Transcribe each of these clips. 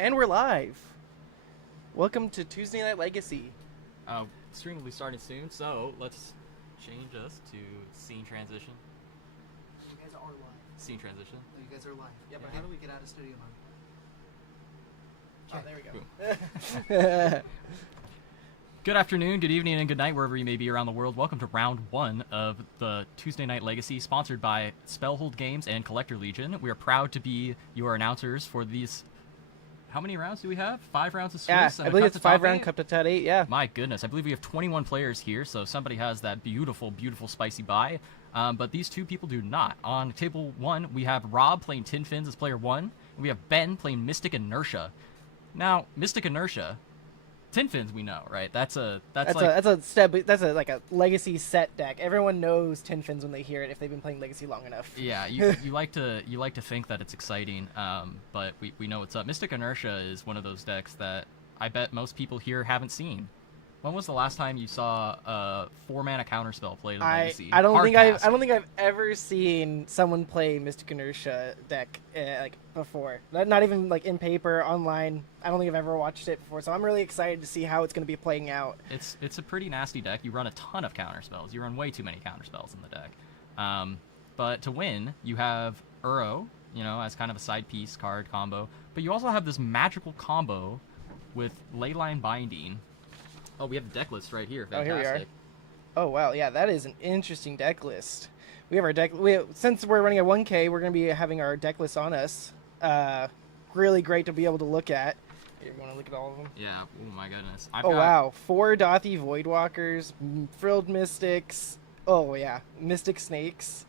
And we're live. Welcome to Tuesday Night Legacy. Stream will be starting soon, so let's change us to scene transition. You guys are live. Scene transition. No, you guys are live. Yeah, but How do we get out of studio mode? Oh, there we go. Good afternoon, good evening, and good night wherever you may be around the world. Welcome to round 1 of the Tuesday Night Legacy, sponsored by Spellhold Games and Collector Legion. We are proud to be your announcers for these. How many rounds do we have? 5 rounds of Swiss? Yeah, I believe it's a 5-round Cup to Tat 8, yeah. My goodness, I believe we have 21 players here, so somebody has that beautiful, beautiful spicy buy. But these two people do not. On table 1, we have Rob playing Tin Fins as player 1, and we have Ben playing Mystic Inertia. Now, Mystic Inertia, Tin Fins we know, right? That's like a legacy set deck. Everyone knows Tin Fins when they hear it if they've been playing Legacy long enough. Yeah, you like to think that it's exciting, but we know what's up. Mystic Inertia is one of those decks that I bet most people here haven't seen. When was the last time you saw a 4-mana counterspell played in Legacy? I don't think I've ever seen someone play Mystic Inertia deck before. Not even like in paper, online. I don't think I've ever watched it before. So I'm really excited to see how it's going to be playing out. It's a pretty nasty deck. You run a ton of counterspells. You run way too many counterspells in the deck. But to win, you have Uro, as kind of a side piece card combo. But you also have this magical combo with Leyline Binding. Oh, we have the deck list right here. Fantastic. Oh, here we are. Oh, wow. Yeah, that is an interesting deck list. We have our deck. Since we're running a 1K, we're going to be having our deck list on us. Really great to be able to look at. Here, you want to look at all of them? Yeah. Oh, my goodness. Wow. 4 Dothy Voidwalkers, Frilled Mystics. Oh, yeah. Mystic Snakes.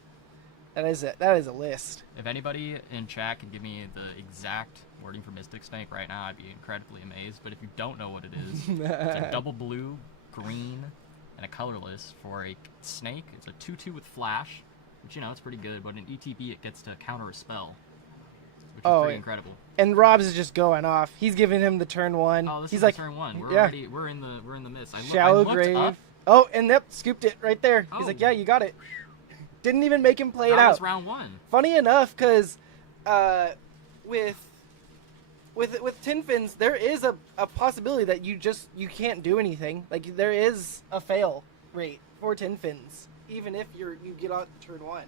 That is a list. If anybody in chat can give me the exact wording for Mystic Snake right now, I'd be incredibly amazed. But if you don't know what it is, it's a double blue, green, and a colorless for a snake. It's a 2/2 with flash, which it's pretty good. But in ETB, it gets to counter a spell, which is pretty incredible. And Rob's is just going off. He's giving him the turn 1. Oh, this He's is like, turn 1. We're in the midst. Shallow Grave. Up. Oh, and yep, scooped it right there. He's like, yeah, you got it. Didn't even make him play it out. That was round 1. Funny enough, because with Tin Fins, there is a possibility that you can't do anything. Like, there is a fail rate for Tin Fins, even if you get out turn 1.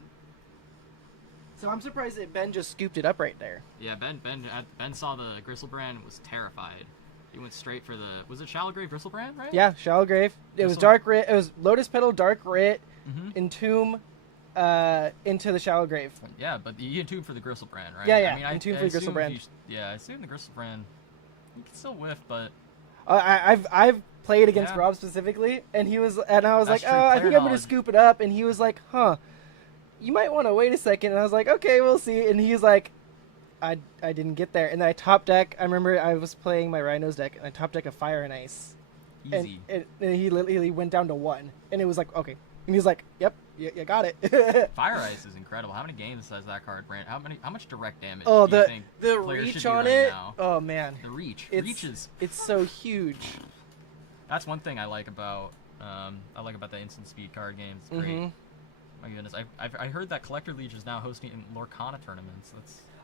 So I'm surprised that Ben just scooped it up right there. Yeah, Ben saw the Gristlebrand and was terrified. He went straight for was it Shallowgrave Gristlebrand, right? Yeah, Shallowgrave. It was Dark Writ. It was Lotus Petal, Dark Writ, Entomb, into the Shallowgrave. Yeah, but you entomb for the Gristlebrand, right? Yeah. Entomb for the Gristlebrand. I assume the Gristlebrand. You can still whiff, but I've played against Rob specifically, and I was like, I think I'm gonna scoop it up, and he was like, you might want to wait a second, and I was like, okay, we'll see, and he's like, I didn't get there, and then I top deck. I remember I was playing my Rhinos deck, and I top deck a Fire and Ice. Easy. And he literally went down to 1, and it was like, okay. And he's like, yep, you got it. Fire Ice is incredible. How many games has that card ran? How much direct damage do you think the players reach should be on running it? now? Oh, man. The reach. It's so huge. That's one thing I like about the instant speed card games. It's great. My goodness, I heard that Collector Legion is now hosting Lorcana tournaments.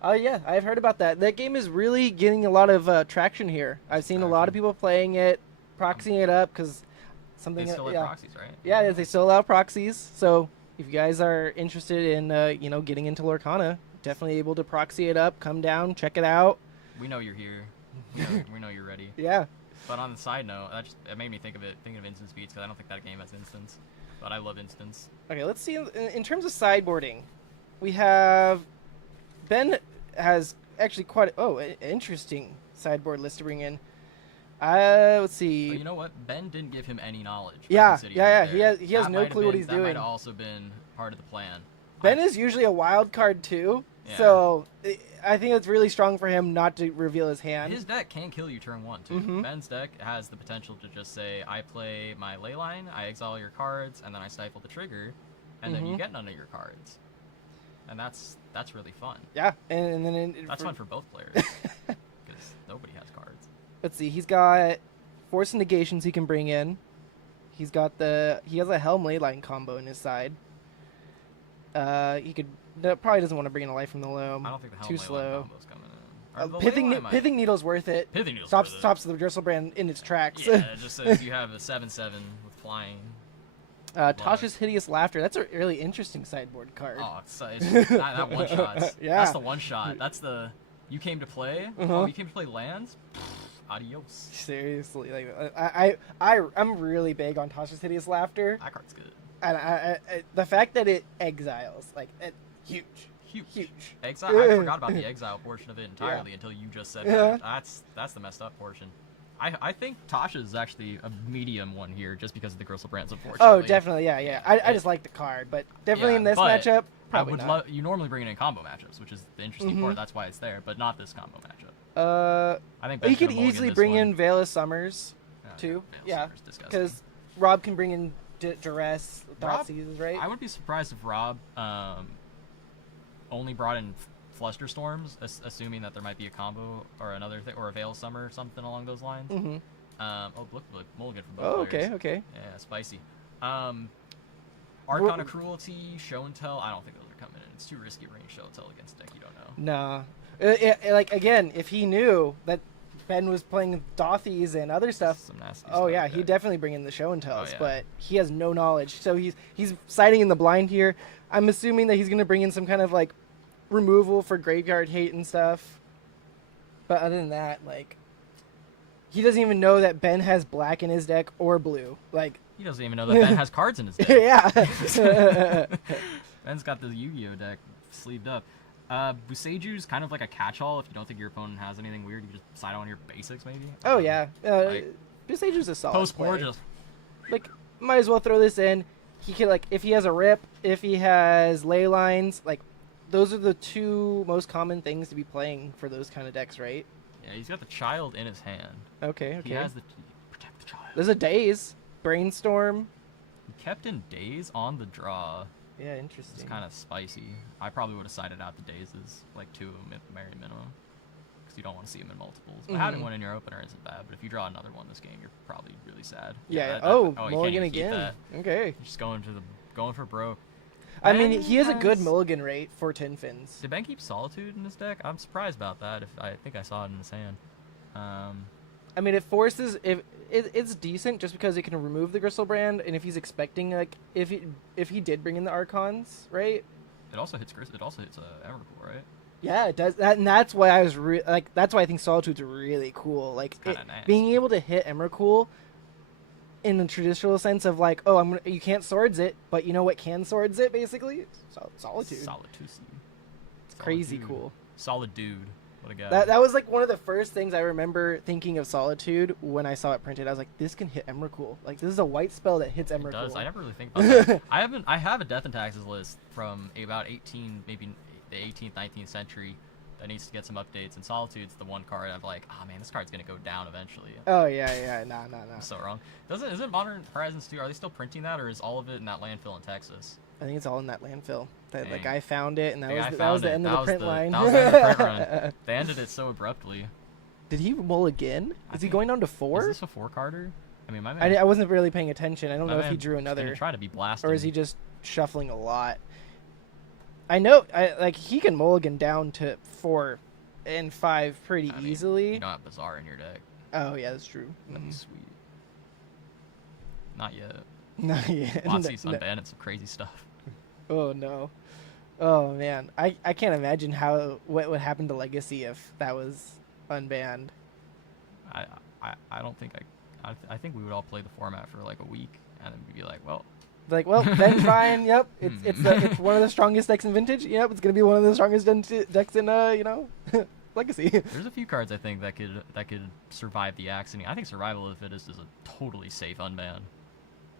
Oh yeah, I've heard about that. That game is really getting a lot of traction here. I've seen a lot of people playing it, proxying it up because something. They still have proxies, right? Yeah, they still allow proxies. So if you guys are interested in getting into Lorcana, definitely able to proxy it up. Come down, check it out. We know you're here. We know you're ready. Yeah. But on the side note, it made me think of instant speeds because I don't think that game has instants. But I love instants. Okay, let's see. In terms of sideboarding, we have Ben has actually quite an interesting sideboard list to bring in. Let's see. But you know what? Ben didn't give him any knowledge. Yeah. He has no clue what he's doing. That might have also been part of the plan. Ben is usually a wild card too, so I think it's really strong for him not to reveal his hand. His deck can kill you turn 1 too. Ben's deck has the potential to just say, I play my Leyline, I exile your cards, and then I stifle the trigger, and then you get none of your cards. And that's really fun. Yeah, and then that's fun for both players because nobody has cards. Let's see. He's got Force and Negations he can bring in. He has a Helm Leyline combo in his side. He probably doesn't want to bring in a Life from the Loam. I don't think the Helm too Leyline slow. combo's coming in. Or the Pithing Leyline might. Pithing Needle's worth it. Pithing Needle's Stops worth it. stops the Griselbrand in its tracks. Yeah, it just says you have a 7/7 with flying. Tasha's Hideous Laughter. That's a really interesting sideboard card. Oh, it's that one shot. Yeah. That's the one shot. That's the you came to play. Uh-huh. Oh, you came to play lands. Adios. Seriously, like I'm really big on Tasha's Hideous Laughter, That card's good. and I the fact that it exiles huge. Huge. Exile. I forgot about the exile portion of it entirely until you just said Yeah. that. That's the messed up portion. I think Tasha is actually a medium one here just because of the Griselbrands, unfortunately. Oh, definitely, yeah. I just like the card, but definitely Yeah, in this but matchup, I probably would not. you normally bring it in combo matchups, which is the interesting Mhm. part. That's why it's there, but not this combo matchup. I think You Ben's could gonna mulligan easily this bring one. in Veil of Summers too. Veil Yeah, Summer's disgusting. because Rob can bring in Duress, Rob- Thoughtseizes, right? I would be surprised if Rob only brought in Flusterstorms, assuming that there might be a combo or another thing, or a Veil Summer or something along those lines. Mm-hmm. Look, mulligan for both Oh, players. okay. Yeah, spicy. Archon of Cruelty, Show and Tell. I don't think those are coming in. It's too risky bringing Show and Tell against a deck you don't know. Nah. Like again, if he knew that Ben was playing Dothies and other stuff, Some nasty oh stuff, yeah, okay. he'd definitely bring in the Show and Tells, yeah. but he has no knowledge, so he's siding in the blind here. I'm assuming that he's gonna bring in some kind of like removal for graveyard hate and stuff. But other than that, like, he doesn't even know that Ben has black in his deck or blue. Like, He doesn't even know that Ben has cards in his deck. yeah. Ben's got the Yu-Gi-Oh deck sleeved up. Buseju's kind of like a catch-all. If you don't think your opponent has anything weird, you just side on your basics, maybe. Oh yeah. Like, Buseju's a solid Post-war, play. just Like, might as well throw this in. He could, like, if he has a rip, if he has ley lines, like, those are the two most common things to be playing for those kind of decks, right? yeah, he's got the child in his hand. Okay. He has the protect the child. There's a Daze, Brainstorm. He kept in Days on the draw. Yeah, It's interesting. kind of spicy. I probably would have sided out the Days as like 2 of them at very minimum, because you don't want to see them in multiples. But having Mhm. one in your opener isn't bad. But if you draw another one this game, you're probably really sad. Yeah. You Oh, can't mulligan even keep again. that. Okay. You're just going for broke. I mean, Ben he has a good has- mulligan rate for Tin Fins. Did Ben keep Solitude in his deck? I'm surprised about that. I think I saw it in his hand. I mean, it forces it's decent just because it can remove the Griselbrand, and if he's expecting, like, if he did bring in the Archons, right? It also hits It also hits Emrakul, right? Yeah, it does that, and that's why I was that's why I think Solitude's really cool. Like, It's kinda nice. being able to hit Emrakul in the traditional sense of like, oh, you can't swords it, but you know what can swords it basically? Solitude. Solitude. It's crazy cool. Solid dude. What a guy. That was like one of the first things I remember thinking of Solitude when I saw it printed. I was like, this can hit Emrakul. Like, this is a white spell that hits Emrakul. It does. I never really think about that. I have a Death and Taxes list from about 18, maybe the 18th, 19th century that needs to get some updates. And Solitude's the one card I'm like, oh man, this card's gonna go down eventually. Oh yeah, nah. I'm so wrong. Isn't Modern Horizons 2? Are they still printing that, or is all of it in that landfill in Texas? I think it's all in that landfill. The Dang. guy found it, and The that guy was found the it. end of That the was print the- line. that was the end of the print run. They ended it so abruptly. Did he roll again? I Is he think- going down to Is 4? this a 4-carder? I mean, my man. I wasn't really paying attention. I don't my know if he man drew is gonna another, try to be blasted. or is he just shuffling a lot? I know, like, he can mulligan down to 4 and 5 pretty I mean, easily. You don't have Bazaar in your deck. Oh yeah, that's true. That'd be sweet. Not yet. Not yet. Watsy's No. unbanned some crazy stuff. Oh no. Oh man, I can't imagine what would happen to Legacy if that was unbanned. I don't think I think we would all play the format for like a week and then we'd be like, well, Like, well, then fine. Yep, it's one of the strongest decks in Vintage. Yep, it's gonna be one of the strongest decks in Legacy. there's a few cards I think that could survive the Axing. I think Survival of the Fittest is a totally safe unban.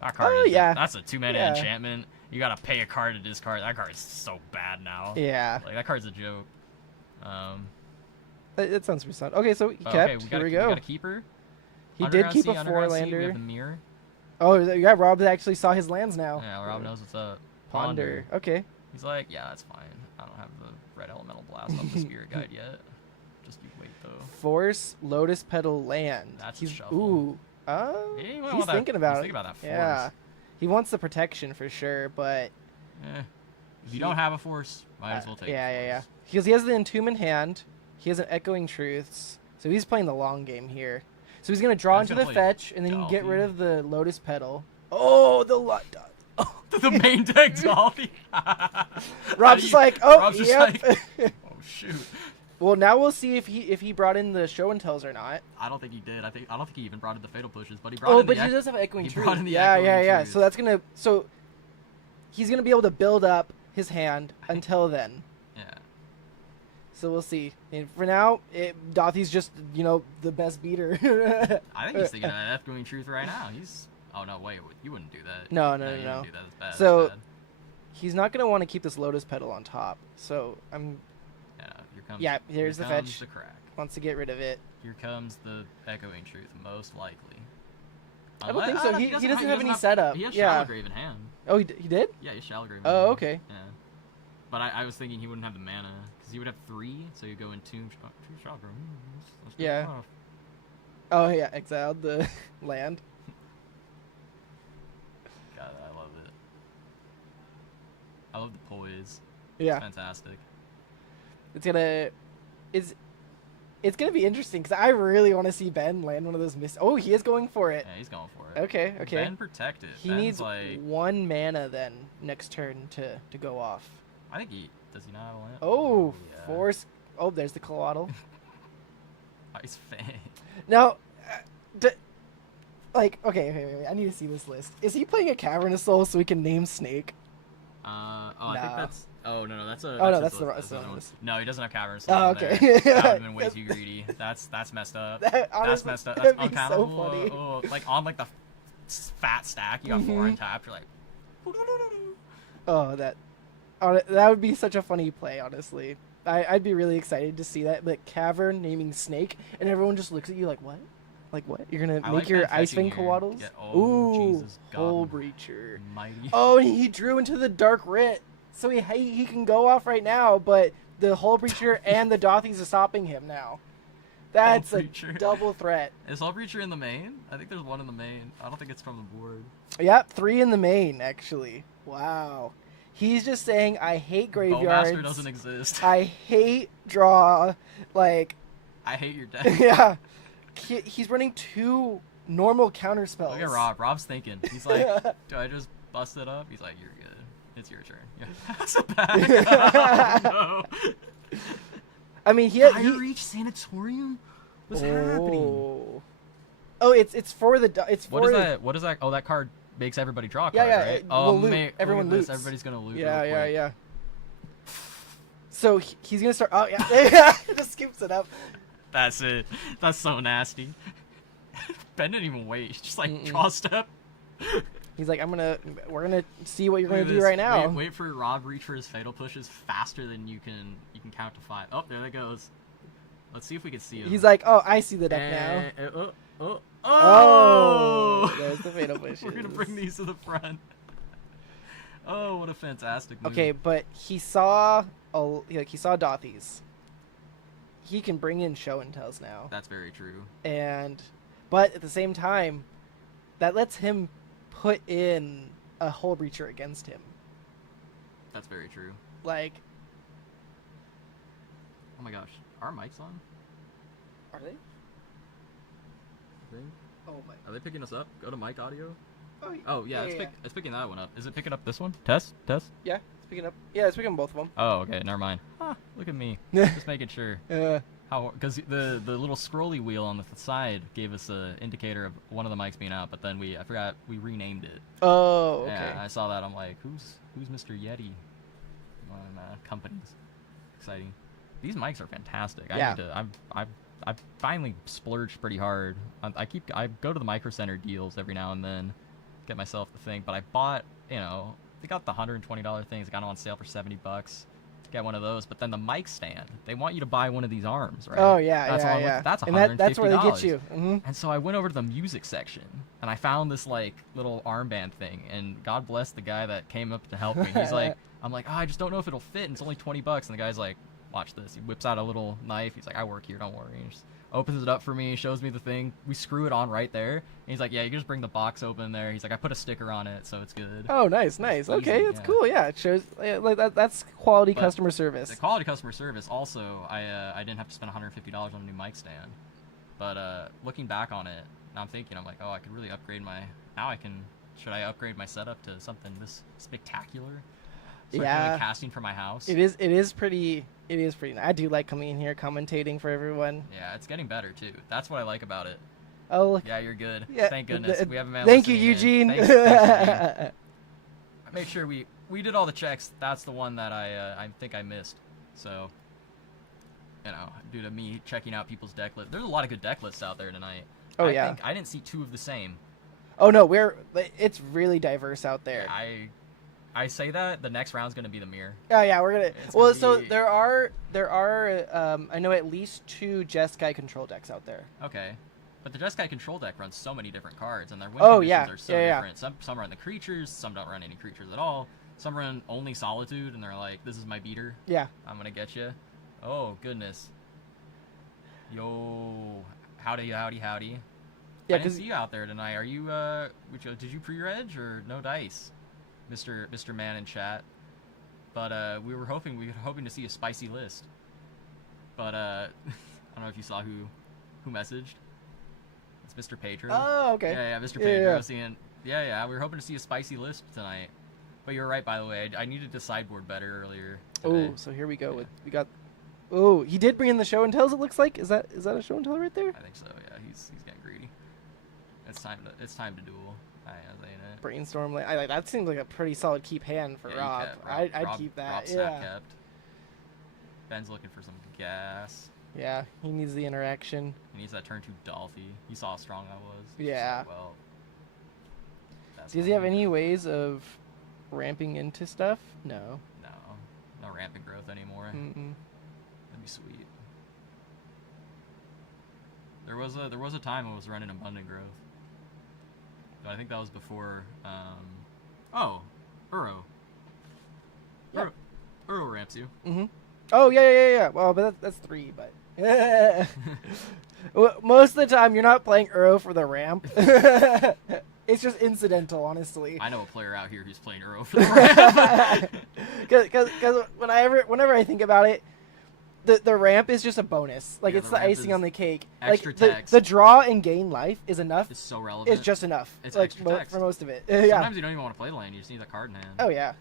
That card Oh, is yeah. that's a 2-mana Yeah. enchantment. You gotta pay a card to discard. That card is so bad now. Yeah, Like that card's a joke. that sounds pretty solid. Okay, so he Oh, kept. okay, Here we we go. got a keeper. He did Underground keep Sea, a Underground Sea, we 4-lander. have the mirror. Oh, yeah, Rob actually saw his lands now. Yeah, Rob knows what's up. Ponder. Okay. He's like, yeah, that's fine. I don't have the red elemental blast off the spirit guide yet. Just you wait though. Force Lotus Petal land. That's a He's shuffle. ooh. He might He's want that- thinking about he's it. thinking about that force. Yeah. He wants the protection for sure, but If you don't have a force, might as well take. yeah, a yeah, yeah. force. Because he has the Entomb in hand. He has an Echoing Truths, so he's playing the long game here. So he's gonna draw He's into gonna the play fetch, and then you can get Dolphin. rid of the Lotus Petal. Oh, the lot. The main deck Dolphin. Rob's just like, oh, Rob's just yep. like, oh shoot. Well, now we'll see if he brought in the show and tells or not. I don't think he did. I don't think he even brought in the Fatal Pushes, but he brought Oh, in but the he does have Echoing he Truth. brought in the Yeah, Echoing yeah. Truth. So that's gonna he's gonna be able to build up his hand until then. Yeah. So we'll see. And for now, Dothy's just the best beater. I think he's thinking of Echoing Truth right now. He's. Oh no! Wait, you wouldn't do that. No. You wouldn't do that. That's bad. So That's bad. he's not gonna want to keep this Lotus Petal on top. So I'm. Yeah. Here comes. Yeah, here's here the comes fetch. The crack. Wants to get rid of it. Here comes the Echoing Truth, most likely. I don't think so. He doesn't have any He setup. has Yeah. Shallow Grave in hand. Oh, he did? Yeah, he's Shallow Grave. In Oh, hand. okay. Yeah. But I was thinking he wouldn't have the mana because he would have 3, so you go in 2 Shallow Grave. That's good Yeah. enough. Oh yeah, exiled the land. God, I love it. I love the poise. Yeah. It's fantastic. It's gonna be interesting because I really want to see Ben land one of those miss. Oh, he is going for it. Yeah, he's going for it. Okay. Ben protected. He Ben's needs like. 1 mana then next turn to go off. I think he does. He not have a land? Oh, yeah. force. Oh, there's the Colotl. Ice Fang. Now, okay, I need to see this list. Is he playing a Cavernous Soul so he can name Snake? I think No. that's. Oh no, that's a. Oh, no, his that's the list, that's the another one. list. No, he doesn't have caverns. Oh, okay. That would have been way too greedy. That's messed up. That, That's honestly, messed up. That's that'd be so uncountable. funny. Oh, like on like the fat stack, you got 4 Mhm. untapped. You're like. Oh, that would be such a funny play, honestly. I'd be really excited to see that, like Cavern naming Snake, and everyone just looks at you like, what? Like what? You're gonna I make like your Ben Ice fetching Fang here. Coatls? Yeah, oh, Ooh, Jesus, God. Hole Breacher. Mighty. Oh, and he drew into the Dark Writ, so he can go off right now, but the Hole Breacher and the Dothies are stopping him now. That's a Breacher. double threat. Is Hole Breacher in the main? I think there's one in the main. I don't think it's from the board. Yep, 3 in the main, actually. Wow. He's just saying, I hate graveyards. Bowmaster doesn't exist. I hate draw. Like, I hate your deck. yeah. He's running 2 normal counter spells. Look at Rob. Rob's thinking. He's like, do I just bust it up? He's like, you're good. It's your turn. Yeah. That's a bad. Oh, no. I mean, he Reach Sanatorium? What's happening? Oh, it's for the it's for What is that? What is that? Oh, that card makes everybody draw a Yeah, card, yeah, right? it Oh, will loot. mate, Everyone look at this. loots. Everybody's gonna loot. Yeah, real yeah, quick. yeah. So he's gonna start. Oh yeah, just scoops it up. That's it. That's so nasty. Ben didn't even wait. He's just like draw step. He's like, we're gonna see what you're Look gonna at do this. right now. Wait for Rob reach for his fatal pushes faster than you can count to 5. Oh, there that goes. Let's see if we can see him. He's like, oh, I see the deck now. Oh! Oh, there's the fatal pushes. We're gonna bring these to the front. Oh, what a fantastic move. Okay, but he saw Dothies. He can bring in show and tells now. That's very true. But at the same time, that lets him put in a Hole Breacher against him. That's very true. Like, Oh my gosh, are mics on? are they? Oh my. Are they picking us up? Go to mic audio. Oh, Oh yeah, it's picking that one up. Is it picking up this one? Test. Yeah, it's picking up. Yeah, it's picking up both of them. Oh okay, never mind. Ah, look at me. Just making sure. How? Because the little scrolly wheel on the side gave us an indicator of one of the mics being out, but then I forgot we renamed it. Oh, okay. Yeah, I saw that. I'm like, who's Mr. Yeti? On companies. Exciting. These mics are fantastic. Yeah. I've finally splurged pretty hard. I go to the Micro Center deals every now and then, get myself the thing. But I bought, they got the $120 things. I got them on sale for $70. Get one of those. But then the mic stand, they want you to buy one of these arms, right? Oh yeah, That's all yeah. That's $150. And that's where they get you. Mm-hmm. And so I went over to the music section, and I found this like little armband thing. And God bless the guy that came up to help me. He's like, I'm like, oh, I just don't know if it'll fit, and it's only $20. And the guy's like, watch this. He whips out a little knife. He's like, I work here, don't worry. He just opens it up for me, shows me the thing. We screw it on right there. And he's like, yeah, you can just bring the box open there. He's like, I put a sticker on it, so it's good. Oh, nice. It's Okay, easy, it's yeah. cool. Yeah, it shows like that's quality But customer service. The quality customer service. Also, I didn't have to spend $150 on a new mic stand. But looking back on it, I'm thinking, I'm like, oh, I could really upgrade my. Now I can. Should I upgrade my setup to something this spectacular? Start Yeah. doing casting for my house. It is pretty nice. I do like coming in here commentating for everyone. Yeah, it's getting better too. That's what I like about it. Oh, look. Yeah, you're good. Yeah, Thank goodness. We have a man Thank you, listening in. Eugene. Thanks, Eugene. I made sure we did all the checks. That's the one that I think I missed. So, due to me checking out people's deck list. There's a lot of good deck lists out there tonight. Oh, I yeah. think I didn't see two of the same. Oh no, it's really diverse out there. I say that the next round's gonna be the mirror. Oh yeah, we're gonna. It's Well, gonna so be- there are I know at least 2 Jeskai control decks out there. Okay. But the Jeskai control deck runs so many different cards, and their win Oh, conditions yeah. are so Yeah, yeah. different. Some run the creatures, some don't run any creatures at all. Some run only Solitude, and they're like, this is my beater. Yeah. I'm gonna get you. Oh, goodness. Yo. Howdy. Yeah, I didn't because see you out there tonight. Are you, did you pre-reg or no dice? Mr. Man in chat. But, we were hoping to see a spicy list. But, I don't know if you saw who messaged. It's Mr. Pedro. oh okay. Yeah, Mr. Yeah, Pedro yeah. seeing. Yeah, we were hoping to see a spicy list tonight. But you're right, by the way. I needed to sideboard better earlier today. Oh, so here we go. Yeah. We got. Oh, he did bring in the show and tells. It looks like is that a show and tell right there? I think so. Yeah, he's getting greedy. It's time to duel. I ain't it. Brainstorm. I like that. Seems like a pretty solid keep hand for Yeah, you Rob. kept- I'd Rob- keep that. Rob snap Yeah. kept. Ben's looking for some gas. Yeah. He needs the interaction. He needs that turn 2 Dolphy. You saw how strong that was. Yeah. So, well. That's Does he have fine. any ways of ramping into stuff? No. No rampant growth anymore. Mm-mm. That'd be sweet. There was a time I was running abundant growth. But I think that was before Uro. Yeah. Uro ramps you. Mm-hmm. Oh yeah. Well, but that's 3. But well, most of the time you're not playing Uro for the ramp. It's just incidental, honestly. I know a player out here who's playing Uro for the ramp. Because whenever I think about it, the ramp is just a bonus. Like Yeah, it's the the ramp icing is on the cake. extra Like the text. draw and gain life is enough. It's so relevant. It's just enough. It's like extra text. for most of it. Sometimes Yeah. you don't even want to play the lane. You just need that card in hand. Oh yeah.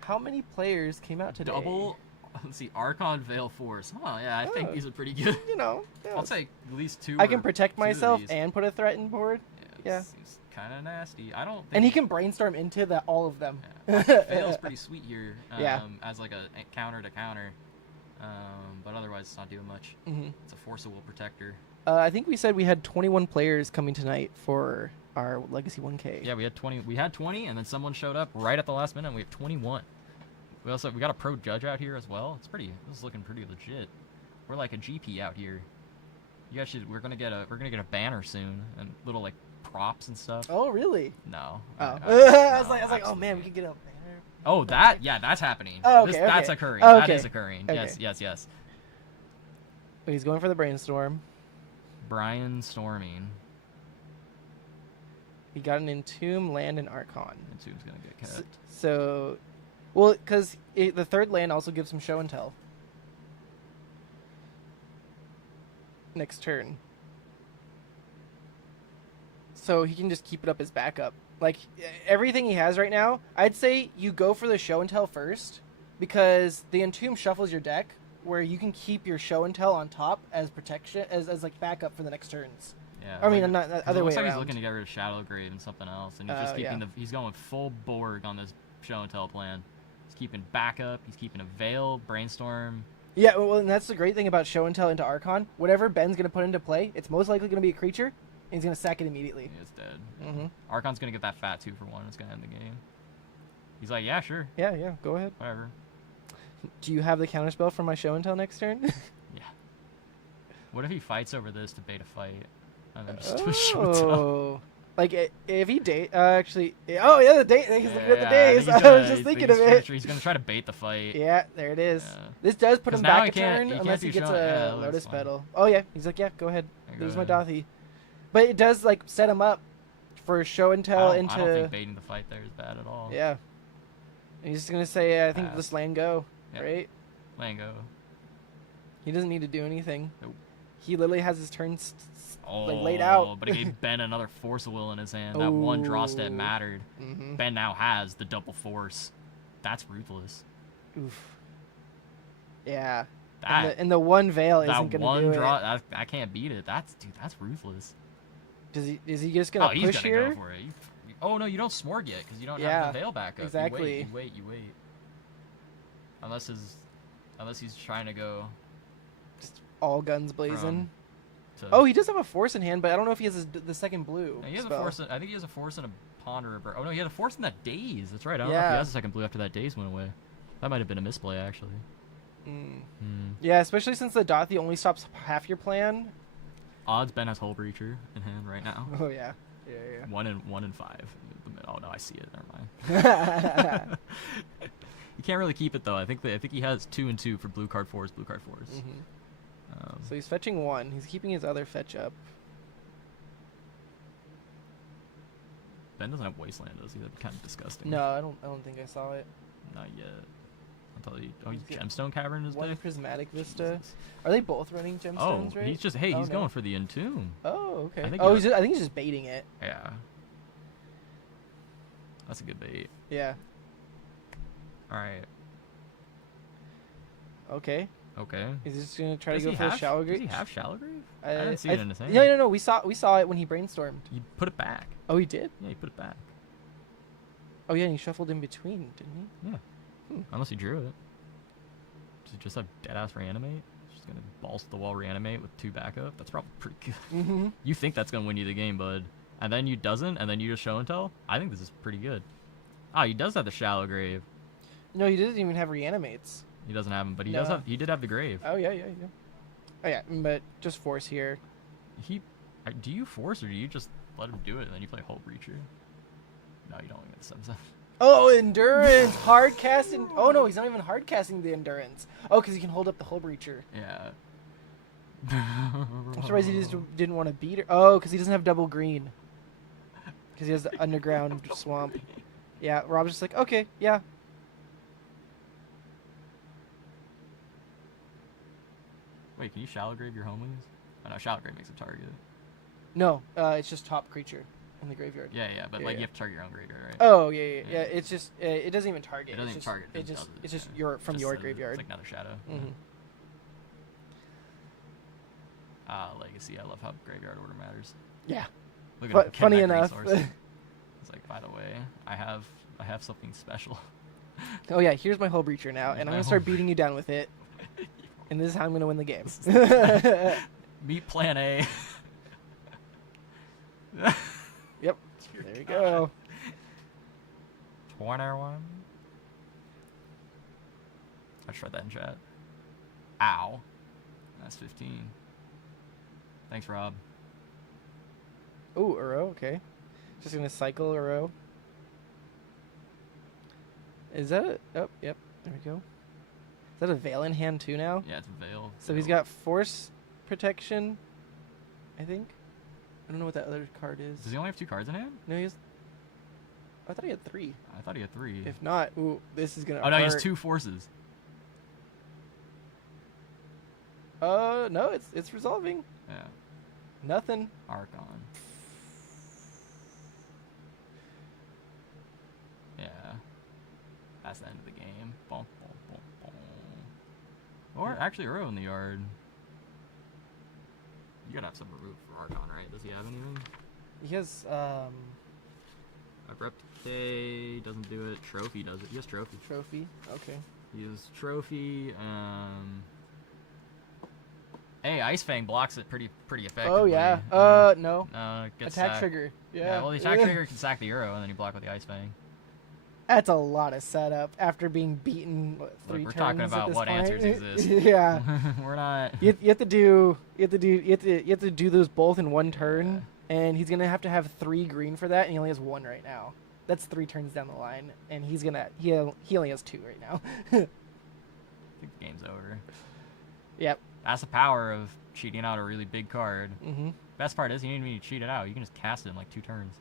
How many players came out today? Double. Let's see. Archon Veil Force. Oh yeah, I think Oh. these are pretty good. You know. Yeah. I'll take at least 2. I can protect 2 of myself these. and put a threat in board. Yeah. It's kind of nasty. I don't think. And he can brainstorm into all of them. Yeah. Veil's pretty sweet here. Yeah. As like a counter to counter. But otherwise it's not doing much. Hmm. It's a forcible protector. I think we said we had 21 players coming tonight for our Legacy 1K. Yeah, we had 20. We had 20, and then someone showed up right at the last minute. And we have 21. We got a pro judge out here as well. This is looking pretty legit. We're like a GP out here. You guys should. We're gonna get a banner soon and little like props and stuff. Oh really? No. Oh. I I was like, oh absolutely. man, we could get a banner. Oh, that's happening. Oh, okay, That's okay. occurring. Oh, That okay. is occurring. Okay. Yes. He's going for the brainstorm. Brian Storming. He got an Entomb, Land, and Archon. And Tomb's gonna get kept. So, well, because the third land also gives him show and tell. Next turn. So he can just keep it up as backup. Like, everything he has right now, I'd say you go for the show and tell first, because the Entomb shuffles your deck, where you can keep your show and tell on top as protection, as like backup for the next turns. Yeah. I mean, like- not the 'cause other it way looks like around. he's looking to get rid of Shadowgrave and something else, and he's just Yeah. keeping he's going full Borg on this show and tell plan. He's keeping backup. He's keeping a Veil, Brainstorm. Yeah, well, and that's the great thing about show and tell into Archon. Whatever Ben's going to put into play, it's most likely going to be a creature, and he's going to sack it immediately. It's dead. Mhm. Archon's gonna get that fat 2-for-1. It's gonna end the game. He's like, yeah, sure, Yeah, go ahead. whatever. Do you have the counterspell for my show and tell next turn? Yeah. What if he fights over this to bait a fight, and then just do a show and tell? Oh. Like if he actually, oh yeah, the date. He's looking at the I days. think he's I was gonna- just he's- thinking he's of gonna it. tr- He's gonna try to bait the fight. Yeah, there it is. Yeah. This does put 'Cause him now back he a can't- turn he can't unless do he gets shot. Yeah, a that's Lotus fine. Petal. Oh yeah, he's like, yeah, go ahead. Go There's my ahead. Dathi. But it does like set him up for show and I tell don't, into. I don't think baiting the fight there is bad at all. Yeah. And he's just gonna say, I think Pass. just land go, Yep. right? Letting go. He doesn't need to do anything. Nope. He literally has his turn Oh, like laid out. But he gave Ben another Force of Will in his hand. That one draw step Ooh. mattered. Mm-hmm. Ben now has the double Force. That's ruthless. Oof. Yeah. That And the one veil that isn't gonna one do draw, I can't beat it. That's ruthless. it. Is he just gonna He's push gonna here? go for it. Oh no, you don't smorg yet because you don't Yeah, have the veil backup. exactly. You wait. Unless he's trying to go Just all guns blazing. to. Oh, he does have a force in hand, but I don't know if he has the second blue. No, he has spell. a force. I think he has a force and a ponder. Oh no, he had a force in that daze. That's right. I don't know if Yeah. he has a second blue after that daze went away. That might have been a misplay actually. Yeah, especially since the Dathi only stops half your plan. Odds Ben has Hull Breacher in hand right now. Oh yeah. Yeah, yeah. 1 in 5. Oh no, I see it. Never mind. You can't really keep it though. I think he has 2 and 2 for blue card fours. Mm-hmm. So he's fetching 1. He's keeping his other fetch up. Ben doesn't have Wasteland, does he? That'd be kind of disgusting. No, I don't think I saw it. Not yet. Until he. Oh, he's He's got Gemstone Cavern in his One deck. Prismatic Vista. Jesus. Are they both running gemstones, Oh, right? he's just Oh, he's no. going for the Entomb. Oh, okay. I think Oh, you're- I think he's just baiting it. Yeah. That's a good bait. Yeah. All right. Okay. Okay. He's just gonna try Does to go he for a have- Shallow Does Grave. he have Shallow Grave? I didn't see it in his hand. No. We saw it when he brainstormed. He put it back. Oh, he did. Yeah, he put it back. Oh yeah, and he shuffled in between, didn't he? Yeah. Hmm. Unless he drew it. Does he just have Deadass Reanimate? Just gonna balls to the wall reanimate with 2 backup? That's probably pretty good. Mm-hmm. You think that's gonna win you the game, bud. And then you doesn't, and then you just show and tell? I think this is pretty good. Ah, he does have the Shallow Grave. No, he didn't even have reanimates. He doesn't have him, but he No. he did have the Grave. Oh yeah. Oh yeah, but just force here. Do you force or do you just let him do it and then you play Hull Breacher? No, you don't get the 7/7. Oh, endurance, hard casting. Oh no, he's not even hard casting the endurance. Oh, because he can hold up the Hull Breacher. Yeah. I'm surprised he just didn't want to beat her. Oh, because he doesn't have double green. Because he has the underground swamp. Yeah, Rob's just like, okay, yeah. Wait, can you Shallow Grave your homies? Oh no, Shallow Grave makes a target. No, it's just top creature in the graveyard. Yeah, but Yeah, like yeah. you have to target your own graveyard, right? Oh yeah. Yeah. It's just it doesn't even target. It doesn't it's even just, target. It just does it's just yeah. your from Just your says graveyard. It's like another shadow. Mm-hmm. Legacy. I love how graveyard order matters. Yeah. Look at But him, get funny back enough. resources. It's like, by the way, I have something special. Oh yeah, here's my Hull Breacher now, Here's and I'm my gonna start Hull beating you down with it. And this is how I'm gonna win the game. Meet Plan A. Yep. There you go. 21. I tried that in chat. Ow. That's 15. Thanks, Rob. Ooh, Uro, okay. Just gonna cycle Uro. Is that a... Oh, yep. There we go. Is that a Veil in hand too now? Yeah, it's Veil. So he's got Force Protection, I think. I don't know what that other card is. Does he only have 2 cards in hand? No, he has... I thought he had 3. I thought he had 3. If not, ooh, this is gonna Oh no, he has hurt. 2 forces. No, it's resolving. Yeah. Nothing. Archon. Yeah. That's the end of the game. Bum, bum, bum, bum. Or actually, Uro in the yard. You gotta have some removed for Archon, right? Does he have anything? He has, Abrupt Decay doesn't do it. Trophy does it. He has Trophy. Trophy. Okay. He has Trophy. Hey, Ice Fang blocks it pretty effectively. Oh, yeah. No. Gets Attack sacked. trigger. Yeah. Yeah, well, the attack trigger can sack the Euro, and then you block with the Ice Fang. That's a lot of setup after being beaten what, 3 Look, we're turns talking at about this what point. answers exist. Yeah. We're not. You have to do those both in one turn, and he's gonna have to have 3 green for that, and he only has 1 right now. That's 3 turns down the line, and he only has 2 right now. I think the game's over. Yep. That's the power of cheating out a really big card. Mm-hmm. Best part is you didn't even need to cheat it out. You can just cast it in like 2 turns.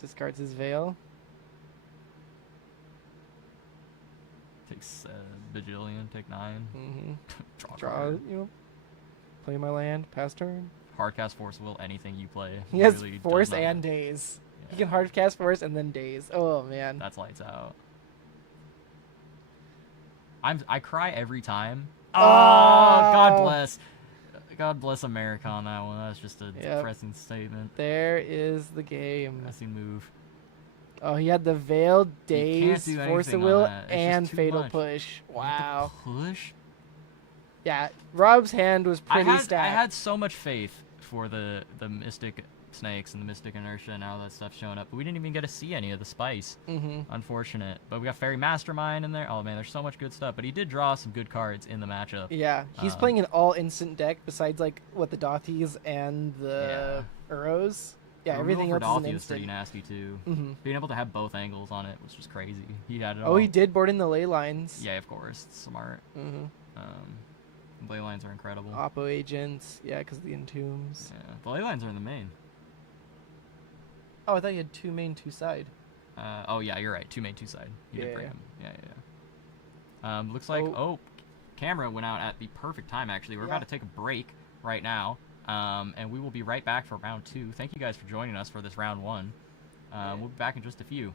Discards his Veil. Takes Bajillion, take 9. Mm-hmm. Draw a Draw, card. play my land, pass turn. Hardcast Force Will, anything you play. He has really does Force not- and Daze. Yeah, He can hardcast Force and then Daze. Oh, man. that's lights out. I cry every time. Oh, Oh! God bless. God bless America on that one. That's just a depressing statement. There is the game. Depressing move. Oh, he had the Veil, can't Daze, do Force of anything on Will, that. It's just and too Fatal much. Push. Wow. Push? Yeah, Rob's hand was pretty stacked. I had so much faith for the Mystic Snakes and the Mystic Inertia and all that stuff showing up, but we didn't even get to see any of the spice. Mm-hmm. Unfortunate. But we got Fairy Mastermind in there. Oh man, there's so much good stuff. But he did draw some good cards in the matchup. Yeah, he's playing an all-instant deck besides, like, what, the Dothies and the Uros. Yeah, The everything removal else for is an Dothy was pretty instant. nasty too. Mm-hmm. Being able to have both angles on it was just crazy. He had it Oh, all. he did board in the ley lines. Yeah, of course. Smart. Mm-hmm. Ley lines are incredible. Oppo agents. Yeah, because of the entombs. Yeah, the ley lines are in the main. Oh, I thought you had 2 main, 2 side. Oh yeah, you're right. 2 main, 2 side. You did bring Yeah. him. Yeah. Looks like camera went out at the perfect time. Actually, we're about to take a break right now, and we will be right back for round 2. Thank you guys for joining us for this round 1. We'll be back in just a few.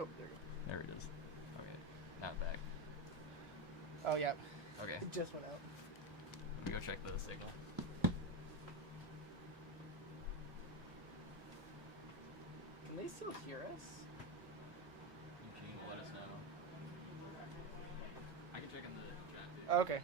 Oh, there you There it is. Okay, now back. go. Oh, yeah. Okay, It just went out. let me go check the signal. Can they still hear us? Eugene, let us know. I can check in the chat too. Okay.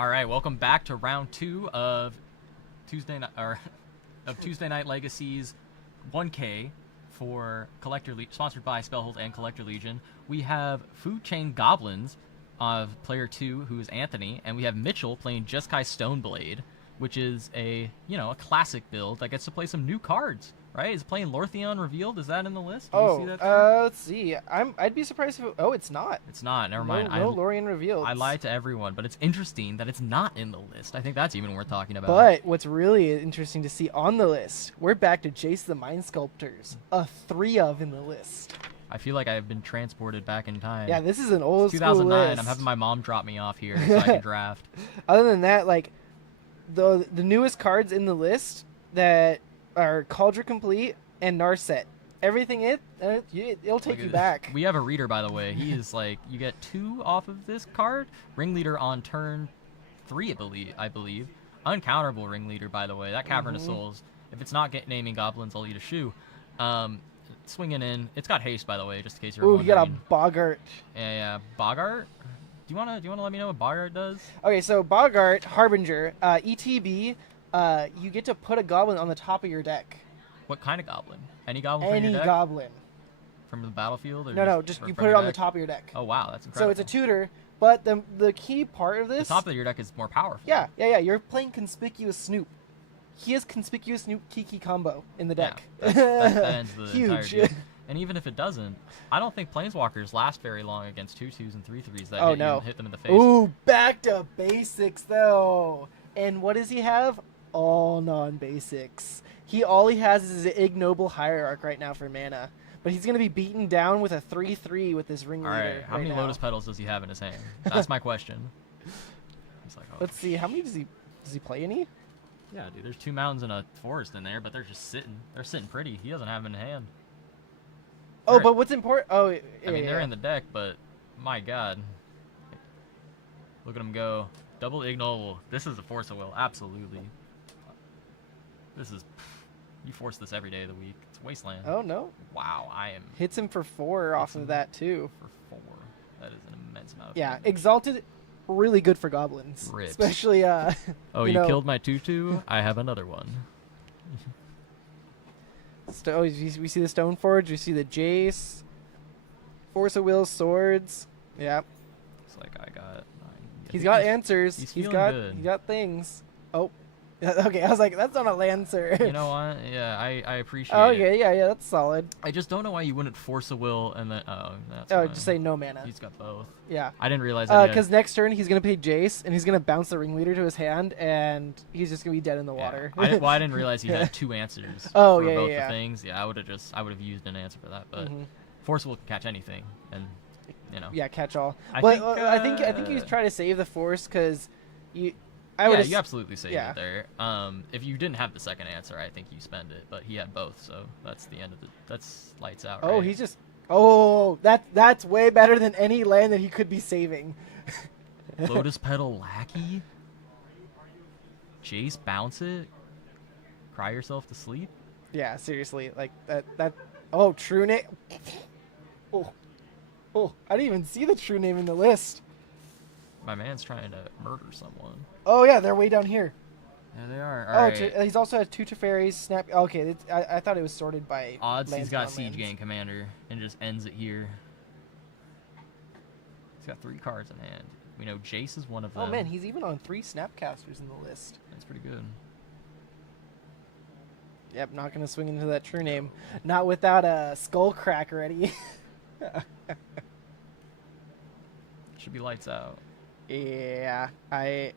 All right, welcome back to round 2 of Tuesday Night Legacy's 1K for sponsored by Spellhold and Collector Legion. We have Food Chain Goblins of player 2, who is Anthony, and we have Mitchell playing Jeskai Stoneblade, which is a classic build that gets to play some new cards. Right? Is playing Lortheon Revealed? Is that in the list? Do you see that there? Let's see. I'd be surprised if it's not. It's not. Never mind. No Lorien Revealed. I lied to everyone, but it's interesting that it's not in the list. I think that's even worth talking about. But what's really interesting to see on the list, we're back to Jace the Mind Sculptors, a 3 of in the list. I feel like I've been transported back in time. Yeah, this is an old school 2009. list. I'm having my mom drop me off here so I can draft. Other than that, like the newest cards in the list that are Cauldron Complete and Narset. Everything it'll take you back. We have a reader, by the way. He is like, you get 2 off of this card. Ringleader on turn 3, I believe. Uncounterable Ringleader, by the way. That Cavern of Souls. If it's not naming goblins, I'll eat a shoe. Swinging in. It's got haste, by the way, just in case you're wondering. You got a Boggart. Yeah. Boggart? Do you wanna let me know what Boggart does? Okay, so Boggart, Harbinger, ETB, you get to put a goblin on the top of your deck. What kind of goblin? Any goblin from your deck? Any goblin. From the battlefield? Or No, just you put it on the top of your deck. Oh, wow, that's incredible. So it's a tutor, but the key part of this... The top of your deck is more powerful. Yeah, you're playing Conspicuous Snoop. He has Conspicuous Snoop Kiki combo in the deck. Yeah, that ends the entire Huge. deal. And even if it doesn't, I don't think Planeswalkers last very long against 2/2s and 3/3s that hit them in the face. Ooh, back to basics, though. And what does he have? All non-basics. All he has is his Ignoble Hierarch right now for mana. But he's going to be beaten down with a 3/3 with this Ringleader. All right, how many Lotus Petals does he have in his hand? That's my question. He's like, Let's see, how many does he play any? Yeah, dude, there's 2 mountains and a forest in there, but they're just sitting. They're sitting pretty. He doesn't have them in hand. Oh, but what's important? Oh, yeah, I mean, they're in the deck, but my God. Look at him go. Double Ignoble. This is a force of will. Absolutely. This is... You force this every day of the week. It's Wasteland. Oh, no. Wow, I am... Hits him for 4 off of that, too. For 4. That is an immense amount of damage. damage. Exalted, really good for goblins. Rips. Especially, Oh, you killed my 2/2? I have another one. We see the Stoneforge. We see the Jace. Force of Will, Swords. Yeah. It's like I got... He's got answers. He's good. He got things. Oh. Okay, I was like, that's not a Lancer. You know what? Yeah, I appreciate it. Okay, yeah, that's solid. I just don't know why you wouldn't force a will and then... Oh, that's Oh, fine. just say no mana. He's got both. Yeah. I didn't realize that. Because next turn he's going to pay Jace, and he's going to bounce the Ringleader to his hand, and he's just going to be dead in the water. I didn't realize he had 2 answers for both the things. Yeah, I would have used an answer for that, but Force will catch anything, and Yeah, catch all. I think you try to save the Force because you. You absolutely saved yeah. it there. If you didn't have the second answer, I think you spend it, but he had both, so that's the end of that's lights out. Oh, right? he's just. Oh, that's way better than any land that he could be saving. Lotus Petal Lackey. Jace, bounce it. Cry yourself to sleep. Yeah, seriously, like that. Oh, true name. Oh, I didn't even see the true name in the list. My man's trying to murder someone. Oh yeah, they're way down here. Yeah, they are. All right. He's also had 2 Teferis, Snap. Okay, I thought it was sorted by odds. He's got Siege Gang Commander and just ends it here. He's got 3 cards in hand. We know Jace is one of them. Oh man, he's even on 3 Snapcasters in the list. That's pretty good. Yep, not gonna swing into that true name. Not without a Skullcrack ready. Should be lights out. Yeah, I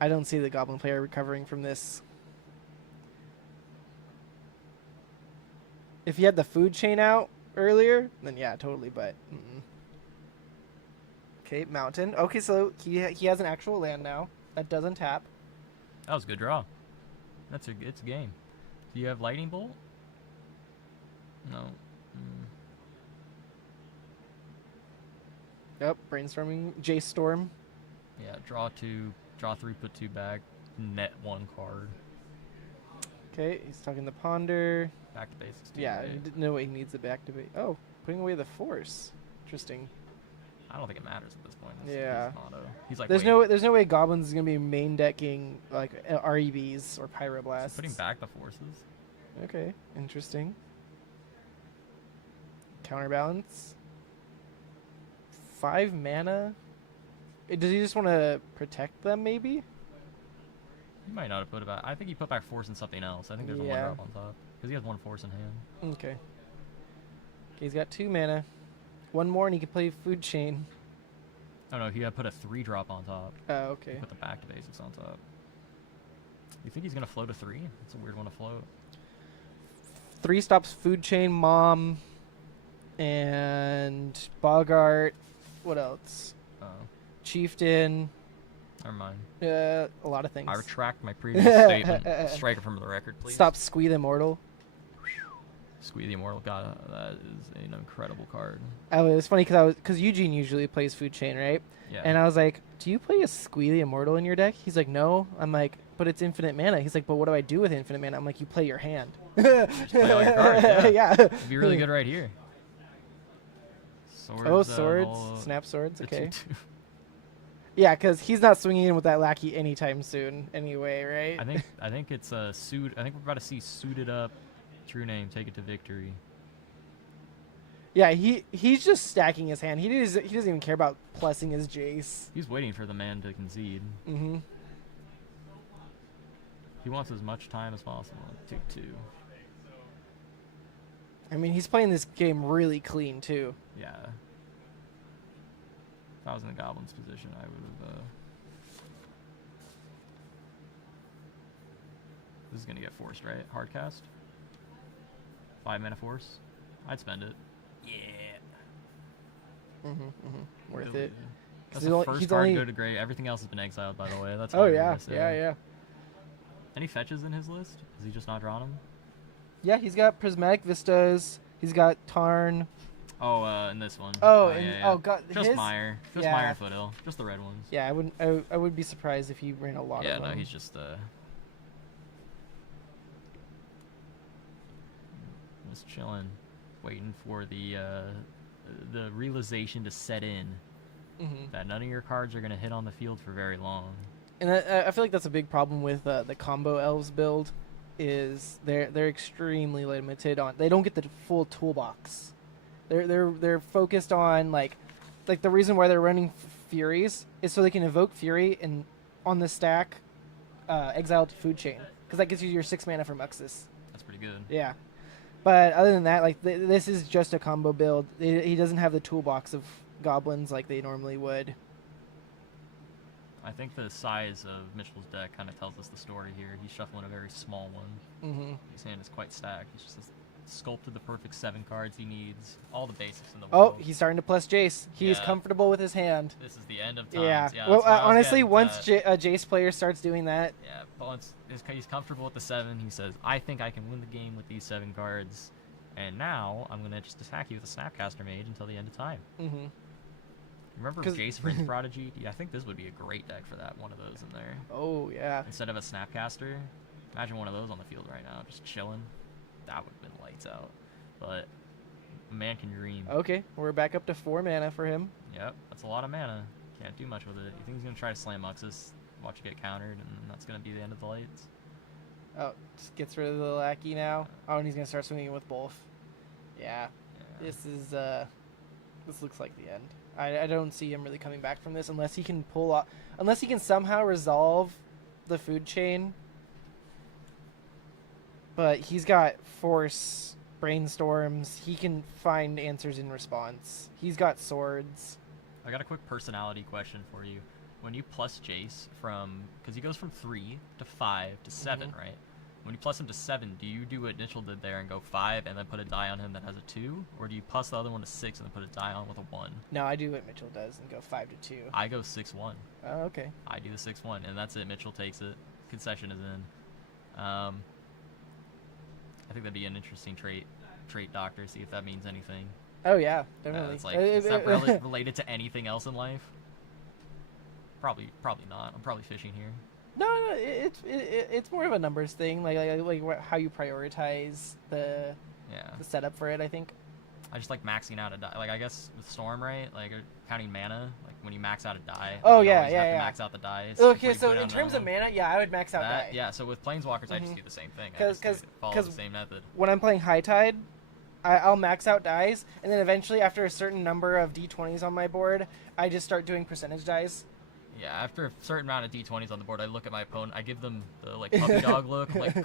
don't see the Goblin player recovering from this. If he had the food chain out earlier, then yeah, totally. But okay, Mountain. Okay, so he has an actual land now that doesn't tap. That was a good draw. It's a game. Do you have Lightning Bolt? No. Yep, brainstorming. Jace Storm. Yeah, draw 2, draw 3, put 2 back, net 1 card. Okay, he's talking the Ponder. Back to basics. Yeah, right? no way he needs it back to be. Oh, putting away the Force. Interesting. I don't think it matters at this point. He's Yeah. an auto. He's like, There's wait, no way Goblins is gonna be main decking like REBs or Pyroblasts. putting back the forces. Okay, interesting. Counterbalance. 5 mana. Does he just want to protect them? Maybe. He might not have put it back. I think he put back force in something else. I think there's a 1-drop on top because he has 1 force in hand. Okay. He's got 2 mana. 1 more and he can play Food Chain. Oh no, he had put a 3-drop on top. Oh, okay. He put the back to basics on top. You think he's gonna float a 3? It's a weird one to float. 3 stops Food Chain, Mom, and Bogart. What else? Oh, Chieftain. never mind. A lot of things. I retract my previous statement. Strike it from the record, please. Stop Squee the Immortal. Squee the Immortal. God, that is an incredible card. It was funny because Eugene usually plays Food Chain, right? Yeah. And I was like, "Do you play a Squee the Immortal in your deck?" He's like, "No." I'm like, "But it's infinite mana." He's like, "But what do I do with infinite mana?" I'm like, "You play your hand." Just play all your cards. Yeah. Yeah. It'd be really good right here. Swords, Oh, swords, all- snap swords. the Okay. 2/2. Yeah, because he's not swinging in with that lackey anytime soon, anyway, right? I think it's suit. I think we're about to see suited up. True name. Take it to victory. Yeah, he's just stacking his hand. He doesn't even care about plussing his Jace. He's waiting for the man to concede. Mm-hmm. He wants as much time as possible. 2/2. I mean, he's playing this game really clean too. Yeah. If I was in the Goblin's position, I would have. This is gonna get forced, right? Hard cast. 5 mana force. I'd spend it. Yeah. Worth it. That's he's the only- first he's card only- to go to grave. Everything else has been exiled, by the way. That's Oh all I'm yeah, gonna say. yeah. Any fetches in his list? Has he just not drawn them? Yeah, he's got Prismatic Vistas. He's got Tarn. Oh, in this one. Oh, yeah, and yeah. oh god, Just his. Meyer. Just yeah. Meyer and Foothill. Just the red ones. Yeah, I would be surprised if he ran a lot Yeah, of no, them. he's just chilling, waiting for the realization to set in Mhm. that none of your cards are gonna hit on the field for very long. And I feel like that's a big problem with the combo elves build, is they're extremely limited on. They don't get the full toolbox. They're focused on like the reason why they're running Furies is so they can evoke Fury and on the stack, exile to Food Chain, because that gives you your 6 mana from Muxus. That's pretty good. Yeah, but other than that, like this is just a combo build. He doesn't have the toolbox of goblins like they normally would. I think the size of Mitchell's deck kind of tells us the story here. He's shuffling a very small one. Mm-hmm. His hand is quite stacked. He's just sculpted the perfect 7 cards he needs. All the basics in the Oh, world. he's starting to plus Jace. He is Yeah. comfortable with his hand. This is the end of times. Yeah. Yeah, Well, that's what I was honestly, getting once at. a Jace player starts doing that, Yeah, but once he's comfortable with the 7, he says, I think I can win the game with these 7 cards, and now I'm going to just attack you with a Snapcaster Mage until the end of time. mm-hmm. Remember 'Cause- Jace Fringe Prodigy? Yeah, I think this would be a great deck for that, one of those in there. Oh yeah. Instead of a Snapcaster, imagine one of those on the field right now, just chilling. That would have been lights out. But a man can dream. Okay, we're back up to 4 mana for him. Yep, that's a lot of mana. Can't do much with it. You think he's going to try to slam Muxus, watch it get countered, and that's going to be the end of the lights? Oh, just gets rid of the lackey now. Oh, and he's gonna start swinging with both. Yeah, Yeah. this looks like the end. I don't see him really coming back from this unless he can unless he can somehow resolve the Food Chain. But he's got Force, Brainstorms. He can find answers in response. He's got swords. I got a quick personality question for you. When you plus Jace because he goes from 3 to 5 to 7, Mhm. right? When you plus him to 7, do you do what Mitchell did there and go 5 and then put a die on him that has a 2? Or do you plus the other one to 6 and then put a die on with a 1? No, I do what Mitchell does and go 5 to 2. I go 6-1. Oh, okay. I do the 6-1, and that's it. Mitchell takes it. Concession is in. I think that'd be an interesting trait doctor, see if that means anything. Oh yeah, definitely. It's like, is that related to anything else in life? Probably not. I'm probably fishing here. No, it's more of a numbers thing, like how you prioritize the Yeah. setup for it. I think. I just like maxing out a die. Like I guess with Storm, right? Like counting mana. Like when you max out a die. Oh, you yeah, always have yeah. to max out the die. It's Okay, pretty so good in on terms that of one. mana, yeah, I would max out That, die. yeah. So with Planeswalkers, I just Mhm. do the same thing. I just follow the same method. When I'm playing High Tide, I'll max out dies, and then eventually, after a certain number of d20s on my board, I just start doing percentage dies. Yeah, after a certain amount of d20s on the board, I look at my opponent. I give them the like puppy dog look. I'm like, come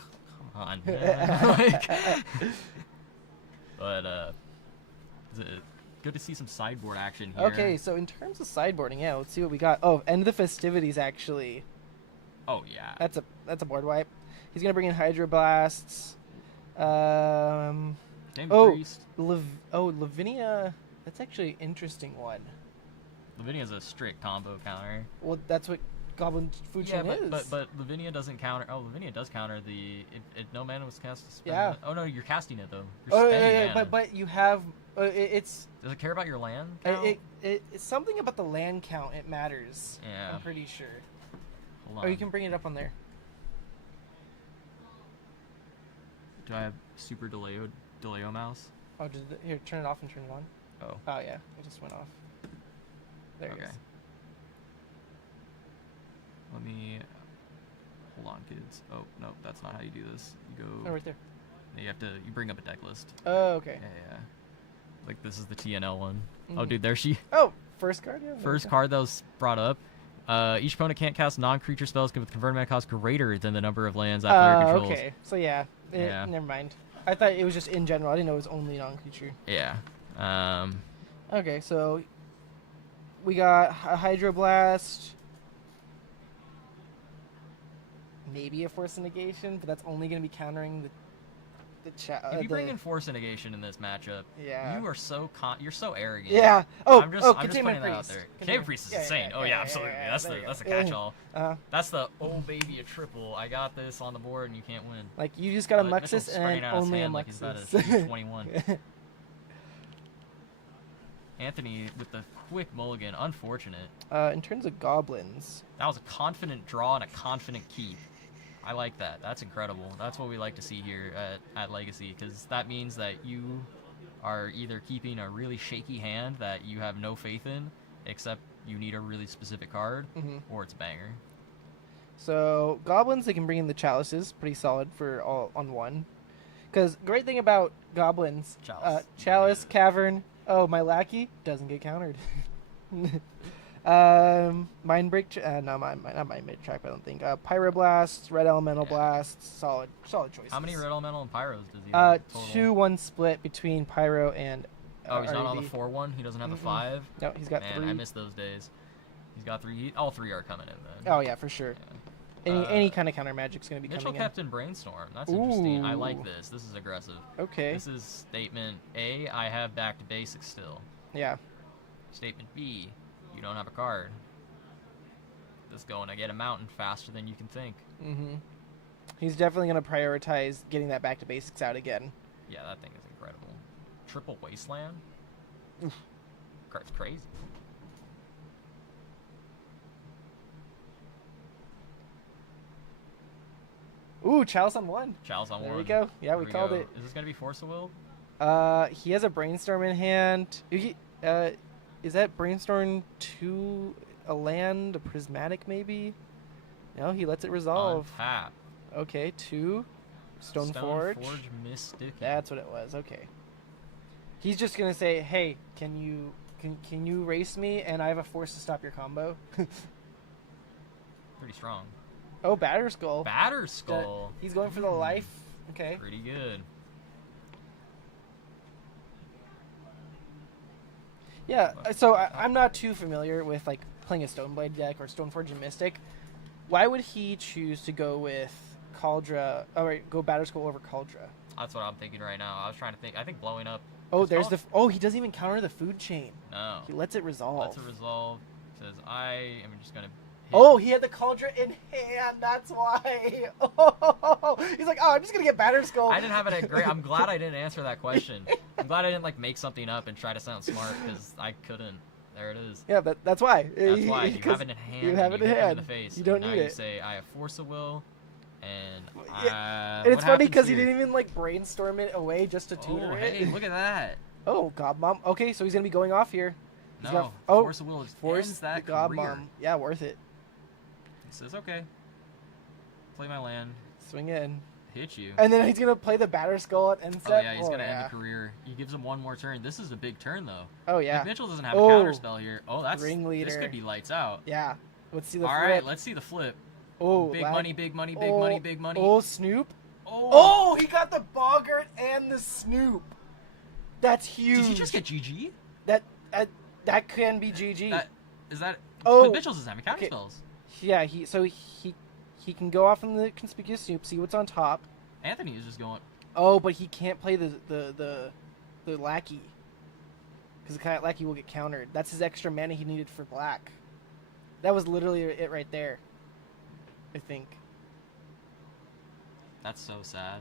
on, man. Like, but good to see some sideboard action here. Okay, so in terms of sideboarding, yeah, let's see what we got. Oh, end of the festivities, actually. Oh yeah. That's a board wipe. He's gonna bring in Hydroblasts. Game Oh, Priest. Lavinia. That's actually an interesting one. Lavinia's a strict combo counter. Well, that's what Goblin Food Yeah, Chain is. but Lavinia doesn't counter. Oh, Lavinia does counter the. If no mana was cast to spend. Yeah. Oh no, you're casting it though. You're Oh spending yeah, mana. but you have it's Does it care about your land? count? it's something about the land count. It matters. Yeah. I'm pretty sure. Hold Oh, you on. can bring it up on there. Do I have super Deleo mouse? Oh, here, turn it off and turn it on. Oh. Oh yeah, it just went off. There it Okay. is. Let me. Hold on, kids. Oh no, that's not how you do this. You go. Oh, right there. You have to. You bring up a deck list. Oh, okay. Yeah. Like this is the TNL one. Oh, Mhm. dude, there she. Oh, first card. Yeah. there we First go. card that was brought up. Each opponent can't cast non-creature spells with converted mana cost greater than the number of lands that player controls. Okay. So yeah. Yeah. Never mind. I thought it was just in general. I didn't know it was only non-creature. Yeah. Okay, so we got a Hydroblast. Maybe a Force Negation, but that's only going to be countering the If you bring in Force Negation in this matchup, Yeah. you are you're so arrogant. Yeah. Oh, I'm just oh, putting Containment that out Priest. there. Containment- Containment Priest is yeah, insane. Oh yeah, absolutely. That's there the you that's the go. catch-all. Uh-huh. That's the oh baby a triple. I got this on the board and you can't win. Like you just got a Mitchell's Muxus spraying and out his only a hand like he's about Muxus. to shoot 21. Anthony with the quick mulligan. Unfortunate. In terms of goblins, That was a confident draw and a confident keep. I like that. That's incredible. That's what we like to see here at Legacy, because that means that you are either keeping a really shaky hand that you have no faith in, except you need a really specific card, or it's a banger. so goblins they can bring in the chalices, pretty solid for all on one. Because great thing about goblins, chalice, cavern. Oh, my lackey doesn't get countered. Mind break. No, not mind mid track. I don't think. Pyroblasts, red elemental blasts. Solid choices. How many red elemental and pyros does he have? Total? 2-1 split between pyro and. Oh, he's not on the RED. 4-1. He doesn't have the 5. No, he's got Man, 3. I miss those days. He's got 3. All 3 are coming in then. Oh yeah, for sure. Any kind of counter magic's gonna be Mitchell coming kept in Brainstorm. That's interesting. I like Ooh. this. This is aggressive. in. Okay. This is statement A, I have back to basics still. Yeah. Statement B, you don't have a card. This going to get a mountain faster than you can think. He's definitely gonna prioritize getting that back to basics out again. Yeah, that thing is incredible. Triple Wasteland? Card's crazy. Ooh, chalice on 1. Chalice on There 1. we go. Yeah, we There called go. it. Is this going to be Force of Will? He has a brainstorm in hand. Is that brainstorm 2 a land, a prismatic maybe? No, he lets it resolve. Untap. Okay, 2 Stoneforge. Stoneforge Mystic. That's what it was. Okay. He's just gonna say, "Hey, can you race me? And I have a force to stop your combo." Pretty strong. Oh, Batter Skull. Batter Skull. He's going for the life. Okay. Pretty good. Yeah. So I'm not too familiar with like playing a Stoneblade deck or Stoneforge and Mystic. Why would he choose to go with Kaldra? Oh, right, go Batter Skull over Kaldra. That's what I'm thinking right now. I was trying to think. I think blowing up. Oh, It's there's called- the. Oh, he doesn't even counter the food chain. No. He lets it resolve. Let's resolve. Says I am just gonna. Hit. Oh, he had the Cauldron in hand. That's why. Oh, he's like, oh, I'm just gonna get Batter Skull. I didn't have it at great. I'm glad I didn't answer that question. I'm glad I didn't like make something up and try to sound smart because I couldn't. There it is. Yeah, that's why. That's why you have it in hand. You have and it in hit them hand. the face. You don't and now need you it. say I have Force of Will, and And it's what funny happens because he here? didn't even like brainstorm it away just to tutor Oh, it. hey, look at that. Oh, God Mom. Okay, so he's gonna be going off here. He's No, got- oh, Force of Will Force ends the that God career. Mom. Yeah, worth it. He says, okay, play my land, Swing in. hit you. And then he's gonna play the batter skull at end Oh step. yeah, he's gonna end the career. He gives him one more turn. This is a big turn though. Oh yeah. If Mitchell doesn't have a Oh. counter spell here, oh that's Ringleader. this could be lights out. Yeah. Let's see the All flip. right, let's see the flip. Oh, Big lag. money, big money, big Oh, money, big money. Oh, Snoop. Oh. Oh, he got the Boggart and the Snoop. That's huge. Did he just get GG? That can be GG. That is that. Oh, But Mitchell's doesn't have any counter okay. spells. Yeah, he can go off in the conspicuous Snoop, see what's on top. Anthony is just going. Oh, but he can't play the lackey. Because the lackey will get countered. That's his extra mana he needed for black. That was literally it right there. I think. That's so sad.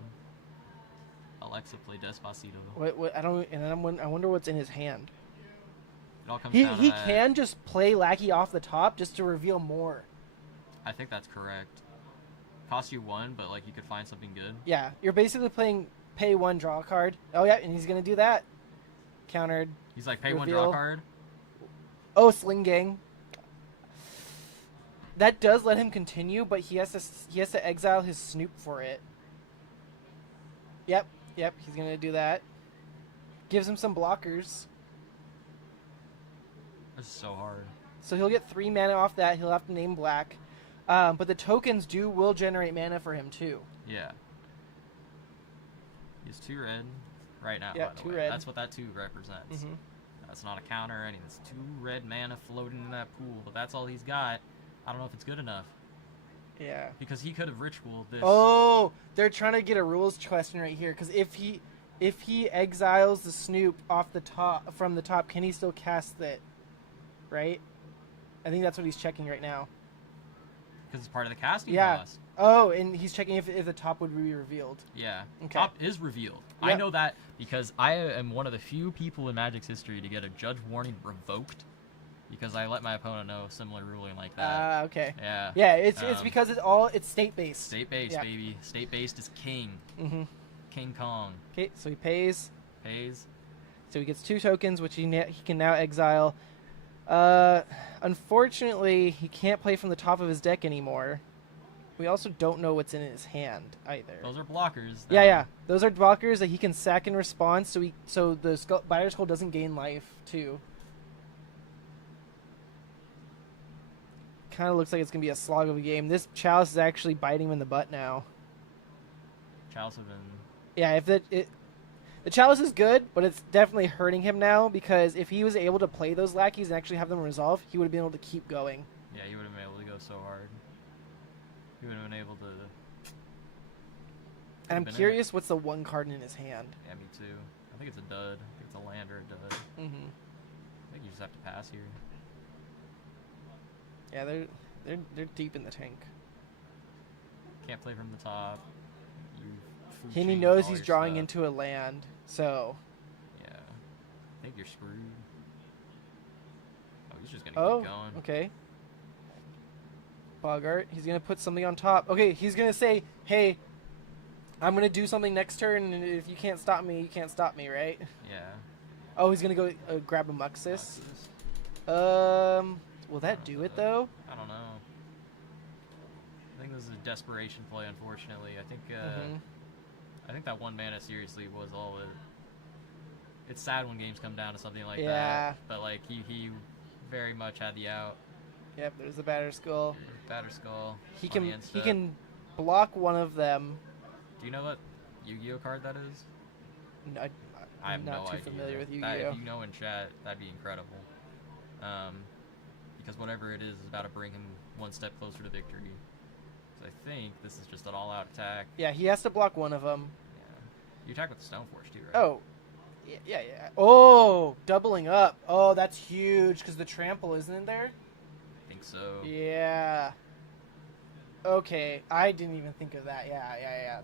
Alexa play Despacito. What I don't and I wonder what's in his hand. It all comes He down to he that. can just play lackey off the top just to reveal more. I think that's correct. Cost you one, but like you could find something good. Yeah, you're basically playing pay one, draw a card. Oh yeah, and he's gonna do that. Countered. He's like, pay one, draw Reveal. a card. Oh, Sling Gang. That does let him continue, but he has to exile his Snoop for it. Yep, he's gonna do that. Gives him some blockers, This is so hard. so he'll get 3 mana off that. He'll have to name black, but the tokens will generate mana for him too. Yeah. He's 2 red right now. Yeah, by the 2 way. red. That's what that 2 represents. Mhm. That's not a counter or anything. It's 2 red mana floating in that pool, but that's all he's got. I don't know if it's good enough Yeah. because he could have ritualed this. Oh, they're trying to get a rules question right here because if he exiles the Snoop off the top from the top, can he still cast it? Right. I think that's what he's checking right now. Because it's part of the casting Yeah. cost. Oh, and he's checking if the top would be revealed. Yeah. Okay. Top is revealed. I Yep. know that because I am one of the few people in Magic's history to get a judge warning revoked because I let my opponent know a similar ruling like that. Okay. Yeah. Yeah, it's Um, because it's state based. State-based, Yeah. baby. State-based is king. Mm-hmm. King Kong. Okay, so he pays. Pays. So he gets 2 tokens, which he can now exile. Unfortunately, he can't play from the top of his deck anymore. We also don't know what's in his hand either. Those are blockers. Yeah. Those are blockers that he can sack in response, so the Biter Skull doesn't gain life too. Kind of looks like it's gonna be a slog of a game. This Chalice is actually biting him in the butt now. Chalice have been. Yeah, if the Chalice is good, but it's definitely hurting him now because if he was able to play those lackeys and actually have them resolve, he would have been able to keep going. Yeah, he would have been able to go so hard. He would have been able to. And I'm been curious what's the one card in his hand. Yeah, me too. I think it's a dud. I think it's a land or a dud. Mm-hmm. I think you just have to pass here. Yeah, they're deep in the tank. Can't play from the top. You food And he chain knows all he's your drawing stuff. into a land, so. Yeah. I think you're screwed. Oh, he's just gonna Oh, keep going. okay. Boggart, he's gonna put something on top. Okay, he's gonna say, "Hey, I'm gonna do something next turn, and if you can't stop me, you can't stop me, right?" Yeah. Oh, he's gonna go grab a Muxus. Will that do it though? I don't know. I think this is a desperation play, unfortunately. I think Mhm. I think that 1 mana seriously was all it. It's sad when games come down to something like Yeah. that. But like he very much had the out. Yep, there's the Batter Skull. Batter Skull. He on can the end he step. can block one of them. Do you know what Yu-Gi-Oh card that is? I, I have I'm no not too idea. familiar with That, Yu-Gi-Oh. if you know in chat, that'd be incredible. Because whatever it is about to bring him 1 step closer to victory. So I think this is just an all-out attack. Yeah, he has to block one of them. Yeah. You attack with the Stoneforge too, right? Oh, yeah. Oh, doubling up. Oh, that's huge because the trample isn't in there. I think so. Yeah. Okay, I didn't even think of that. Yeah.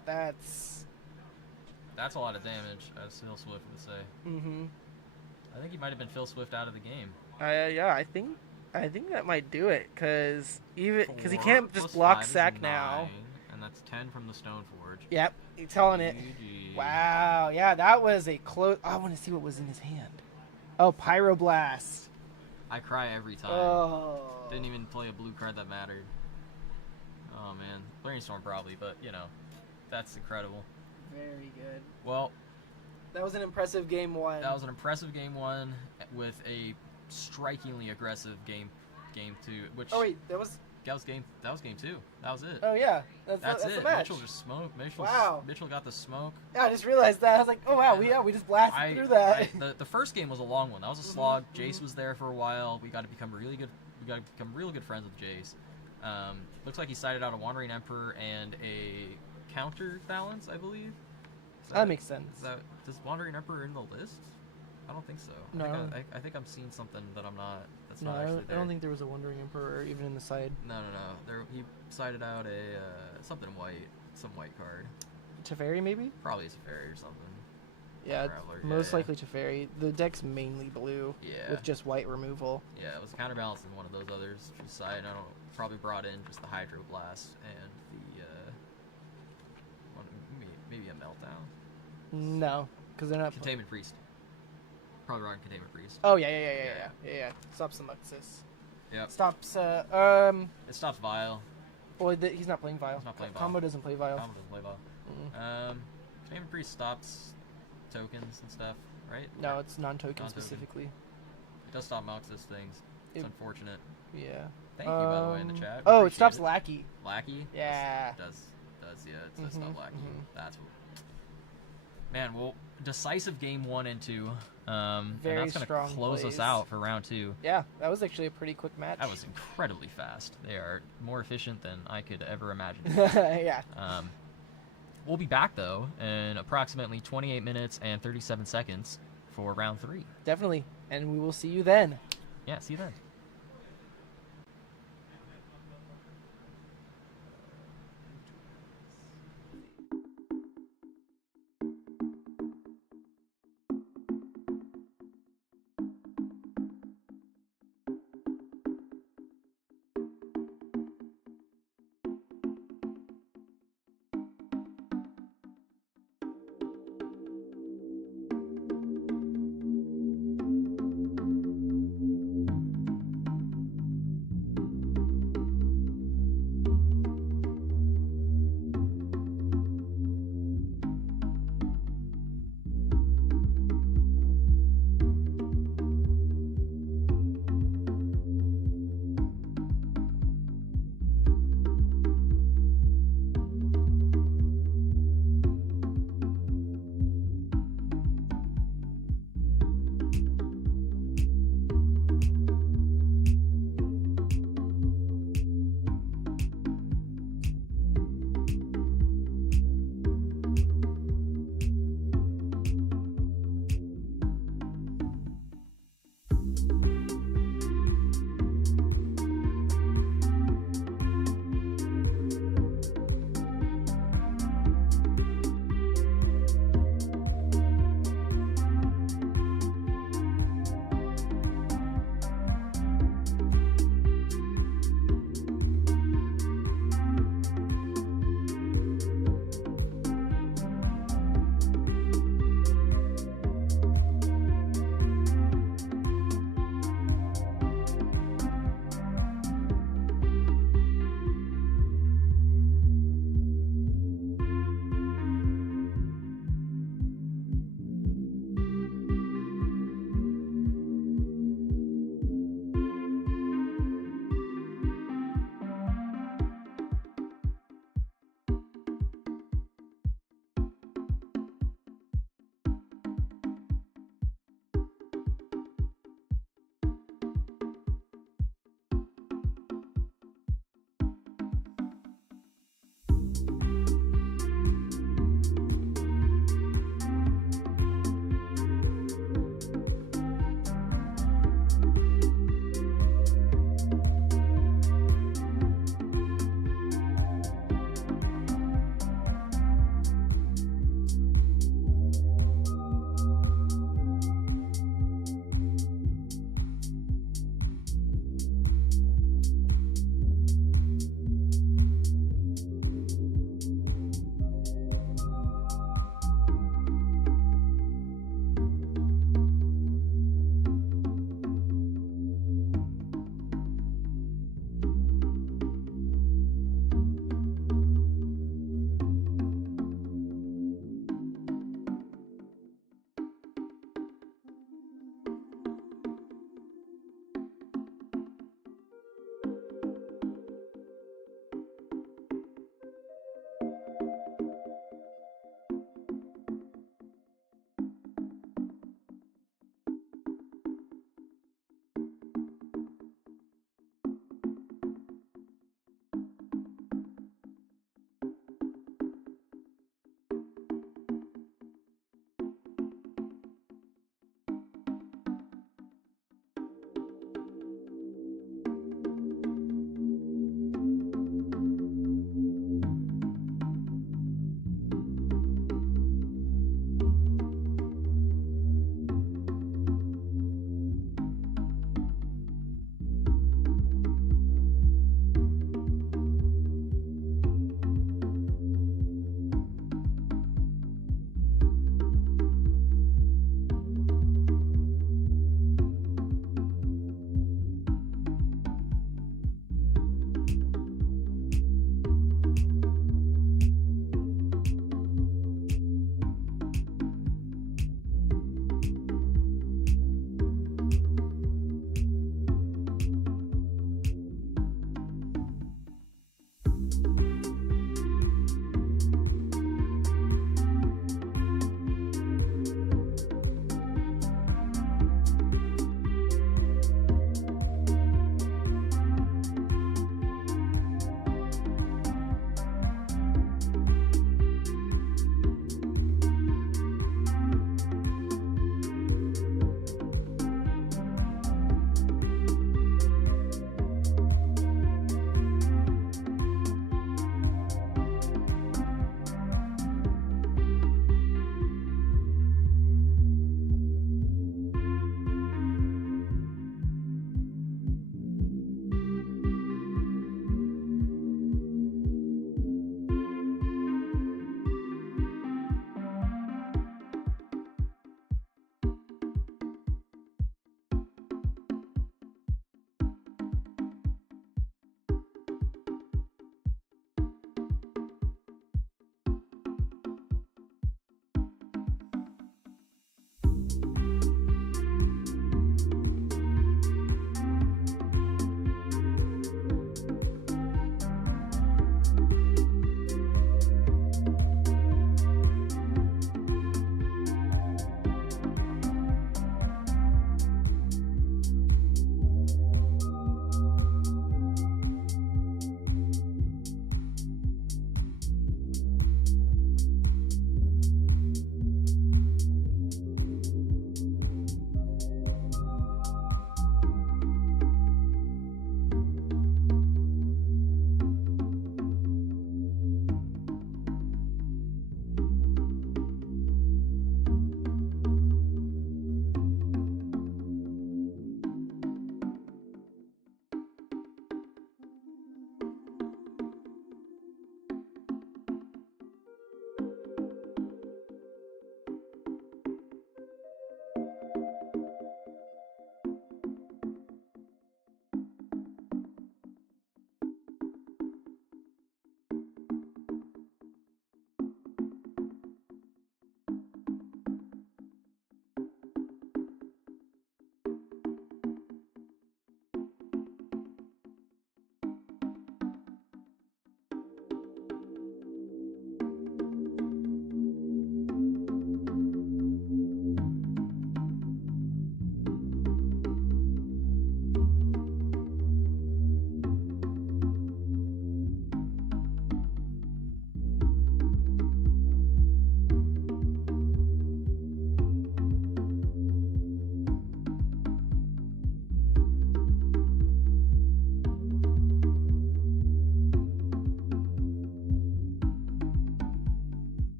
That's a lot of damage, as Phil Swift would say. Mm-hmm. I think he might have been Phil Swift out of the game. Yeah, I think that might do it because he 4 can't just plus block 5 is sack now. 9, and that's 10 10 from the Stone Forge. Yep, you're telling it. GG. Wow, yeah, that was a close. I want to see what was in his hand. Oh, Pyroblast. I cry every time. Oh. Didn't even play a blue card that mattered. Oh man, Brainstorm probably, but you know, that's incredible. Very good. Well, that was an impressive game one. That was an impressive game one with a strikingly aggressive game two. Which that was game two. That was it. Oh yeah, that's it. the match. Mitchell just smoked. Mitchell got the smoke. Yeah, I just realized that. I was like, oh wow, we just blasted through that. The first game was a long one. That was a slog. Jace was there for a while. We got to become really good. We got to become really good friends with Jace. Looks like he sided out a Wandering Emperor and a counterbalance, I believe. That makes sense. Does Wandering Emperor in the list? I don't think so. No. I think I'm seeing something that I'm not. That's no, not actually there. I don't think there was a Wandering Emperor even in the side. No. He sided out a something white, some white card. Teferi maybe? Probably a Teferi or something. Yeah, most likely Teferi. The deck's mainly blue. Yeah. With just white removal. Yeah, it was counterbalancing one of those others. Side, I don't probably brought in just the Hydro Blast and the maybe a Meltdown. No, because they're not. Containment Priest. Probably wrong. Containment Priest. Oh yeah. Stops the Muxus. Yep. Stops. It stops Vile. Well, he's not playing Vile. He's not playing Vile. Combo doesn't play Vile. Combo doesn't play Vile. Containment Priest stops tokens and stuff, right? No, it's non-token specifically. It does stop Muxus things. It's unfortunate. Yeah. Thank you, by the way, in the chat. Oh, it stops Lackey. Lackey? Yeah. It does, yeah. It does stop Lackey. That's what... Man, well, decisive game 1 and 2. And that's going to close us out for round 2. Yeah, that was actually a pretty quick match. That was incredibly fast. They are more efficient than I could ever imagine. Yeah. We'll be back, though, in approximately 28 minutes and 37 seconds for round 3. Definitely. And we will see you then. Yeah, see you then.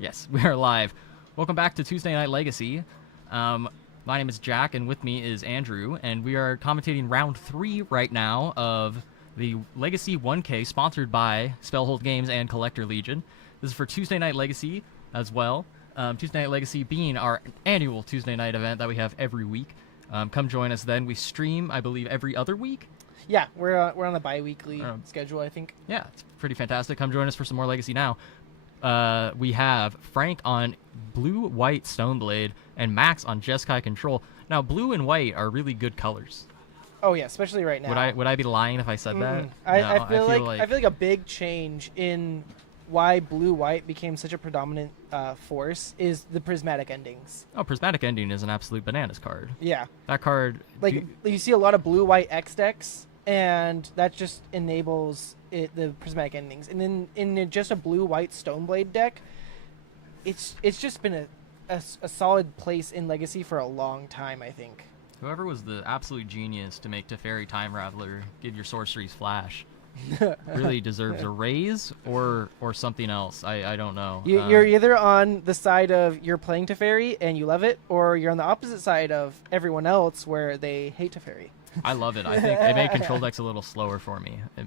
Yes, we are live. Welcome back to Tuesday Night Legacy. My name is Jack, and with me is Andrew, and we are commentating round 3 right now of the Legacy 1K, sponsored by Spellhold Games and Collector Legion. This is for Tuesday Night Legacy as well. Tuesday Night Legacy being our annual Tuesday night event that we have every week. Come join us then. We stream, I believe, every other week. Yeah, we're on a bi-weekly schedule, I think. Yeah, it's pretty fantastic. Come join us for some more Legacy now. We have Frank on blue-white Stoneblade and Max on Jeskai Control. Now, blue and white are really good colors. Oh yeah, especially right now. Would I be lying if I said that? I feel like a big change in why blue-white became such a predominant force is the prismatic endings. Oh, prismatic ending is an absolute bananas card. Yeah. That card... Like, you see a lot of blue-white X decks, and that just enables the prismatic endings. And then in just a blue-white Stoneblade deck, it's just been a solid place in Legacy for a long time, I think. Whoever was the absolute genius to make Teferi Time Raveler give your sorceries flash really deserves a raise or something else. I don't know. You're either on the side of you're playing Teferi and you love it, or you're on the opposite side of everyone else where they hate Teferi. I love it. I think it made control decks a little slower for me. It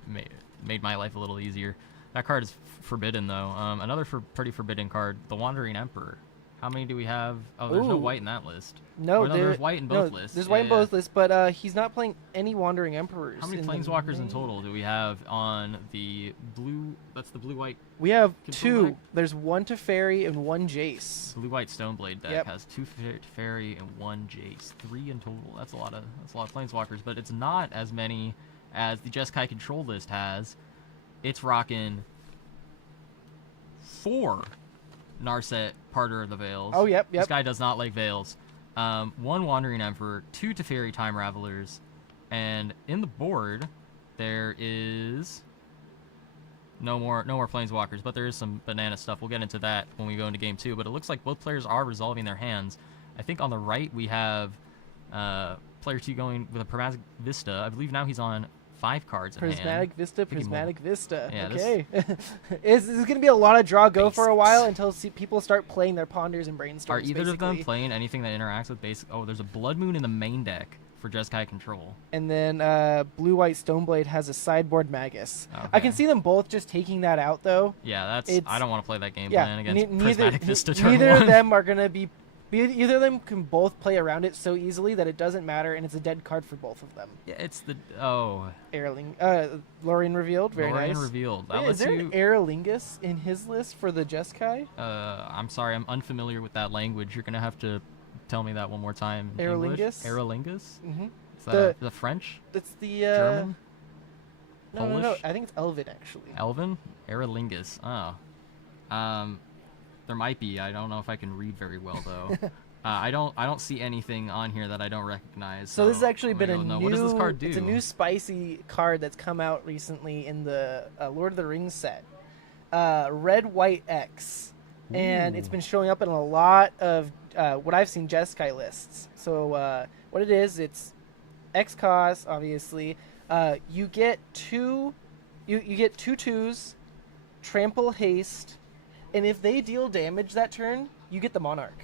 made my life a little easier. That card is forbidden, though. Another pretty forbidden card, the Wandering Emperor. How many do we have? Oh, there's no white in that list. No, there's white in both lists. There's white in both lists, but he's not playing any Wandering Emperors. How many Planeswalkers in total do we have on the blue? That's the blue-white. We have two. Deck? There's one Teferi and one Jace. Blue-white Stoneblade deck has 2 Teferi and 1 Jace. 3 in total. That's a lot of Planeswalkers, but it's not as many as the Jeskai Control list has. It's rocking 4 Narset Parter of the Veils. Oh, yep. This guy does not like Veils. 1 Wandering Emperor, 2 Teferi Time Ravelers, and in the board there is no more Planeswalkers, but there is some banana stuff. We'll get into that when we go into game 2, but it looks like both players are resolving their hands. I think on the right we have player 2 going with a Prismatic Vista. I believe now he's on 5 cards in hand. Prismatic Vista. Yeah, okay. This is going to be a lot of draw go for a while until people start playing their Ponders and Brainstorms. Are either of them playing anything that interacts with basic? Oh, there's a Blood Moon in the main deck for Jeskai Control. And then Blue-White Stoneblade has a sideboard Magus. Okay. I can see them both just taking that out, though. Yeah, I don't want to play that game plan against Prismatic Vista turn Neither 1. of them are going to be... Either of them can both play around it so easily that it doesn't matter, and it's a dead card for both of them. Yeah, it's the... Lorien Revealed, very nice. Lorien Revealed. Is there an Aerolingus in his list for the Jeskai? I'm sorry, I'm unfamiliar with that language. You're going to have to tell me that one more time. Aerolingus? Aerolingus? Mm-hmm. Is that the French? It's the... German? Polish? No. I think it's Elven, actually. Elven? Aerolingus. Oh. There might be. I don't know if I can read very well though. I don't see anything on here that I don't recognize. So this has actually been a new. What does this card do? It's a new spicy card that's come out recently in the Lord of the Rings set. Red White X, and it's been showing up in a lot of what I've seen Jeskai lists. So what it is, it's X cost obviously. You get two 2/2s, trample haste. And if they deal damage that turn, you get the Monarch.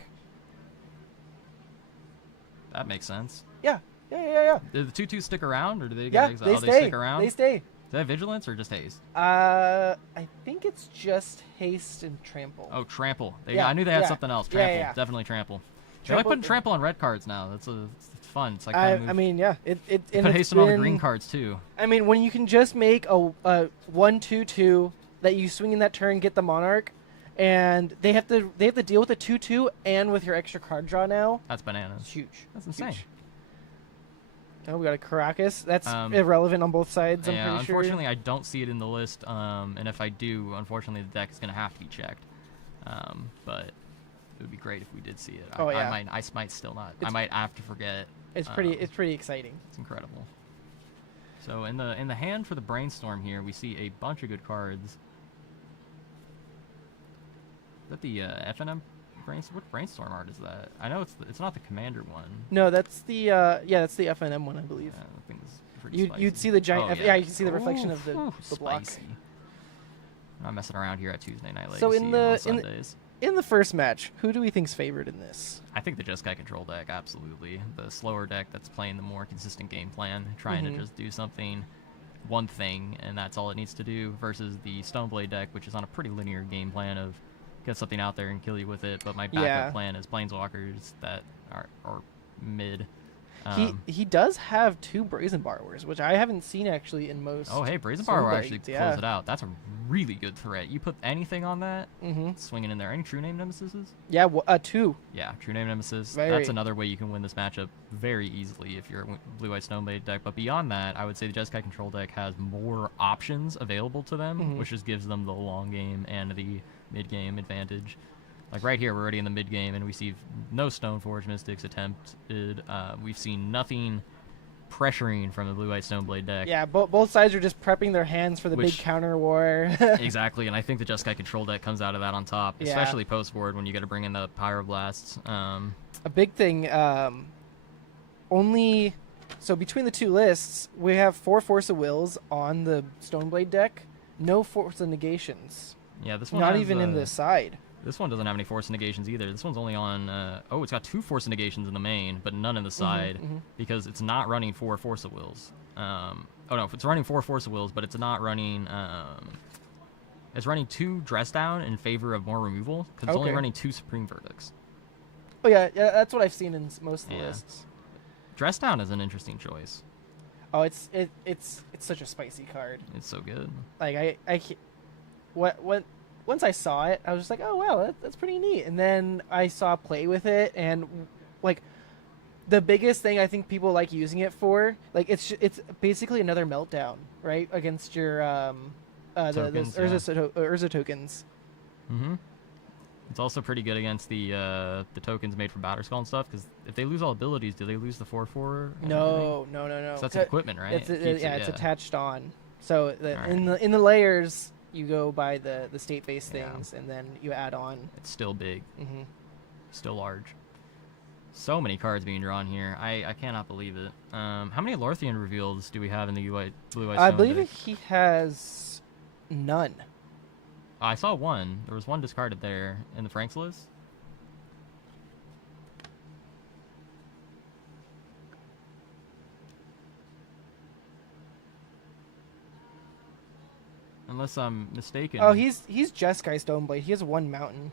That makes sense. Yeah. Do the 2/2 stick around, or do they get exiled? They stay. They stick around? They stay. Is that Vigilance or just Haste? I think it's just Haste and Trample. Oh, Trample. I knew they had something else. Trample. Yeah. Definitely Trample. They like putting Trample on red cards now. It's fun. It's like I mean, yeah. Put Haste on all the green cards, too. I mean, when you can just make a 1/2/2 that you swing in that turn, get the Monarch, and they have to deal with a 2/2 and with your extra card draw now. That's bananas. It's huge. That's insane. Huge. Oh, we got a Caracas. That's irrelevant on both sides. I'm pretty sure. Unfortunately, I don't see it in the list. And if I do, unfortunately, the deck is going to have to be checked. But it would be great if we did see it. I might still not. I might have to forget. It's pretty exciting. It's incredible. So in the hand for the Brainstorm here, we see a bunch of good cards. Is that the FNM what Brainstorm art is that? I know it's not the Commander one. No, that's the that's the FNM one, I believe. Yeah, I think it's pretty spicy. You'd see the giant. Oh, yeah. You can see the reflection of the block. Spicy. I'm not messing around here at Tuesday Night Legacy So in the on Sundays. in the first match, who do we think's favored in this? I think the Jeskai control deck, absolutely. The slower deck that's playing the more consistent game plan, trying to just do something, one thing, and that's all it needs to do, versus the Stoneblade deck, which is on a pretty linear game plan of get something out there and kill you with it, but my backup plan is Planeswalkers that are mid. He does have 2 Brazen Borrowers, which I haven't seen actually in most. Oh, hey, Brazen Borrower actually Stoneblades, close it out. That's a really good threat. You put anything on that, swinging in there. Any True Name Nemesises? Yeah, 2. Yeah, True Name Nemesis. Very. That's another way you can win this matchup very easily if you're a Blue-White Stoneblade deck. But beyond that, I would say the Jeskai control deck has more options available to them, which just gives them the long game and the mid-game advantage. Like right here, we're already in the mid-game, and we see no Stoneforge Mystics attempted. We've seen nothing pressuring from the Blue-White Stoneblade deck. Yeah, both sides are just prepping their hands for the big counter war. Exactly, and I think the Jeskai control deck comes out of that on top, especially post-board when you got to bring in the Pyroblasts. A big thing, so between the 2 lists, we have 4 Force of Wills on the Stoneblade deck, no Force of Negations. Yeah, this one not has, even in the side. This one doesn't have any Force Negations either. This one's only on... it's got 2 Force Negations in the main, but none in the side, because it's not running 4 Force of Wills. It's running 4 Force of Wills, but it's not running... it's running 2 Dress Down in favor of more removal, because it's only running 2 Supreme Verdicts. Oh, yeah, that's what I've seen in most of the lists. Dress Down is an interesting choice. Oh, it's such a spicy card. It's so good. Like, once I saw it, I was just like, oh, wow, that's pretty neat. And then I saw play with it, and, like, the biggest thing I think people like using it for, like, it's basically another Meltdown, right, against your, tokens, the Urza tokens. Mm-hmm. It's also pretty good against the tokens made from Batterskull and stuff, because if they lose all abilities, do they lose the 4/4? No. So that's equipment, right? It's attached on. So in the layers... You go by the state-based things, and then you add on. It's still big. Still large. So many cards being drawn here. I cannot believe it. How many Lorthian reveals do we have in the Blue-White I Stone believe deck? he has none. I saw one. There was one discarded there in the Franks list. Unless I'm mistaken. Oh, he's Jeskai Stoneblade. He has 1 mountain.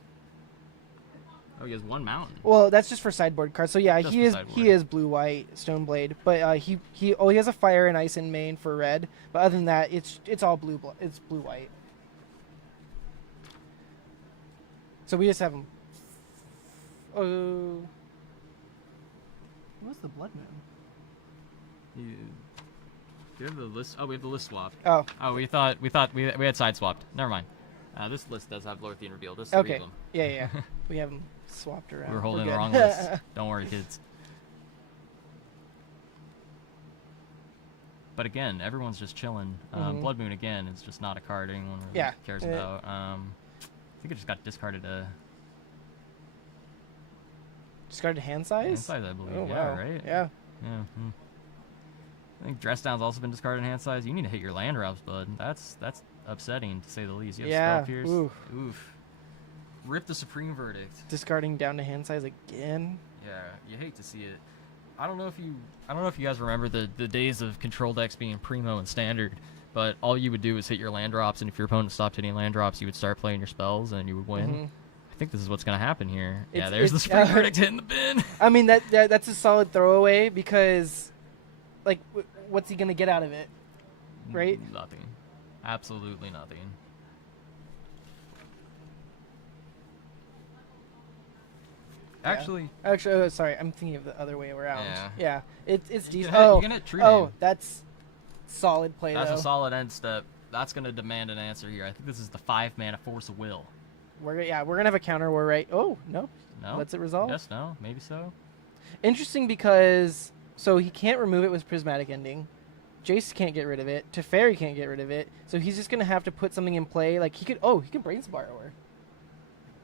Oh, he has 1 mountain. Well, that's just for sideboard cards. So yeah, Just he for is sideboard. blue-white Stoneblade, but he has a fire and ice in main for red. But other than that, it's all it's blue-white. So we just have him. Oh, what's the Blood Moon? Do you have the list? Oh, we have the list swapped. Oh, we thought we had side swapped. Never mind. This list does have Lorthian reveal. There's 3 okay. of them. Yeah. We have them swapped around. We were holding We're the wrong good. list. Don't worry, kids. But again, everyone's just chilling. Blood Moon again is just not a card anyone really cares about. I think it just got discarded. Discarded hand size. Hand size, I believe. Oh, yeah, wow. right. Yeah. Yeah. I think Dress Down's also been discarded in hand size. You need to hit your land drops, bud. That's upsetting to say the least. You have Spell Pierce. Oof. Rip the Supreme Verdict. Discarding down to hand size again. Yeah, you hate to see it. I don't know if you guys remember the days of control decks being primo and standard, but all you would do is hit your land drops, and if your opponent stopped hitting land drops, you would start playing your spells and you would win. I think this is what's going to happen here. There's the Supreme Verdict hitting the bin. I mean that's a solid throwaway because, like, what's he gonna get out of it, right? Nothing. Absolutely nothing. Actually, sorry, I'm thinking of the other way around. Yeah. It's you decent. can hit True Name. That's solid play. That's though. a solid end step. That's going to demand an answer here. I think this is the 5-mana Force of Will. We're gonna have a counter war, right? Oh no. No. Lets it resolve. Yes. No. Maybe so. Interesting because he can't remove it with Prismatic Ending. Jace can't get rid of it. Teferi can't get rid of it. So he's just gonna have to put something in play. Like he can Brains Borrower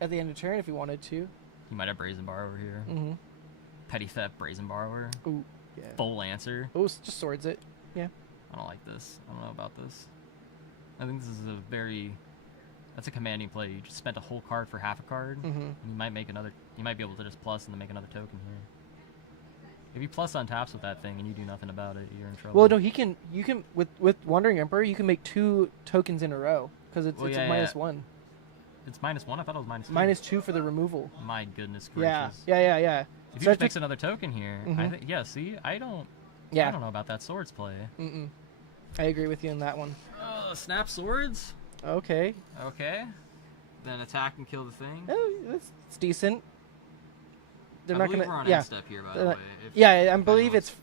at the end of turn if he wanted to. He might have Brazen Borrower here. Petty Theft Brazen Borrower. Ooh, yeah. Full answer. Oh, just swords it. Yeah. I don't like this. I don't know about this. I think this is a very That's a commanding play. You just spent a whole card for half a card. Mm-hmm. And you might make another. You might be able to just plus and then make another token here. If you plus on taps with that thing and you do nothing about it, you're in trouble. Well, no, he can. You can with Wandering Emperor. You can make 2 tokens in a row because it's Well, a yeah, -1. It's -1. I thought it was -2. -2 for the removal. My goodness Yeah, gracious. yeah. If you Start just mix another token here, I Mhm. think. Yeah. See, I don't Yeah. know about that swords play. Mm-mm. I agree with you on that one. Snap swords. Okay. Okay. Then attack and kill the thing. It's decent. They're I not believe gonna. we're on Yeah. end step here, by the way. If Yeah, I anyone believe wants-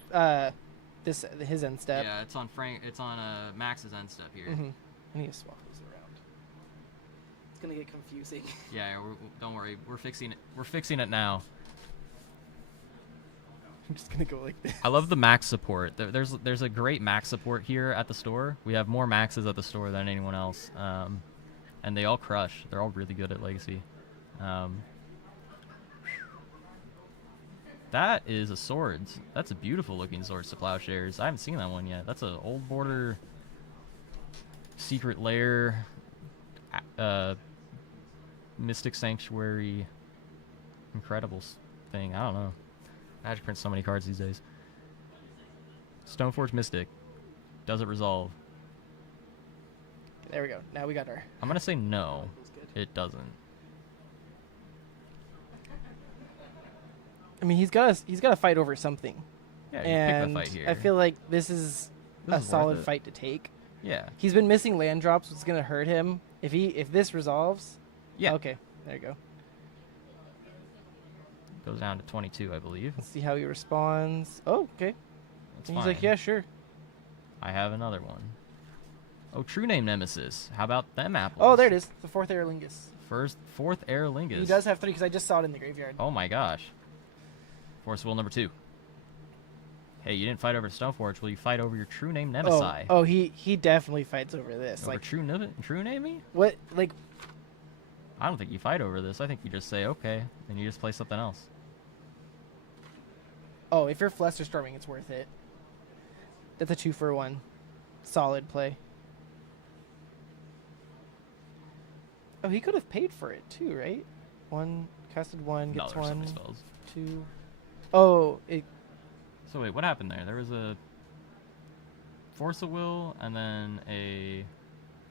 it's his end step. Yeah, it's on Frank. It's on Max's end step here. Mm-hmm. I need to swap these around. It's gonna get confusing. Yeah, don't worry. We're fixing it. We're fixing it now. I'm just gonna go like this. I love the max support. There's a great max support here at the store. We have more maxes at the store than anyone else, and they all crush. They're all really good at Legacy. That is a swords. That's a beautiful looking swords to plowshares. I haven't seen that one yet. That's an old border secret lair Mystic Sanctuary incredible thing. I don't know. Magic prints so many cards these days. Stoneforge Mystic. Does it resolve? There we go. Now we got our. I'm gonna say no. Feels good. It doesn't. I mean, he's got to fight over something. Yeah, you And pick the fight here. I feel like this is This a is worth solid it. fight to take. Yeah. He's been missing land drops, which is gonna hurt him. If this resolves. Yeah. Okay. There you go. Goes down to 22, I believe. Let's see how he responds. Oh, okay. That's And fine. he's like, yeah, sure. I have another one. Oh, True Name Nemesis. How about them apples? Oh, there it is. The 4th Aerlingus. Fourth Aerlingus. He does have 3 because I just saw it in the graveyard. Oh my gosh. Force Will number 2. Hey, you didn't fight over Stoneforge. Will you fight over your True Name Nemesis? Oh, he definitely fights over this. Over Like True Name me? what? Like I don't think you fight over this. I think you just say okay, and you just play something else. oh, if you're Flusterstorming, it's worth it. That's a 2-for-1. Solid play. Oh, he could have paid for it too, right? Casted 1 No, gets there's so many 1, spells. 2. Oh, it. So wait, what happened there? There was a Force of Will and then a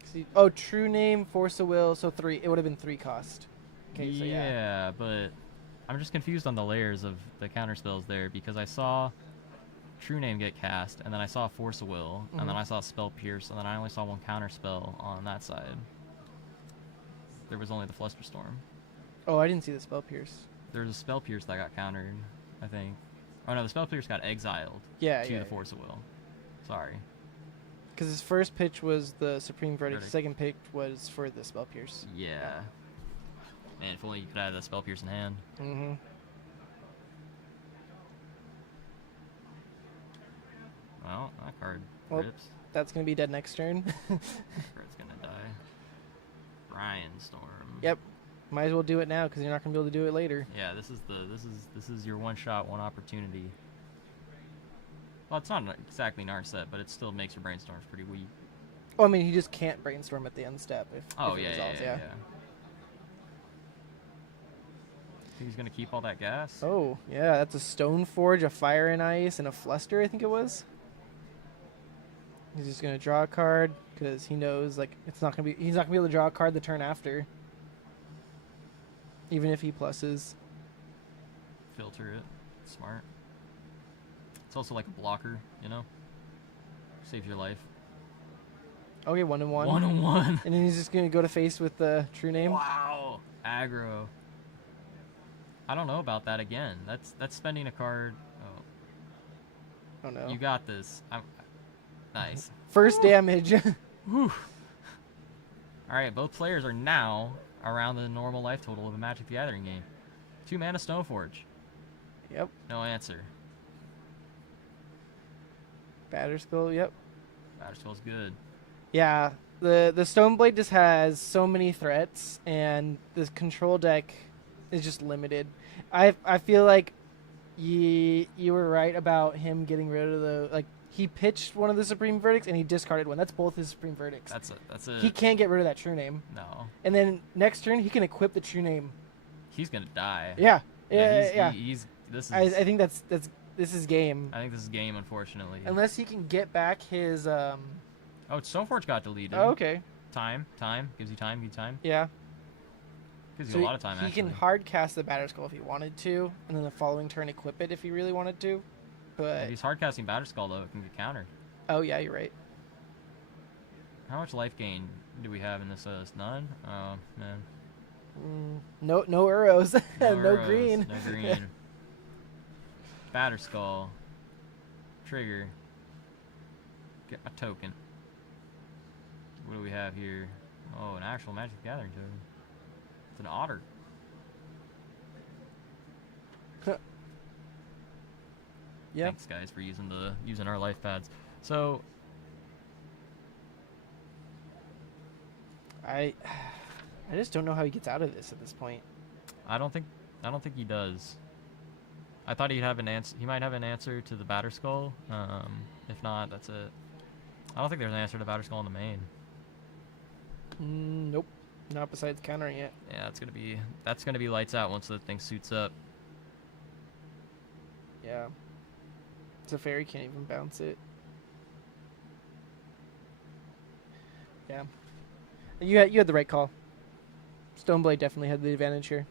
See, oh, True Name, Force of Will, so 3. It would have been 3 cost. Okay, so yeah. yeah, but I'm just confused on the layers of the counter spells there because I saw True Name get cast, and then I saw Force of Will, and then Mhm. I saw Spell Pierce, and then I only saw one counter spell on that side. There was only the Flusterstorm. Oh, I didn't see the Spell Pierce. There's a Spell Pierce that got countered, I think. Oh no, the Spell Pierce got exiled Yeah, to yeah. the Force of Will. Sorry. Because his first pitch was the Supreme Verdict. Verdict. Second pitch was for the Spell Pierce. Yeah. Man, if only you could have that Spell Pierce in hand. Mm-hmm. Well, that card Well, rips. That's gonna be dead next turn. That card's gonna die. Brian Storm. Yep. Might as well do it now because you're not gonna be able to do it later. Yeah, this is your one shot, one opportunity. Well, it's not exactly Narset, but it still makes your brainstorms pretty weak. Oh, I mean, he just can't brainstorm at the end step if. Oh if it yeah, resolves, yeah. Think he's gonna keep all that gas? Oh yeah, that's a Stoneforge, a Fire and Ice, and a Fluster. I think it was. He's just gonna draw a card because he knows like it's not gonna be. He's not gonna be able to draw a card the turn after. Even if he pluses. Filter it. Smart. It's also like a blocker, you know? Saves your life. Okay, 1-1. 1-on-1. And then he's just gonna go to face with the True Name. Wow. Aggro. I don't know about that again. That's spending a card. Oh, Oh no. you got this. Nice. First damage. Whew. All right, both players are now around the normal life total of a Magic the Gathering game. 2 mana Stoneforge. Yep. No answer. Batterskull. Yep. Batterskull's good. Yeah. The Stoneblade just has so many threats, and the control deck is just limited. I feel like You were right about him getting rid of the like. He pitched one of the supreme verdicts and he discarded one. That's both his supreme verdicts. That's it. He can't get rid of that true name. No. And then next turn he can equip the true name. He's gonna die. Yeah. He's this is. I think this is game. I think this is game, unfortunately. Unless he can get back his Oh, Stoneforge got deleted. Oh, okay. Time gives you time. Yeah. Gives you a lot of time. He actually. can hard cast the Batter Skull if he wanted to, and then the following turn equip it if he really wanted to. But If he's hard casting Batter Skull though, it can get countered. oh yeah, you're right. How much life gain do we have in this? None. Oh man. No arrows. No arrows, green. No green. Batter Skull. Trigger. Get a token. What do we have here? Oh, an actual Magic the Gathering token. It's an otter. Yeah. Thanks, guys, for using our life pads. So I just don't know how he gets out of this at this point. I don't think he does. I thought he'd have an answer. He might have an answer to the Batter Skull. If not, that's it. I don't think there's an answer to Batter Skull in the main. Nope. Not besides countering it. Yeah, that's gonna be lights out once the thing suits up. Yeah. Teferi can't even bounce it. Yeah. You had the right call. Stoneblade definitely had the advantage here.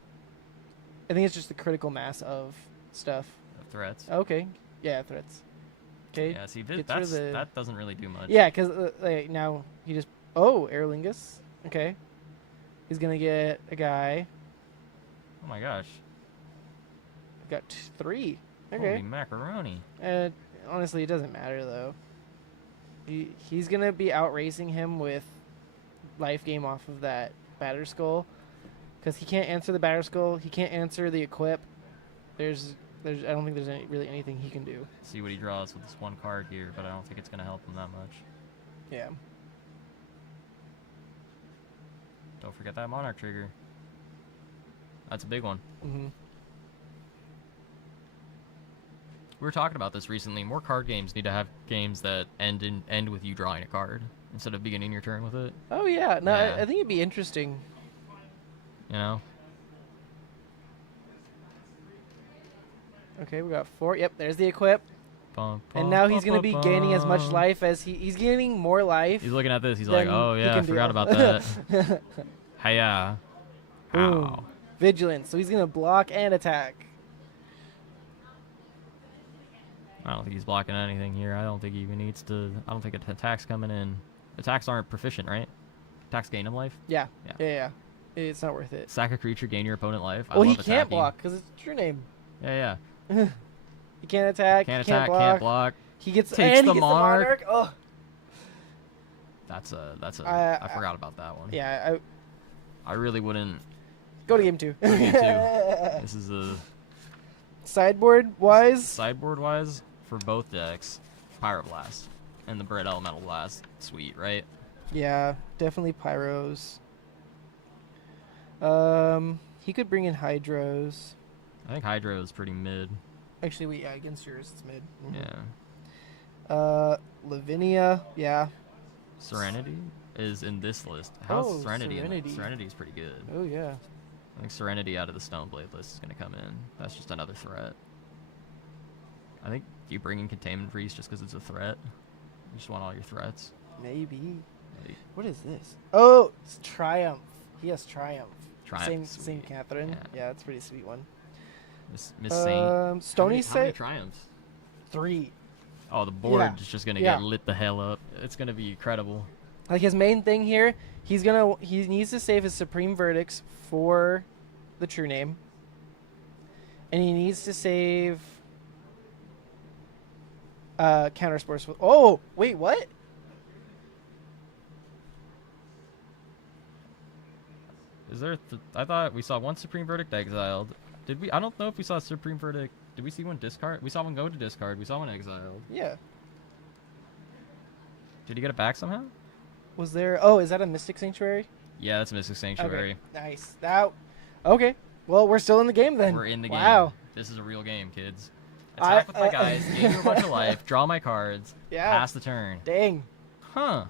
I think it's just the critical mass of stuff. Threats. Okay. Yeah, threats. Okay. Yeah, see, Gets rid of the- that doesn't really do much. Yeah, because like, now he just... Oh, Aerlingus. Okay. He's going to get a guy. Oh my gosh. Got 3. Holy Okay. macaroni. Honestly, it doesn't matter, though. He's going to be outracing him with life game off of that Batter Skull. Because he can't answer the Batter Skull. He can't answer the equip. I don't think there's really anything he can do. See what he draws with this one card here, but I don't think it's going to help him that much. Yeah. Don't forget that Monarch trigger. That's a big one. Mm-hmm. We were talking about this recently. More card games need to have games that end with you drawing a card instead of beginning your turn with it. Oh, yeah. No, Yeah. I think it'd be interesting. You know? Okay, we got 4. Yep, there's the equip. Bum, And bum, now he's bum, going to be bum, gaining as much bum. life as he's gaining more life. He's looking at this. He's like, than oh, he yeah, I can forgot deal. about that. Hiya. Boom. Ow. Vigilance. So he's going to block and attack. I don't think he's blocking anything here. I don't think he even needs to. I don't think attack's coming in. Attacks aren't proficient, right? Attacks gain him life. Yeah. Yeah. Yeah. It's not worth it. Sack a creature, gain your opponent life. I Well, he love can't attacking. block because it's true name. Yeah. He can't attack. Can't he attack, can't block. can't block. He gets Takes and the he gets monarch. the monarch. Oh. That's a. I I forgot about that one. Yeah. I really wouldn't. Go to game 2. Go to game 2. This is a Sideboard wise. sideboard wise for both decks. Pyroblast and the Bread Elemental Blast. Sweet, right? Yeah, definitely Pyros. He could bring in Hydros. I think Hydro is pretty mid. Actually, yeah, against yours it's mid. Mhm. Yeah. Lavinia, yeah. Serenity is in this list. How's Oh, Serenity? Serenity. Serenity's pretty good. Oh yeah. I think Serenity out of the Stoneblade list is going to come in. That's just another threat. I think you bring in Containment Freeze just because it's a threat. You just want all your threats. Maybe. Maybe. What is this? Oh, it's Triumph. He has Triumph. Triumph, Same sweet. Catherine. Yeah. Yeah, it's a pretty sweet one. Miss Saint. Stony how many set Triumphs? 3. Oh, the board Yeah. is just going to Yeah. get lit the hell up. It's going to be incredible. Like his main thing here, he needs to save his Supreme Verdicts for the true name. And he needs to save Counterspores. Oh, wait, what? Is there? I thought we saw one Supreme Verdict exiled. Did we? I don't know if we saw Supreme Verdict. Did we see one discard? We saw one go to discard. We saw one exiled. Yeah. Did he get it back somehow? Was there? Oh, is that a Mystic Sanctuary? Yeah, that's Mystic Sanctuary. Okay, nice. Okay. Well, we're still in the game then. We're in the game. Wow. This is a real game, kids. attack with my guys, gain you a bunch of life, draw my cards, Yeah. pass the turn. Dang. Huh.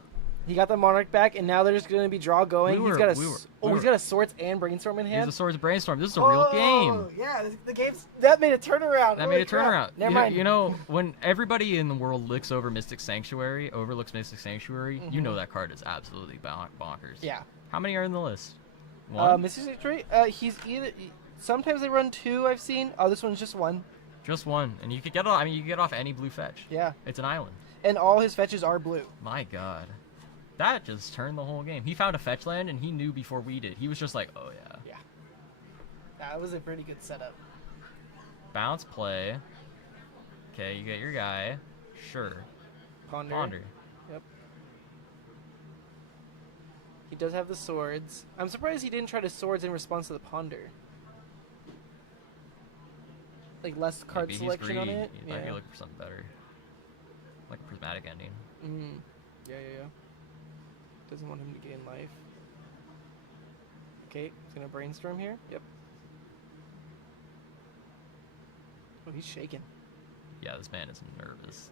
He got the Monarch back, and now there's going to be draw going. He's got a Swords and Brainstorm in Here's hand. the Swords of Brainstorm. This is a real game. Yeah, the game's that made a turnaround. That made a turnaround. Never mind. You know, when everybody in the world looks over Mystic Sanctuary, you know that card is absolutely bonkers. Yeah. How many are in the list? One? Mystic Sanctuary. He's either. Sometimes they run 2. I've seen. Oh, this one's just 1. Just one, and you could get off. I mean, you could get off any blue fetch. Yeah. It's an island. And all his fetches are blue. My God, that just turned the whole game. He found a fetch land, and he knew before we did. He was just like, "Oh yeah." Yeah. That was a pretty good setup. Bounce play. Okay, you get your guy. Sure. Ponder. Yep. He does have the swords. I'm surprised he didn't try to swords in response to the ponder. Like less card Maybe selection he's on greedy. it. He might be looking for something better, like a prismatic ending. Yeah. Doesn't want him to gain life. Okay, he's gonna brainstorm here. Yep. Oh, he's shaking. Yeah, this man is nervous.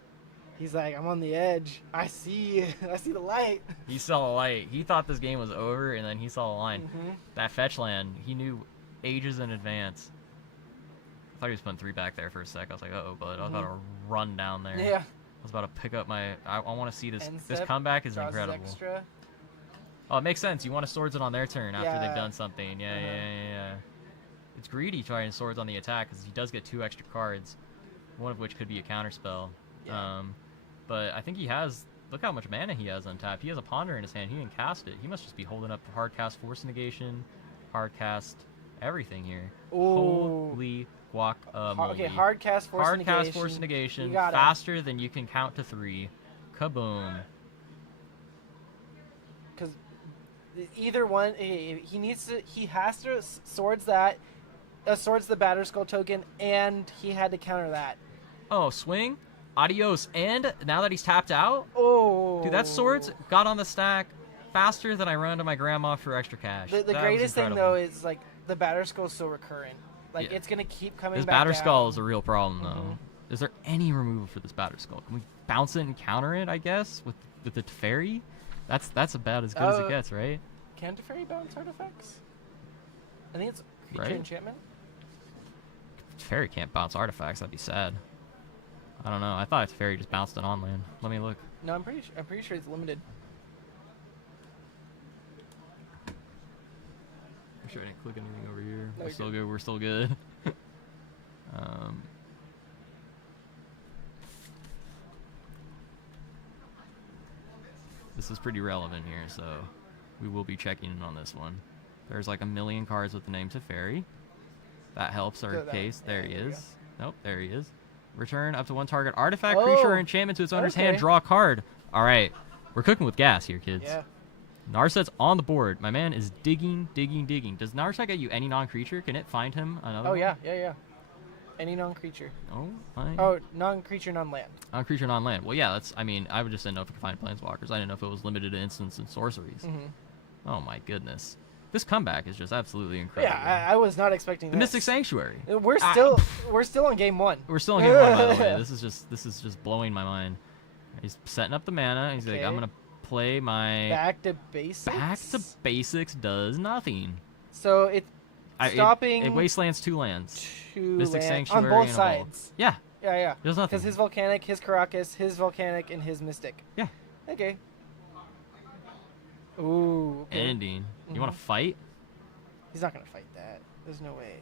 He's like, I'm on the edge. I see the light. He saw the light. He thought this game was over, and then he saw the line. That fetch land, he knew ages in advance. I thought he was putting 3 back there for a sec. I was like, uh-oh, bud. I was about to run down there. Yeah. I was about to pick up my... I want to see this. End This step, comeback is draws his incredible. extra. Oh, it makes sense. You want to swords it on their turn after Yeah. they've done something. Yeah. It's greedy trying swords on the attack because he does get 2 extra cards, one of which could be a counter spell. Yeah. But I think he has... Look how much mana he has on tap. He has a Ponder in his hand. He didn't cast it. He must just be holding up hard cast Force Negation, hard cast everything here. Ooh. Holy guacamole. Okay, hard cast Force Hard Negation. cast Force Negation You got it. faster than you can count to 3. Kaboom. Because either one, he has to swords that, swords the Batterskull token, and he had to counter that. Oh, swing. Adios. And now that he's tapped out, Oh. dude, that swords got on the stack faster than I run to my grandma for extra cash. The That was greatest thing, incredible. though, is, like, the Batterskull is so recurrent. Like, Yeah. it's going to keep coming This back Batterskull down. is a real problem, though. Is there any removal for this Batterskull? Can we bounce it and counter it, I guess, with the Teferi? That's about as good as it gets, right? Can Teferi bounce artifacts? I think it's creature Right? enchantment. Teferi can't bounce artifacts. That'd be sad. I don't know. I thought Teferi just bounced it on land. Let me look. No, I'm pretty sure it's limited. I'm sure I didn't click anything over here. No, We're you're still good. good. We're still good. This is pretty relevant here, so we will be checking in on this one. There's like a million cards with the name Teferi. That helps our Good, that- case. There yeah, he there we is. Nope, there he is. Return up to 1 target artifact, creature, or Oh, enchantment to its owner's hand. okay. Draw a card. All right, we're cooking with gas here, kids. Yeah. Narset's on the board. My man is digging. Does Narset get you any non-creature? Can it find him another Oh, one? yeah. Any non-creature. Oh, my. Oh, non-creature, non-land. Non-creature, non-land. Well, yeah, that's... I mean, I would just didn't know if it could find planeswalkers. I didn't know if it was limited to instants and sorceries. Oh, my goodness. This comeback is just absolutely incredible. Yeah, I was not expecting The this. Mystic Sanctuary. We're still on game 1. We're still in game 1, by the way. This is just blowing my mind. He's setting up the mana. He's like, Okay. I'm going to play my... Back to basics. Back to basics does nothing. So it's stopping It wastelands 2 lands. 2 Mystic land Sanctuary on both and a sides. Yeah, Yeah. there's nothing. Because his volcanic, his Caracas, his volcanic, and his mystic. Yeah. Okay. Ooh. Okay. Ending. You want to fight? He's not gonna fight that. There's no way.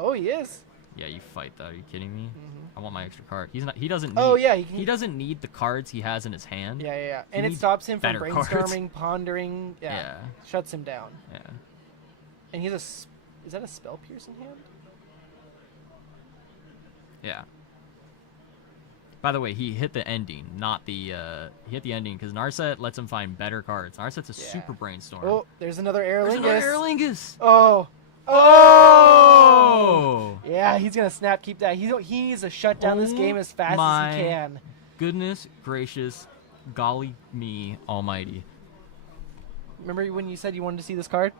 Oh, he is. Yeah, you fight that. Are you kidding me? I want my extra card. He's not. He doesn't. Need, Oh, yeah, He doesn't need the cards he has in his hand. Yeah. And it needs stops him from better cards. brainstorming, pondering. Yeah. Yeah. Shuts him down. Yeah. And he's is that a spell pierce in hand? Yeah. By the way, he hit the ending, not the. He hit the ending because Narset lets him find better cards. Narset's a Yeah. super brainstorm. Oh, there's another There's Aerlingus. another Erlingus. Oh. Oh! Yeah, he's gonna snap keep that. He needs to shut down this Oh game as fast as my he can. Goodness gracious, golly me almighty. Remember when you said you wanted to see this card?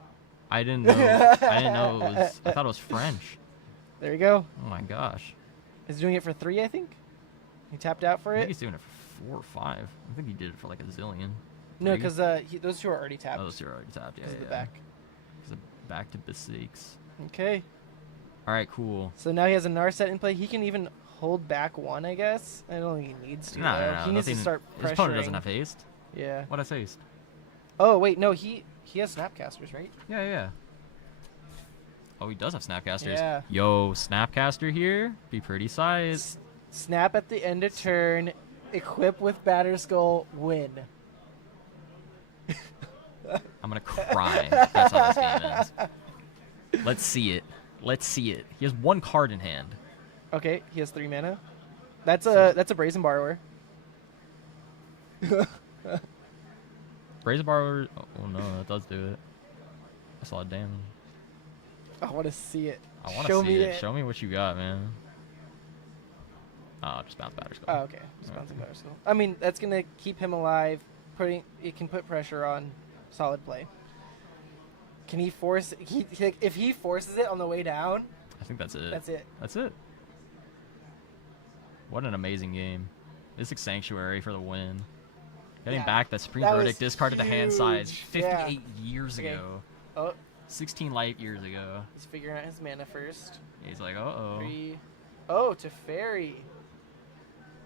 I didn't know. I didn't know it was. I thought it was French. There you go. Oh my gosh. He's doing it for 3, I think. He tapped out for I think it. he's doing it for 4 or 5. I think he did it for like a zillion. No, 3? because those 2 are already tapped. Oh, those 2 are already tapped. Yeah, Because yeah. of the back. Because of back to basics. Okay. All right, cool. So now he has a Narset in play. He can even hold back 1, I guess. I don't think he needs to. No, though. no, no. He needs to nothing- start pressuring. His opponent doesn't have haste. Yeah. What has haste? Oh wait, no, he has Snapcasters, right? Yeah, yeah. Oh, he does have Snapcasters. Yeah. Yo, Snapcaster here. Be pretty sized. Snap at the end of turn, equip with Batterskull, win. I'm gonna cry. That's how this game ends. Let's see it. Let's see it. He has 1 card in hand. Okay, he has 3 mana. That's a Brazen Borrower. Brazen Borrower. Oh no, that does do it. That's a lot of damage. I want to see it. I want Show to see me it. Show me what you got, man. Oh, just bounce Batterskull. Oh, okay. Just bouncing Batterskull. I mean, that's gonna keep him alive. It can put pressure on solid play. Can he force? If he forces it on the way down, I think that's it. that's it. That's it. What an amazing game. Mystic Sanctuary for the win. Getting Yeah, back that Supreme that was Verdict discarded the hand size huge. 58 Yeah. years Okay. ago. Oh, 16 light years ago. he's figuring out his mana first. He's like, uh-oh. 3. Oh, to fairy.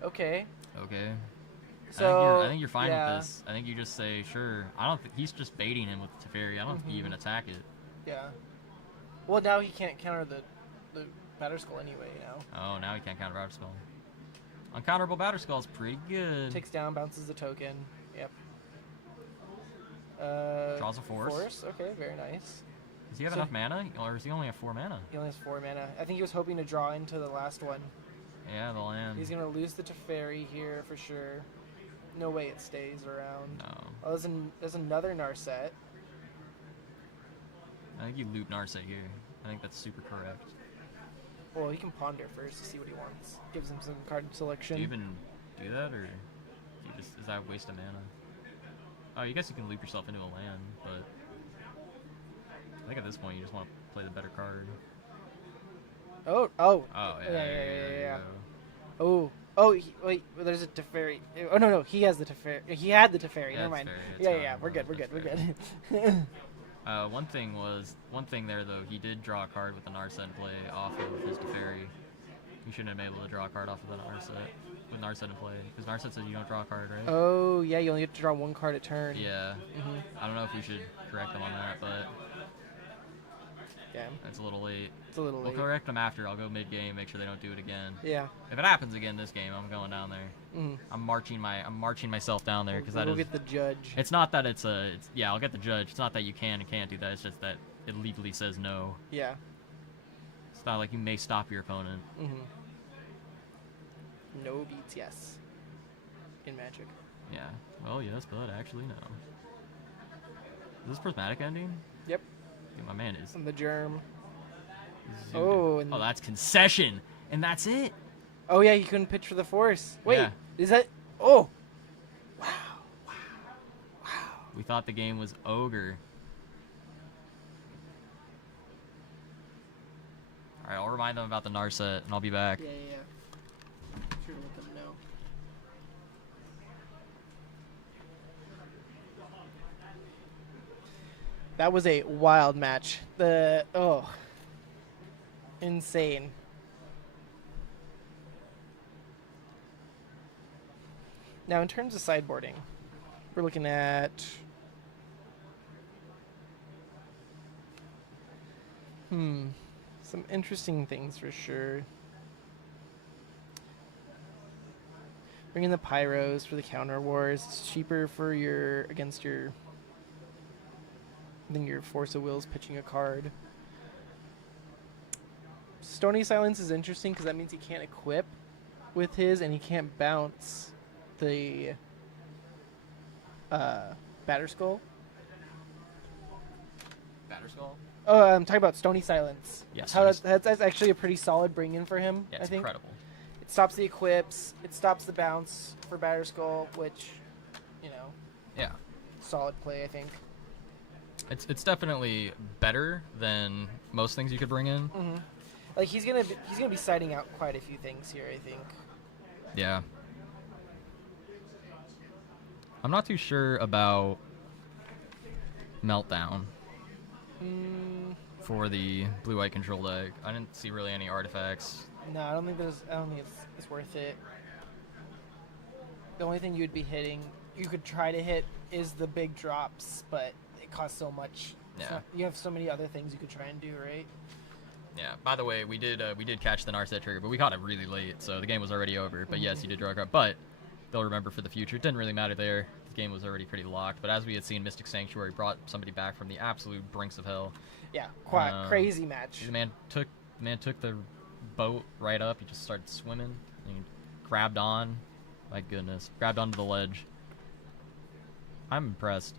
Okay. Okay. So I think you're fine yeah, with this. I think you just say, sure. I don't think he's just baiting him with Teferi. I don't think you even attack it. Yeah. Well, now he can't counter the Batterskull anyway. Now Oh, now he can't counter Batterskull. Uncounterable Batterskull is pretty good. takes down, bounces the token. Yep. Draws a force. Okay, very nice. Does he have So- enough mana, or does he only have 4 mana? He only has 4 mana. I think he was hoping to draw into the last one. Yeah, the land. He's gonna lose the Teferi here for sure. No way it stays around. No. Oh, there's another Narset. I think you loop Narset here. I think that's super correct. Well, he can ponder first to see what he wants. Gives him some card selection. Do you even do that, or do you just is that a waste of mana? Oh, you guess you can loop yourself into a land, but I think at this point you just want to play the better card. Oh. Oh yeah. Yeah. there you go. Wait. There's a Teferi. Oh no, he has the Teferi. He had the Teferi. Yeah, Never it's mind. fair, it's Yeah, fine. yeah. We're good. That's We're fair. good. One thing there though, he did draw a card with the Narset in play off of his Teferi. You shouldn't have been able to draw a card off of the Narset with Narset in play, because Narset says you don't draw a card, right? Oh yeah, you only get to draw 1 card a turn. Yeah. Mhm. I don't know if we should correct them on that, but Yeah. it's a little late. It's a little We'll late. correct them after. I'll go mid-game, make sure they don't do it again. Yeah. If it happens again this game, I'm going down there. Mhm. I'm marching myself down there because we'll that is. get the judge. It's not that yeah, I'll get the judge. It's not that you can and can't do that. It's just that it legally says no. Yeah. It's not like you may stop your opponent. Mhm. No beats yes. In Magic. Yeah. Well, yes, but actually no. Is this prismatic ending? Yep. Yeah, my man is. And the germ. zooted. Oh, and- Oh, that's concession, and that's it. Oh yeah, you couldn't pitch for the force. Wait, Yeah. is that? Oh. We thought the game was ogre. All right, I'll remind them about the Narset, and I'll be back. Yeah. Sure to let them know. That was a wild match. Insane. Now, in terms of sideboarding, we're looking at some interesting things for sure. Bring in the Pyros for the counter wars. It's cheaper for than your Force of Wills pitching a card. Stony Silence is interesting because that means he can't equip with his, and he can't bounce the Batterskull. Batterskull? Oh, I'm talking about Stony Silence. Yes, That's actually a pretty solid bring-in for him, Yeah, I it's think. incredible. It stops the equips. It stops the bounce for Batterskull, which, Yeah. solid play, I think. It's definitely better than most things you could bring in. Mm-hmm. Like he's gonna be citing out quite a few things here, I think. Yeah. I'm not too sure about Meltdown for the blue-white control deck. I didn't see really any artifacts. No, I don't think it's worth it. The only thing you'd be hitting, you could try to hit, is the big drops, but it costs so much. Yeah. You have so many other things you could try and do, right? Yeah. By the way, we did catch the Narset trigger, but we caught it really late, so the game was already over. But yes, he did draw a card. But they'll remember for the future. It didn't really matter there. The game was already pretty locked. But as we had seen, Mystic Sanctuary brought somebody back from the absolute brinks of hell. Yeah, quite crazy match. The man took the boat right up. He just started swimming. And he grabbed on. My goodness, grabbed onto the ledge. I'm impressed.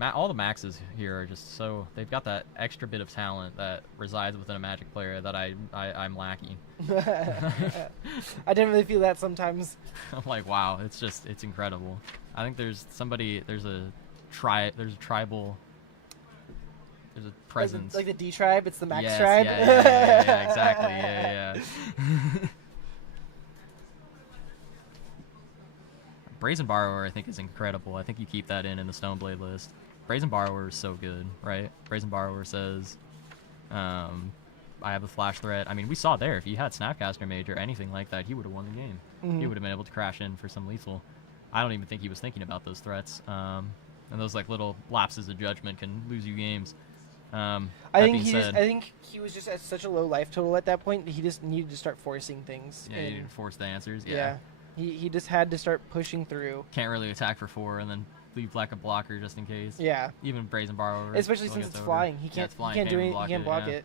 All the maxes here are just so, they've got that extra bit of talent that resides within a Magic player that I'm lacking. I didn't really feel that sometimes. I'm like, wow, it's incredible. I think there's a presence. Like the D tribe, it's the Max yes, tribe. Yeah, exactly. Yeah. Brazen Borrower, I think, is incredible. I think you keep that in the Stoneblade list. Brazen Borrower is so good, right? Brazen Borrower says, I have a flash threat. I mean, we saw there, if he had Snapcaster Mage or anything like that, he would have won the game. He would have been able to crash in for some lethal. I don't even think he was thinking about those threats. And those like little lapses of judgment can lose you games. I think he was just at such a low life total at that point. He just needed to start forcing things. Yeah, he needed to force the answers. Yeah. He just had to start pushing through. Can't really attack for 4 and then leave like a blocker just in case. Yeah. Even Brazen Borrower. Especially since it's flying. He can't do anything. He can't block it.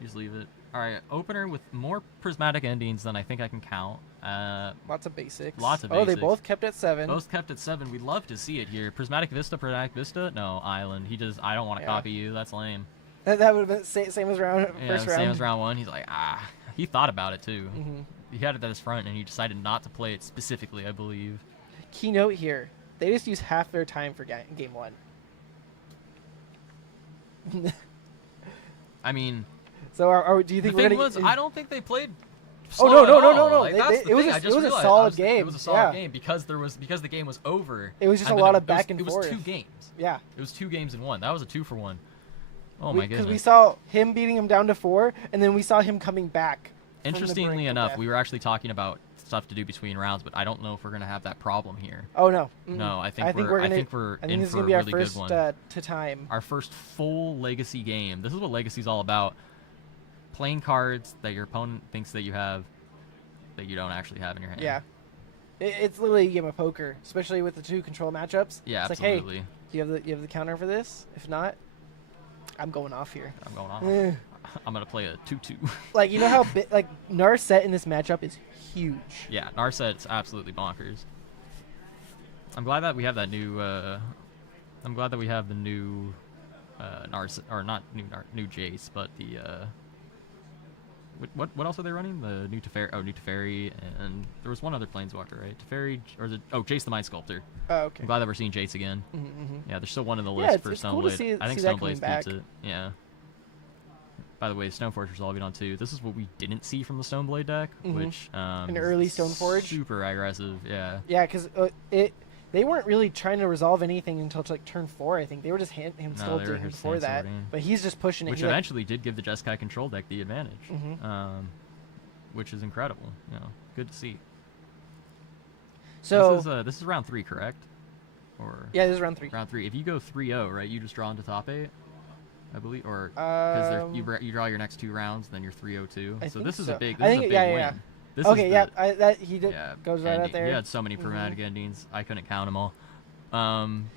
You just leave it. All right, opener with more prismatic endings than I think I can count. Lots of basics. Lots of Oh, basics. they both kept at 7. Both kept at 7. We'd love to see it here. Prismatic Vista? No, Island. I don't want to copy you. That's lame. That would have been same as first round. Same as round 1. He's like, He thought about it, too. He had it at his front, and he decided not to play it specifically, I believe. Keynote here. They just use half their time for game 1. I mean... So do you think the we're thing gonna... was, I don't think they played... Oh, no. Like, it was a solid game. It was a solid game because the game was over. It was just a lot of back and forth. It was 2 games. Yeah. It was 2 games in 1. That was a 2-for-1. Oh, my goodness. Because we saw him beating him down to 4, and then we saw him coming back. Interestingly enough, we were actually talking about stuff to do between rounds, but I don't know if we're going to have that problem here. Oh, no. No, I think we're in for a really good one. To time. Our first full Legacy game. This is what Legacy's all about. Playing cards that your opponent thinks that you have that you don't actually have in your hand. Yeah. It's literally a game of poker, especially with the 2 control matchups. Yeah, it's absolutely. Like, hey, do you have the counter for this? If not, I'm going off here. I'm going off. I'm going to play a 2-2. Like, you know how Narset in this matchup is huge. Yeah, Narset's absolutely bonkers. I'm glad that we have that new I'm glad that we have the new Narset, or not new Jace, but the what else are they running? The new Teferi, and there was one other Planeswalker, right? Teferi, or Jace the Mind Sculptor. Oh, okay. I'm glad that we're seeing Jace again. Yeah, there's still one in the Yeah, list for it's Stoneblade. cool to see I think that coming Stoneblade back. keeps it. Yeah. By the way, Stoneforge resolving on 2. This is what we didn't see from the Stoneblade deck, which an early Stoneforge. Super aggressive, yeah. Yeah, because they weren't really trying to resolve anything until like turn 4. I think they were just hand sculpting before that. But he's just pushing it. Which eventually did give the Jeskai control deck the advantage, which is incredible. You know, good to see. So this is round 3, correct? Or yeah, this is round 3. Round 3. If you go 3-0, right, you just draw into top 8. I believe, or because you draw your next 2 rounds, then you're 3-0-2. So this is a big. This is a big win. This okay, is that he did goes right out there. He had so many dramatic endings, I couldn't count them all.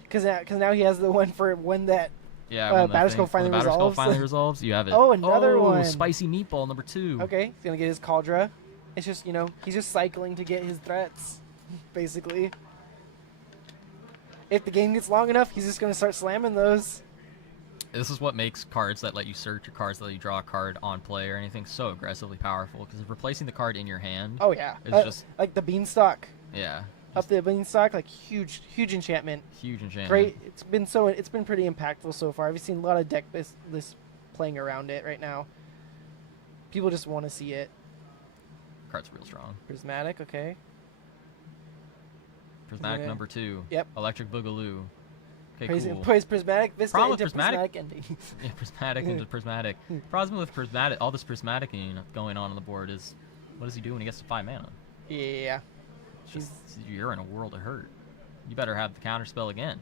Because now he has the one for when that Battleskull finally resolves. You have it. Oh, another one. Spicy meatball number 2. Okay, he's gonna get his Cauldra. It's just he's just cycling to get his threats, basically. If the game gets long enough, he's just gonna start slamming those. This is what makes cards that let you search or cards that let you draw a card on play or anything so aggressively powerful. Because replacing the card in your hand. Oh yeah. Is just like the Beanstalk. Yeah. Up the Beanstalk, like huge enchantment. Huge enchantment. Great. It's been pretty impactful so far. I've seen a lot of deck lists playing around it right now. People just want to see it. Card's real strong. Prismatic, okay. Prismatic Yeah. number 2. Yep. Electric Boogaloo. Okay, Praise, cool. praise Prismatic Vista Problem with into Prismatic- Prismatic ending. Yeah, prismatic into prismatic. Problem with prismatic, all this prismaticing going on the board is, what does he do when he gets to 5 mana? Yeah. It's just, you're in a world of hurt. You better have the counter spell again.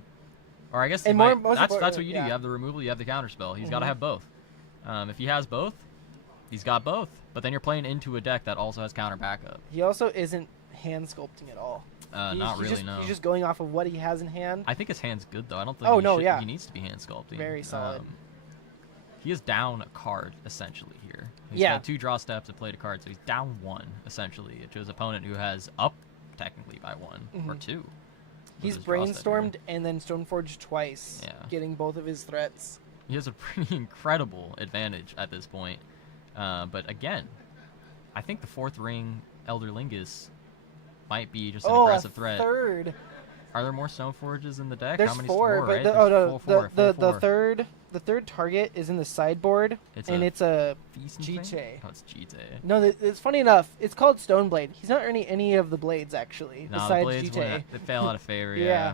Or I guess And you more- might- most that's important- what you do. yeah. You have the removal, you have the counter spell. He's got to Mhm. have both. If he has both, he's got both. But then you're playing into a deck that also has counter backup. He also isn't hand sculpting at all. Not really, just, no. He's just going off of what he has in hand. I think his hand's good though. I don't think Oh, he, no, yeah. he needs to be hand sculpting. Very solid. He is down a card essentially here. He's Yeah. got 2 draw steps and played a card, so he's down 1 essentially to his opponent who has up technically by 1 or Mhm. 2. with He's his draw step here. brainstormed and then Stoneforged twice, Yeah. getting both of his threats. He has a pretty incredible advantage at this point. But again, I think the 4th ring Elder Lingus might be just an aggressive a threat. third. Are there more Stoneforges in the deck? There's How many? 4, but right? the, There's oh no, four, the third target is in the sideboard, It's and a it's a Feasting Jite. thing? Oh, it's Jite. no. It's funny enough. It's called Stoneblade. He's not earning any of the blades actually, No, the besides blades Jite. they fail out of favor. Yeah. Yeah.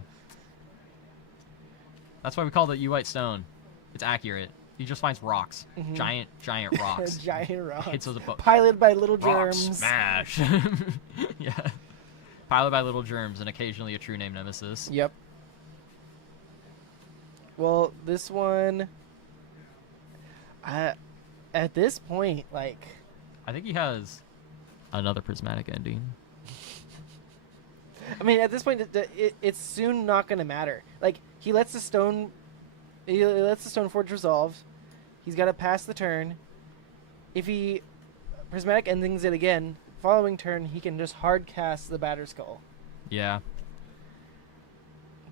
That's why we call it U-White Stone. It's accurate. He just finds rocks, Mhm. giant rocks. Giant rocks. Hits those above. Piloted by little Rock germs. smash. Yeah. Piloted by little germs and occasionally a true name nemesis. Yep. Well, this one, at this point, like, I think he has another prismatic ending. I mean, at this point, it's soon not going to matter. Like, he lets the Stoneforge resolve. He's got to pass the turn. If he prismatic endings it again, following turn, he can just hard cast the Batterskull. Yeah.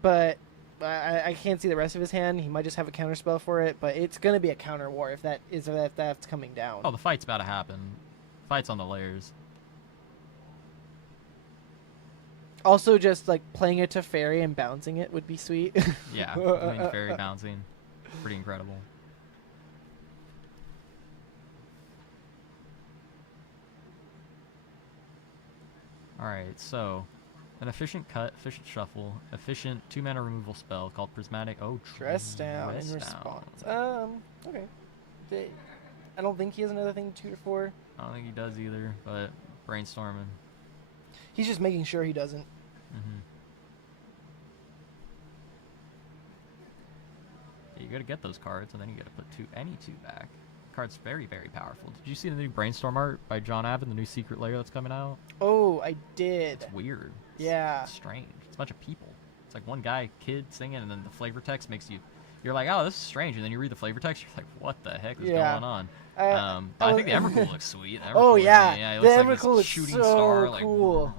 But I can't see the rest of his hand. He might just have a counter spell for it, but it's going to be a counter war if that's coming down. Oh, the fight's about to happen. Fight's on the layers. Also, just like playing it to fairy and bouncing it would be sweet. Yeah. Doing fairy bouncing. Pretty incredible. Alright, so an efficient cut, efficient shuffle, efficient 2-mana removal spell called Prismatic. Oh, Dress down in Dress response. Down. Okay. I don't think he has another thing 2 to 4. I don't think he does either, but brainstorming. He's just making sure he doesn't. Mm-hmm. Yeah, you gotta get those cards, and then you gotta put any two back. Card's very, very powerful. Did you see the new Brainstorm art by John Abbott, the new secret layer that's coming out? Oh, I did. It's weird. Yeah. It's strange. It's a bunch of people. It's like one guy, kid, singing, and then the flavor text makes you... You're like, oh, this is strange. And then you read the flavor text, you're like, what the heck is Yeah. going on? I But I think the Emrakul looks sweet. The Oh, Emrakul yeah. yeah, it The looks like Emrakul this looks shooting so star, like, cool.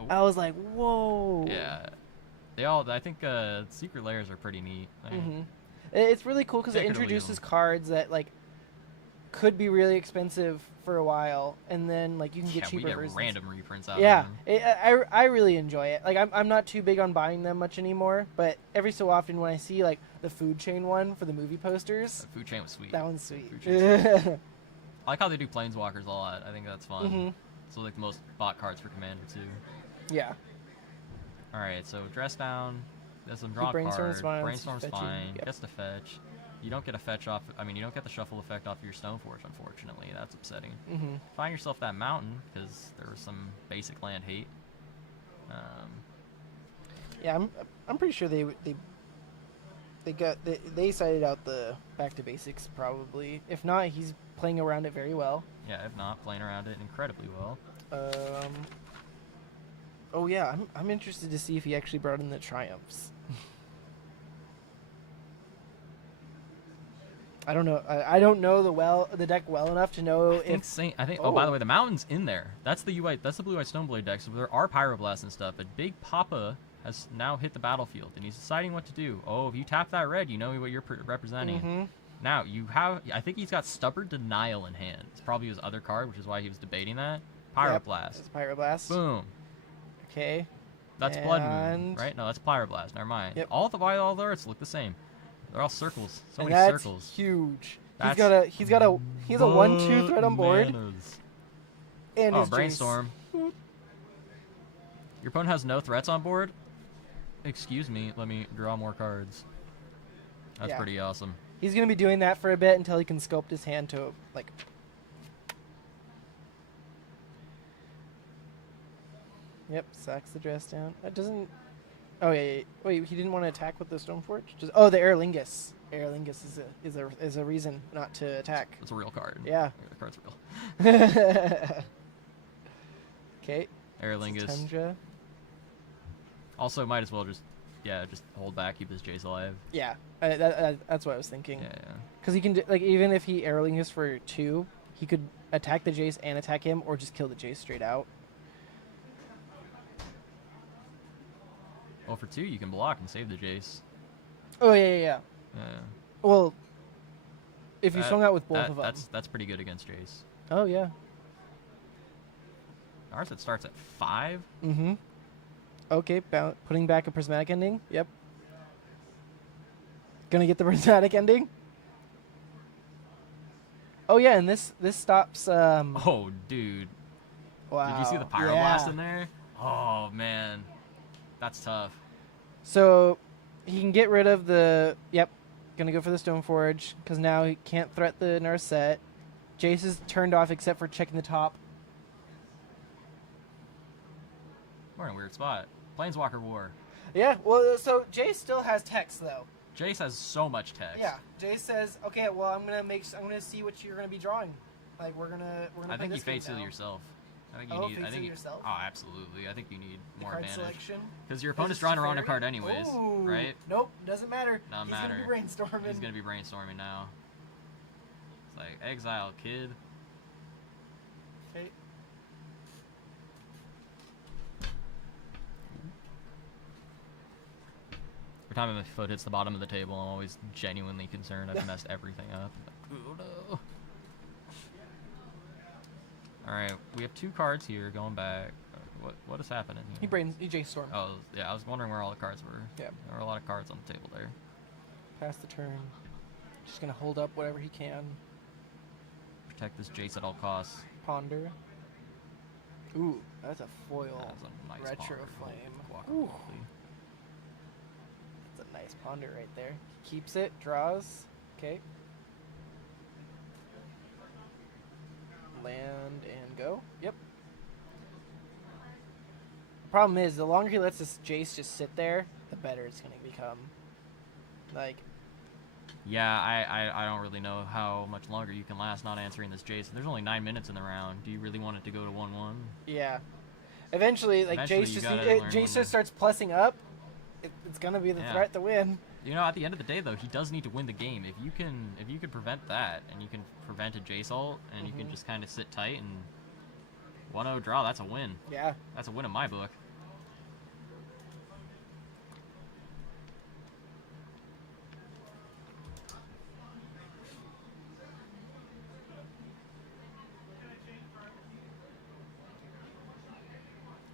oh. I was like, whoa. Yeah. I think secret layers are pretty neat. I mean, Mm-hmm. It's really cool because it Decorative introduces Legion. cards that, like, could be really expensive for a while, and then, like, you can yeah, get we cheaper get versions. random reprints out Yeah, of them. I really enjoy it. Like, I'm not too big on buying them much anymore, but every so often when I see, like, the food chain one for the movie posters, The food chain was sweet. that one's sweet. Food chain's I like how they do Planeswalkers a lot. I think that's fun. Mhm. So like the most bought cards for Commander too. Yeah. Alright, so dress down. There's some draw Brainstorm's cards. fine, Brainstorm's fetching, fine. yep. Gets to fetch. You don't get a fetch off. I mean, you don't get the shuffle effect off your Stoneforge, unfortunately. That's upsetting. Mm-hmm. Find yourself that mountain because there was some basic land hate. Yeah, I'm pretty sure they cited out the back to basics probably. If not, he's playing around it very well. Yeah, if not, playing around it incredibly well. Oh yeah, I'm interested to see if he actually brought in the triumphs. I don't know. I don't know the deck well enough to know I think. Oh, by the way, the mountain's in there. That's the UI. That's the blue-white Stoneblade deck. So there are Pyroblasts and stuff. But Big Papa has now hit the battlefield, and he's deciding what to do. Oh, if you tap that red, you know what you're representing. Mm-hmm. Now you have. I think he's got Stubborn Denial in hand. It's probably his other card, which is why he was debating that. Pyroblast. It's Pyroblast. Boom. Okay. That's Blood Moon, And- right? No, that's Pyroblast. Never mind. Yep. All the alerts look the same. They're all circles. So And many that's circles. huge. He's got a 1/2 threat on board. Bananas. And Oh, his Jace. brainstorm. Your opponent has no threats on board? Excuse me, let me draw more cards. That's Yeah. pretty awesome. He's gonna be doing that for a bit until he can sculpt his hand to like. Yep, sacks the dress down. That doesn't. Oh yeah. Wait, he didn't want to attack with the Stoneforge. The Aerlingus. Aerlingus is a reason not to attack. It's a real card. Yeah. The card's real. Okay. Aerlingus. Tundra. Also, might as well just hold back, keep his Jace alive. Yeah, that's what I was thinking. Yeah. Because he can even if he Aerlingus for 2, he could attack the Jace and attack him, or just kill the Jace straight out. Well, for 2, you can block and save the Jace. Oh yeah. Yeah. Well, if you swung out with both of them. That's pretty good against Jace. Oh yeah. Ours, it starts at 5. Mm-hmm. Okay, putting back a prismatic ending. Yep. Gonna get the prismatic ending. Oh yeah, and this stops. Oh, dude. Wow. Did you see the Pyroblast in there? Oh man, that's tough. So he can get rid of the. Yep. Gonna go for the Stoneforge because now he can't threat the Narset. Jace is turned off except for checking the top. We're in a weird spot. Planeswalker War. Yeah. Well, so Jace still has text though. Jace has so much text. Yeah. Jace says, "Okay, well, I'm gonna see what you're gonna be drawing. Like we're gonna. I think you play fate this seal game now." yourself. I think you Oh, need. fate I think seal you, yourself? Oh, absolutely. I think you need more Card advantage selection. because your Because opponent's it's drawing a random fairy? card anyways, Ooh. right? Nope, doesn't matter. Doesn't He's matter. gonna be brainstorming. He's gonna be brainstorming now. It's like exile, kid. Okay. Every time my foot hits the bottom of the table, I'm always genuinely concerned I've messed everything up. Like, oh no. Alright, we have 2 cards here going back. What is happening here? He Jace Storm. Oh, yeah, I was wondering where all the cards were. Yeah. There were a lot of cards on the table there. Pass the turn. Just gonna hold up whatever he can. Protect this Jace at all costs. Ponder. Ooh, that's a foil. That's a nice retro ponder. flame. Ooh. Guacamole. That's a nice ponder right there. Keeps it, draws. Okay. Land and go. Yep. The problem is, the longer he lets this Jace just sit there, the better it's going to become. Like, Yeah, I don't really know how much longer you can last not answering this Jace. There's only 9 minutes in the round. Do you really want it to go to 1-1? yeah. Eventually, like, Eventually Jace you just gotta learn when Jace to- just starts plussing up. It's going to be the Yeah. threat to win. You know, at the end of the day, though, he does need to win the game. If you can prevent that, and you can prevent a Jace ult, and you can just kind of sit tight and 1-0 draw, that's a win. Yeah. That's a win in my book.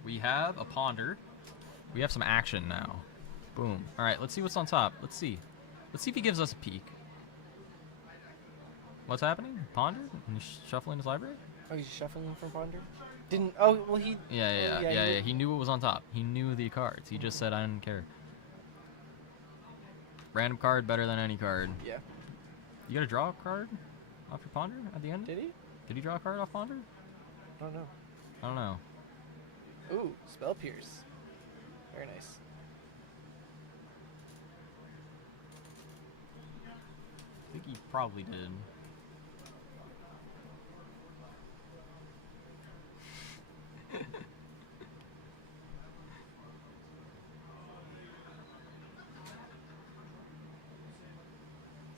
We have a ponder. We have some action now. Boom. All right, let's see what's on top. Let's see if he gives us a peek. What's happening? Ponder? And he's shuffling his library? Oh, he's shuffling from Ponder? Didn't... Oh, well, he... Yeah. He knew what was on top. He knew the cards. He just said, I didn't care. Random card better than any card. Yeah. You gotta draw a card off your ponder at the end? Did he? Did he draw a card off ponder? I don't know. I don't know. Ooh, Spell Pierce. Very nice. I think he probably did.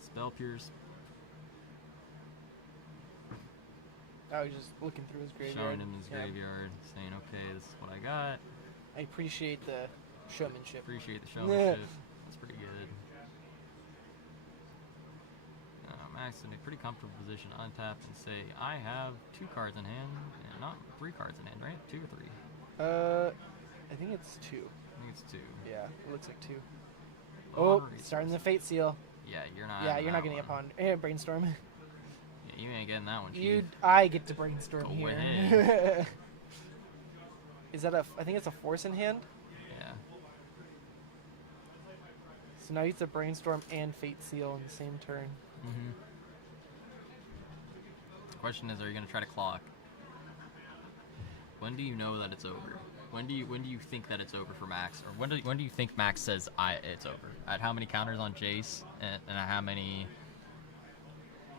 Spell Pierce. Oh, he's just looking through his graveyard. Showing him his Yeah. graveyard, saying, okay, this is what I got. I appreciate the showmanship. Appreciate the showmanship. That's pretty good. Max in a pretty comfortable position, untap and say, I have 2 cards in hand, and not 3 cards in hand, right? 2 or 3? I think it's 2. I think it's 2. Yeah, it looks like 2. Lower Oh, starting the Fate Seal. Yeah, you're not. Yeah, you're not getting getting a Ponder. Brainstorm. You ain't getting that one, Chief. I get to brainstorm Go here. ahead. Is that I think it's a force in hand. Yeah. So now you have to brainstorm and fate seal in the same turn. Mm-hmm. The question is, are you gonna try to clock? When do you know that it's over? When do you think that it's over for Max? Or when do you think Max says it's over? At how many counters on Jace and how many?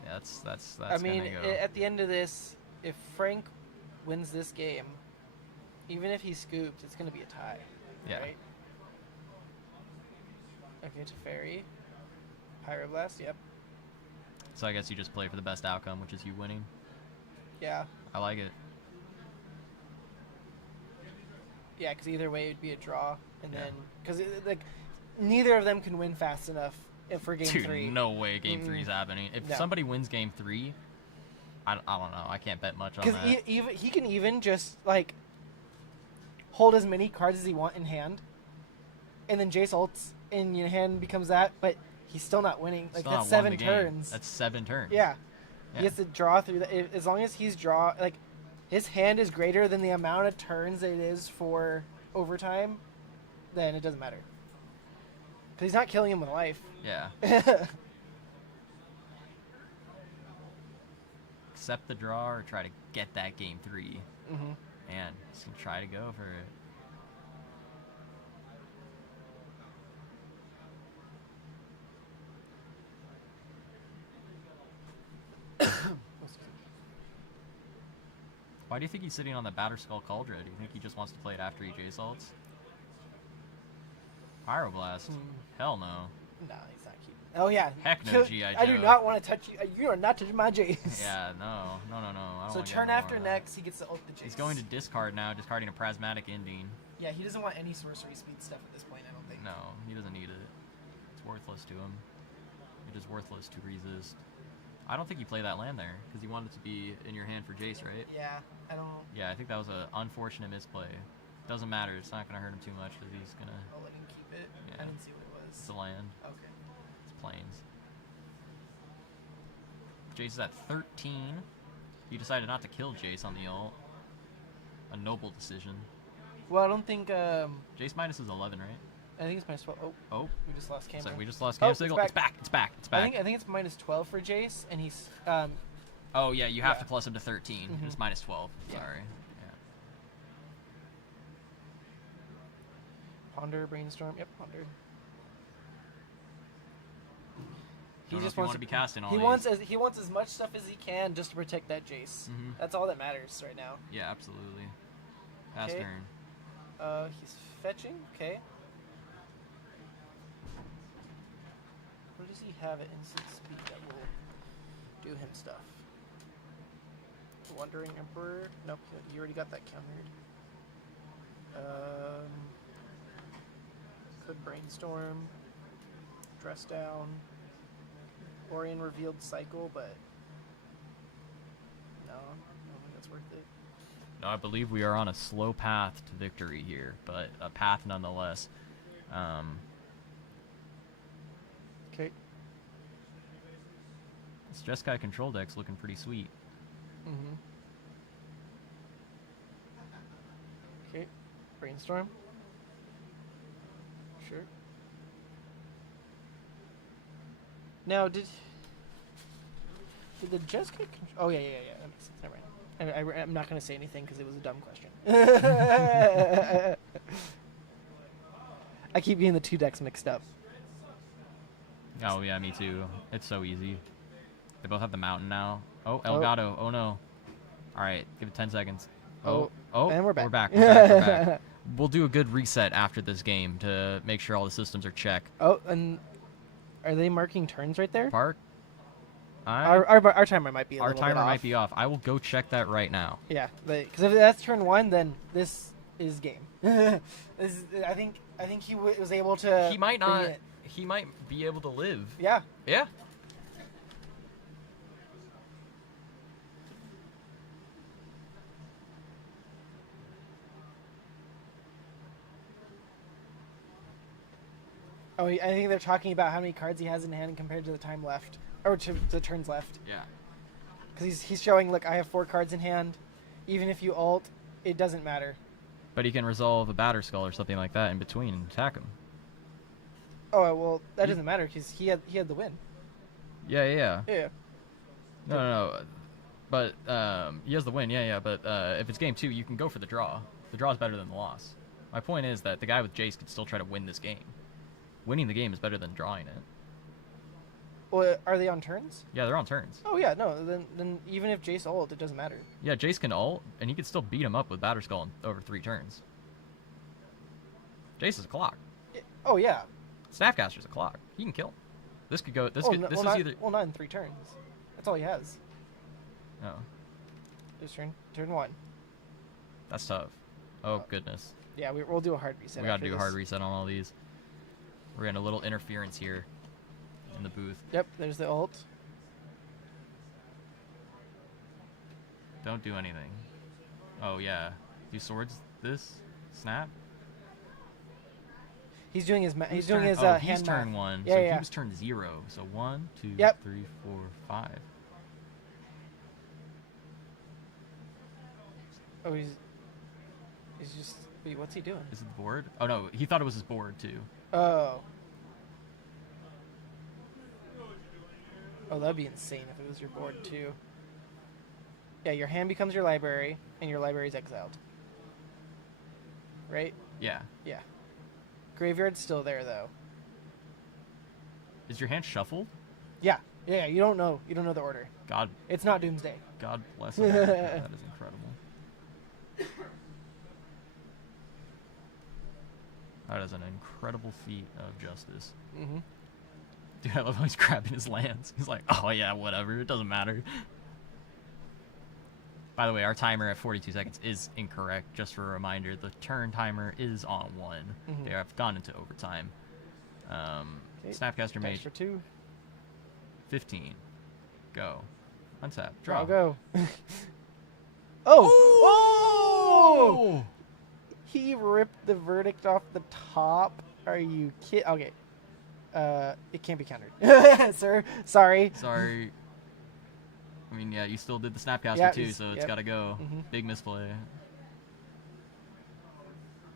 Yeah, that's. I mean, gonna go. at the end of this, if Frank wins this game, even if he scoops, it's gonna be a tie. Yeah. Right? Okay, to Fairy. Pyroblast, yep. So I guess you just play for the best outcome, which is you winning. Yeah. I like it. Yeah, because either way it would be a draw, and Yeah. then because like neither of them can win fast enough for game Dude, 3. no way game 3's happening. If No. somebody wins game 3, I don't know. I can't bet much on Because that. he can even just like hold as many cards as he wants in hand, and then Jace ults in your hand becomes that, but he's still not winning. Like Still that's not won 7 the game. turns. That's 7 turns. Yeah. Yeah. He has to draw through that. As long as he's his hand is greater than the amount of turns it is for overtime, then it doesn't matter. Because he's not killing him with life. Yeah. Accept the draw or try to get that game 3. Mm-hmm. Man, just gonna try to go for it. Why do you think he's sitting on the Batterskull Cauldron? Do you think he just wants to play it after he J-salts? Pyroblast? Hell no. No, he's not keeping. Oh yeah. Heck no, G.I. I do Joe. not want to touch you. You are not touching my Jace. Yeah, no. I don't So wanna get turn more after of that. next, he gets to ult the Jace. He's going to discard now, discarding a Prismatic Ending. Yeah, he doesn't want any sorcery speed stuff at this point. I don't think. No, he doesn't need it. It's worthless to him. It is worthless to resist. I don't think you play that land there, because you wanted it to be in your hand for Jace, right? Yeah, I don't. Yeah, I think that was an unfortunate misplay. Doesn't matter, it's not going to hurt him too much, because he's going to... I'll let him keep it. Yeah. I didn't see what it was. It's a land. Okay. It's plains. Jace is at 13. You decided not to kill Jace on the ult. A noble decision. Well, I don't think. Jace minus is 11, right? I think it's minus 12. Oh, Oh, we just lost camera. so we just lost Oh, cam it's signal. back. It's back. It's back. It's back. I think it's minus 12 for Jace, and he's Oh yeah, you have Yeah. to plus him to 13. Mhm. It's minus 12. Yeah. Sorry. Yeah. Ponder, Brainstorm. Yep, Ponder. He Don't know just if you wants want to be casting all he these. wants as much stuff as he can just to protect that Jace. Mhm. That's all that matters right now. Yeah, absolutely. Pass Okay. turn. He's fetching. Okay. What does he have at instant speed that will do him stuff? The Wandering Emperor. Nope, you already got that countered. Could Brainstorm. Dress Down. Orion Revealed Cycle, but no, I don't think that's worth it. No, I believe we are on a slow path to victory here, but a path nonetheless. Okay. This Jeskai control deck's looking pretty sweet. Mm-hmm. Okay. Brainstorm. Sure. Now, did the Jessica? Oh yeah. That makes sense. Never mind. I'm not gonna say anything because it was a dumb question. I keep getting the two decks mixed up. Oh yeah, me too. It's so easy. They both have the mountain now. Oh, Elgato. Oh no. All right, give it 10 seconds. Oh, and we're back. We're back. We'll do a good reset after this game to make sure all the systems are checked. Oh, and are they marking turns right there? Park. Our timer might be a Our little bit timer off. might be off. I will go check that right now. Yeah, because if that's turn 1, then this is game. I think he was able to. He might bring not. it. He might be able to live. Yeah. Yeah. Oh, I think they're talking about how many cards he has in hand compared to the time left, or to the turns left. Yeah. Because he's showing, look, I have 4 cards in hand. Even if you ult, it doesn't matter. But he can resolve a Batter Skull or something like that in between and attack him. Oh, well, that doesn't matter because he had the win. Yeah. Yeah. No. But he has the win, yeah. But if it's game 2, you can go for the draw. The draw is better than the loss. My point is that the guy with Jace could still try to win this game. Winning the game is better than drawing it. Well, are they on turns? Yeah, they're on turns. Oh, yeah, no. Then even if Jace ult, it doesn't matter. Yeah, Jace can ult, and he can still beat him up with Batter Skull in over 3 turns. Jace is a clock. Oh, yeah. Snapcaster's a clock. He can kill. This could go. This is either. Well, not in 3 turns. That's all he has. Oh, Just turn 1. that's tough. Oh goodness. Yeah, we'll do a hard reset. We gotta do a this. hard reset on all these. We're getting a little interference here in the booth. Yep, there's the ult. Don't do anything. Oh yeah. Do swords this? Snap? He's doing his He's hand turn math. 1. Yeah, so yeah. he was turn 0. So 1, 2, Yep. 3, 4, 5. Oh, he's just. Wait, what's he doing? Is it the board? Oh no, he thought it was his board too. Oh. Oh, that'd be insane if it was your board too. Yeah, your hand becomes your library, and your library's exiled. Right? Yeah. Yeah. Graveyard's still there though. Is your hand shuffled? Yeah. Yeah, you don't know. You don't know the order. God It's not Doomsday. God bless America. That is incredible. That is an incredible feat of justice. Mm-hmm. Dude, I love how he's grabbing his lands. He's like, oh yeah, whatever. It doesn't matter. By the way, our timer at 42 seconds is incorrect. Just for a reminder, the turn timer is on 1. Mhm. Okay, I've gone into overtime. Okay, Snapcaster made for 2. 15. Go. Untap. Draw. Draw. Go. Oh! He ripped the verdict off the top. Are you kidding? Okay. It can't be countered. Sir, sorry. Sorry. I mean, yeah, you still did the Snapcaster Yeah, too, so it's yep. gotta go. Mhm. Big misplay.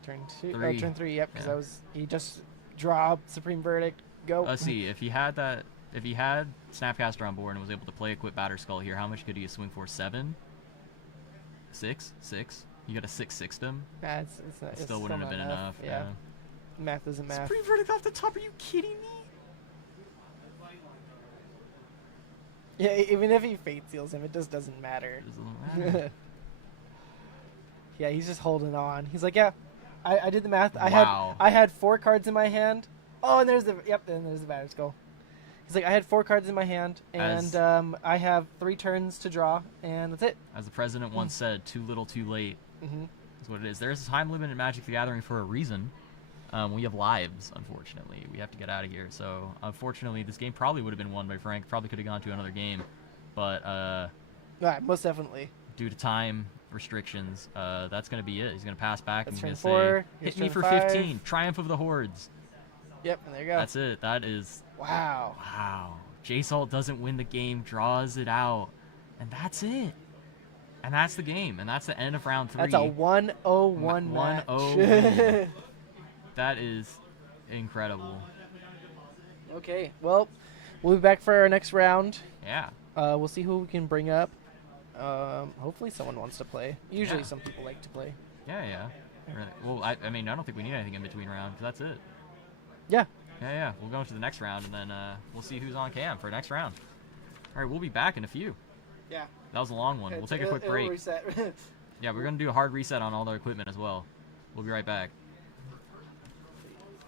Turn 2. 3. Oh, turn 3. Yep, because Yeah. he just dropped Supreme Verdict. Go. Let's see if he had Snapcaster on board and was able to play Equip Batter Skull here, how much could he swing for? 7? 6? You got a 6-6 him? Nah, it's not. It It's still wouldn't have not been enough. Yeah. Math isn't math. Supreme Verdict off the top, are you kidding me? Yeah, even if he fate seals him, it just doesn't matter. It doesn't matter. Yeah, he's just holding on. He's like, yeah, I did the math. Wow. I had 4 cards in my hand. Oh, and there's the Batter Skull. He's like, I had 4 cards in my hand, and I have 3 turns to draw, and that's it. As the president once said, too little, too late. Mm-hmm. Is what it is. There's a time limit in Magic the Gathering for a reason. We have lives, unfortunately. We have to get out of here. So, unfortunately, this game probably would have been won by Frank. Probably could have gone to another game. But Yeah, most definitely. due to time restrictions, that's going to be it. He's going to pass back That's and he's turn going to 4. say, Here's hit me turn for 5. 15. Triumph of the Hordes. Yep, and there you go. That's it. That is... Wow. Wow. J-Salt doesn't win the game, draws it out. And that's it. And that's the game. And that's the end of round 3. That's a 1-0-1 match. 1-0. That is incredible. Okay, well, we'll be back for our next round. Yeah. We'll see who we can bring up. Hopefully someone wants to play. Usually Yeah. some people like to play. Yeah. Really. Well, I mean, I don't think we need anything in between rounds. That's it. Yeah. Yeah. We'll go into the next round, and then we'll see who's on cam for next round. All right, we'll be back in a few. Yeah. That was a long one. We'll take a quick break. Reset. Yeah, we're going to do a hard reset on all their equipment as well. We'll be right back.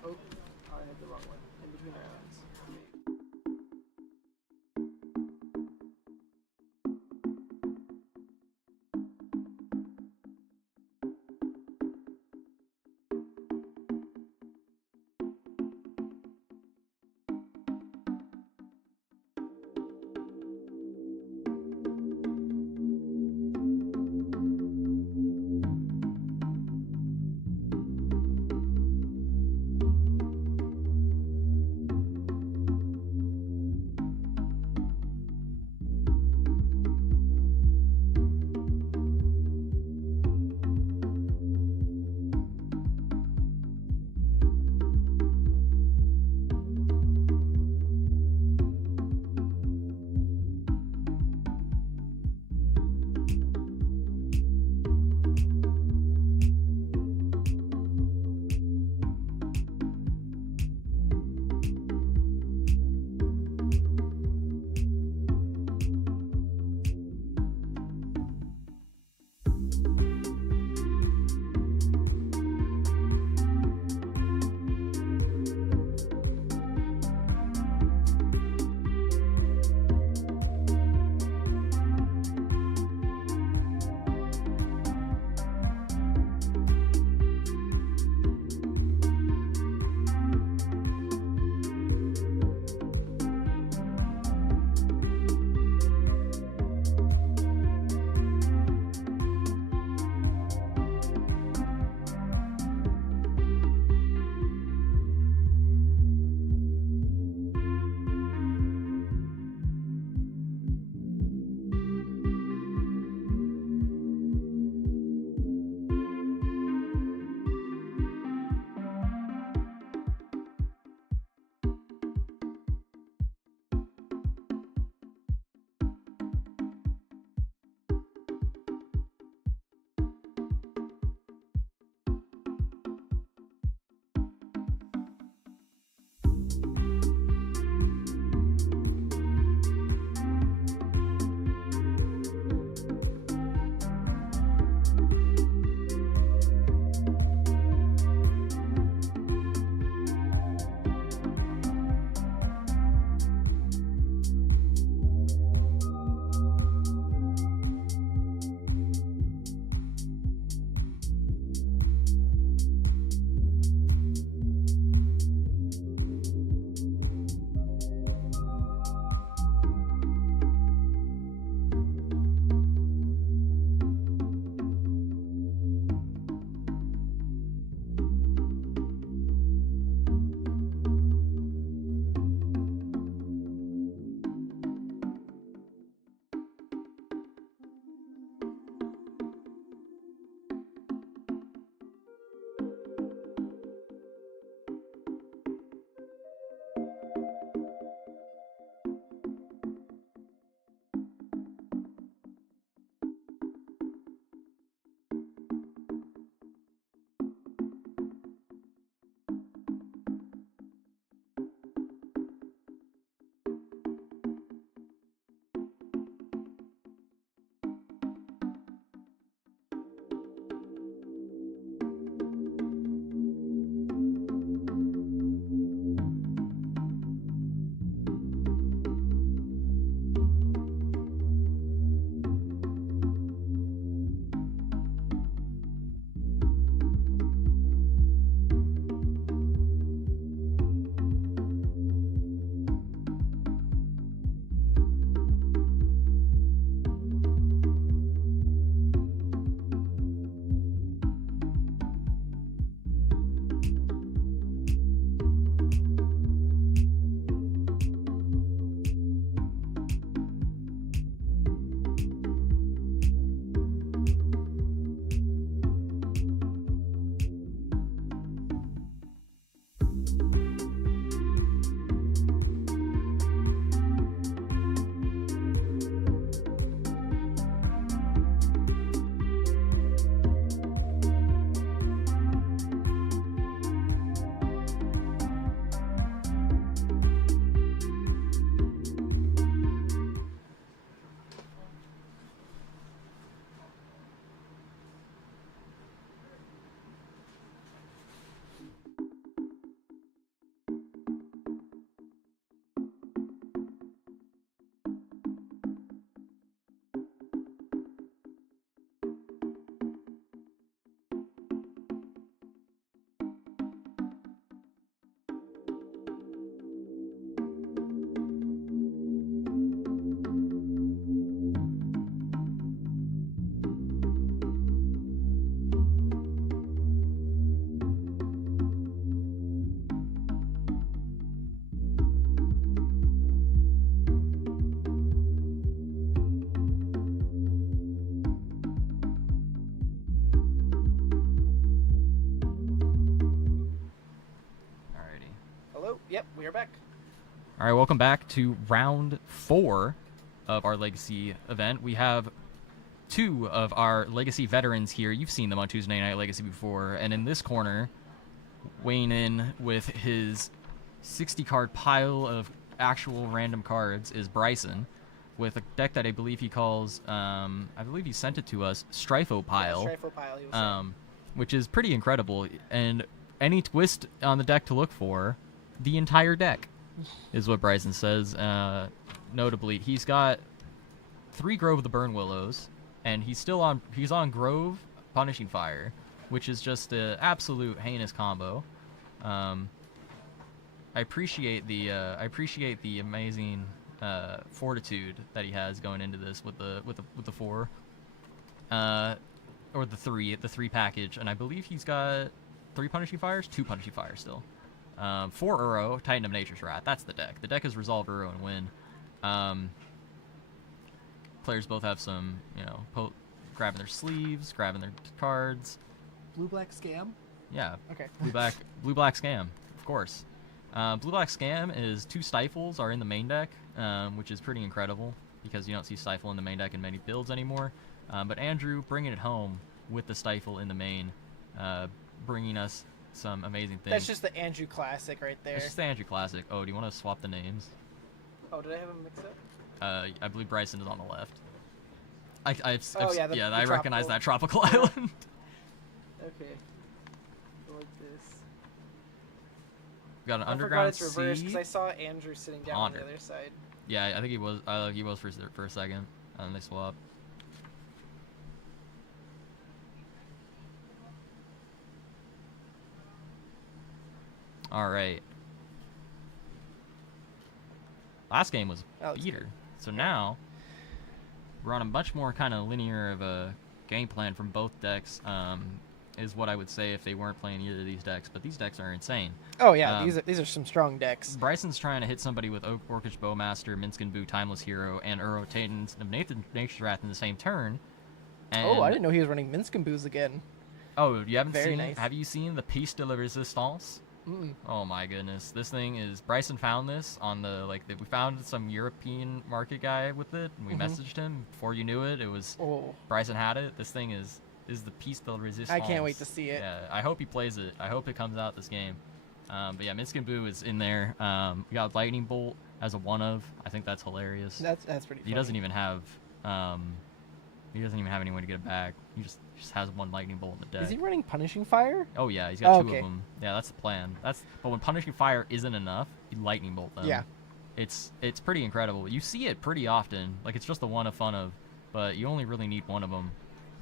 Oh, I had the wrong one. In between rounds. Hello. Yep, we are back. All right, welcome back to round 4 of our Legacy event. We have 2 of our Legacy veterans here. You've seen them on Tuesday Night Legacy before. And in this corner, weighing in with his 60-card pile of actual random cards is Bryson, with a deck that I believe he calls, I believe he sent it to us, Strifo Pile. Yeah, Strifo Pile, he was saying. Which is pretty incredible. And any twist on the deck to look for, the entire deck is what Bryson says. Notably, he's got 3 Grove of the Burn Willows, and he's on Grove Punishing Fire, which is just an absolute heinous combo. I appreciate the amazing fortitude that he has going into this with the 4, or the 3 package, and I believe he's got 3 Punishing Fires, 2 Punishing Fires still. 4 Uro, Titan of Nature's Wrath. That's the deck. The deck is Resolve Uro and win. Players both have some, grabbing their sleeves, grabbing their cards. Blue-black scam? Yeah. Okay. Blue-black scam, of course. Blue-black scam is 2 Stifles are in the main deck, which is pretty incredible because you don't see Stifle in the main deck in many builds anymore. But Andrew bringing it home with the Stifle in the main, bringing us some amazing things. That's just the Andrew Classic right there. It's just the Andrew Classic. Oh, do you want to swap the names? Oh, did I have them mixed up? I believe Bryson is on the left. I the recognize tropical. that tropical island. Okay. Like this. We got an I underground forgot it's reversed sea. because I saw Andrew sitting down Ponder. on the other side. Yeah, I think he was. He was for a second, and then they swapped. All right. Last game was beater, so now we're on a much more kind of linear of a game plan from both decks. Is what I would say if they weren't playing either of these decks, but these decks are insane. Oh yeah, these are some strong decks. Bryson's trying to hit somebody with Orcish Bowmaster, Minsc and Boo, Timeless Hero, and Uro Titans of Nature's Wrath in the same turn. And I didn't know he was running Minsc and Boos again. Oh, you haven't Very seen? nice. Have you seen the Piece de la Resistance? Mm-mm. Oh my goodness, this thing is. Bryson found this on we found some European market guy with it, and we messaged him. Before you knew it, it was Bryson had it. This thing is the Piece de la Resistance. I can't wait to see it. Yeah, I hope he plays it. I hope it comes out this game. But yeah, Minsc and Boo is in there. We got Lightning Bolt as a one of. I think that's hilarious. That's pretty funny. He doesn't even have anyone to get it back. He just has 1 Lightning Bolt in the deck. Is he running Punishing Fire? Oh yeah, he's got 2 okay. of them. Yeah, that's the plan. But when Punishing Fire isn't enough, you Lightning Bolt them. Yeah. It's pretty incredible. You see it pretty often. Like, it's just the one of fun of, but you only really need 1 of them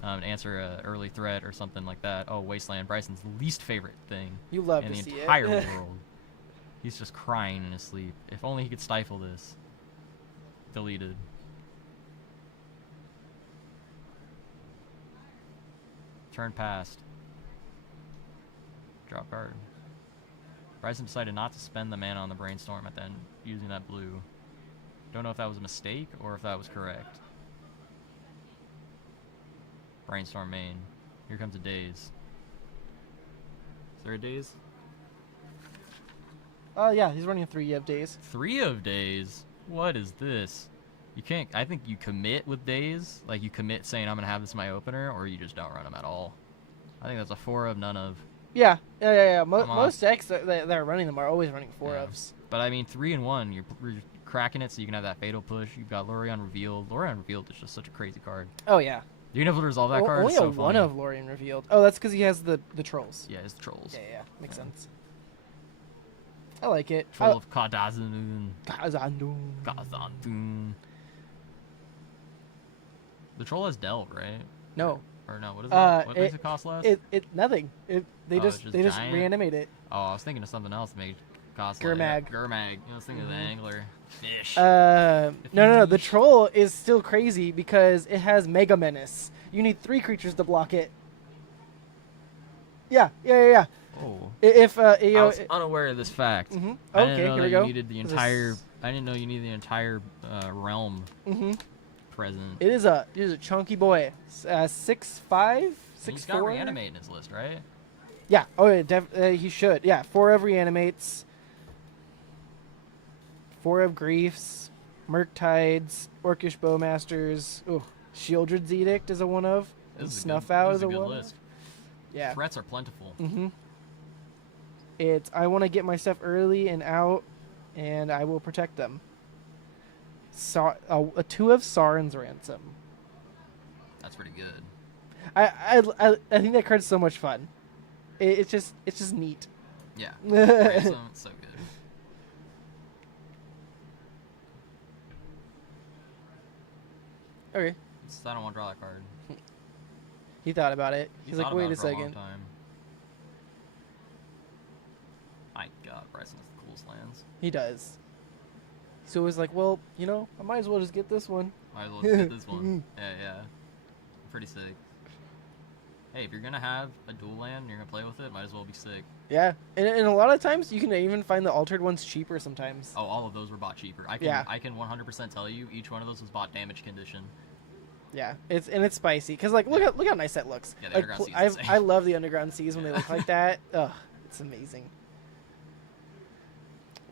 to answer a early threat or something like that. Oh, Wasteland, Bryson's least favorite thing You love in to the see entire it. world. He's just crying in his sleep. If only he could stifle this. Deleted. Turn past. Draw a card. Bryson decided not to spend the mana on the Brainstorm at then using that blue. Don't know if that was a mistake or if that was correct. Brainstorm main. Here comes a Daze. Is there a Daze? Yeah, he's running 3 of Days. 3 of Daze? What is this? You can't. I think you commit with Daze. Like, you commit saying I'm going to have this in my opener, or you just don't run them at all. I think that's a 4 of, none of. Yeah. Most decks that are running them are always running 4 ofs. But I mean, 3 and 1, you're cracking it so you can have that Fatal Push. You've got Lorien Revealed. Lorien Revealed is just such a crazy card. Oh yeah. Do you know how to resolve that card? Only It's so a 1 funny. of Lorien Revealed. Oh, that's because he has the trolls. Yeah, it's Trolls. Yeah, makes sense. I like it. Troll of Kadazun. Kazandun. Kazandun. The Troll has Delve, right? No. Or no, what is it? What does it cost less? It nothing. They just giant? reanimate it. Oh, I was thinking of something else that made cost Gurmag. Gurmag. I was thinking of the Angler. Fish. No. The troll is still crazy because it has Mega Menace. You need 3 creatures to block it. Yeah. Oh. If I was unaware of this fact. Mm-hmm. I didn't Okay, know here that we go. you needed the entire. I didn't know you needed the entire realm present. It is a chunky boy. 6'5", He's got 6'4". reanimate in his list, right? Yeah. Oh, yeah. He should. Yeah. 4 of reanimates. Four of Griefs, Murktides, Orcish Bowmasters. Oh, Shieldred's Edict is a one of. And Snuff Out is a good one list. of. Yeah. Threats are plentiful. Mm-hmm. It's I want to get my stuff early and out, and I will protect them. A two of Sauron's Ransom. That's pretty good. I think that card's so much fun. It's just neat. Yeah. Ransom, so good. Okay. I don't want to draw that card. He thought about it. He's like, wait a For a long second. time. My God, Bryson has the coolest lands. He does. So it was like, well, you know, I might as well just get this one. Might as well just get this one. Yeah. Pretty sick. Hey, if you're gonna have a dual land and you're gonna play with it, might as well be sick. Yeah, and a lot of times you can even find the altered ones cheaper sometimes. Oh, all of those were bought cheaper. I can 100% tell you each one of those was bought damage condition. Yeah, it's spicy because like look how nice that looks. Yeah, the like, Underground Seas is insane. I love the underground seas when they look like that. Ugh, it's amazing.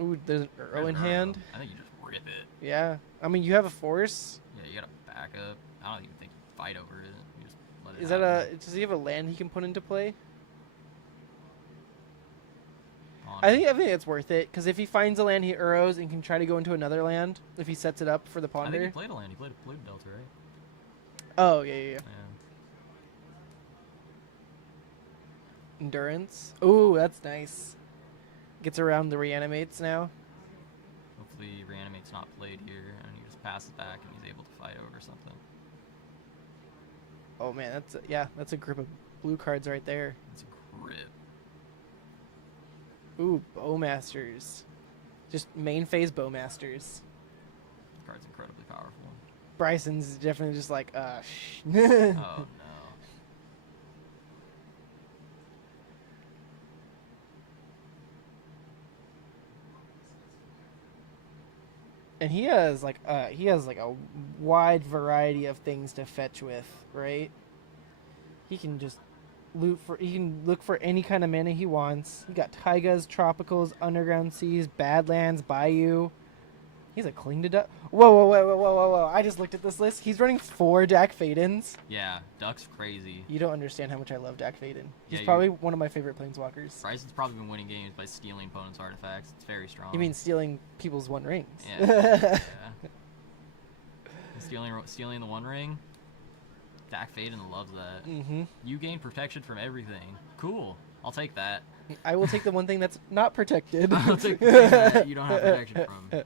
Ooh, there's an Uro in hand. I think you just rip it. Yeah, I mean you have a force. Yeah, you gotta back up. I don't even think you fight over it. You just let it Is happen. that does he have a land he can put into play? On I it. think it's worth it because if he finds a land he Uros and can try to go into another land if he sets it up for the I think ponder. he played a land. He played a Blue Delta, right? Oh yeah. Yeah. Endurance. Ooh, that's nice. Gets around the reanimates now. Hopefully Reanimate's not played here and he just passes back and he's able to fight over something. Oh man, that's a group of blue cards right there. It's a grip. Ooh, Bowmasters. Just main phase Bowmasters. The card's incredibly powerful. Bryson's definitely just like, Oh no. And he has like a wide variety of things to fetch with, right? He can just he can look for any kind of mana he wants. He got Taigas, Tropicals, Underground Seas, Badlands, Bayou. He's a cling to duck. Whoa. I just looked at this list. He's running 4 Dak Fadens. Yeah, Duck's crazy. You don't understand how much I love Dak Faden. He's Yeah, probably one of my favorite planeswalkers. Bryson's probably been winning games by stealing opponents' artifacts. It's very strong. You mean stealing people's One Rings? Yeah. And stealing the One Ring? Dak Faden loves that. Mm-hmm. You gain protection from everything. Cool. I'll take that. I will take the one thing that's not protected. I'll take the thing that you don't have protection from.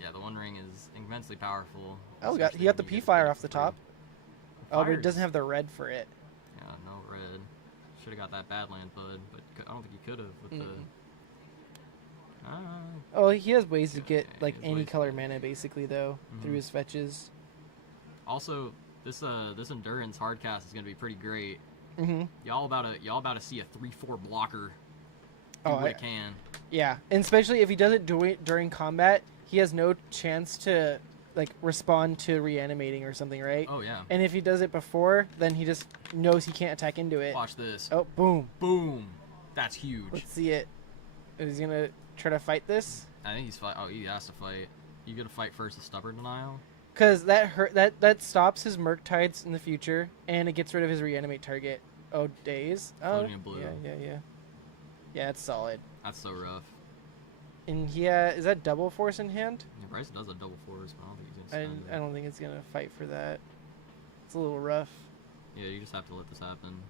Yeah, the One Ring is immensely powerful. Oh, he especially got the when you get P-Fire it off the for top. free. Oh, but it Fires. doesn't have the red for it. Yeah, no red. Should have got that Badland Bud, but I don't think he could have with the. Oh, he has ways to Yeah, get he like has any ways to color get- mana basically though through Mhm. his fetches. Also, this endurance hardcast is gonna be pretty great. Mm-hmm. Y'all about to see a 3/4 blocker. Do Oh, what it can. Yeah, and especially if he does it during combat, he has no chance to like respond to reanimating or something, right? Oh yeah. And if he does it before, then he just knows he can't attack into it. Watch this. Oh, boom! Boom. That's huge. Let's see it. Is he gonna try to fight this? I think he's fight. Oh, he has to fight. You gotta fight first with Stubborn Denial. Because that stops his Murktides in the future, and it gets rid of his reanimate target. Oh, days. Oh, Floating in blue. Yeah. Yeah, it's solid. That's so rough. And is that double force in hand? Yeah, Bryce does a double force, but I don't think he's gonna spend I it. don't think it's gonna fight for that. It's a little rough. Yeah, you just have to let this happen.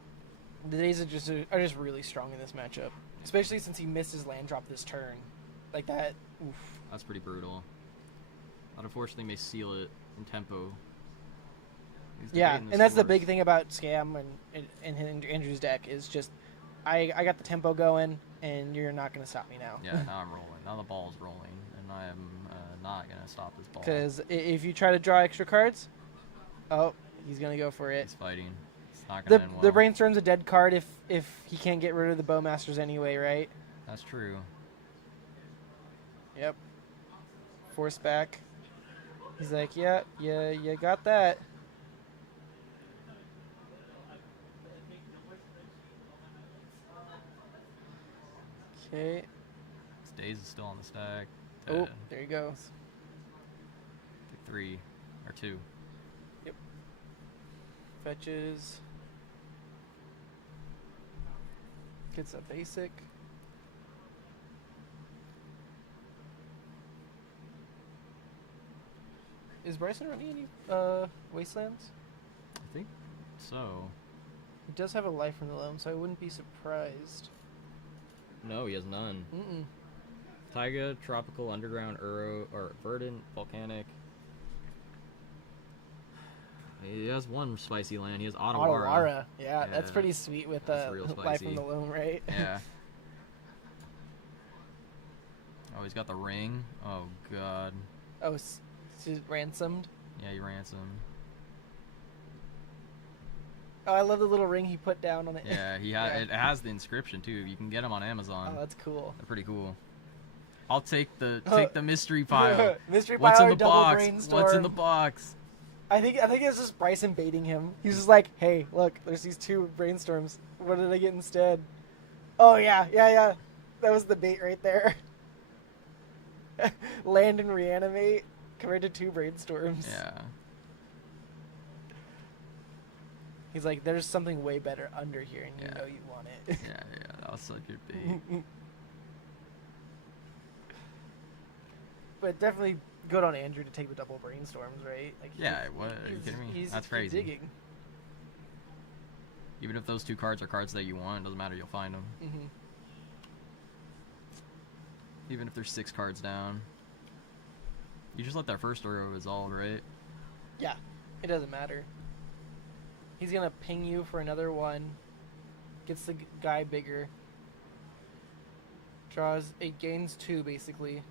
The days are just really strong in this matchup, especially since he missed his land drop this turn, like that. Oof. That's pretty brutal. That unfortunately may seal it in tempo. He's Yeah, debating this and that's the force. big thing about Scam and Andrew's deck is just I got the tempo going, and you're not gonna stop me now. Yeah, now I'm rolling. Now the ball's rolling, and I am not gonna stop this ball. Because if you try to draw extra cards, oh, he's gonna go for it. He's fighting. It's not gonna end well. The Brainstorm's a dead card if he can't get rid of the Bowmasters anyway, right? That's true. Yep. Force back. He's like, yeah, you got that. Okay. Stays is still on the stack. Oh, there he goes. Take 3 or 2. Yep. Fetches. Gets a basic. Is Bryson running any wastelands? I think so. He does have a life from the loam, so I wouldn't be surprised. No, he has none. Mm-mm. Taiga, tropical, underground, Uro, or verdant, volcanic. He has one spicy land. He has Ottawara. Ottawara. Yeah, that's pretty sweet with That's real life spicy. from the loam, right? Yeah. Oh, he's got the ring. Oh, God. Oh, she's ransomed. Yeah, he ransomed. Oh, I love the little ring he put down on it. Yeah, it has the inscription, too. You can get them on Amazon. Oh, that's cool. They're pretty cool. I'll take the mystery pile. Mystery What's pile in or the double box? brainstorm. What's in the box? I think it's just Bryson baiting him. He's just like, hey, look, there's these 2 brainstorms. What did I get instead? Oh yeah. That was the bait right there. Land and reanimate compared to 2 brainstorms. Yeah. He's like, there's something way better under here, and you know you want it. Yeah, that was such a bait. But definitely good on Andrew to take the double brainstorms, right? Like, Yeah, what? Are you kidding me? He's That's crazy. digging. Even if those 2 cards are cards that you want, it doesn't matter, you'll find them. Mm-hmm. Even if there's 6 cards down. You just let that first Uro resolve, right? Yeah, it doesn't matter. He's gonna ping you for another 1. Gets the guy bigger. Draws. It gains 2 basically.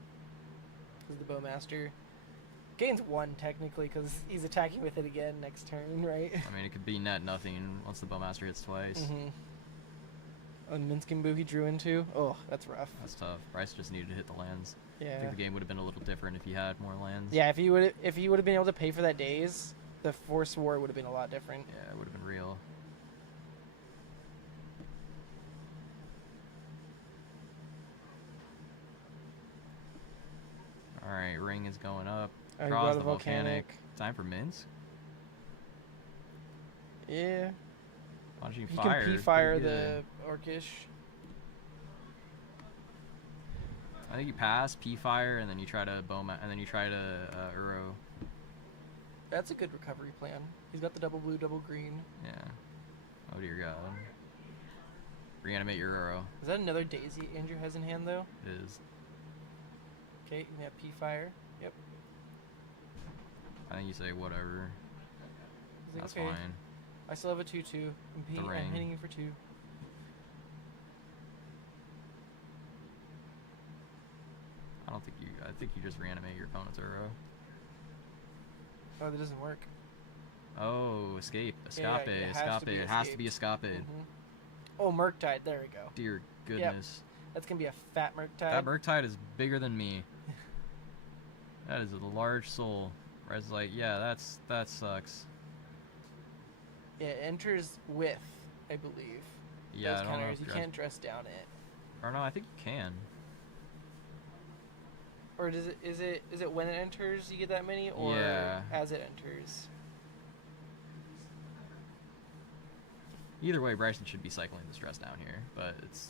Because the Bowmaster gains 1 technically because he's attacking with it again next turn, right? I mean, it could be net nothing once the Bowmaster hits twice. Mm-hmm. On Minskin Boo he drew into. Oh, that's rough. That's tough. Bryce just needed to hit the lands. I Yeah. think the game would have been a little different if he had more lands. Yeah, if he would have been able to pay for that daze, the Force War would have been a lot different. Yeah, it would have been real. Alright, ring is going up. I Draws brought the a volcanic. volcanic. Time for Minsk? Yeah. Launching He fire. can is P-fire pretty the good. Orcish. I think you pass P-fire and then you try to Uro. That's a good recovery plan. He's got the double blue, double green. Yeah. Oh dear God. Reanimate your Uro. Is that another Daisy Andrew has in hand though? It is. Okay, you have P-fire. Yep. I think you say whatever. He's like, That's okay, fine. I still have a 2-2. The ring. I'm hitting you for 2. I think you just reanimate your opponent's Uro. Oh, that doesn't work. Oh, escape. Yeah, Escape. it has to be It has to be escape. Oh, Murktide. There we go. Dear goodness. That's going to be a fat Murktide. That Murktide is bigger than me. That is a large soul. Where it's like, yeah, that sucks. Yeah, it enters with, I believe. Yeah, Those I don't know. counters, If you can't dress down it. Or no, I think you can. Or is it when it enters you get that many, or Yeah. as it enters? Either way, Bryson should be cycling this dress down here, but it's...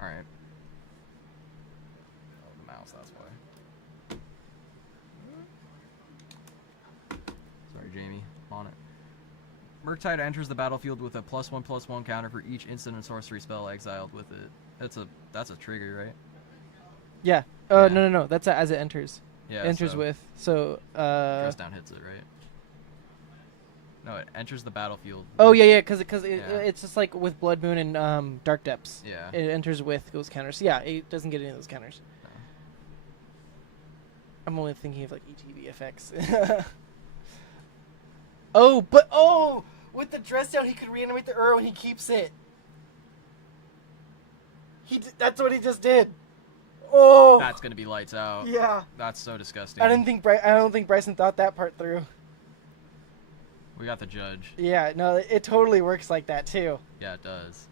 Alright. Oh, the mouse, that's why. Sorry, Jamie. I'm on it. Murktide enters the battlefield with a +1/+1 counter for each instant and sorcery spell exiled with it. That's a trigger, right? Yeah. Yeah. No. That's as it enters. Yeah. Enters so with. So. dress down hits it, right? No, it enters the battlefield. Oh yeah, because Yeah. it's just like with Blood Moon and Dark Depths. Yeah. It enters with those counters. Yeah, it doesn't get any of those counters. No. I'm only thinking of like ETB effects. Oh, with the dress down, he could reanimate the Uro and he keeps it. That's what he just did. Oh, That's gonna be lights out. yeah. That's so disgusting. I don't think Bryson thought that part through. We got the judge. Yeah, no, it totally works like that too. Yeah, it does.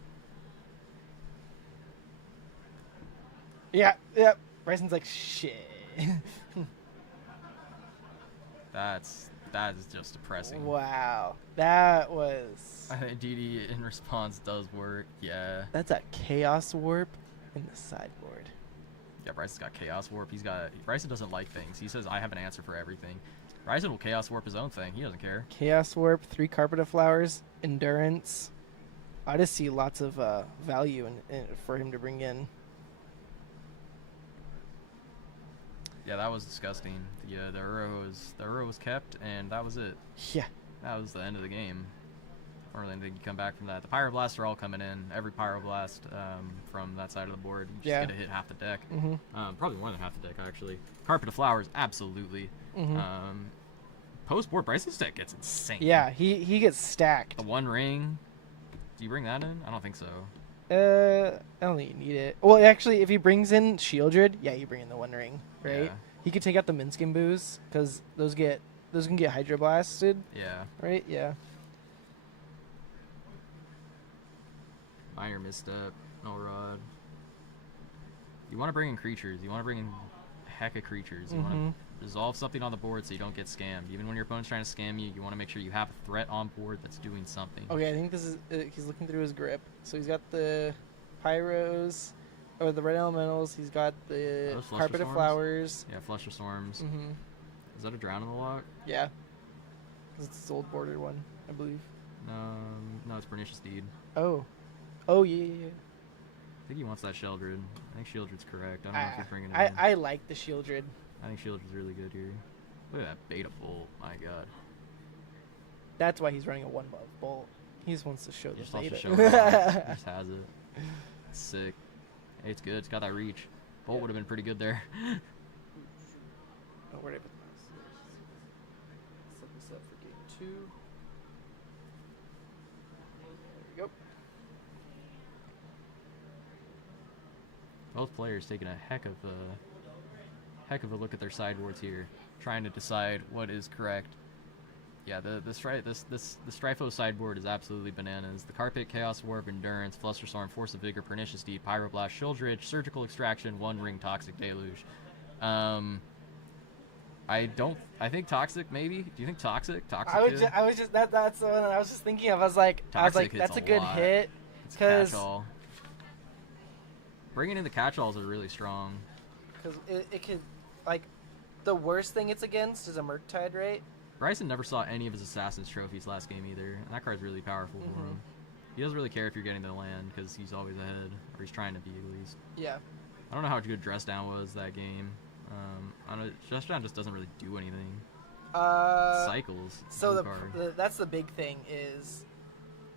Yeah, yep. Bryson's like, shit. That is just depressing. Wow, that was. I think DD in response does work. Yeah. That's a chaos warp in the sideboard. Yeah, Bryson's got Chaos Warp. Bryson doesn't like things. He says, I have an answer for everything. Bryson will Chaos Warp his own thing. He doesn't care. Chaos warp, 3 carpet of flowers, endurance. I just see lots of value in for him to bring in. Yeah, that was disgusting. Yeah, the Uro was kept, and that was it. Yeah. That was the end of the game. Or really anything you come back from that. The Pyroblasts are all coming in. Every Pyroblast from that side of the board. You just get to hit half the deck. Mm-hmm. Probably more than half the deck, actually. Carpet of Flowers, absolutely. Mm-hmm. Post-board, Bryson's deck gets insane. Yeah, he gets stacked. The One Ring. Do you bring that in? I don't think so. I don't think you need it. Well, actually, if he brings in Shieldred, yeah, you bring in the One Ring, right? Yeah. He could take out the Minskin Boos, because those can get Hydroblasted, Yeah. right? Yeah. Minor misstep. No rod. You want to bring in creatures. You want to bring in heck of creatures. You want to resolve something on the board so you don't get scammed. Even when your opponent's trying to scam you, you want to make sure you have a threat on board that's doing something. Okay, I think this is he's looking through his grip. So he's got the Pyros, or the Red Elementals. He's got the Those Fluster Carpet of Storms? Flowers. Yeah, Fluster Storms. Mm-hmm. Is that a Drown in the Lock? Yeah. 'Cause it's the old bordered one, I believe. No, it's Pernicious Deed. Oh. Oh, yeah. I think he wants that Sheldred. I think Sheldred's correct. I don't know if he's bringing it in. I like the Shieldred. I think Sheldred's really good here. Look at that Beta Bolt. My god. That's why he's running a 1 bolt. He just wants to show He the just wants to beta. show it off. He just has it. It's sick. Hey, it's good. It's got that reach. Bolt would have been pretty good there. Oh, where'd I put this? Set this up for game 2. There we go. Both players taking a heck of a look at their sideboards here, trying to decide what is correct. Yeah, the Strifo sideboard is absolutely bananas. The Carpet, Chaos Warp, Endurance, Flusterstorm, Force of Vigor, Pernicious Deed, Pyroblast, Shieldred, Surgical Extraction, One Ring, Toxic Deluge. I think Toxic maybe. Do you think Toxic? Toxic. That's the one that I was just thinking of. I was like, Toxic that's hits a good lot. hit. It's Because catch-all. Bringing in the catch-alls are really strong. it could, like, the worst thing it's against is a Murktide, right? Bryson never saw any of his Assassin's trophies last game either, and that card's really powerful for him. He doesn't really care if you're getting the land because he's always ahead, or he's trying to be at least. Yeah. I don't know how good Dress Down was that game. I don't know, Dress Down just doesn't really do anything. Cycles. So that's the big thing is,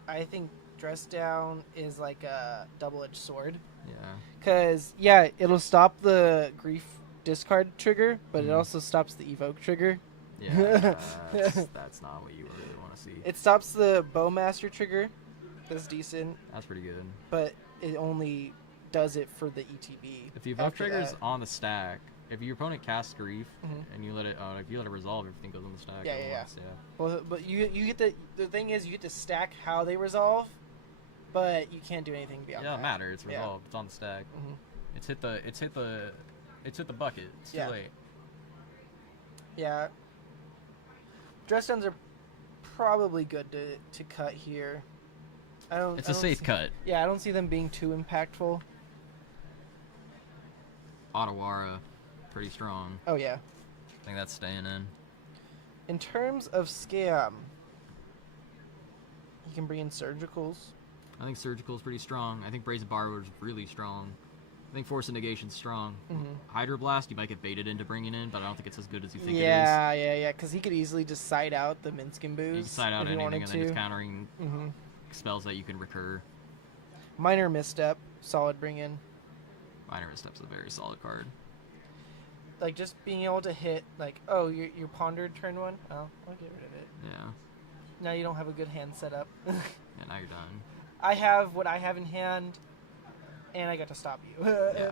I think Dress Down is like a double-edged sword. Yeah. Because, yeah, it'll stop the Grief discard trigger, but it also stops the Evoke trigger. Yeah, that's not what you really want to see. It stops the Bowmaster trigger. That's decent. That's pretty good. But it only does it for the ETB. If the Evoke After trigger's that- on the stack, if your opponent casts Grief and you let it, if you let it resolve, everything goes on the stack. Yeah. otherwise, Well, but you get the thing is you get to stack how they resolve, but you can't do anything beyond Yeah, it that. doesn't matter. It's Yeah. resolved. It's on the stack. Mhm. It's hit the bucket. It's too Yeah. late. Yeah. Dress downs are probably good to cut here. It's a safe cut. Yeah, I don't see them being too impactful. Otawara, pretty strong. Oh yeah. I think that's staying in. In terms of scam, you can bring in surgicals. I think Surgical is pretty strong. I think Brazen Borrower is really strong. I think Force of Negation's strong. Hydroblast, you might get baited into bringing in, but I don't think it's as good as you think it is. Yeah. Because he could easily just side out the Minskin Boos. You can side out if he anything wanted and then it's to. countering spells that you can recur. Minor misstep, solid bring in. Minor Misstep's a very solid card. Like just being able to hit, like, oh, you pondered turn 1. Oh, I'll get rid of it. Yeah. Now you don't have a good hand set up. Yeah, now you're done. I have what I have in hand, and I got to stop you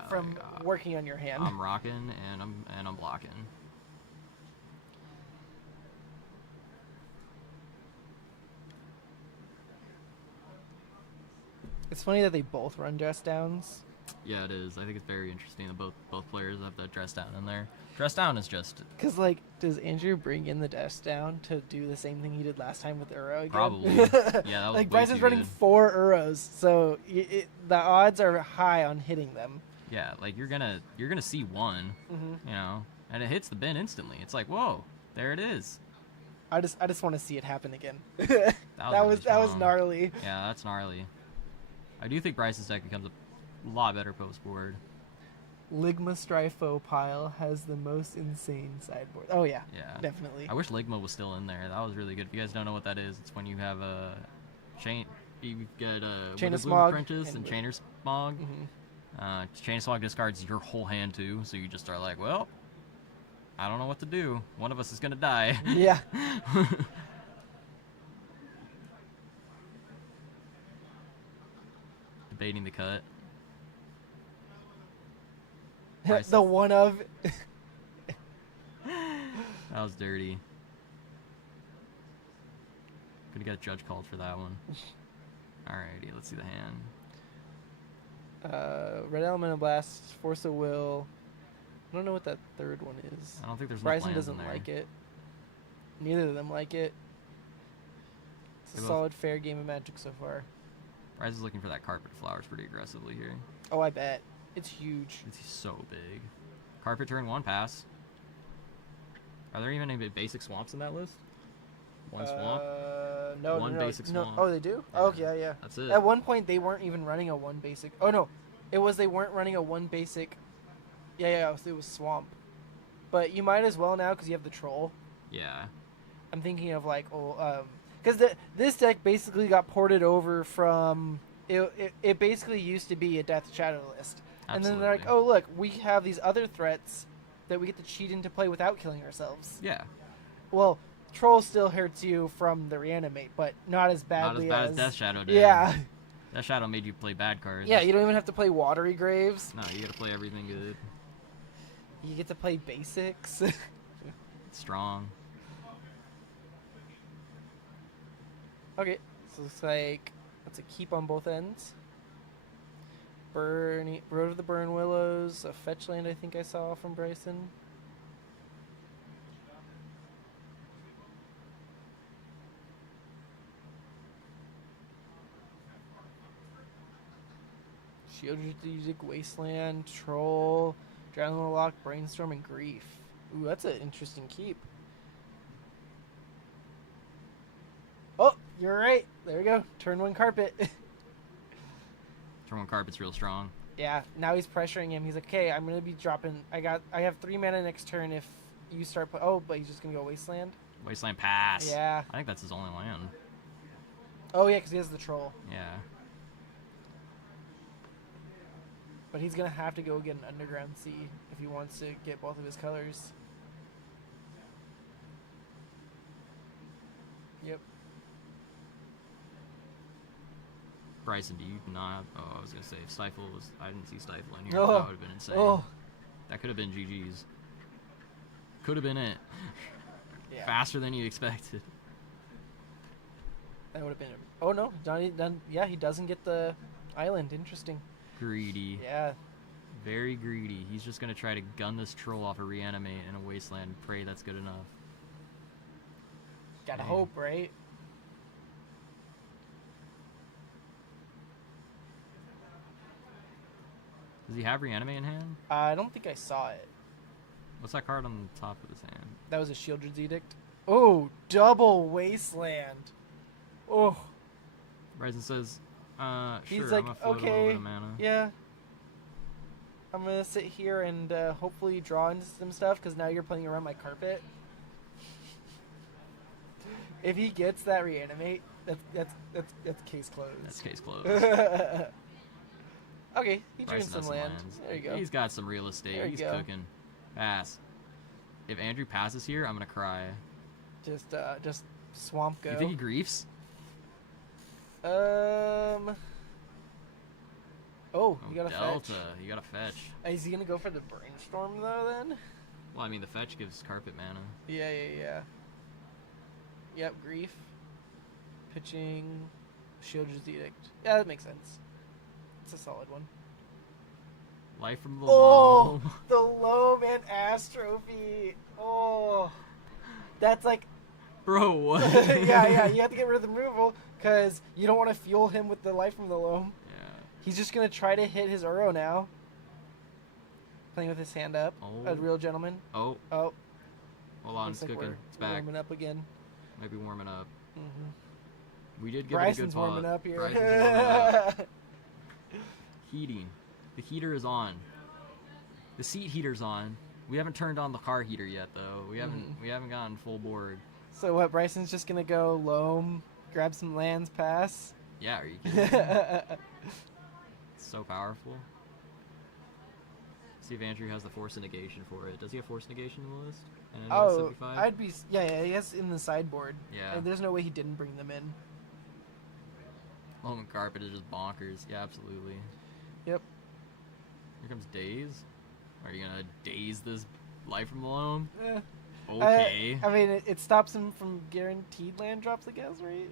from like, working on your hand. I'm rocking and I'm blocking. It's funny that they both run dress downs. Yeah, it is. I think it's very interesting that both players have that dress down in there. Dress down is just Because, like, does Andrew bring in the dress down to do the same thing he did last time with Uro again? probably. Yeah, that was like, way Bryson's too running good. 4 Uros, so the odds are high on hitting them. Yeah, like you're gonna see one, you know, and it hits the bin instantly. It's like, whoa, there it is. I just want to see it happen again. That was strong. gnarly. Yeah, that's gnarly. I do think Bryce's deck becomes a lot better post board. Ligma Strifo pile has the most insane sideboard. Oh yeah, Yeah, definitely. I wish Ligma was still in there. That was really good. If you guys don't know what that is, it's when you have a chain. You get a Chain of Bloom Smog Apprentice and and- Chainer Smog. Mhm. Chain of Smog discards your whole hand too, so you just are like, well, I don't know what to do. One of us is gonna die. Yeah. Debating the cut. The one of. That was dirty. Could have got judge called for that one. Alrighty, let's see the hand. Red Elemental Blast, Force of Will. I don't know what that third one is. I don't think there's no Bryson plans in doesn't there. like it. Neither of them like it. It's They a both- solid, fair game of Magic so far. Bryce is looking for that carpet flowers pretty aggressively here. Oh, I bet. It's huge. It's so big. Carpet turn 1 pass. Are there even any basic swamps in that list? One swamp? No, One no. basic no. swamp. Oh, they do? Yeah. Oh, yeah. That's it. At one point, they weren't even running a one basic. Oh, no. It was they weren't running a one basic. Yeah, it was swamp. But you might as well now because you have the troll. Yeah. I'm thinking of like, because this deck basically got ported over from. It basically used to be a Death Shadow list. And then they're like, Absolutely. oh, look, we have these other threats that we get to cheat into play without killing ourselves. Yeah. Well, Troll still hurts you from the reanimate, but not as Not as badly bad as Death Shadow did. Yeah. Death Shadow made you play bad cards. Yeah, you don't even have to play Watery Graves. No, you gotta play everything good. You get to play basics. Strong. Okay, so looks like that's a keep on both ends. Road of the Burn Willows, a fetch land I think I saw from Bryson. Shield Strategic Wasteland, Troll, Drown Lock, Brainstorm, and Grief. Ooh, that's an interesting keep. Oh, you're right. There we go. Turn 1 carpet. Turn 1 carpet's real strong. Yeah, now he's pressuring him. He's like, okay, I'm gonna be dropping. I have 3 mana next turn if you start. Oh, but he's just gonna go Wasteland. Wasteland pass. Yeah. I think that's his only land. Oh yeah, because he has the Troll. Yeah. But he's gonna have to go get an Underground Sea if he wants to get both of his colors. Yep. Bryson, do you not? Oh, I was gonna say if Stifle was. I didn't see Stifle in here. Oh. That would have been insane. Oh. That could have been GG's. Could have been it. Yeah. Faster than you expected. That would have been. Oh no, Johnny. Yeah, he doesn't get the island. Interesting. Greedy. Yeah. Very greedy. He's just gonna try to gun this troll off a reanimate in a wasteland and pray that's good enough. Gotta Dang. hope, right? Does he have reanimate in hand? I don't think I saw it. What's that card on the top of his hand? That was a Shieldred's Edict. Oh, double Wasteland. Oh, Bryson says, he's sure, like, I'm gonna float a little okay, bit of mana. yeah. I'm gonna sit here and hopefully draw into some stuff because now you're playing around my carpet. If he gets that reanimate, that's case closed. That's case closed. Okay, he drew Bryson some has land. lands. There you go. He's got some real estate. There you He's go. cooking. Pass. If Andrew passes here, I'm gonna cry. Just swamp go. You think he griefs? Oh, Oh, you got a Delta. fetch. You got to fetch. Is he gonna go for the brainstorm though? Then. Well, I mean, the fetch gives carpet mana. Yeah. Yep, grief. Pitching. Shieldred's Edict. Yeah, that makes sense. It's a solid one. Life from the Oh, Loam. the Loam and Ass trophy. Oh, that's like, Bro, what? yeah. You have to get rid of the removal because you don't want to fuel him with the Life from the Loam. Yeah. He's just gonna try to hit his Uro now. Playing with his hand up. Oh. A real gentleman. Oh, Oh, hold on, looks it's like cooking. we're It's back. warming up again. Might be warming up. Mm-hmm. We did give Bryson's it a good warming pause. up here. Bryson's warming up. Heating. The heater is on. The seat heater's on. We haven't turned on the car heater yet, though. We haven't gotten full board. So what? Bryson's just gonna go Loam, grab some lands, pass. Yeah, are you kidding me? It's so powerful. See if Andrew has the force negation for it. Does he have force negation in the list? And Oh, 75? I'd be yeah. He has in the sideboard. Yeah. And there's no way he didn't bring them in. Loam and Carpet is just bonkers. Yeah, absolutely. Yep. Here comes Daze. Are you gonna daze this Life from the Loam? Eh. Okay. I mean, it stops him from guaranteed land drops, I guess, right?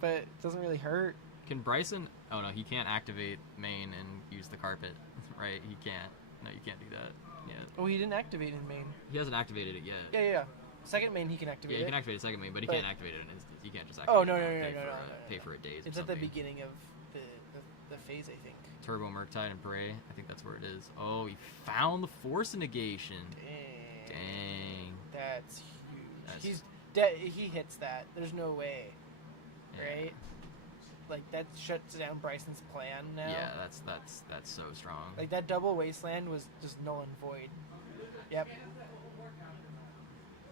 But it doesn't really hurt. Can Bryson? Oh no, he can't activate main and use the carpet. Right? He can't. No, you can't do that. Yeah. Oh, he didn't activate in main. He hasn't activated it yet. Yeah. Second main, he can activate Yeah, he it. can activate a second main, but he But- can't activate it in instance. You can't just activate Oh, it. no, and no, no, pay no, for no, a- no, no, Pay no. for a daze. It's or at the something. beginning of the phase, I think. Turbo Murktide and Prey. I think that's where it is. Oh, he found the force negation. Dang. That's huge. That's- He hits that. There's no way, Yeah. right? Like that shuts down Bryson's plan now. Yeah, that's so strong. Like that double wasteland was just null and void. Yep.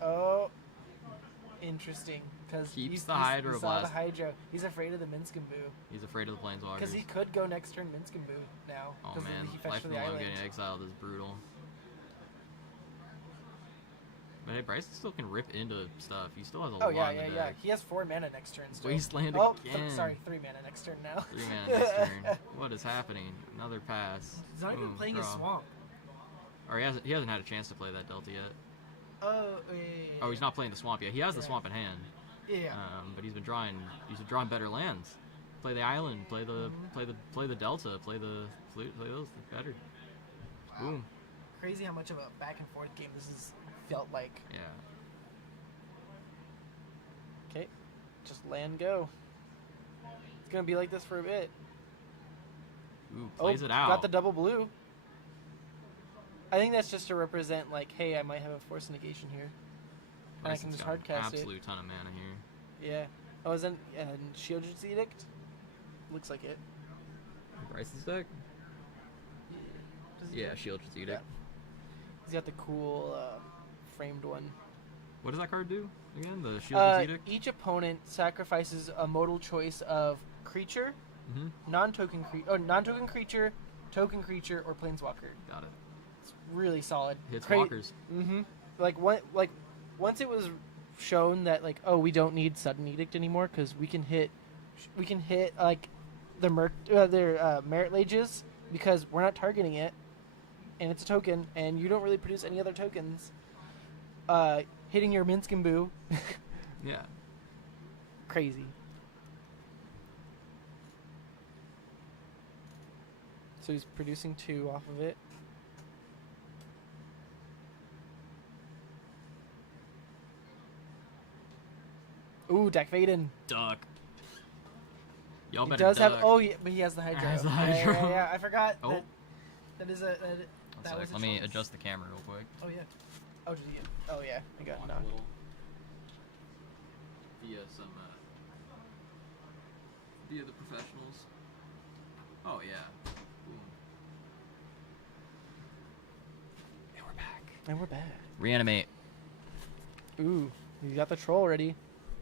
Oh, interesting. Because Keeps the Hydro he saw Blast. the Hydro. He's afraid of the Minskamboo. He's afraid of the Planeswalkers. Because he could go next turn Minskamboo now. Oh 'cause man, he fetched Life for from the the Loam island. getting exiled is brutal. But hey, Bryson still can rip into stuff. He still has a Oh lot yeah, in the yeah, yeah. deck. He has 4 mana next turn still. Wasteland oh, again. sorry, 3 mana next turn now. 3 mana next turn. What is happening? Another pass. He's not even Boom, playing draw. his swamp. Or he hasn't had a chance to play that Delta yet. Oh, yeah. Oh, he's not playing the swamp yet. He has the Yeah. swamp in hand. Yeah. But he's been drawing better lands. Play the island, play the Delta, play those better. Boom. Crazy how much of a back and forth game this has felt like. Yeah. Okay, just land go. It's gonna be like this for a bit. Ooh, plays it out. Got the double blue. I think that's just to represent like, hey, I might have a force negation here. And I can Bryson's just got an hardcast it. absolute ton of mana here. Yeah. Oh, is that Shieldred's Edict? Looks like it. Bryson's deck? Does he Yeah, do it? Shieldred's Edict. Yeah. He's got the cool framed one. What does that card do again? The Shieldred's Edict? Each opponent sacrifices a modal choice of creature, Mm-hmm. non-token creature, token creature, or planeswalker. Got it. It's really solid. Hits walkers. Mm-hmm. Once it was shown that like, oh, we don't need sudden edict anymore because we can hit like their merit lages because we're not targeting it, and it's a token, and you don't really produce any other tokens. Hitting your Minskamboo, Yeah. crazy. So he's producing 2 off of it. Ooh, Deck Vaden. Duck. Y'all He better does duck. have. Oh, but he has the Hydro. Has the Yeah, Hydro. Yeah. I forgot. Oh. That is a. One That sec, was a let me choice. adjust the camera real quick. Oh yeah. Oh, did you? Oh yeah. I got Walk knocked. a little. Via the professionals. Oh yeah. Boom. And we're back. And we're back. Reanimate. Ooh, he's got the troll ready.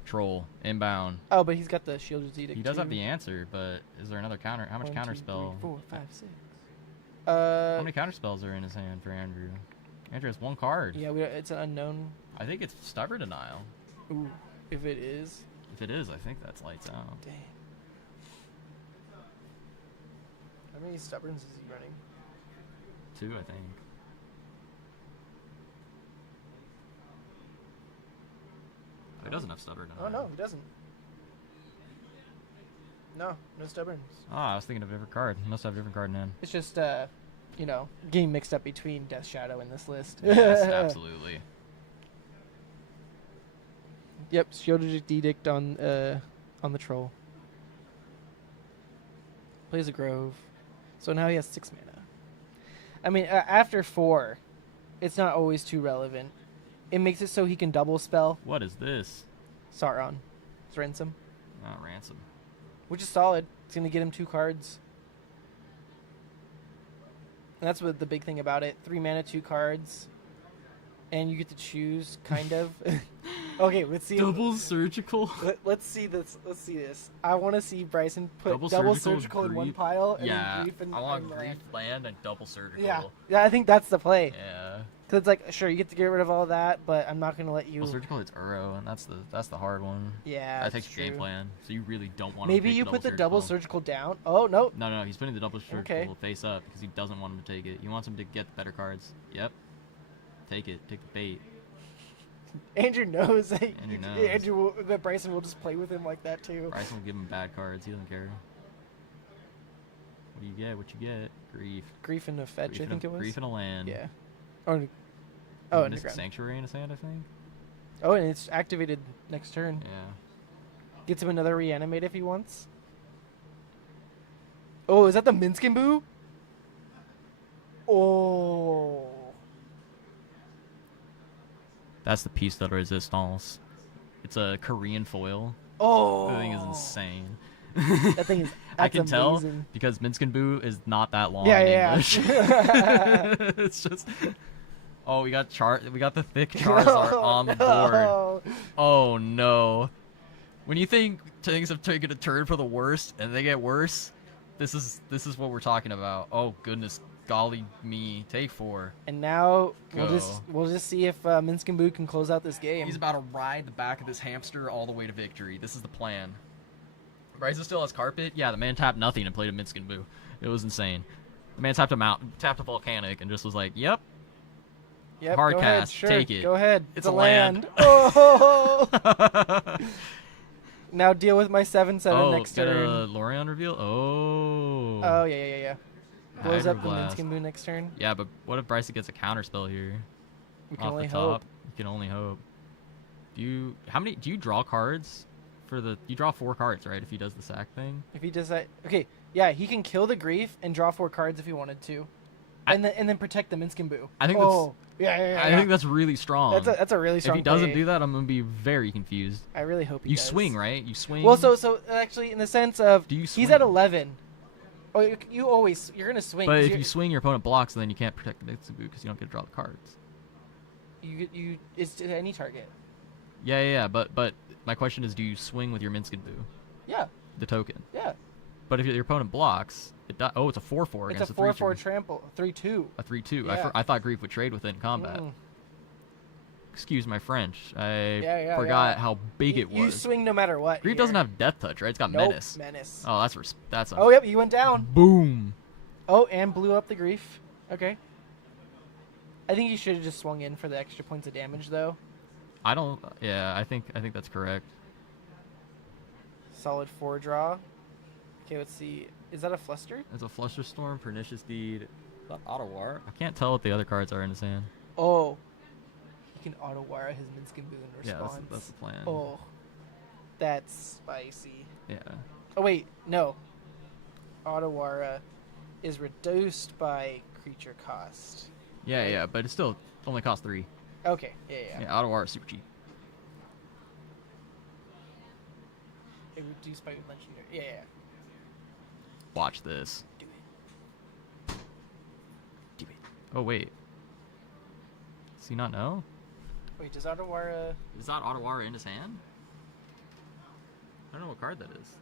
Troll. Inbound. Oh, but he's got the Shieldred's Edict. He does have too. the answer, but is there another counter? How much 1, counter 2, spell? 3, 4, 5, 6. How many counter spells are in his hand for Andrew? Andrew has 1 card. Yeah, it's an unknown. I think it's Stubborn Denial. Ooh, if it is. If it is, I think that's lights out. Dang. How many stubborns is he running? 2, I think. He doesn't have Stubborn Denial. Oh no, he doesn't. No stubborns. Oh, I was thinking of a different card. He must have a different card in hand. It's just getting mixed up between Death Shadow in this list. Yes, absolutely. Yep, Shielded Edict on the troll. Plays a Grove. So now he has 6 mana. I mean, after 4, it's not always too relevant. It makes it so he can double spell What is this? Sauron. It's Ransom. Oh, Ransom. Which is solid. It's going to get him 2 cards. And that's what the big thing about it. 3 mana, 2 cards. And you get to choose, kind of. Okay, let's see. Double surgical? Let's see this. Let's see this. I want to see Bryson put Double double surgical surgical in one grief? pile and Yeah, then grief and I want and grief land and double surgical. Yeah, I think that's the play. Yeah. Because it's like, sure, you get to get rid of all that, but I'm not going to let you... Well, surgical hits Uro, and that's the hard one. Yeah, That that's takes your game true. plan, so you really don't want Maybe to you put the double surgical down. Oh, no. No, he's putting the double surgical Okay. face up because he doesn't want him to take it. He wants him to get the better cards. Yep. Take it. Take the bait. Andrew knows that, Andrew knows. that Bryson will just play with him like that, too. Bryson will give him bad cards. He doesn't care. What do you get? What you get? Grief. Grief and a fetch, Grief I and think a, it was. Grief and a land. Yeah. Oh, Mystic underground. Sanctuary in his hand, I think. Oh, and it's activated next turn. Yeah. Gets him another reanimate if he wants. Oh, is that the Minskin Boo? Oh. That's the piece de resistance. It's a Korean foil. Oh. That thing is insane. That thing is. I can tell amazing. because Minskin Boo is not that long Yeah, in yeah. English. It's just. Oh, we got the thick Charizard on the board. No. Oh no! When you think things have taken a turn for the worst and they get worse, this is what we're talking about. Oh goodness, golly me! Take 4. And now Go. we'll just see if Minskin Boo can close out this game. He's about to ride the back of this hamster all the way to victory. This is the plan. Bryson still has carpet. Yeah, the man tapped nothing and played a Minskin Boo. It was insane. The man tapped a volcanic, and just was like, "Yep, Yep, hard go ahead, cast, sure, take it. Go ahead. It's a a land." Oh. Now deal with my 7/7 next got turn. a Lorion reveal. Oh. Oh yeah. Blows up the Hydroblast. Minskin Boo next turn. Yeah, but what if Bryson gets a counter spell here? We can Off only the hope. top. You can only hope. Do you draw cards for the? You draw 4 cards, right? If he does the sack thing. If he does that, okay, yeah, he can kill the grief and draw 4 cards if he wanted to, and then protect the Minskin Boo. I think oh, yeah. I think that's really strong. That's a really strong. If he doesn't play. do that, I'm gonna be very confused. I really hope he You does. swing, right? You swing. Well, so actually, in the sense of Do you he's at swing? 11. Oh, you're gonna swing. But 'cause if you're- you swing, your opponent blocks, and then you can't protect the Mitsubu because you don't get to draw the cards. it's to any target. Yeah. But my question is, do you swing with your Minskin Boo, Yeah, the token? yeah. But if your opponent blocks, it's a 4/4 It's against a a 3/2. 4/4 trample, 3/2. A 3/2. Yeah. I thought Grief would trade with it in combat. Mm. Excuse my French. I Yeah, forgot yeah. how big it was. You swing no matter what. Grief here. doesn't have Death Touch, right? It's got Nope, Menace. Menace. Oh, that's a Oh, yep, you went down. boom. Oh, and blew up the grief. Okay. I think you should have just swung in for the extra points of damage, though. I don't. Yeah, I think that's correct. Solid 4 draw. Okay, let's see. Is that a Fluster? It's a Flusterstorm, Pernicious Deed. Is that Ottawar? I can't tell what the other cards are in his hand. Oh. He can auto-wire his Minskin Boo in Yeah, response. that's the plan. Oh. That's spicy. Yeah. Oh, wait. No. Otawara is reduced by creature cost. Yeah, but it still only costs 3. Okay. Yeah. Yeah, Ottawar is super cheap. It reduced by legendary. Yeah. Watch this. Do it. Oh wait. Does he not know? Wait, does Otawara... Is that Ottawara in his hand? I don't know what card that is.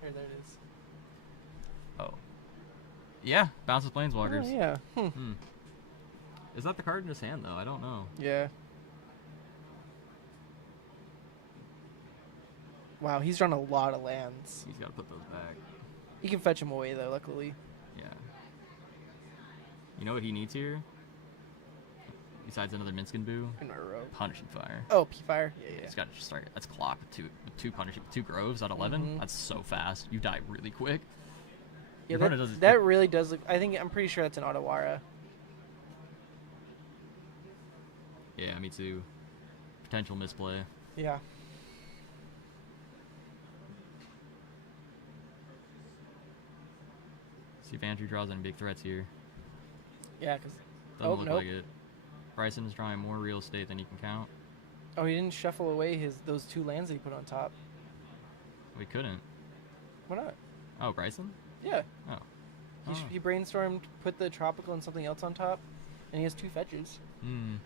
Here, there it is. Oh. Yeah, bounces Planeswalkers. Oh, yeah. Is that the card in his hand though? I don't know. Yeah. Wow, he's drawn a lot of lands. He's got to put those back. You can fetch him away, though, luckily. Yeah. You know what he needs here? Besides another Minskin Boo? In my row. Punishing Fire. Oh, P-Fire? Yeah. He's got to just start. That's clock with two punishing, 2 Groves at 11. Mhm. That's so fast. You die really quick. Yeah, Your opponent does that really does look... I'm pretty sure that's an Otawara. Yeah, me too. Potential misplay. Yeah. See if Andrew draws any big threats here. Yeah, because... Doesn't look nope. like it. Bryson is drawing more real estate than he can count. Oh, he didn't shuffle away those 2 lands that he put on top. We couldn't. Why not? Oh, Bryson? Yeah. Oh. He brainstormed, put the tropical and something else on top, and he has 2 fetches. Hmm.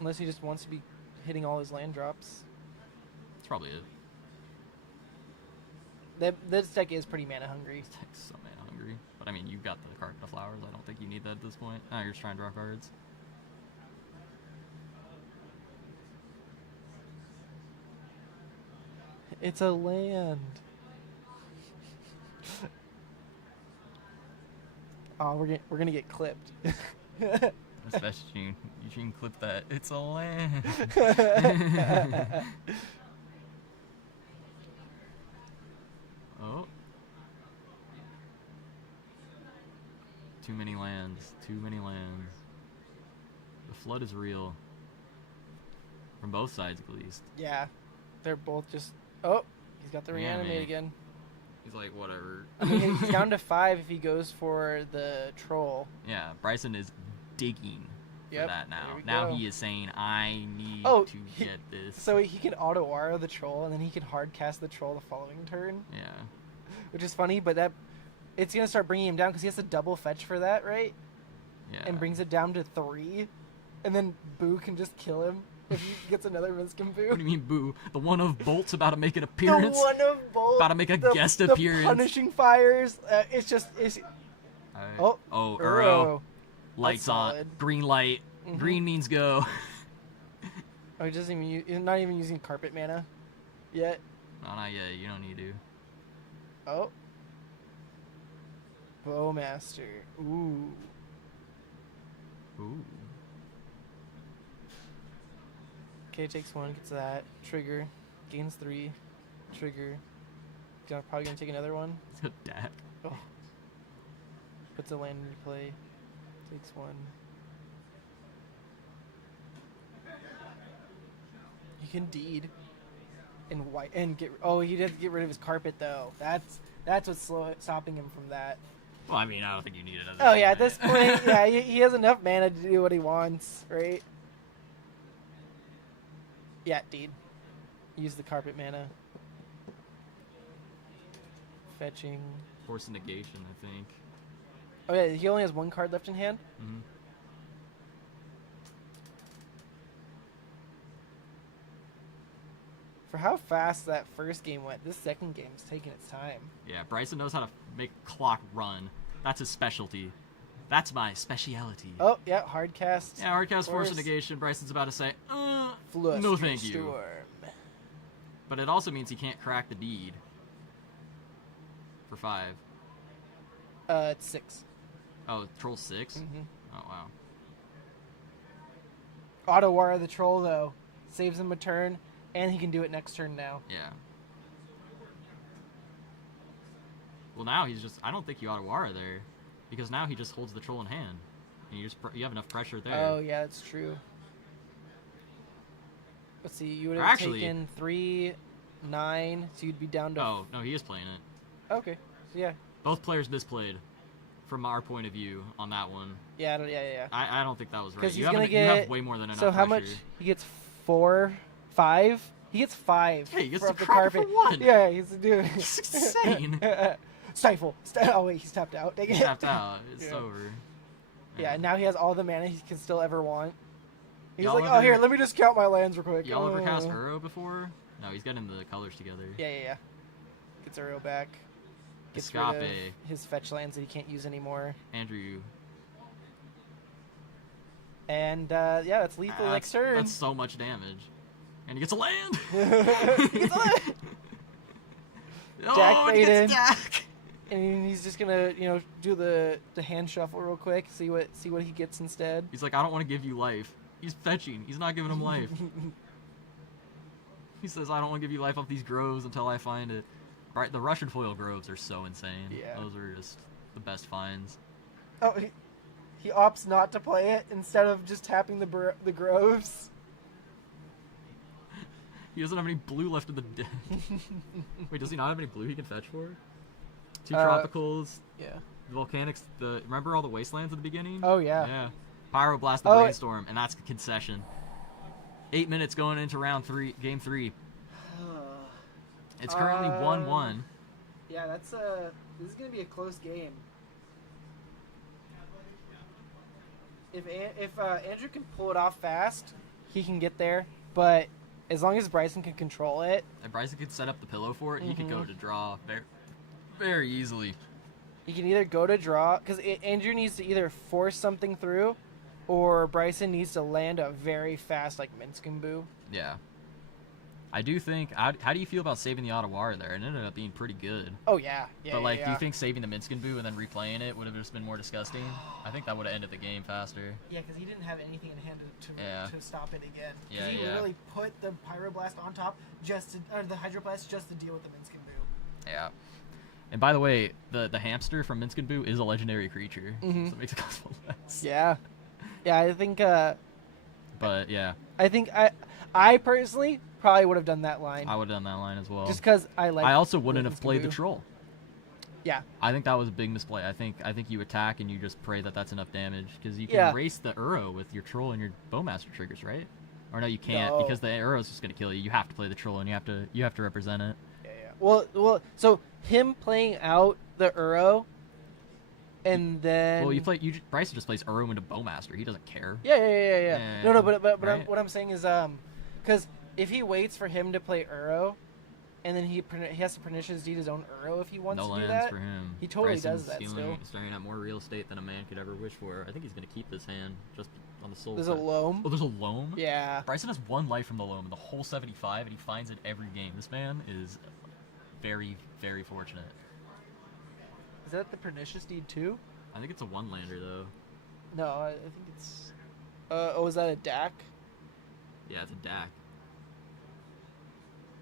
Unless he just wants to be hitting all his land drops. That's probably it. This deck is pretty mana hungry. This deck's so mana hungry. But I mean, you've got the Carpet of Flowers. I don't think you need that at this point. Oh, you're just trying to draw cards. It's a land. Oh, we're gonna get clipped. Especially you can clip that. It's a land. Oh. Too many lands. Too many lands. The flood is real. From both sides, at least. Yeah, they're both just. Oh, he's got the reanimate Reanimate. again. He's like, whatever. I mean, he's down to 5 if he goes for the troll. Yeah, Bryson is digging for Yep, that now. there we Now go. he is saying, I need Oh, to get this. So he can auto-aura the troll, and then he can hard cast the troll the following turn, Yeah. which is funny, but it's going to start bringing him down because he has to double fetch for that, right? Yeah. And brings it down to 3, and then Boo can just kill him if he gets another Minskin Boo. What do you mean, Boo? The one of Bolt's about to make an The appearance. one of both. About to make a guest the appearance. Punishing Fires. It's Oh, Uro. Uro. Lights That's on. solid. Green light. Mhm. Green means go. Oh, he doesn't even he's not even using carpet mana yet. No, not yet. You don't need to. Oh. Bowmaster. Ooh. Ooh. Okay, takes 1, gets that. Trigger. Gains 3. Trigger. Probably gonna take another one. It's a deck. Oh. Puts a land into play. Takes 1. He can deed. And white and get. Oh, he did get rid of his carpet though. That's what's stopping him from that. Well, I mean, I don't think you need it. Oh yeah, at this point, yeah, he has enough mana to do what he wants, right? Yeah, deed. Use the carpet mana. Fetching. Force negation, I think. Oh yeah, he only has 1 card left in hand. Mm-hmm. For how fast that first game went, this second game's taking its time. Yeah, Bryson knows how to make clock run. That's his specialty. That's my speciality. Oh yeah, hard cast. Yeah, hardcast force Force. negation. Bryson's about to say, Fluster no thank you. Storm. But it also means he can't crack the deed. For 5. It's 6. Oh, troll 6? Mm-hmm. Oh, wow. Otawara the troll though saves him a turn, and he can do it next turn now. Yeah. Well, now he's just... I don't think you Otawara there. Because now he just holds the troll in hand. And you have enough pressure there. Oh yeah, that's true. Let's see, you would Or have actually- taken 3, 9, so you'd be down to. Oh, no, he is playing it. Okay, so yeah, Both players misplayed. From our point of view on that one. yeah, yeah. I don't think that was right. 'Cause he's You have, gonna you have get- way more than enough So how pressure. much he gets? 4, 5. He gets 5. Hey, he gets for to up the crack it for carpet. 1. Yeah, he's doing. It's insane. Stifle. Oh wait, he's tapped out. Dang He's it. tapped out. It's Yeah. over. Yeah, and now he has all the mana he can still ever want. He's Y'all like, ever- oh here, let me just count my lands real quick. Y'all ever Oh. cast Uro before? No, he's getting the colors together. Yeah. Gets Uro back. Gets rid of Escape. his fetch lands that he can't use anymore. Andrew. And yeah, that's lethal next turn. That's so much damage. And he gets a land! He gets a land! Oh, he Faded. gets Dak! And he's just gonna, do the hand shuffle real quick, see what he gets instead. He's like, I don't want to give you life. He's fetching. He's not giving him life. He says, I don't want to give you life off these groves until I find it. Right, the Russian foil groves are so insane. Yeah. Those are just the best finds. Oh, he opts not to play it instead of just tapping the groves. He doesn't have any blue left in the deck. Wait, does he not have any blue he can fetch for? 2 tropicals. Yeah. The volcanics. Remember all the wastelands at the beginning? Oh yeah. Yeah. Pyroblast the brainstorm, and that's a concession. 8 minutes going into game 3. It's currently 1-1. Yeah, this is gonna be a close game. If Andrew can pull it off fast, he can get there. But as long as Bryson can control it, and Bryson could set up the pillow for it, he could go to draw very, very easily. he can either go to draw because Andrew needs to either force something through, or Bryson needs to land a very fast Minskin Yeah. I do think. How do you feel about saving the Ottawara there? It ended up being pretty good. Oh yeah. But do you think saving the Minskin and then replaying it would have just been more disgusting? I think that would have ended the game faster. Yeah, because he didn't have anything in hand to stop it again. Yeah, he literally put the Pyroblast on top or the Hydroblast just to deal with the Minskin Boo. Yeah. And by the way, the hamster from Minskin Boo is a legendary creature, so it makes it cost less. Yeah. Yeah, I think. But yeah. I think I personally probably would have done that line. I would have done that line as well. Just because I also wouldn't have played the troll. Yeah. I think that was a big misplay. I think you attack and you just pray that that's enough damage because you can race the Uro with your troll and your Bowmaster triggers, right? Or no, you can't because the Uro's just gonna kill you. You have to play the troll and you have to represent it. Yeah. Well, so him playing out the Uro, and then Bryson just plays Uro into Bowmaster. He doesn't care. Yeah. No, but right? what I'm saying is because if he waits for him to play Uro, and then he has to pernicious deed his own Uro if he wants to do that. No lands for him. He totally Bryson's does that still. He's staring at more real estate than a man could ever wish for. I think he's going to keep this hand just on the soul. There's a loam. Oh, there's a loam? Yeah. Bryson has 1 life from the loam in the whole 75, and he finds it every game. This man is very, very fortunate. Is that the pernicious deed too? I think it's a 1-lander, though. No, I think it's... is that a DAC? Yeah, it's a DAC.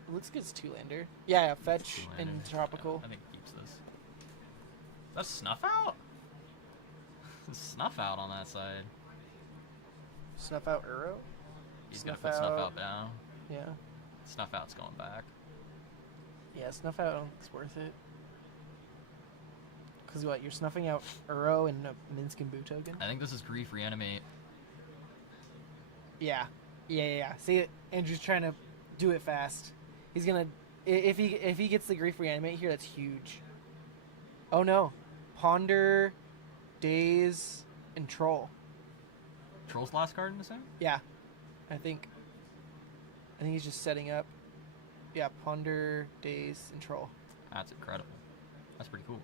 It looks like it's 2-lander. Yeah, fetch and tropical. I think it keeps this. That's Snuff Out? Snuff Out on that side. Snuff out Uro? He's going to put Snuff Out down. Yeah. Snuff Out's going back. Yeah, Snuff Out, I don't think it's worth it. Because what, you're snuffing out Uro and a Minskin Boo token? I think this is Grief Reanimate. Yeah. See, Andrew's trying to do it fast. He's gonna... If he gets the Grief Reanimate here, that's huge. Oh no. Ponder, Daze, and Troll. Troll's last card in the same? Yeah. I think he's just setting up. Yeah, Ponder, Daze, and Troll. That's incredible. That's pretty cool.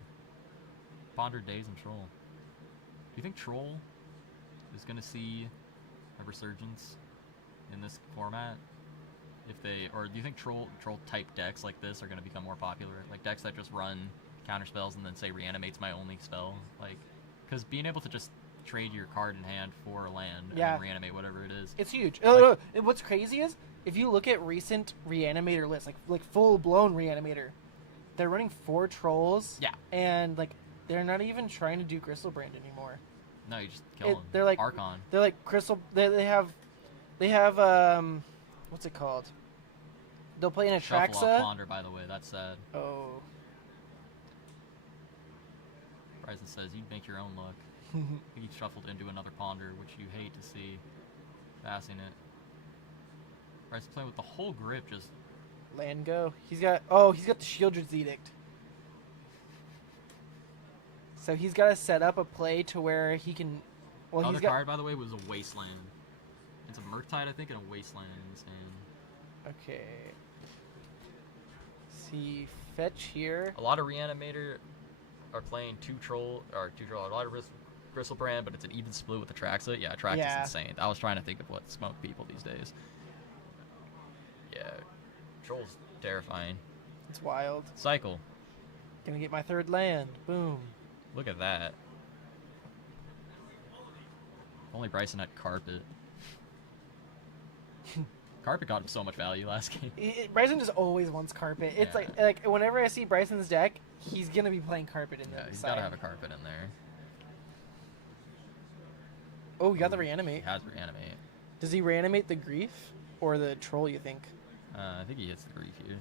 Ponder, Daze, and Troll. Do you think Troll is going to see a resurgence in this format? Or do you think troll type decks like this are going to become more popular? Like decks that just run counter spells and then say reanimate's my only spell? Like, because being able to just trade your card in hand for a land and then reanimate whatever it is. It's huge. And what's crazy is if you look at recent reanimator lists, like full blown reanimator, they're running 4 trolls. Yeah. And they're not even trying to do Crystal Brand anymore. No, you just kill them. They're like Archon. They're like Crystal. They have what's it called? They'll play an Shuffle off Atraxa. Ponder, by the way. That's sad. Oh. Bryson says you'd make your own luck. He shuffled into another Ponder, which you hate to see. Passing it. Bryson's playing with the whole grip, just Land go. He's got the Shieldred's Edict. So he's got to set up a play to where he can. Well, other card, by the way, was a Wasteland. It's a Murktide, I think, and a Wasteland in his hand. Okay. See, fetch here. A lot of Reanimator are playing 2 troll, a lot of Gristle Brand, but it's an even split with Atraxa. Yeah, Atraxa's insane. I was trying to think of what smoked people these days. Yeah, Troll's terrifying. It's wild. Cycle. Gonna get my third land. Boom. Look at that. If only Bryson had carpet. Carpet got him so much value last game. Bryson just always wants carpet. It's Yeah. like whenever I see Bryson's deck, he's gonna be playing carpet in the He's side. gotta have a carpet in there. Oh, you got the reanimate. He has reanimate. Does he reanimate the grief or the troll? You think? I think he hits the grief here.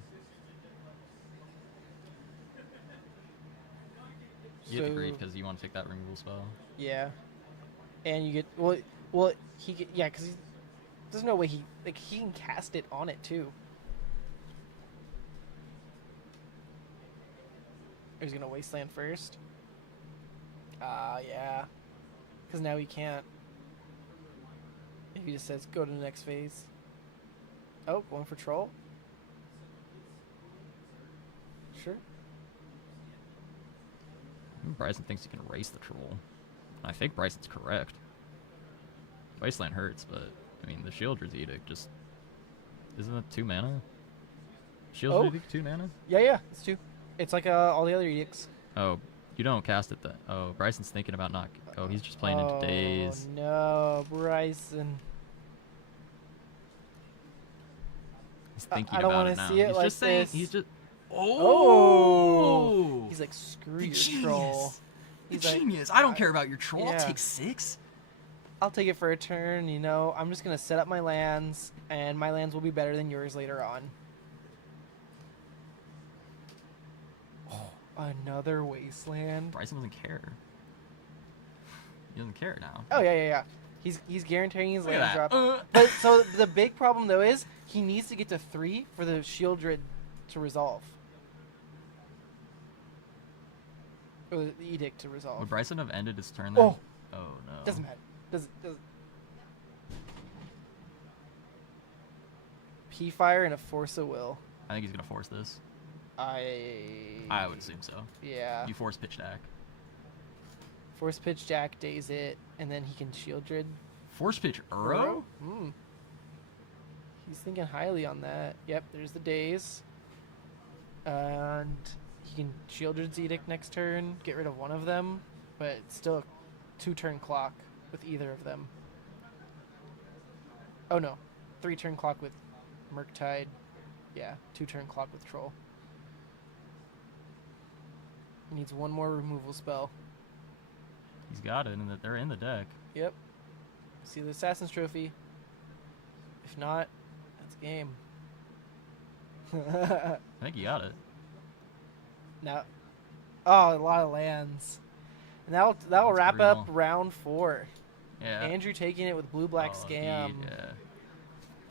You hit the grief because you want to take that removal spell. Yeah. And you get well. Yeah, because there's no way he can cast it on it too. Or he's gonna wasteland first. Yeah. Because now he can't. If he just says go to the next phase. Oh, going for troll. Sure. Bryson thinks he can erase the troll. I think Bryson's correct. Wasteland hurts, but I mean the Shieldred's Edict just isn't it 2 mana? Shieldred's Edict 2 mana? Yeah, it's 2. It's like all the other edicts. Oh, you don't cast it then. Oh, Bryson's thinking about not. Oh, he's just playing into days. No, Bryson. He's thinking I don't about want it to now. see it He's like just saying. this. He's just. Oh! He's like, screw your genius. troll. He's like, genius. I don't care about your troll. yeah. I'll take 6. I'll take it for a turn, you know. I'm just going to set up my lands, and my lands will be better than yours later on. Oh, another wasteland. Bryson doesn't care. He doesn't care now. Oh, yeah. He's guaranteeing his Look at land that. drop. But so the big problem, though, is he needs to get to 3 for the Shieldred to resolve. Or the edict to resolve. Would Bryson have ended his turn then? Oh. Oh no. Doesn't matter. Does P-Fire and a Force of Will. I think he's gonna force this. I would assume so. Yeah. You force pitch deck. Force Pitch Jack days it, and then he can Shieldred. Force pitch Uro? He's thinking highly on that. Yep, there's the days. And he can Shieldred's Edict next turn, get rid of one of them, but it's still a 2-turn clock with either of them. Oh no, 3-turn clock with Murktide. Yeah, 2-turn clock with Troll. He needs one more removal spell. He's got it, and they're in the deck. Yep. See the Assassin's Trophy. If not, that's game. I think he got it. Now, a lot of lands. And that'll That's wrap up brutal. round 4. Yeah. Andrew taking it with blue-black Oh, scam. indeed, yeah.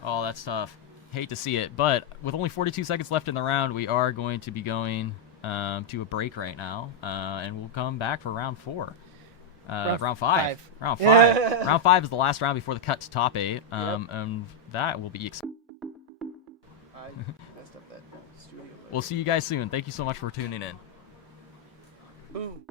Oh, that's tough. Hate to see it, but with only 42 seconds left in the round, we are going to be going to a break right now, and we'll come back for round 4. Round 5. Round 5. Round 5 is the last round before the cut to top 8, and that will be. I messed up that studio. We'll see you guys soon. Thank you so much for tuning in. Boom.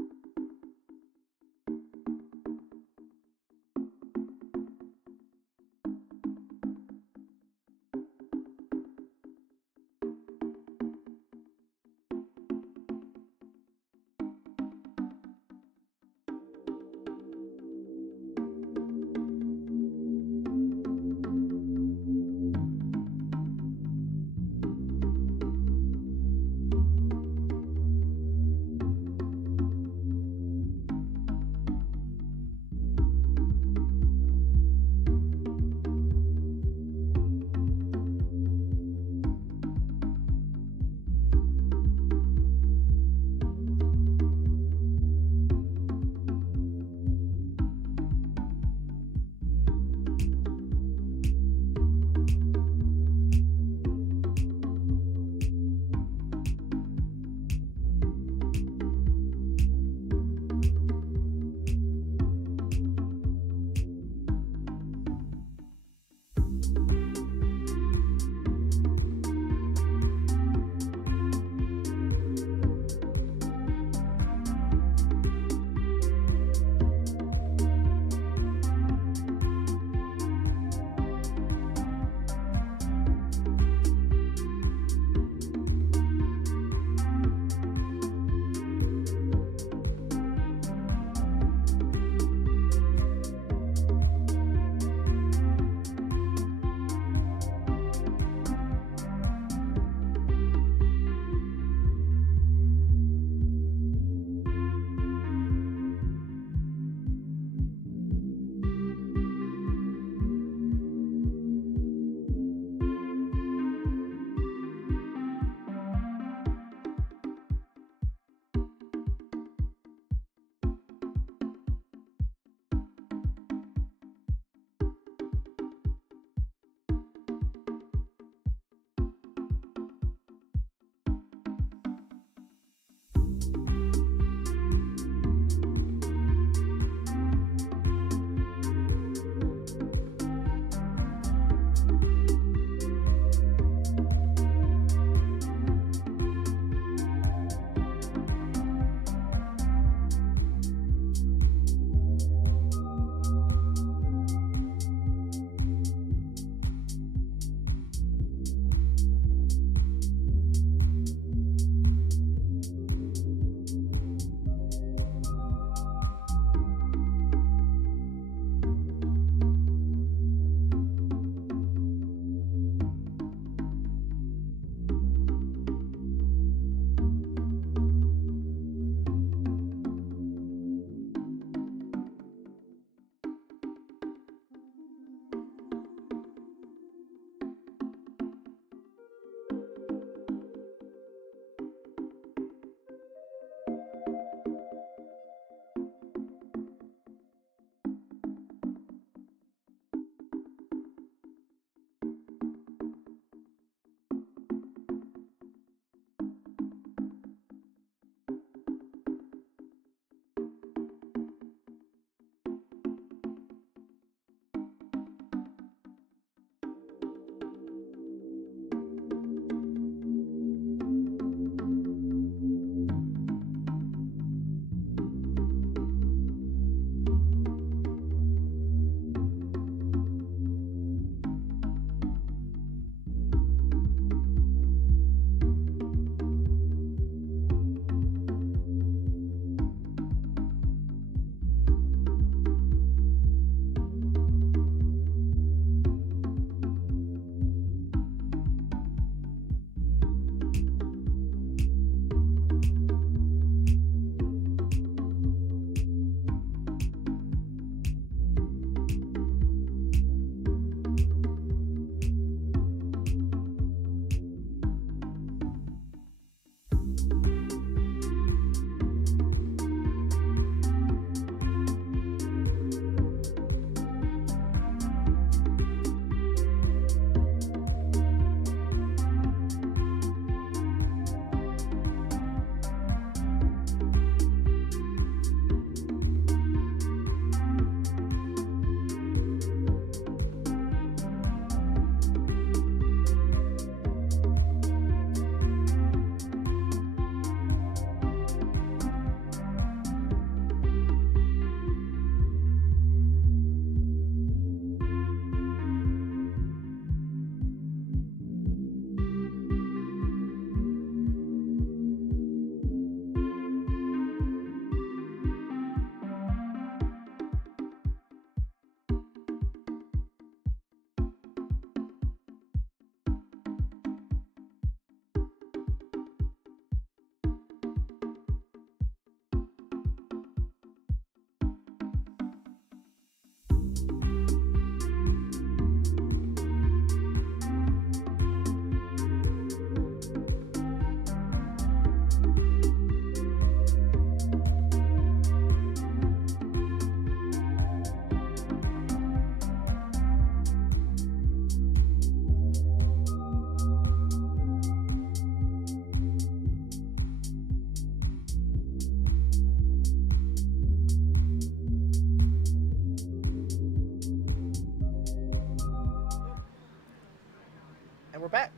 we're back.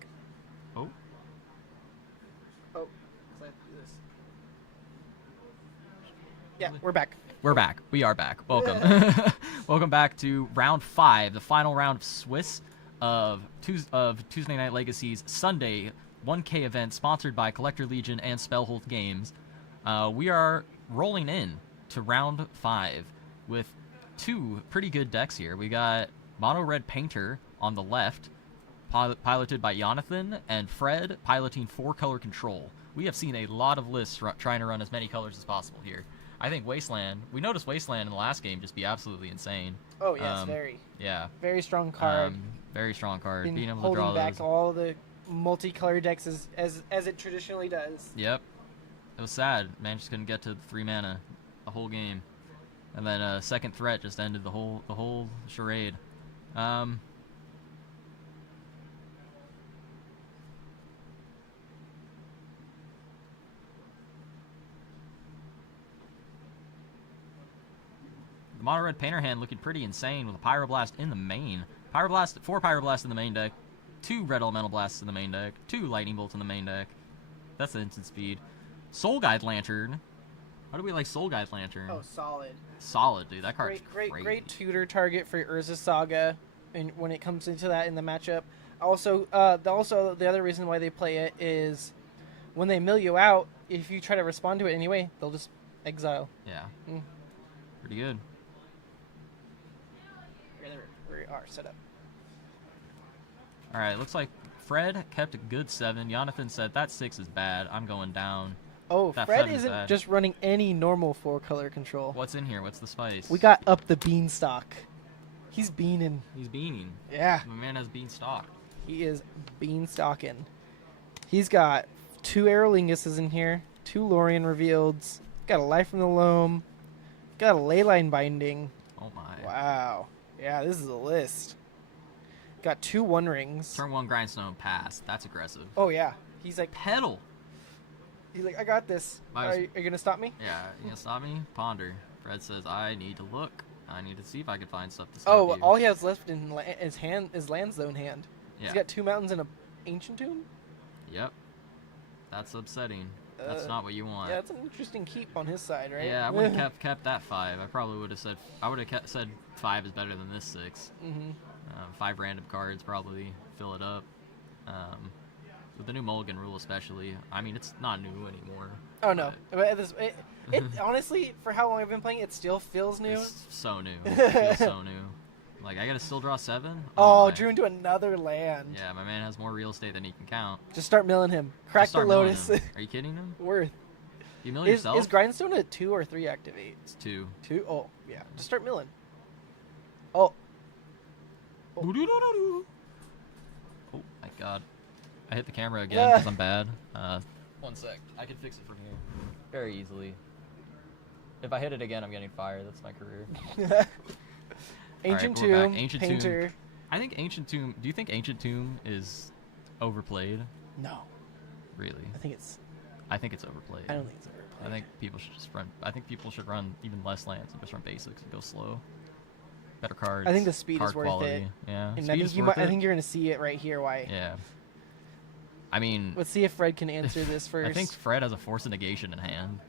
Oh. Oh, 'cause I have to do this. Yeah, we're back. We're back. We are back. Welcome. Welcome back to round 5, the final round of Swiss of Tuesday Night Legacy's Sunday 1K event sponsored by Collector Legion and Spellhold Games. We are rolling in to round 5 with 2 pretty good decks here. We got Mono Red Painter on the left, piloted by Jonathan, and Fred piloting 4-color control. We have seen a lot of lists trying to run as many colors as possible here. I think Wasteland, we noticed Wasteland in the last game just be absolutely insane. Oh, yes, very. Yeah. Very strong card. Very strong card. Been Being able to holding draw back those. all the multicolored decks as it traditionally does. Yep. It was sad. Man just couldn't get to the 3 mana the whole game. And then second threat just ended the whole charade. The Mono Red Painter hand looking pretty insane with a Pyroblast in the main. 4 Pyroblast in the main deck, 2 Red Elemental Blasts in the main deck, 2 Lightning Bolts in the main deck. That's the instant speed. Soul Guide Lantern. How do we like Soul Guide Lantern? Oh, solid. Solid, dude. That card's Great tutor target for Urza Saga, and when it comes into that in the matchup. Also, the other reason why they play it is when they mill you out, if you try to respond to it anyway, they'll just exile. Yeah. Mm. Pretty good. We are set up. All right, looks like Fred kept a good 7. Jonathan said that 6 is bad. I'm going down. Oh, That Fred 7 is isn't bad. just running any normal 4-color control. What's in here? What's the spice? We got up the beanstalk. He's beaning. He's beaning. Yeah, My man has beanstalk. he is beanstalking. He's got 2 Aerolinguses in here, 2 Lorien Revealeds, got a Life from the Loam, got a Leyline Binding. Oh my. Wow. Yeah, this is a list. Got 2 One Rings. Turn 1 Grindstone pass. That's aggressive. Oh, yeah. He's like, Pedal. I got this. Miles- Are you going to stop me? Yeah, you gonna stop me? Ponder. Fred says, I need to look. I need to see if I can find stuff to stop Oh, you. all he has left in his hand is Landzone hand. Yeah. He's got 2 mountains and a Ancient Tomb? Yep. That's upsetting. That's not what you want. Yeah, that's an interesting keep on his side, right? Yeah, I would have kept that 5. I probably would have said said 5 is better than this 6. Mm-hmm. 5 random cards probably fill it up. With the new Mulligan rule especially, I mean it's not new anymore. Oh no, but it honestly, for how long I've been playing, it still feels new. It's so new. It feels so new. Like I gotta still draw 7. Oh, my. drew into another land. Yeah, my man has more real estate than he can count. Just start milling him. Crack Just the start milling Lotus. him. Are you kidding him? Worth. You mill Is yourself? Grindstone a 2 or 3 activate? It's 2. 2? Oh, yeah. Just start milling. Oh. Oh my god. I hit the camera again because I'm bad. 1 sec. I can fix it from here. Very easily. If I hit it again, I'm getting fired. That's my career. Ancient Alright, we're Tomb, back. Ancient Painter. Tomb. I think Ancient Tomb... Do you think Ancient Tomb is overplayed? No. Really? I think it's overplayed. I don't think it's overplayed. I think people should just run... I think people should run even less lands and just run basics and go slow. Better cards. I think the speed card is worth quality. it. Yeah. And Speed is worth I it. think you're going to see it right here why. Yeah. I mean... Let's see if Fred can answer this first. I think Fred has a Force of Negation in hand.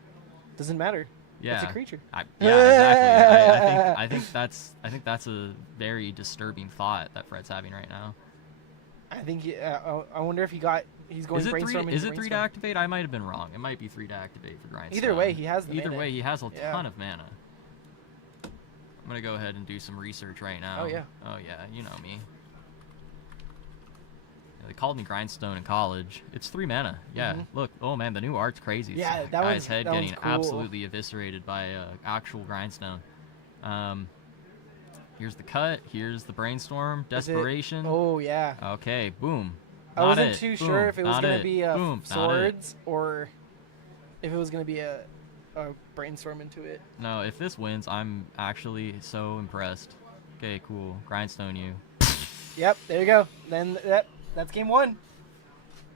Doesn't matter. Yeah. It's a creature. Yeah, exactly. I think that's a very disturbing thought that Fred's having right now. I think I wonder if he's going Is it brainstorming. 3? Is it 3 to activate? I might have been wrong. It might be 3 to activate for Grindstone. Either way, he has the Either mana. way, he has a Yeah. ton of mana. I'm gonna go ahead and do some research right now. Oh, yeah. Oh yeah, you know me. They called me Grindstone in college. It's 3 mana. Yeah. Mhm. Look. Oh man, the new art's crazy. It's Yeah, a that guy's one's- head that one's getting cool. absolutely eviscerated by actual Grindstone. Here's the cut. Here's the brainstorm. Is it- Desperation. Oh yeah. Okay. Boom. I Not wasn't it. too Boom. sure if it was Not gonna it. be Boom. Not it. swords or if it was gonna be a brainstorm into it. No, if this wins, I'm actually so impressed. Okay, cool. Grindstone you. Yep. There you go. Then that's game 1.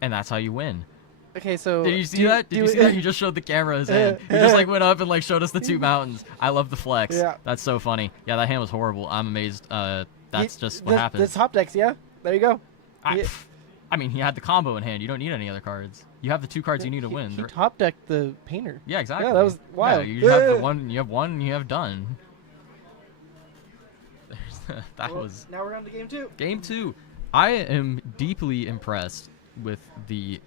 And that's how you win. Okay, so Did you see that? Did you see that? You just showed the camera his hand. He just like went up and like showed us the 2 mountains. I love the flex. Yeah. That's so funny. Yeah, that hand was horrible. I'm amazed. That's just what happens. The top decks, yeah. There you go. I I mean, he had the combo in hand. You don't need any other cards. You have the 2 cards you need to win. He top decked the painter. Yeah, exactly. Yeah, that was wild. Yeah, you have the one. You have one. You have done. Was. Now we're on to game 2. Game 2. I am deeply impressed with the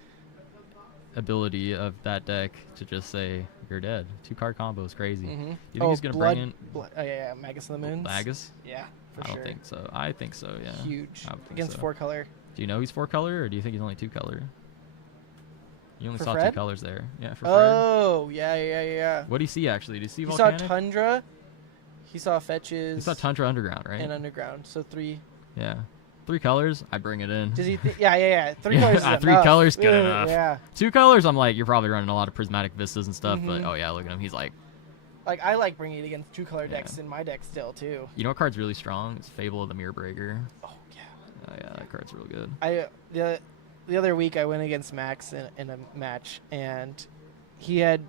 ability of that deck to just say you're dead. 2-card combo is crazy. Mm-hmm. You think he's gonna bring in yeah, Magus of the Moons? Magus? Yeah, for I sure. don't think so. I think so. Yeah. Huge I would think against so. 4-color. Do you know he's 4-color, or do you think he's only 2-color? You only For saw Fred? 2 colors there. Yeah, for Fred. Oh, yeah. What do you see actually? Do you see He Volcanic? saw Tundra. He saw Fetches. He saw Tundra Underground, right? And Underground. So 3. Yeah. 3 colors, I bring it in. Does he? Yeah. 3 colors. Is 3 enough. colors, good enough. Yeah. 2 colors, I'm like, you're probably running a lot of prismatic vistas and stuff, but Mhm. oh yeah, look at him. He's like, Like I like bringing it against 2-color Yeah. decks in my deck still too. you know what card's really strong? It's Fable of the Mirror Breaker. Oh yeah. Oh yeah, that card's real good. The other week I went against Max in a match, and he had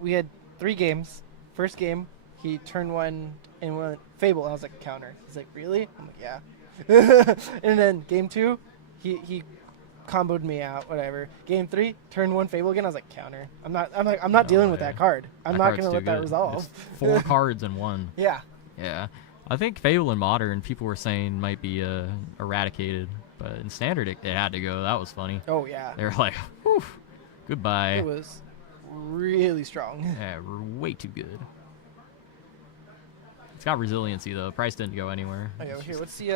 we had 3 games. First game, he turned 1 and went Fable. I was like, counter. He's like, really? I'm like, yeah. And then game 2, he comboed me out. Whatever. Game 3, turn 1 Fable again. I was like, counter. I'm not dealing with that card. I'm not card's gonna too let that good. resolve. It's 4 cards in 1. Yeah. Yeah. I think Fable in Modern, people were saying might be eradicated, but in Standard it had to go. That was funny. Oh yeah. They were like, whew, goodbye. It was really strong. Yeah, way too good. It's got resiliency though. Price didn't go anywhere. Okay, It's here, just what's the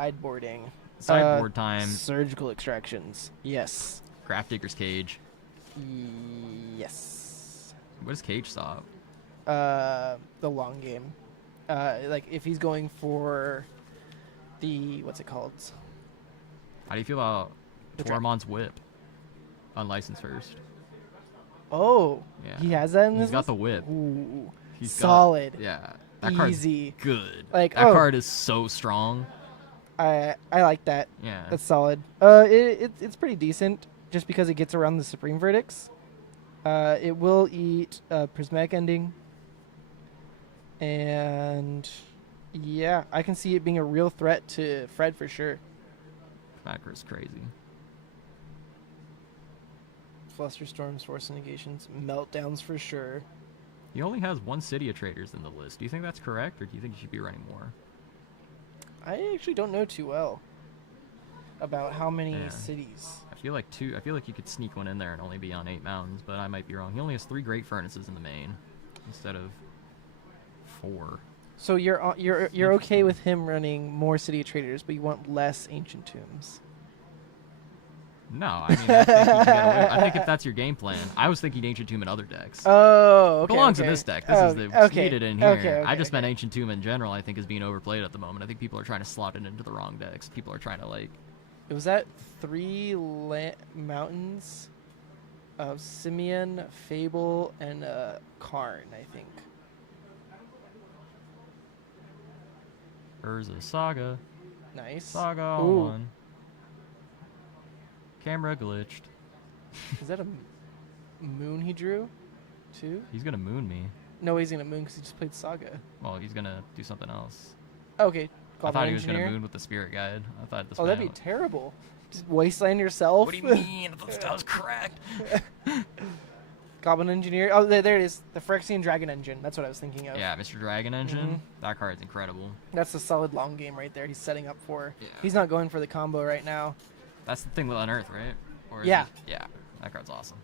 sideboarding? sideboard time. Surgical extractions. Yes. Graph Digger's Cage. Yes. What does Cage stop? The long game. Like if he's going for the what's it called? How do you feel about The Tormon's Whip? Unlicensed first. Oh, Yeah. he has that in He's this got list? the whip. Ooh, He's got- solid. Yeah. That card's Easy. good. Like, that oh. card is so strong. I like that. Yeah. That's solid. It's pretty decent just because it gets around the Supreme Verdicts. It will eat Prismatic Ending. And yeah, I can see it being a real threat to Fred for sure. Macro's crazy. Flusterstorms, Force Negations, Meltdowns for sure. He only has 1 City of Traders in the list. Do you think that's correct, or do you think he should be running more? I actually don't know too well about how many Yeah. cities. I feel like 2. I feel like you could sneak one in there and only be on 8 mountains, but I might be wrong. He only has 3 Great Furnaces in the main instead of 4. So you're okay with him running more City of Traders, but you want less Ancient Tombs. No, I mean, I think, you can get away. I think if that's your game plan, I was thinking Ancient Tomb in other decks. Oh, okay. Belongs okay. in this deck. This Oh, is the okay. needed in here. Okay, I just okay. meant Ancient Tomb in general. I think is being overplayed at the moment. I think people are trying to slot it into the wrong decks. People are trying to like. It was that 3 mountains of Simeon, Fable, and Karn, I think. Urza Saga. Nice. Saga all Ooh. one. Camera glitched. Is that a moon he drew, too? He's gonna moon me. No, he's gonna moon because he just played Saga. Well, he's gonna do something else. Okay. I thought he was Engineer. gonna moon with the Spirit Guide. I thought this. Oh, that'd be terrible. Just wasteland yourself. What do you mean? I thought that was correct. Goblin Engineer. Oh, there it is. The Phyrexian Dragon Engine. That's what I was thinking of. Yeah, Mr. Dragon Engine. Mhm. That card's incredible. That's a solid long game right there. He's setting up for. Yeah. He's not going for the combo right now. That's the thing with Unearth, right? Or is Yeah. it- yeah. That card's awesome.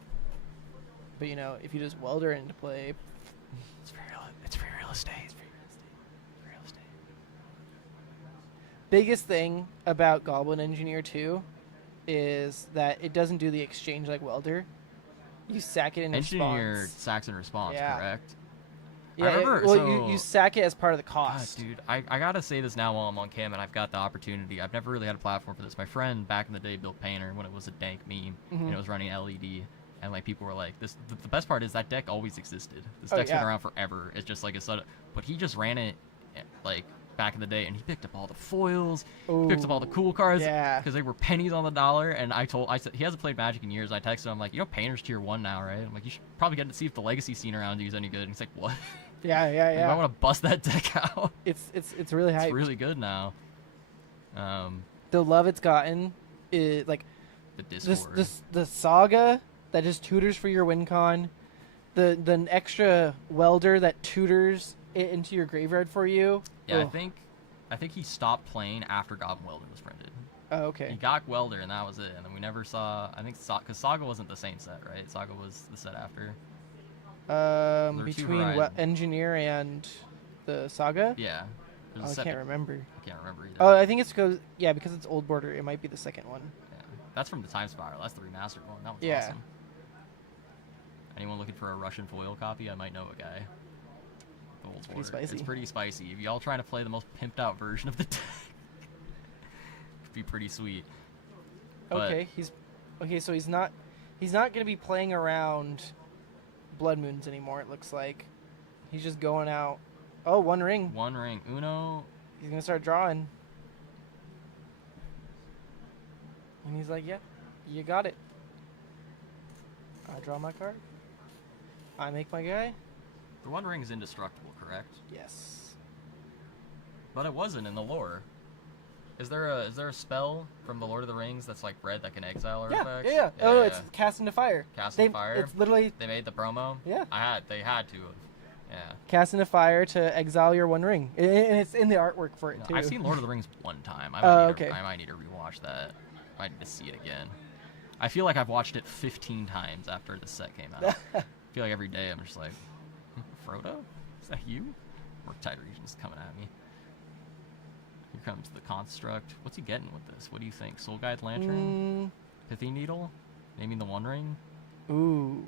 But you know, if you just Welder into play, It's free real estate. It's free real estate. biggest thing about Goblin Engineer 2 is that it doesn't do the exchange like Welder. You sack it in Engineer response. sacks in response, Yeah. correct? Yeah, I remember, well, so- you sack it as part of the God, cost. dude, I gotta say this now while I'm on cam and I've got the opportunity. I've never really had a platform for this. My friend back in the day built Painter when it was a dank meme and Mhm. it was running LED. And like people were like, "This." The best part is that deck always existed. This Oh, deck's yeah. been around forever. It's just like a sudden, but he just ran it like back in the day, and he picked up all the foils, he picked up all the cool cards, Yeah. because they were pennies on the dollar. And I said he hasn't played Magic in years. I texted him like, Painter's tier 1 now, right? I'm like, you should probably get to see if the legacy scene around you is any good. And he's like, what? Yeah, Like, I yeah. want to bust that deck out. It's really hype. It's really good now. The love it's gotten like The Discord. the saga that just tutors for your win con, the extra welder that tutors it into your graveyard for you. Yeah, Ugh. I think he stopped playing after Goblin Welder was printed. Oh, okay. He got Welder, and that was it. And then we never saw. I think because Saga wasn't the same set, right? Saga was the set after. There were two Between Horizons. Engineer and the saga. Yeah. There's a Oh, I set can't remember. I can't remember either. Oh, I think it's because it's old border. It might be the second one. Yeah. That's from the Time Spiral. That's the remastered one. That one's Yeah. awesome. Anyone looking for a Russian foil copy? I might know a guy. The old pretty border. spicy. It's pretty spicy. If y'all trying to play the most pimped out version of the deck, it'd be pretty sweet. But So he's not gonna be playing around Blood Moons anymore. It looks like he's just going out. Oh, one ring. One ring. Uno. He's gonna start drawing, and he's like, "Yeah, you got it." I draw my card. I make my guy. The One Ring is indestructible, correct? Yes. But it wasn't in the lore. Is there a spell from the Lord of the Rings that's like red that can exile artifacts? Yeah. Oh, it's cast into fire. Cast into fire. It's literally They made the promo. Yeah. They had to. Yeah. cast into fire to exile your One Ring, and it's in the artwork for it too. I've seen Lord of the Rings one time. Okay. I might need to rewatch that. I might need to see it again. I feel like I've watched it 15 times after the set came out. I feel like every day I'm just like, Frodo? Is that you? Riptide Region's coming at me. Here comes the Construct. What's he getting with this? What do you think? Soul Guide Lantern? Pithy Needle? Naming the One Ring? Ooh.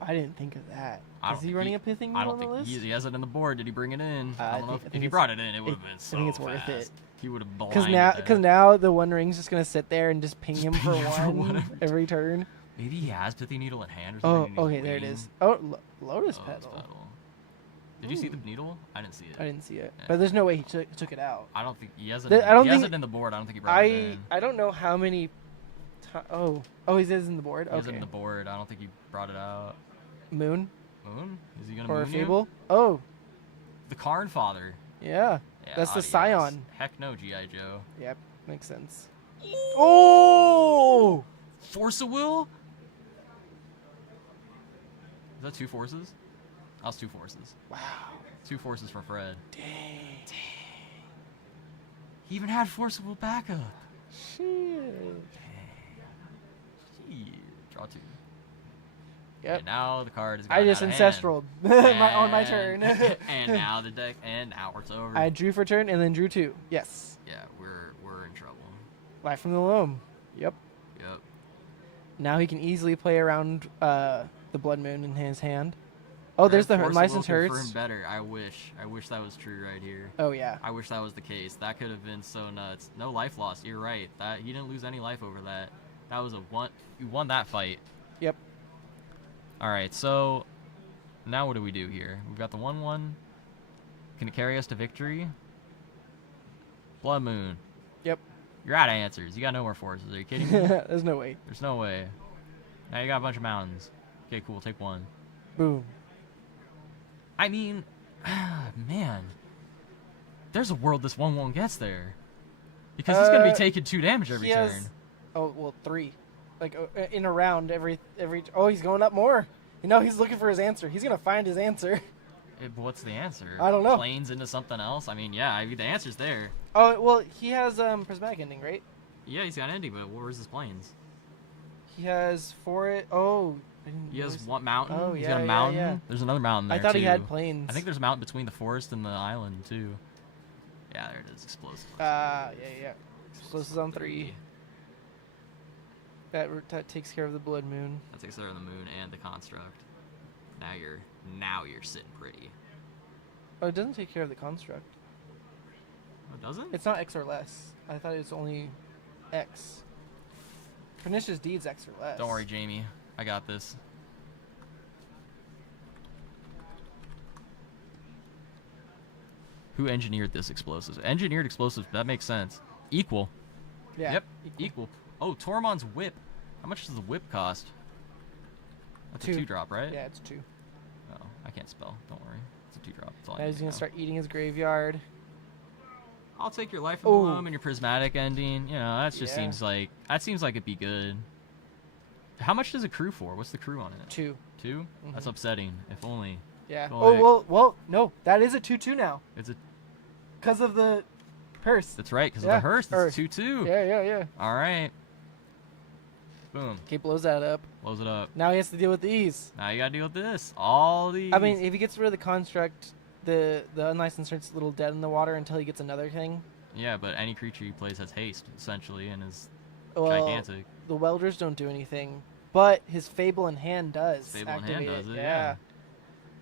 I didn't think of that. Is he running a Pithing Needle I don't on the think list? he has it in the board. Did he bring it in? I don't know. If he it's- brought it in, it would have been so I think it's fast. worth it. He would have blinded Because now the One Ring's just gonna sit there and just ping him for ping him for one one every turn. Maybe he has Pithy Needle in hand or Oh, something. and he's okay, there it waiting. is. Oh, Lotus Lotus Petal. Did you see Ooh. the needle? I didn't see it. I didn't see it, Yeah. but there's no way he took it out. I don't think he has it. I don't he has think- it in the board. I don't think he brought it in. I don't know how many. Oh, he is in the board. He has it Okay. in the board. I don't think he brought it out. Moon Moon? Is he gonna or a moon you? Fable. Oh, The Karn Father. yeah. Yeah, That's the adios. Scion. Heck no, G.I. Joe. Yep, makes sense. Oh! Force of Will? Is that two forces? That was two forces. Wow. Two forces for Fred. Dang. He even had Force of Will backup. Shit. Gee. Draw two. Yep. And now the card is. I just ancestraled on my turn. And now the deck. And now it's over. I drew for turn and then drew two. Yes. Yeah, we're in trouble. Life from the loam. Yep. Yep. Now he can easily play around the Blood Moon in his hand. Oh, there's the Force of License Will Hurts. confirmed better. I wish that was true right here. Oh yeah. I wish that was the case. That could have been so nuts. No life loss. You're right. That he didn't lose any life over that. That was a one. You won that fight. Yep. All right. So now what do we do here? We've got the 1/1. Can it carry us to victory? Blood Moon. Yep. You're out of answers. You got no more forces. Are you kidding me? There's no way. There's no way. Now you got a bunch of mountains. Okay, cool. Take one. Boom. I mean, man, there's a world this 1/1 gets there. Because he's gonna be taking 2 damage every He turn. has- Oh well, 3. Like in a round every. Oh, he's going up more. You know, he's looking for his answer. He's gonna find his answer. But what's the answer? I don't know. Planes into something else? I mean, yeah, the answer's there. Oh well, he has prismatic ending, right? Yeah, he's got ending, but where's his planes? He has 4. Oh. I didn't He has notice- one mountain. Oh, He's yeah, got a yeah, mountain. yeah. There's another mountain there I thought too. he had planes. I think there's a mountain between the forest and the island too. Yeah, there it is. Explosive. Yeah. Explosives on 3. That takes care of the Blood Moon. That takes care of the moon and the construct. Now you're sitting pretty. Oh, it doesn't take care of the construct. Oh, it doesn't? It's not X or less. I thought it was only X. Pernicious Deeds X or less. Don't worry, Jamie. I got this. Who engineered this explosives? Engineered explosives. That makes sense. Equal. Yeah. Yep. Equal. Oh, Tormund's whip. How much does the whip cost? That's 2. a 2-drop, right? Yeah, it's 2. Oh, I can't spell. Don't worry. It's a 2-drop. That's all I Now need he's to gonna know. start eating his graveyard. I'll take your life in the loam and your prismatic ending. You know, that just Yeah. seems like it'd be good. How much does it crew for? What's the crew on it? 2. 2? That's upsetting. If only. Yeah. Well, Well, no, that is a 2/2 now. It's a. Because of the hearse. That's right. Because of the hearse. It's 2/2. Yeah. All right. Boom. Okay, blows that up. Blows it up. Now he has to deal with these. Now you gotta deal with this. All these. I mean, if he gets rid of the construct, the unlicensed starts a little dead in the water until he gets another thing. Yeah, but any creature he plays has haste, essentially, and is Well, gigantic. The welders don't do anything, but his Fable in Hand does. Fable in Hand activate does it, Yeah.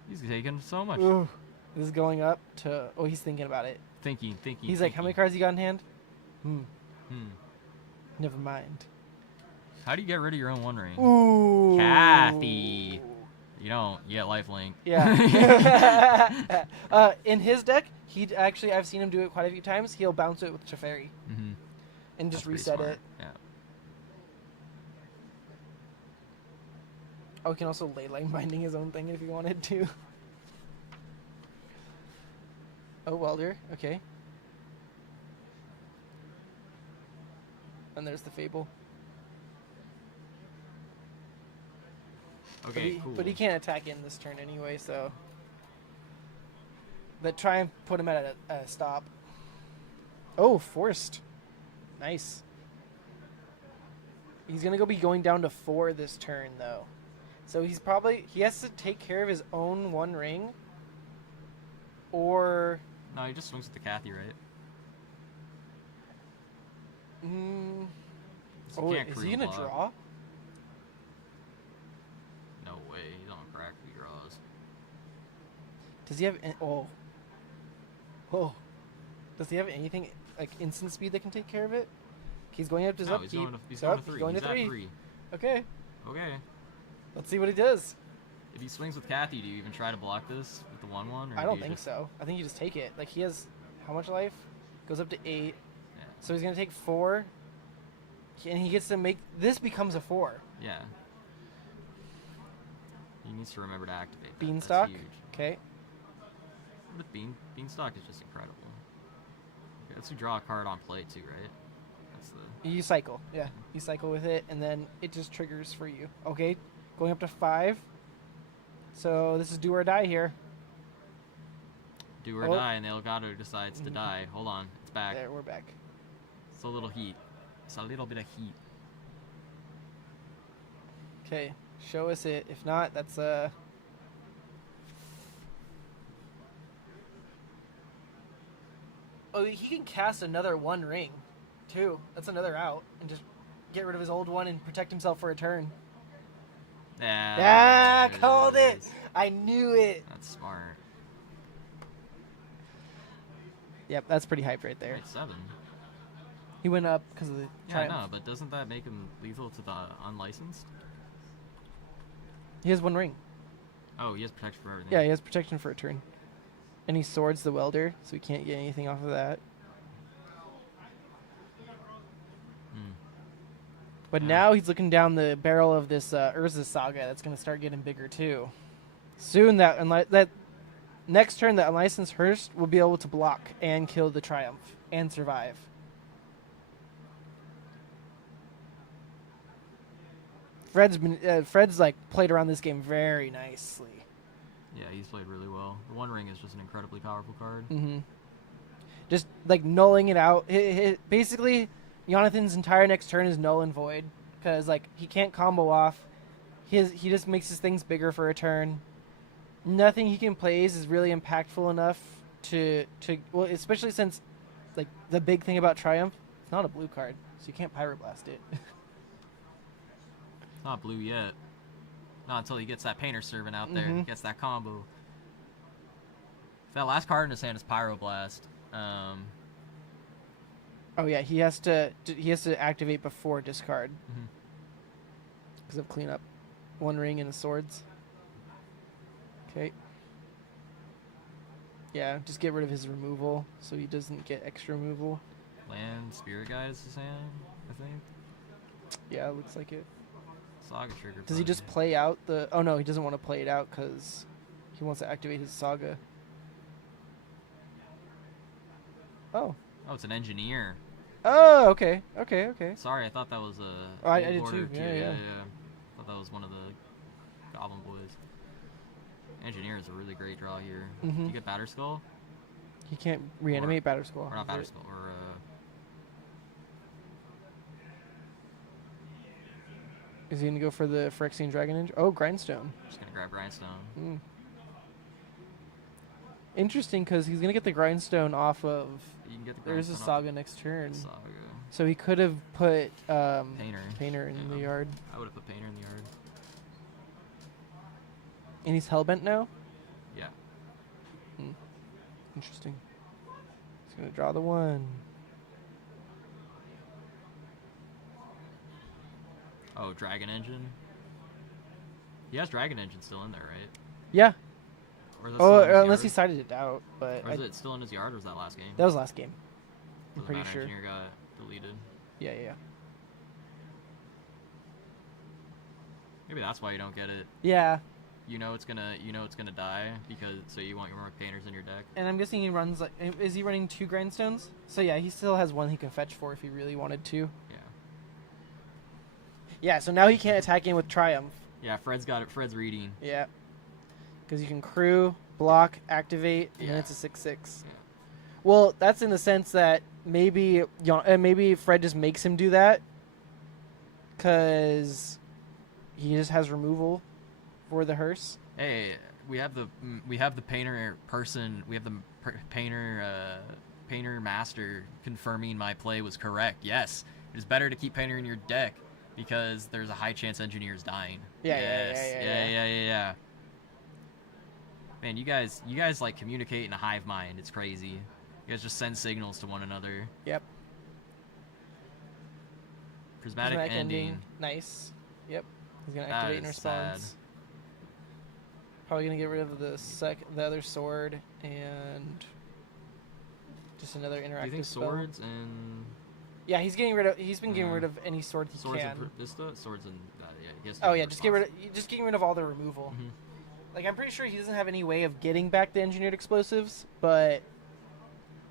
He's taking so much. Ooh, this is going up to. Oh, he's thinking about it. Thinking. He's like, how many cards you got in hand? Hmm. Never mind. How do you get rid of your own One Ring? Ooh. Kathy. You don't. You get lifelink. Yeah. In his deck, I've seen him do it quite a few times. He'll bounce it with Teferi and just reset it. Yeah. Oh, he can also leyline binding his own thing if he wanted to. Oh, welder. Okay. And there's the Fable. Okay, cool. But he can't attack in this turn anyway, so... But try and put him at a stop. Oh, forced. Nice. He's going to be going down to 4 this turn, though. So he has to take care of his own One Ring. Or... No, he just swings with the Kathy, right? Oh, is he going to draw? No way. He's on crack if he draws. Does he have... Oh. Does he have anything, like, instant speed that can take care of it? He's going up to his upkeep. He's going to 3. He's going to 3. At 3. Okay. Okay. Let's see what he does. If he swings with Kathy, do you even try to block this with the 1/1? I don't think so. I think you just take it. Like, he has... How much life? Goes up to 8. Yeah. So he's going to take 4. And he gets to make... This becomes a 4. Yeah. He needs to remember to activate that. Beanstalk? That's huge. Okay. The Beanstalk is just incredible. Okay, let's draw a card on play, too, right? That's the... You cycle. Yeah. You cycle with it, and then it just triggers for you. Okay. Going up to 5. So this is do or die here. Do or die, and the Elgato decides to die. Hold on. It's back. There, we're back. It's a little heat. It's a little bit of heat. Okay. Show us it. If not, that's Oh, he can cast another One Ring, too. That's another out. And just get rid of his old one and protect himself for a turn. Yeah. Called it! I knew it! That's smart. Yep, that's pretty hyped right there. Wait, 7. He went up because of the Yeah, triumph. no, but doesn't that make him lethal to the unlicensed? He has One Ring. Oh, he has protection for everything. Yeah, he has protection for a turn. And he swords the welder, so he can't get anything off of that. But now he's looking down the barrel of this Urza Saga that's going to start getting bigger too. Soon that next turn, the unlicensed Hearst will be able to block and kill the Triumph and survive. Fred's like played around this game very nicely. Yeah, he's played really well. The One Ring is just an incredibly powerful card. Just like nulling it out. Basically, Jonathan's entire next turn is null and void because like he can't combo off. He just makes his things bigger for a turn. Nothing he can plays is really impactful enough to well, especially since like the big thing about Triumph, it's not a blue card, so you can't Pyroblast it. Not blue yet. Not until he gets that Painter Servant out there. Gets that combo. If that last card in his hand is Pyroblast. Oh yeah, he has to activate before discard because of cleanup. One Ring and the swords. Okay. Yeah, just get rid of his removal so he doesn't get extra removal. Land Spirit Guide's his hand, I think. Yeah, it looks like it. Saga trigger. Does he just play out the... Oh no, he doesn't want to play it out because he wants to activate his Saga. Oh, Oh, it's an engineer. Oh, okay. Okay, okay. Sorry, I thought that was a. Oh, I Old did Order too. kid. Yeah, yeah. Thought that was one of the Goblin boys. Engineer is a really great draw here. Mhm. Do you get Batter Skull? He can't reanimate Batter Skull. Or not Batter Skull, or Is he gonna go for the Phyrexian Dragon Ninja? Oh, Grindstone. just gonna grab Grindstone. Mm. Interesting, because he's gonna get the Grindstone off of. You can get the There's a Grindstone Saga next turn, Saga. so he could have put Painter. in Yeah. the yard. I would have put Painter in the yard. And he's Hellbent now. Yeah. Interesting. He's gonna draw the one. Oh, Dragon Engine. He has Dragon Engine still in there, right? Yeah. Or is that Oh, still in his unless he yard? sided it out, but Or is it still in his yard, or was that last game? that was last game. So I'm the pretty Batter sure. Engineer got deleted. Yeah, yeah. Maybe that's why you don't get it. Yeah, You know it's gonna die because so you want your more painters in your deck. and I'm guessing he runs like. Is he running 2 Grindstones? So yeah, he still has one he can fetch for if he really wanted to. Yeah. Yeah, so now he can't attack in with Triumph. Yeah, Fred's got it. Fred's reading. Yeah. Because you can crew, block, activate, and then Yeah. it's a 6/6. Yeah. Well, that's in the sense that maybe maybe Fred just makes him do that because he just has removal for the hearse. Hey, we have the painter person. We have the painter master confirming my play was correct. Yes, it is better to keep painter in your deck because there's a high chance engineer's dying. Yeah, yeah. Man, you guys like communicate in a hive mind. It's crazy. You guys just send signals to one another. Yep. Prismatic ending. Nice. Yep. He's gonna That activate in is response. sad. Probably gonna get rid of the other sword and just another interactive Do you think spell. swords and Yeah, he's getting rid of. He's been getting rid of any sword he swords can. and Vista? Swords and yeah. He has to Oh do yeah, just getting rid of all the Mhm. removal. Like I'm pretty sure he doesn't have any way of getting back the engineered explosives, but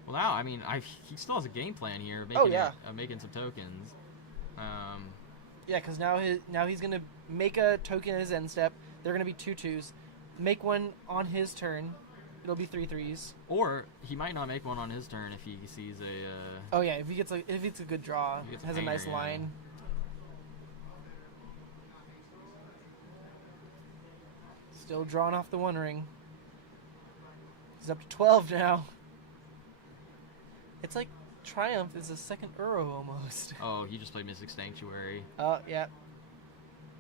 Well, now I mean, he still has a game plan here. Making Oh, yeah. Making some tokens. yeah, because now he's gonna make a token at his end step. They're gonna be 2/2s. Make one on his turn. It'll be 3/3s. Or he might not make one on his turn if he sees a. Oh yeah, if it's a good draw, If he gets a has a nice painter, yeah. line. Still drawing off the One Ring. He's up to 12 now. It's like Triumph is a second Uro almost. Oh, he just played Mystic Sanctuary. Oh yeah.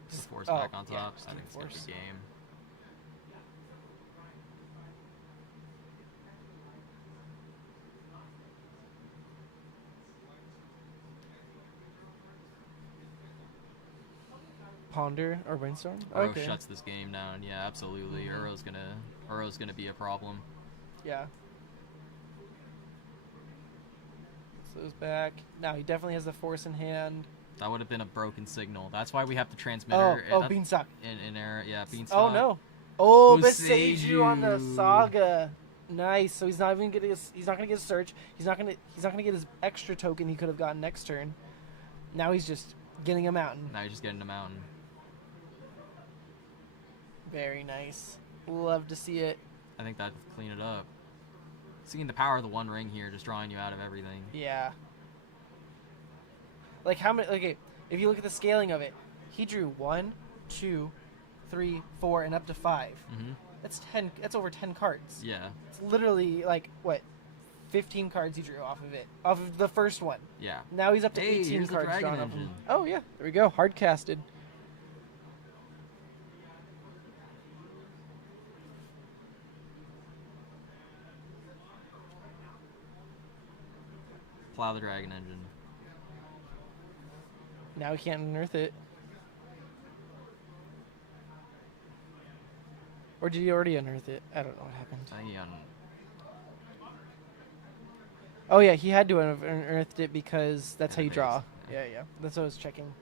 The force oh, back on yeah, top. just I keep think it's gonna force. be game. Ponder or Brainstorm. Uro Okay. shuts this game down. Yeah, absolutely. Mhm. Uro's gonna be a problem. Yeah. So those back. Now he definitely has the force in hand. That would have been a broken signal. That's why we have the transmitter. Beanstalk. In error. Yeah, Beanstalk. Oh no. Oh, Boseiju. Boseiju on the Saga. Nice. So he's not even getting he's not gonna get a search. He's not gonna get his extra token he could have gotten next turn. Now he's just getting a mountain. Now he's just getting a mountain. Very nice. Love to see it. I think that'd clean it up. Seeing the power of the One Ring here, just drawing you out of everything. Yeah. Like how many? Okay, if you look at the scaling of it, he drew 1, 2, 3, 4, and up to 5. Mm-hmm. That's 10. That's over 10 cards. Yeah. It's literally like what, 15 cards he drew off of it, off of the first one. Yeah. Now he's up to Hey, 18 here's the cards Dragon drawn off him. Engine. Oh yeah, there we go. Hard casted. Plow the Dragon Engine. Now he can't unearth it. Or did he already unearth it? I don't know what happened. I think he Oh yeah, he had to have unearthed it because that's Yeah, how you base, draw. yeah. Yeah, yeah. That's what I was checking.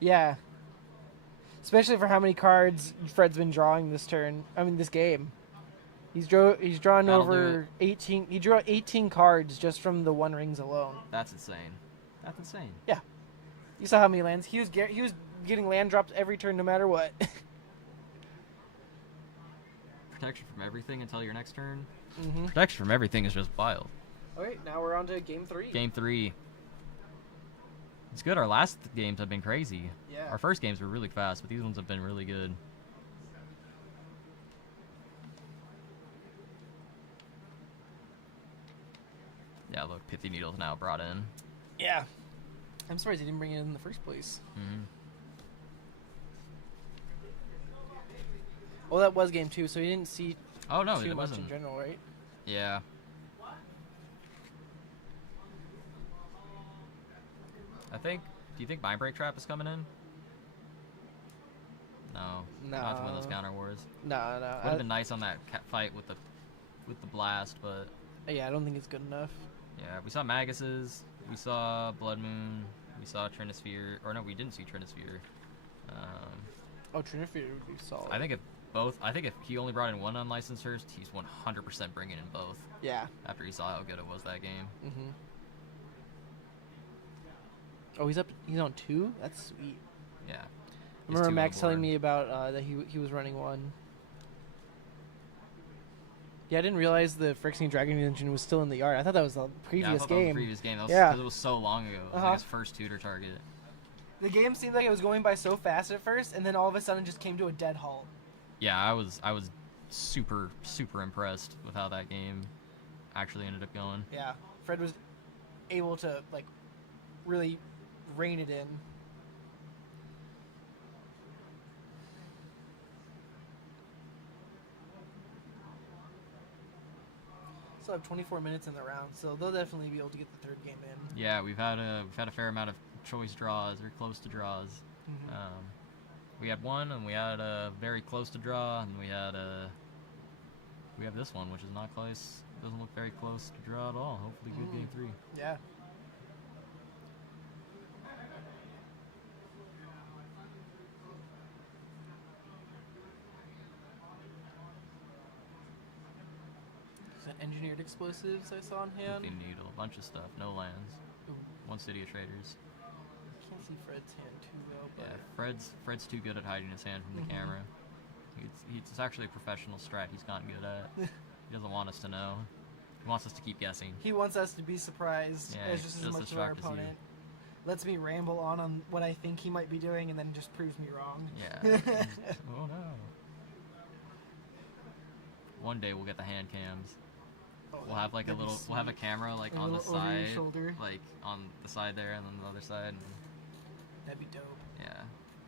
Yeah. especially for how many cards Fred's been drawing this turn. I mean, this game. He's drawn That'll over 18. He drew 18 cards just from the One Rings alone. That's insane. That's insane. Yeah, you saw how many lands he was getting land dropped every turn, no matter what. Protection from everything until your next turn. Mm-hmm. Protection from everything is just wild. All right, now we're on to game 3. Game 3. It's good. Our last games have been crazy. Yeah. Our first games were really fast, but these ones have been really good. Yeah, look, Pithy Needle's now brought in. Yeah. I'm surprised he didn't bring it in the first place. Mm-hmm. Well, that was game 2, so he didn't see Oh, no, too it much wasn't. in general, right? Yeah. Do you think Mind Break Trap is coming in? No. No. Not to win those counter wars. No. Would have been nice on that fight with the blast, but Yeah, I don't think it's good enough. yeah, we saw Magus's, we saw Blood Moon, we saw Trinisphere, or no, we didn't see Trinisphere. Oh, Trinisphere would be solid. I think if he only brought in one unlicensed first, he's 100% bringing in both. Yeah. After he saw how good it was that game. Mm-hmm. Oh, he's on 2? That's sweet. Yeah. I remember Max telling me about that he was running 1. Yeah, I didn't realize the Phyrexian Dragon Engine was still in the yard. I thought that was the previous That was the previous game. That was, Yeah. 'cause it was so long ago. It was like his first tutor target. The game seemed like it was going by so fast at first, and then all of a sudden just came to a dead halt. Yeah, I was super impressed with how that game actually ended up going. Yeah, Fred was able to like really rein it in. Still have 24 minutes in the round, so they'll definitely be able to get the third game in. Yeah, we've had a fair amount of choice draws or close to draws. Mm-hmm. We had one, and we had a very close to draw, and we have this one, which is not close. Doesn't look very close to draw at all. Hopefully, good game 3. Yeah. Is that engineered explosives I saw in hand? Pithy Needle, a bunch of stuff, no lands, Ooh, 1 City of Traders. can't see Fred's hand too well, but Yeah, Fred's too good at hiding his hand from the camera. It's actually a professional strat he's gotten good at. He doesn't want us to know. He wants us to keep guessing. he wants us to be surprised Yeah, as just as just much as as our shocked as you. opponent. Lets me ramble on what I think he might be doing, and then just proves me wrong. Yeah. Oh no. One day we'll get the hand cams. Oh, We'll have like a that'd be little. We'll have a sweet. camera like Like a on the little over your side, shoulder. like on the side there, and then the other side. And That'd be dope. yeah,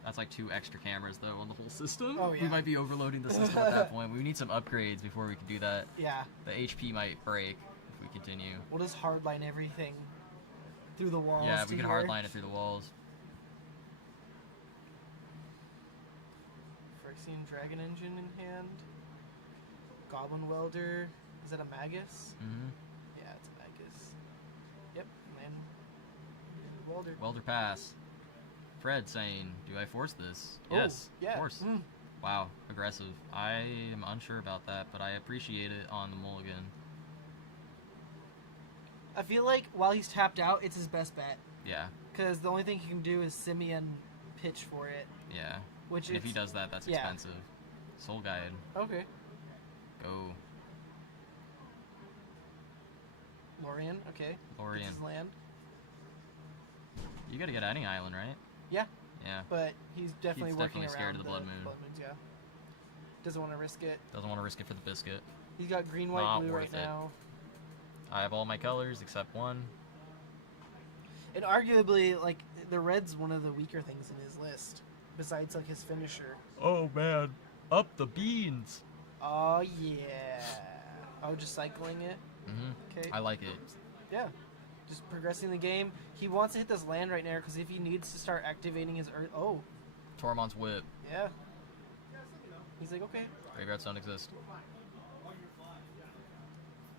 that's like 2 extra cameras though on the whole system. Oh, We yeah. might be overloading the system at that point. We need some upgrades before we can do that. Yeah, The HP might break if we continue. we'll just hardline everything through the walls. Yeah, to we can here. hardline it through the walls. Phyrexian Dragon Engine in hand. Goblin Welder. Is that a Magus? Mm-hmm. Yeah, it's a Magus. Yep, man. Welder. Welder pass. Fred saying, "Do I force this?" Oh, Yes. yeah. Force. Mm. Wow, aggressive. I am unsure about that, but I appreciate it on the mulligan. I feel like while he's tapped out, it's his best bet. Yeah, Because the only thing he can do is Simeon pitch for it. yeah. Which And if he it's- does that, that's yeah. expensive. Soul Guide. Okay. Go. Lorien, okay. Lorien. Gets his land. You gotta get any island, right? Yeah, Yeah. but he's definitely He's working definitely scared around of the Blood Moon. Moons, yeah. Doesn't want to risk it. Doesn't want to risk it for the biscuit. He's got green, white, Not blue right worth it. now. I have all my colors except one. And arguably, like, the red's one of the weaker things in his list. Besides, like, his finisher. Oh man, up the beans. Oh, yeah. Oh, just cycling it? Mm-hmm. Okay. I like it. Yeah. Just progressing the game. He wants to hit this land right now, because if he needs to start activating his... Oh, Tormund's whip. yeah. He's like, okay. Graveyards don't exist.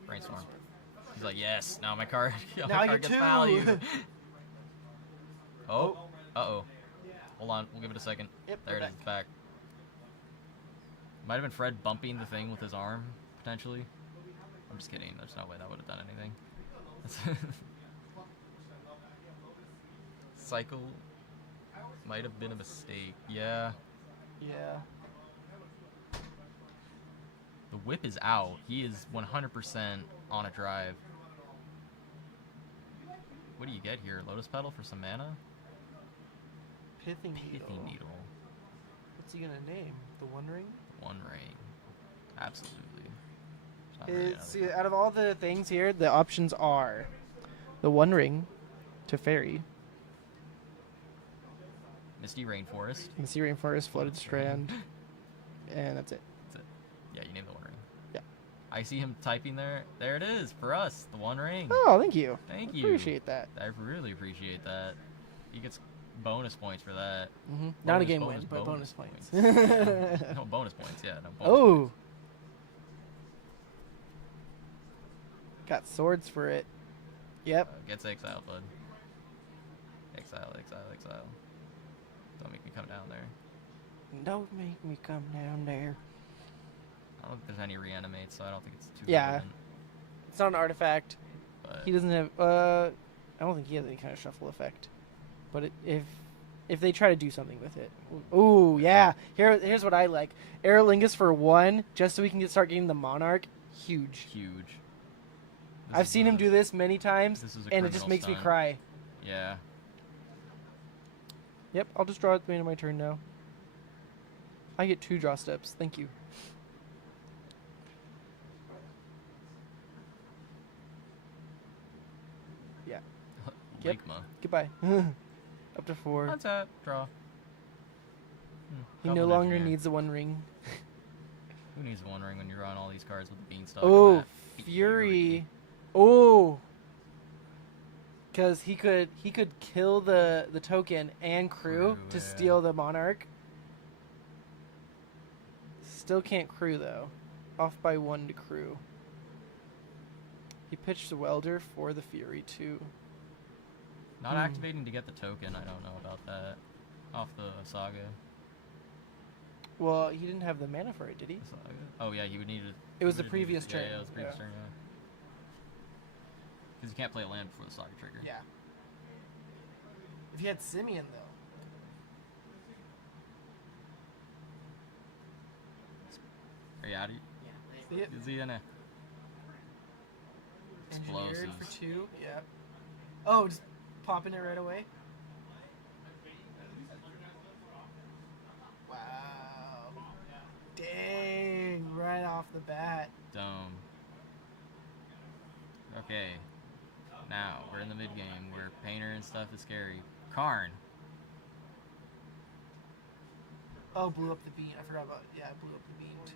Brainstorm. He's like, yes. Now my card. Now my I card get gets 2. value. Oh. Uh oh. Hold on, we'll give it a second. Yep, There we're it is, back. it's back. Might have been Fred bumping the thing with his arm, potentially. I'm just kidding. There's no way that would have done anything. Cycle might have been a mistake. Yeah. Yeah. The whip is out. He is 100% on a drive. What do you get here? Lotus Petal for some mana? Pithing Pithy Needle. What's he gonna name? The One Ring? One Ring. Absolutely. It's not really It's, another- out of all the things here, the options are the One Ring to Fairy, Misty Rainforest. Misty Rainforest, Flooded Strand, and that's it. That's it. Yeah, you named the One Ring. Yeah. I see him typing there. There it is for us. The One Ring. Oh, thank you. Thank you. Appreciate that. I really appreciate that. He gets bonus points for that. Not a Bonus, game bonus, win, but bonus bonus points. Yeah. No bonus points. Yeah, no bonus Oh. points. Got swords for it. Yep. Gets exiled, bud. Exile. Don't make me come down there. Don't make me come down there. I don't think there's any reanimates, so I don't think it's too Yeah. relevant, It's not an artifact. but He doesn't have. I don't think he has any kind of shuffle effect. But if they try to do something with it, ooh yeah. Here's what I like. Aerolingus for 1, just so we can start getting the Monarch. Huge. huge. I've seen him do this many times, this is a and it just criminal makes me stunt. cry. Yeah. Yep, I'll just draw at the end of my turn now. I get 2 draw steps. Thank you. Yeah. Yep. Ligma. Goodbye. Up to 4. Untap. Draw. He Goblin no longer Engineer. needs the One Ring. Who needs One Ring when you're on all these cards with the Beanstalk? Oh, and that Fury. Oh. Because he could kill the token and crew Crew, to yeah. steal the Monarch. Still can't crew though. Off by 1 to crew. He pitched the Welder for the Fury too. Not activating to get the token. I don't know about that. Off the Saga. Well, he didn't have the mana for it, did he? The Saga. Oh yeah, you would need it. It was you the would need previous turn. Yeah, it was the previous Yeah. turn. Yeah. Because you can't play a land before the Saga trigger. Yeah. If you had Simeon though. Are you out of See it? Is he in a Engineered explosives? for 2. Yeah. Oh, just popping it right away. Wow. Dang! Right off the bat. Dome. Okay. Now, we're in the mid game where Painter and stuff is scary. Karn. Oh, blew up the bean. I forgot about. Yeah, blew up the bean too.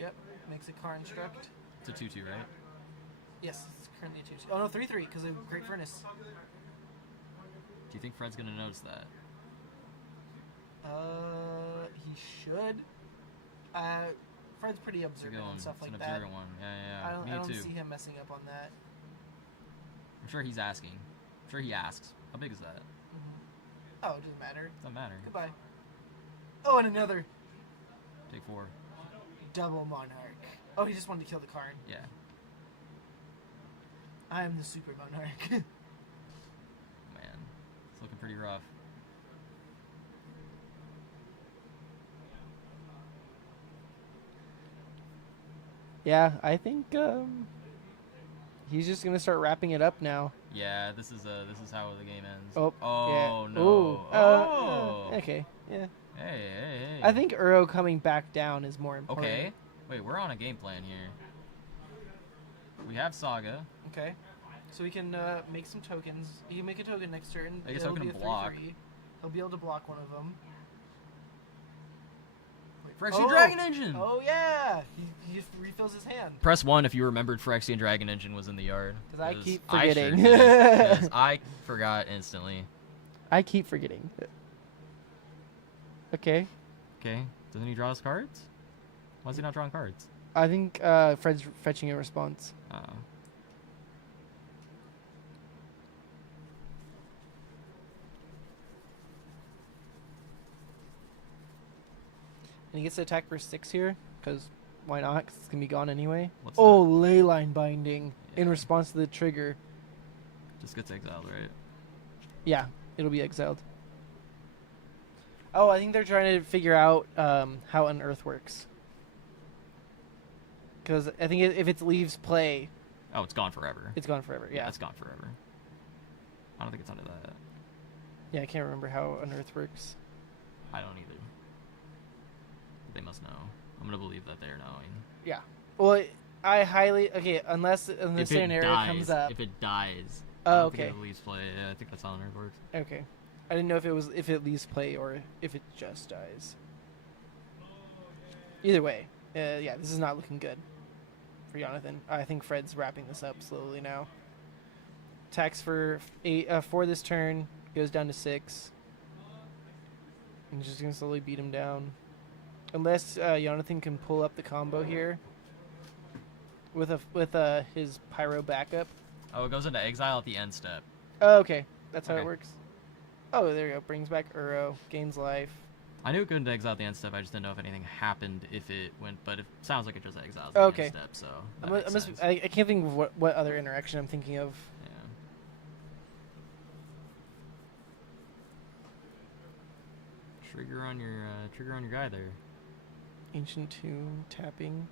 Yep. Makes a car instruct. It's a 2-2, right? Yes, it's currently a 2. Oh no, 3/3 because of Great Furnace. Do you think Fred's gonna notice that? He should. Fred's pretty It's a observant good one. and stuff It's like an that. observant one. Yeah. I don't Me too. see him messing up on that. I'm sure he's asking. I'm sure he asks. How big is that? Oh, it doesn't matter. Doesn't matter. Goodbye. Oh, and another Take 4. double Monarch. Oh, he just wanted to kill the Karn. Yeah. I am the Super Monarch. Man. It's looking pretty rough. Yeah, I think he's just gonna start wrapping it up now. Yeah, this is how the game ends. Oh, yeah. No. Ooh, Oh. okay, yeah. Hey. I think Uro coming back down is more important. Okay. Wait, we're on a game plan here. We have Saga. Okay. So we can make some tokens. He can make a token next turn. Make a It'll token be and block. 3/3. He'll be able to block one of them. Wait, Phyrexian Dragon Engine! Oh yeah! He just refills his hand. Press 1 if you remembered Phyrexian Dragon Engine was in the yard. 'Cause I keep I sure forgetting. did, 'cause I forgot instantly. I keep forgetting. Okay. Okay. Doesn't he draw his cards? Why is he not drawing cards? I think Fred's fetching a response. And he gets to attack for 6 here, because why not? 'Cause it's going to be gone anyway. What's Oh, Leyline Binding in Yeah. response to the trigger. Just gets exiled, right? Yeah, it'll be exiled. Oh, I think they're trying to figure out how Unearth works. Because I think if it leaves play, Oh, it's gone forever. it's gone forever. Yeah. It's gone forever. I don't think it's under that. Yeah, I can't remember how Unearth works. I don't either. They must know. I'm gonna believe that they're knowing. Yeah. Well, I highly... Okay, unless If an it area dies, comes up. if it dies, Oh, I don't think okay. it leaves play. Yeah, I think that's how Unearth works. Okay. I didn't know if it leaves play or if it just dies. Either way, yeah, this is not looking good for Jonathan. I think Fred's wrapping this up slowly now. Attacks for 8 for this turn, goes down to 6. And just gonna slowly beat him down, unless Jonathan can pull up the combo here with his pyro backup. Oh, it goes into exile at the end step. Oh, okay, that's how it Okay. works. Oh, there you go. Brings back Uro, gains life. I knew it couldn't exile at the end step. I just didn't know if anything happened if it went, but it sounds like it just exiles at the Okay. end step. So that makes sense. I can't think of what other interaction I'm thinking of. Yeah. Trigger on your guy there. Ancient Tomb tapping.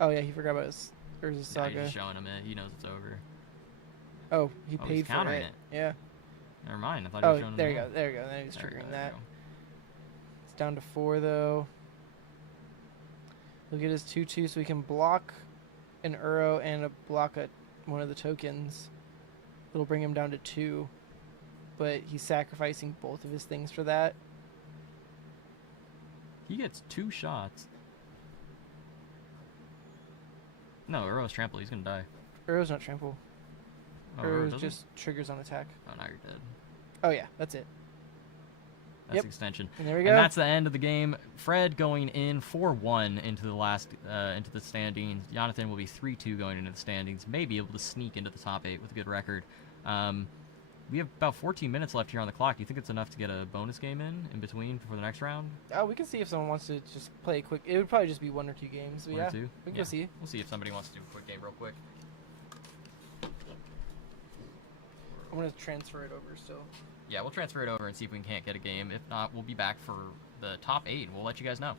Oh yeah, he forgot about his Yeah, Saga. he's just showing him it. He knows it's over. Oh, he Oh, he's paid for countering it. it. Yeah. Never mind. I thought he was Oh, showing there him you the go. There you go. Then he's There you triggering go, that. there you It's down to 4 though. He'll get his 2/2, so we can block an Uro and block one of the tokens. It'll bring him down to 2, but he's sacrificing both of his things for that. go. He gets 2 shots. No, Uro's trample. He's gonna die. Uro's not trample. Oh, Uro Uro's doesn't? just triggers on attack. Oh, now you're dead. Oh yeah, that's it. That's Yep. extension. And there we go. And that's the end of the game. Fred going in 4-1 into the standings. Jonathan will be 3-2 going into the standings. May be able to sneak into the top 8 with a good record. We have about 14 minutes left here on the clock. Do you think it's enough to get a bonus game in between for the next round? We can see if someone wants to just play a quick. It would probably just be 1 or 2 games. But 1 or yeah, 2? we can Yeah. go see. We'll see if somebody wants to do a quick game real quick. I'm gonna transfer it over still. Yeah, we'll transfer it over and see if we can't get a game. If not, we'll be back for the top 8. We'll let you guys know.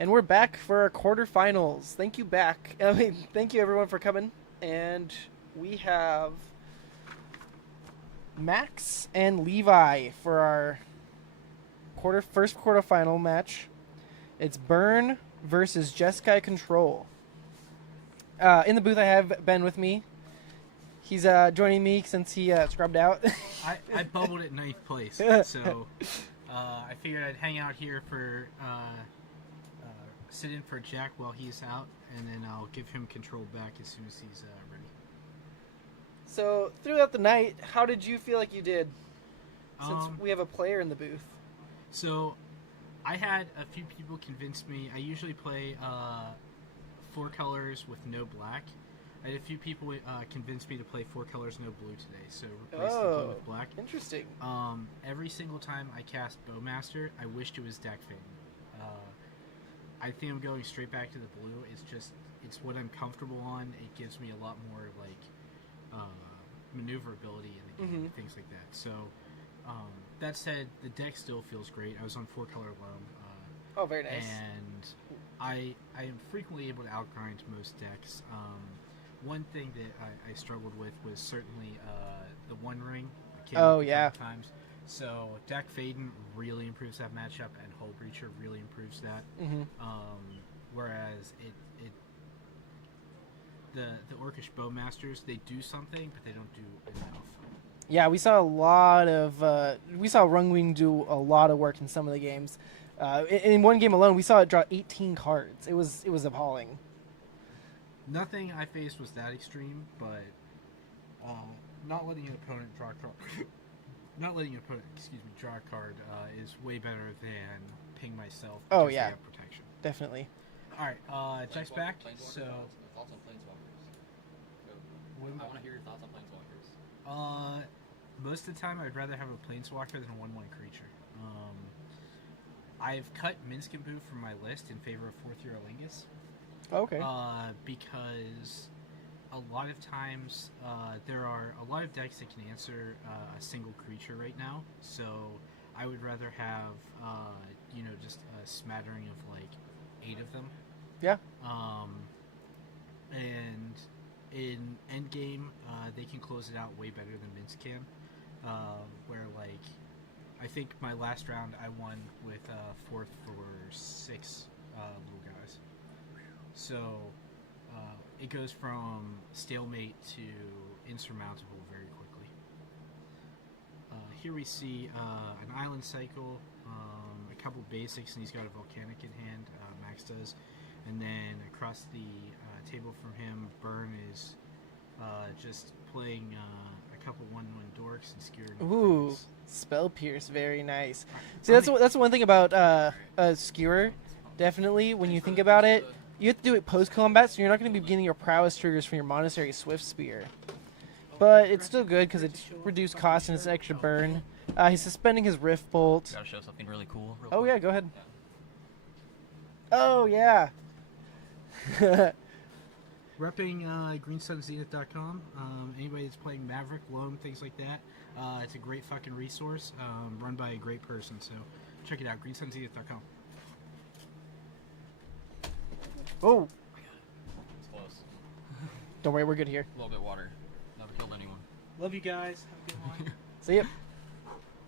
And we're back for our quarterfinals. Thank you thank you everyone for coming. And we have Max and Levi for our first quarterfinal match. It's Burn versus Jeskai Control. In the booth I have Ben with me. He's joining me since he scrubbed out. I bubbled at 9th place, so I figured I'd hang out here for sit in for Jack while he's out, and then I'll give him control back as soon as he's ready. So throughout the night, how did you feel like you did? Since we have a player in the booth. So I had a few people convince me. I usually play 4 colors with no black. I had a few people convince me to play 4 colors, no blue today, so replace the blue with black. Interesting. Every single time I cast Bowmaster, I wished it was deck fading. I think I'm going straight back to the blue. It's what I'm comfortable on. It gives me a lot more like maneuverability in the game, things like that. So that said, the deck still feels great. I was on 4 color loam. Very nice. And I am frequently able to outgrind most decks. One thing that I struggled with was certainly the One Ring. Times. So deck Faden really improves that matchup, and Hull Breacher really improves that. Whereas the Orcish Bowmasters, they do something, but they don't do enough. Yeah, we saw Rungwing do a lot of work in some of the games. In one game alone, we saw it draw 18 cards. It was appalling. Nothing I faced was that extreme, but not letting an opponent draw a card. Not letting an opponent, draw a card is way better than ping myself. Oh yeah, protection. Definitely. All right, Jack's back. So, thoughts on Planeswalkers? I want to hear your thoughts on Planeswalkers. Most of the time, I'd rather have a Planeswalker than a 1/1 creature. I've cut Minsc and Boo from my list in favor of 4th Year Lingus. Okay. Because a lot of times there are a lot of decks that can answer a single creature right now. So I would rather have just a smattering of like 8 of them. Yeah. And in endgame, they can close it out way better than Minsc can. Where like I think my last round I won with 4th for 6 blue guys. So it goes from stalemate to insurmountable very quickly. Here we see an island cycle, a couple basics, and he's got a volcanic in hand, Max does. And then across the table from him, Burn is just playing a couple 1/1 dorks and Skewer. Ooh, Spell Pierce, very nice. See, that's one thing about Skewer. Definitely, when you think about it, you have to do it post-combat, so you're not going to be getting your prowess triggers from your Monastery Swift Spear. But it's still good because it's reduced cost and it's an extra burn. He's suspending his Rift Bolt. Gotta show something really cool. Oh, yeah, go ahead. Oh, yeah. Repping greensunzenith.com. Anybody that's playing Maverick, Loam, things like that, it's a great fucking resource run by a great person. So check it out, greensunzenith.com. Oh. It's close. Don't worry, we're good here. A little bit of water. Never killed anyone. Love you guys. Have a good one. See ya.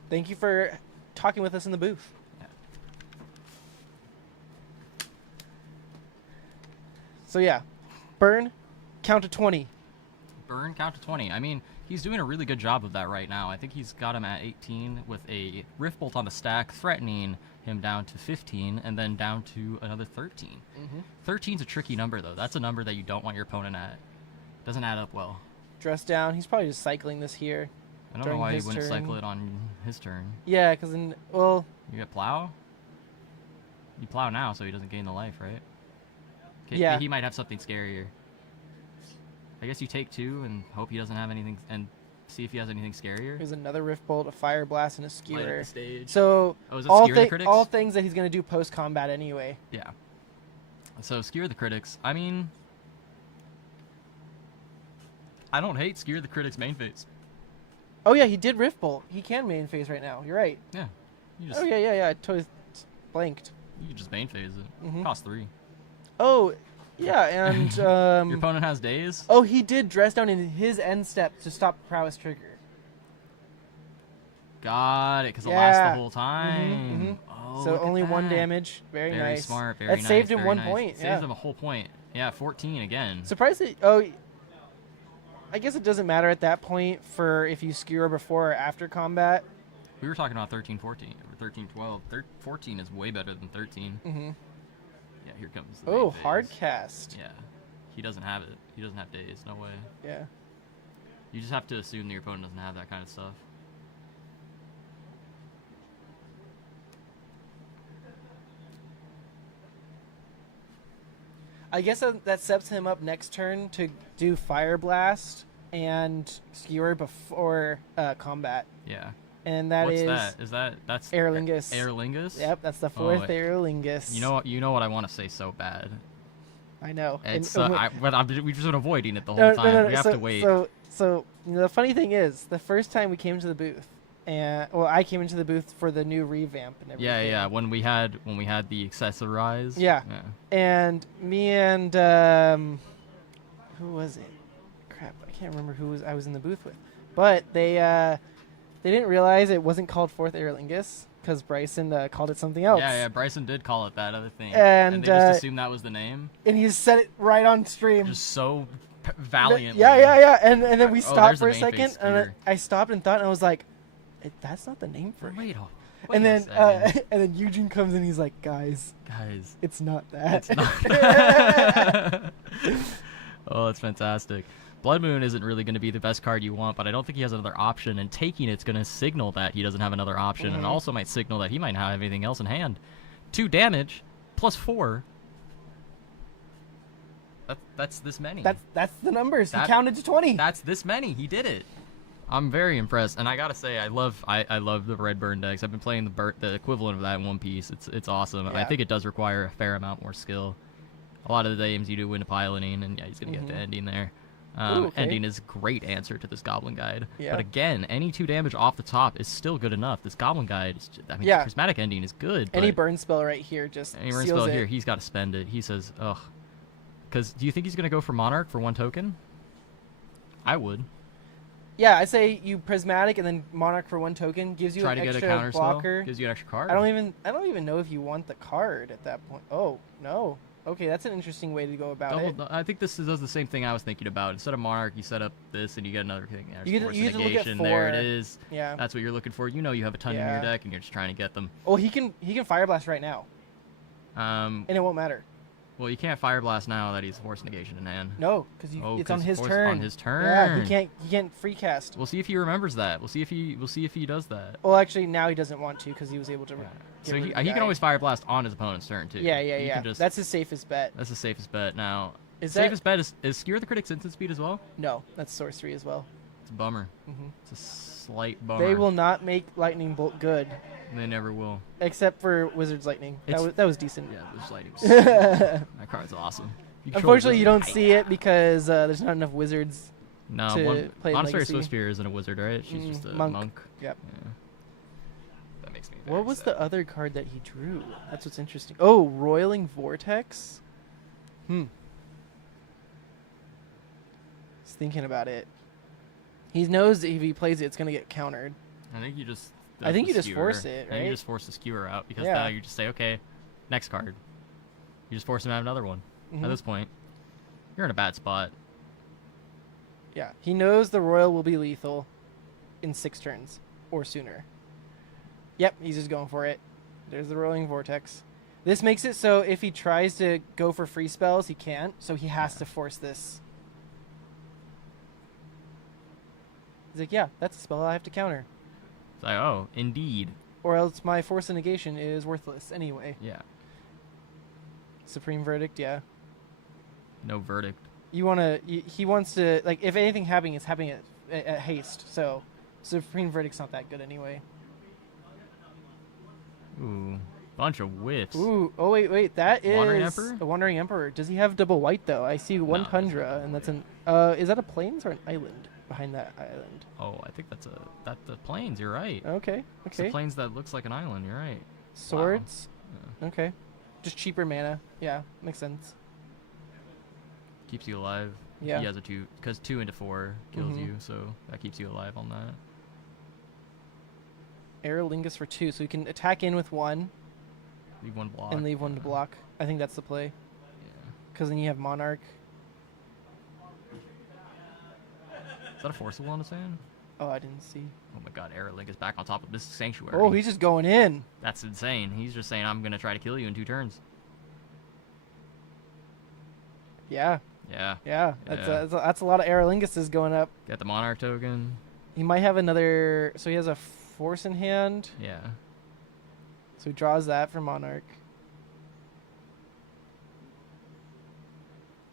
Thank you for talking with us in the booth. Yeah. So yeah, Burn, count to 20. Burn, count to 20. I mean, he's doing a really good job of that right now. I think he's got him at 18 with a Rift Bolt on the stack, threatening him down to 15 and then down to another 13. 13's a tricky number, though. That's a number that you don't want your opponent at. Doesn't add up well. Dress down. He's probably just cycling this here. I don't know why he wouldn't cycle it on his turn. Yeah, because then, well... You get Plow? You Plow now so he doesn't gain the life, right? Yeah. He might have something scarier. I guess you take 2 and hope he doesn't have anything, and see if he has anything scarier. There's another Rift Bolt, a Fire Blast, and a Light Skewer. up the stage. So, is it all, Skewer the critics? all things that he's going to do post-combat anyway. Yeah. So, Skewer the Critics. I mean... I don't hate Skewer the Critics main phase. Oh yeah, he did Rift Bolt. He can main phase right now. You're right. Yeah. Oh yeah. I totally blanked. You can just main phase it. Mhm. Cost 3. Oh, yeah, and Your opponent has days. oh, he did dress down in his end step to stop prowess trigger. Got it, because it lasts Yeah. the whole time. Mhm. Oh, So look at only 1 that. damage. Very nice. Smart. Very That nice. saved him very 1 nice. point. Saved Yeah. him a whole point. Yeah, 14 again. Surprised that. Oh, I guess it doesn't matter at that point for if you skewer before or after combat. We were talking about 13, 14, or 13, 12. 14 is way better than 13. Mm-hmm. Yeah, here comes the Oh, main phase. hard cast. Yeah. He doesn't have it. He doesn't have days. No way. Yeah. You just have to assume that your opponent doesn't have that kind of stuff. I guess that sets him up next turn to do Fire Blast and Skewer before combat. Yeah. And that What's is that? Is that's Aerlingus. Aerlingus? Yep, that's the 4th wait. Aerlingus. You know what I want to say so bad. I know. It's And- we've just been avoiding it the whole time. We have so, to wait. So the funny thing is, the first time we came to the booth, and I came into the booth for the new revamp and everything. Yeah. When we had the accessorize. Yeah. And me and who was it? Crap, I can't remember I was in the booth with. But they didn't realize it wasn't called 4th Aerlingus because Bryson called it something else. Yeah. Bryson did call it that other thing, And, they just assumed that was the name. And he said it right on stream. Just so valiantly. Yeah. And then we stopped there's for the a main phase second, and skewer. I stopped and thought, and I was like, that's not the name for it. Wait And a then second. and then Eugene comes in, he's like, guys, it's not that. It's not. Oh, that's fantastic. Blood Moon isn't really going to be the best card you want, but I don't think he has another option, and taking it's going to signal that he doesn't have another option, and also might signal that he might not have anything else in hand. 2 damage, plus 4. That's this many. That's the numbers. He counted to 20. That's this many. He did it. I'm very impressed, and I gotta say, I love the red burn decks. I've been playing the equivalent of that in One Piece. It's awesome. Yeah. I think it does require a fair amount more skill. A lot of the games you do win to piloting, and yeah, he's gonna get the ending there. Ooh, okay. Ending is a great answer to this Goblin Guide. Yeah. But again, any 2 damage off the top is still good enough. This Goblin Guide is Yeah. Prismatic Ending is good. Any but burn spell right here just any burn seals spell it. here, he's got to spend it. He says, ugh. Because do you think he's gonna go for Monarch for 1 token? I would. Yeah, I say you Prismatic and then Monarch for 1 token gives you Try an to get a extra counter blocker. spell. Gives you an extra card. I don't even know if you want the card at that point. Oh no. Okay, that's an interesting way to go about it. I think this does the same thing I was thinking about. Instead of Monarch, you set up this and you get another thing. You get to look at 4. There it is. Yeah. That's what you're looking for. You know you have a ton in your Yeah. deck and you're just trying to get them. Well, he can Fire Blast right now, and it won't matter. Well, you can't Fire Blast now that he's Force Negation in hand. No, because it's on his turn. On his turn. Yeah, he can't free cast. We'll see if he remembers that. We'll see if he does that. Well, actually, now he doesn't want to because he was able to. Yeah. get So rid he of the guy. can always Fire Blast on his opponent's turn too. Yeah. You can just- That's his safest bet. That's the safest bet. Now, Is safest bet is Skewer the Critic's instant speed as well. No, that's sorcery as well. It's a bummer. Mhm. It's a slight bummer. They will not make Lightning Bolt good, They never will. except for Wizard's Lightning. That was decent. Yeah, this lighting. That card's awesome. You control Unfortunately, you Wizard. don't see it because there's not enough wizards. No, to play Monastery Legacy. Swiftspear isn't a wizard, right? She's just a monk. Yep. Yeah. That makes me very What was sad. the other card that he drew? That's what's interesting. Oh, Roiling Vortex. He's thinking about it. He knows that if he plays it, it's gonna get countered. I think you just. I think the you just skewer. force it, I think you right? just force the skewer out because Yeah. now you just say, okay, next card. You just force him to have another one. Mhm. At this point, you're in a bad spot. Yeah, he knows the Royal will be lethal in 6 turns or sooner. Yep, he's just going for it. There's the Roiling Vortex. This makes it so if he tries to go for free spells, he can't, so he has to force this. He's like, yeah, that's a spell I have to counter. It's like, oh, indeed. Or else my Force of Negation is worthless anyway. Yeah. Supreme Verdict, yeah. No verdict. He wants to, like, if anything happening, it's happening at haste, so Supreme Verdict's not that good anyway. Ooh, bunch of whiffs. Ooh, oh wait, that is Wandering Emperor? a Wandering Emperor. Does he have double white though? I see one No, he doesn't tundra, have and that's double an. Is that a plains or an island behind that island? Oh, I think that's the plains. You're right. Okay, It's the okay. plains that looks like an island. You're right. Swords. Yeah. Okay. Just cheaper mana. Yeah, makes sense. Keeps you alive. Yeah. He has a 2, because 2 into 4 kills Mhm. you, so that keeps you alive on that. Aerolingus for 2, so you can attack in with 1 Leave 1 block. and leave 1 to block. I think that's the play. Yeah. Because then you have Monarch. Is that a forcible on his hand? Oh, I didn't see. Oh my god, Aerolink is back on top of this sanctuary. Oh, he's just going in. That's insane. He's just saying, I'm going to try to kill you in 2 turns. Yeah. Yeah. Yeah. That's a lot of Aerolinguses going up. Get the Monarch token. He might have another... So he has a Force in hand. Yeah. So he draws that for Monarch.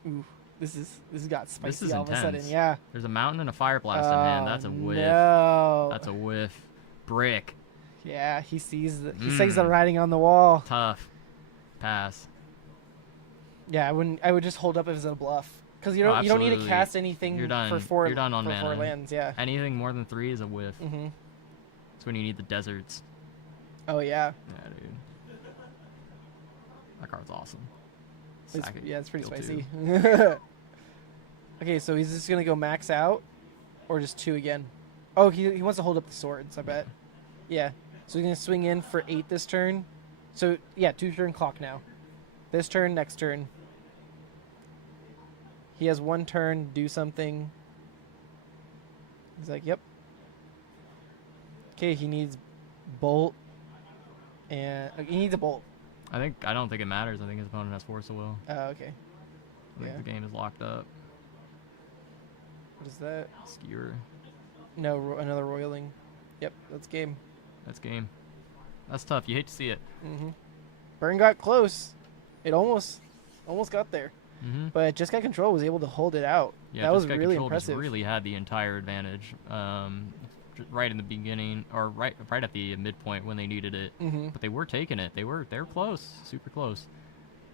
Ooh. This got spicy This is all of a intense. sudden. Yeah. There's a mountain and a fire blast in hand. That's a whiff. No. That's a whiff. Brick. Yeah, he sees the writing on the wall. Tough. Pass. Yeah, I would just hold up if it's a bluff. Because you don't need to absolutely. cast anything You're done. for 4 You're done on for mana. 4 lands, yeah. Anything more than 3 is a whiff. Mm-hmm. That's when you need the deserts. Oh yeah. Yeah, dude. That card's awesome. It's pretty Kill spicy. Okay, so he's just gonna go max out, or just 2 again. Oh, he wants to hold up the swords, I bet. Yeah. So he's gonna swing in for 8 this turn. So yeah, 2 turn clock now. This turn, next turn. He has 1 turn, do something. He's like, yep. Okay, he needs bolt, and he needs a bolt. I don't think it matters. I think his opponent has Force of Will. Oh, okay. I think Yeah. the game is locked up. What is that? Skewer. No, another roiling. Yep, that's game. That's game. That's tough. You hate to see it. Mm-hmm. Burn got close. It almost got there, Mm-hmm. but Just Got Control was able to hold it out. Yeah, that was Just Got really Control just impressive. really had the entire advantage. Right in the beginning, or right at the midpoint when they needed it. Mm-hmm. But they were taking it. They were close, super close.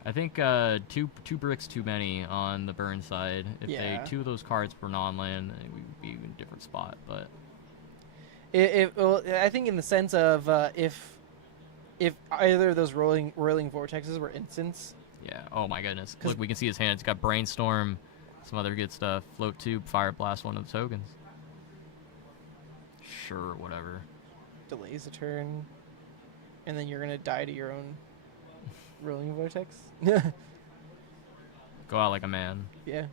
I think two bricks too many on the burn side. If Yeah. 2 of those cards were non-land, then we would be in a different spot. But Well, I think in the sense of if either of those roiling vortexes were instants. yeah, oh my goodness! 'Cause- Look, we can see his hand. It's got Brainstorm, some other good stuff. Float Tube, Fire Blast, 1 of the tokens. Sure, whatever. Delays a turn, and then you're gonna die to your own rolling vortex. Go out like a man. Yeah.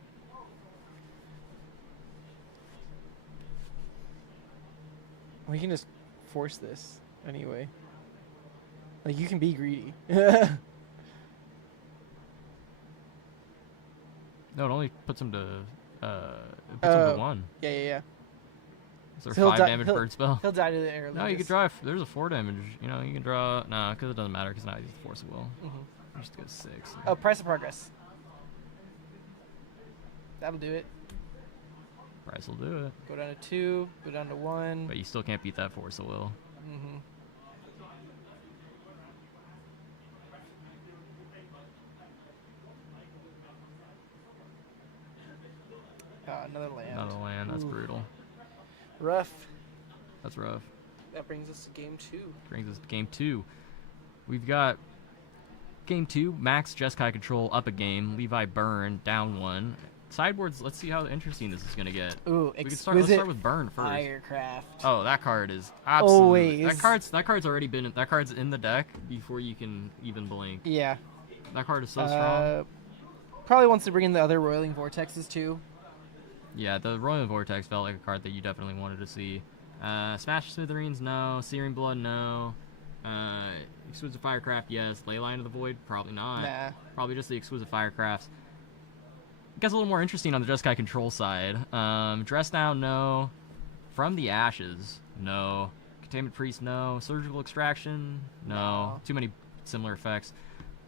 We can just force this anyway. Like, you can be greedy. No, it only puts him to it puts him to 1. Yeah. Is there So he'll 5 die- damage he'll- bird spell? He'll die to the air. No, you could draw. There's a 4 damage. You know, you can draw. No, because it doesn't matter. Because now he's the Force of Will. Mm-hmm. Just go 6. Oh, Price of Progress. That'll do it. Price will do it. Go down to 2. Go down to 1. But you still can't beat that Force of Will. Mm-hmm. Another land. Another land. That's Ooh. brutal. Rough. That's rough. That brings us to game 2. Brings us to game 2. We've got game 2. Max Jeskai control up a game. Levi burn down 1. Sideboards. Let's see how interesting this is gonna get. Ooh, We can start. Let's start with burn first. Firecraft. Oh, that card is absolutely. Always. That card's already been. That card's in the deck before you can even blink. Yeah. That card is so strong. Probably wants to bring in the other roiling vortexes too. Yeah, the Royal Vortex felt like a card that you definitely wanted to see. Smash Smithereens, no. Searing Blood, no. Exquisite Firecraft, yes. Leyline of the Void, probably not. Nah. Probably just the Exquisite Firecrafts. It gets a little more interesting on the Jeskai control side. Dress Down, no. From the Ashes, no. Containment Priest, no. Surgical Extraction, no. Too many similar effects.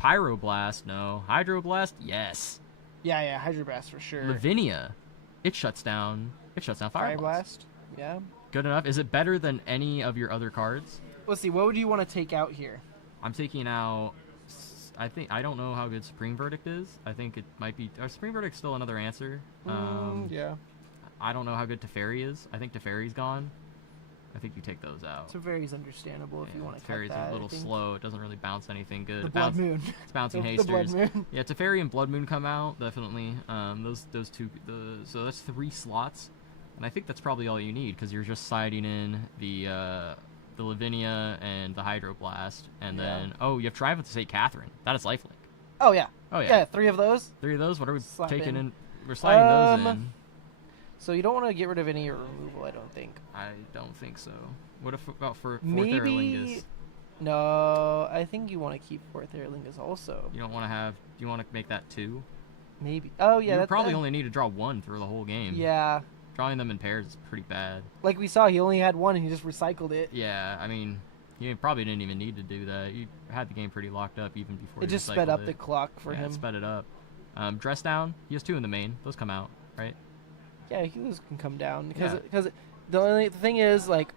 Pyroblast, no. Hydroblast, yes. Yeah, Hydroblast for sure. Lavinia, it shuts down Fire Blast. Yeah. Good enough. Is it better than any of your other cards? Let's see. What would you want to take out here? I'm taking out. I don't know how good Supreme Verdict is. I think it might be. Supreme Verdict's still another answer. Yeah. I don't know how good Teferi is. I think Teferi's gone. I think you take those out. So Fairy's understandable if you want to cut Fairy's that. a little slow. It doesn't really bounce anything good. The Blood Moon. It's bouncing The hasters. Blood Moon. Yeah, Teferi and Blood Moon come out definitely. Those two. So that's 3 slots, and I think that's probably all you need because you're just siding in the Lavinia and the Hydroblast, and then you have Triumph to St. Catherine. That is lifelink. Oh yeah. Oh yeah. Yeah, 3 of those. 3 of those. What are we Slap taking in. in? We're sliding those in. So you don't want to get rid of any removal, I don't think. I don't think so. What about for Maybe. Aerolingus? No, I think you want to keep 4th Aerolingus also. You don't want to have. Do you want to make that 2? Maybe. Oh yeah. You probably only need to draw 1 through the whole game. Yeah. Drawing them in pairs is pretty bad. Like we saw, he only had 1 and he just recycled it. Yeah, I mean, you probably didn't even need to do that. You had the game pretty locked up even before. It you just sped up recycled the it. clock for Yeah, him. it sped it up. Dress down. He has 2 in the main. Those come out, right? Yeah, those can come down because Yeah. the thing is, like,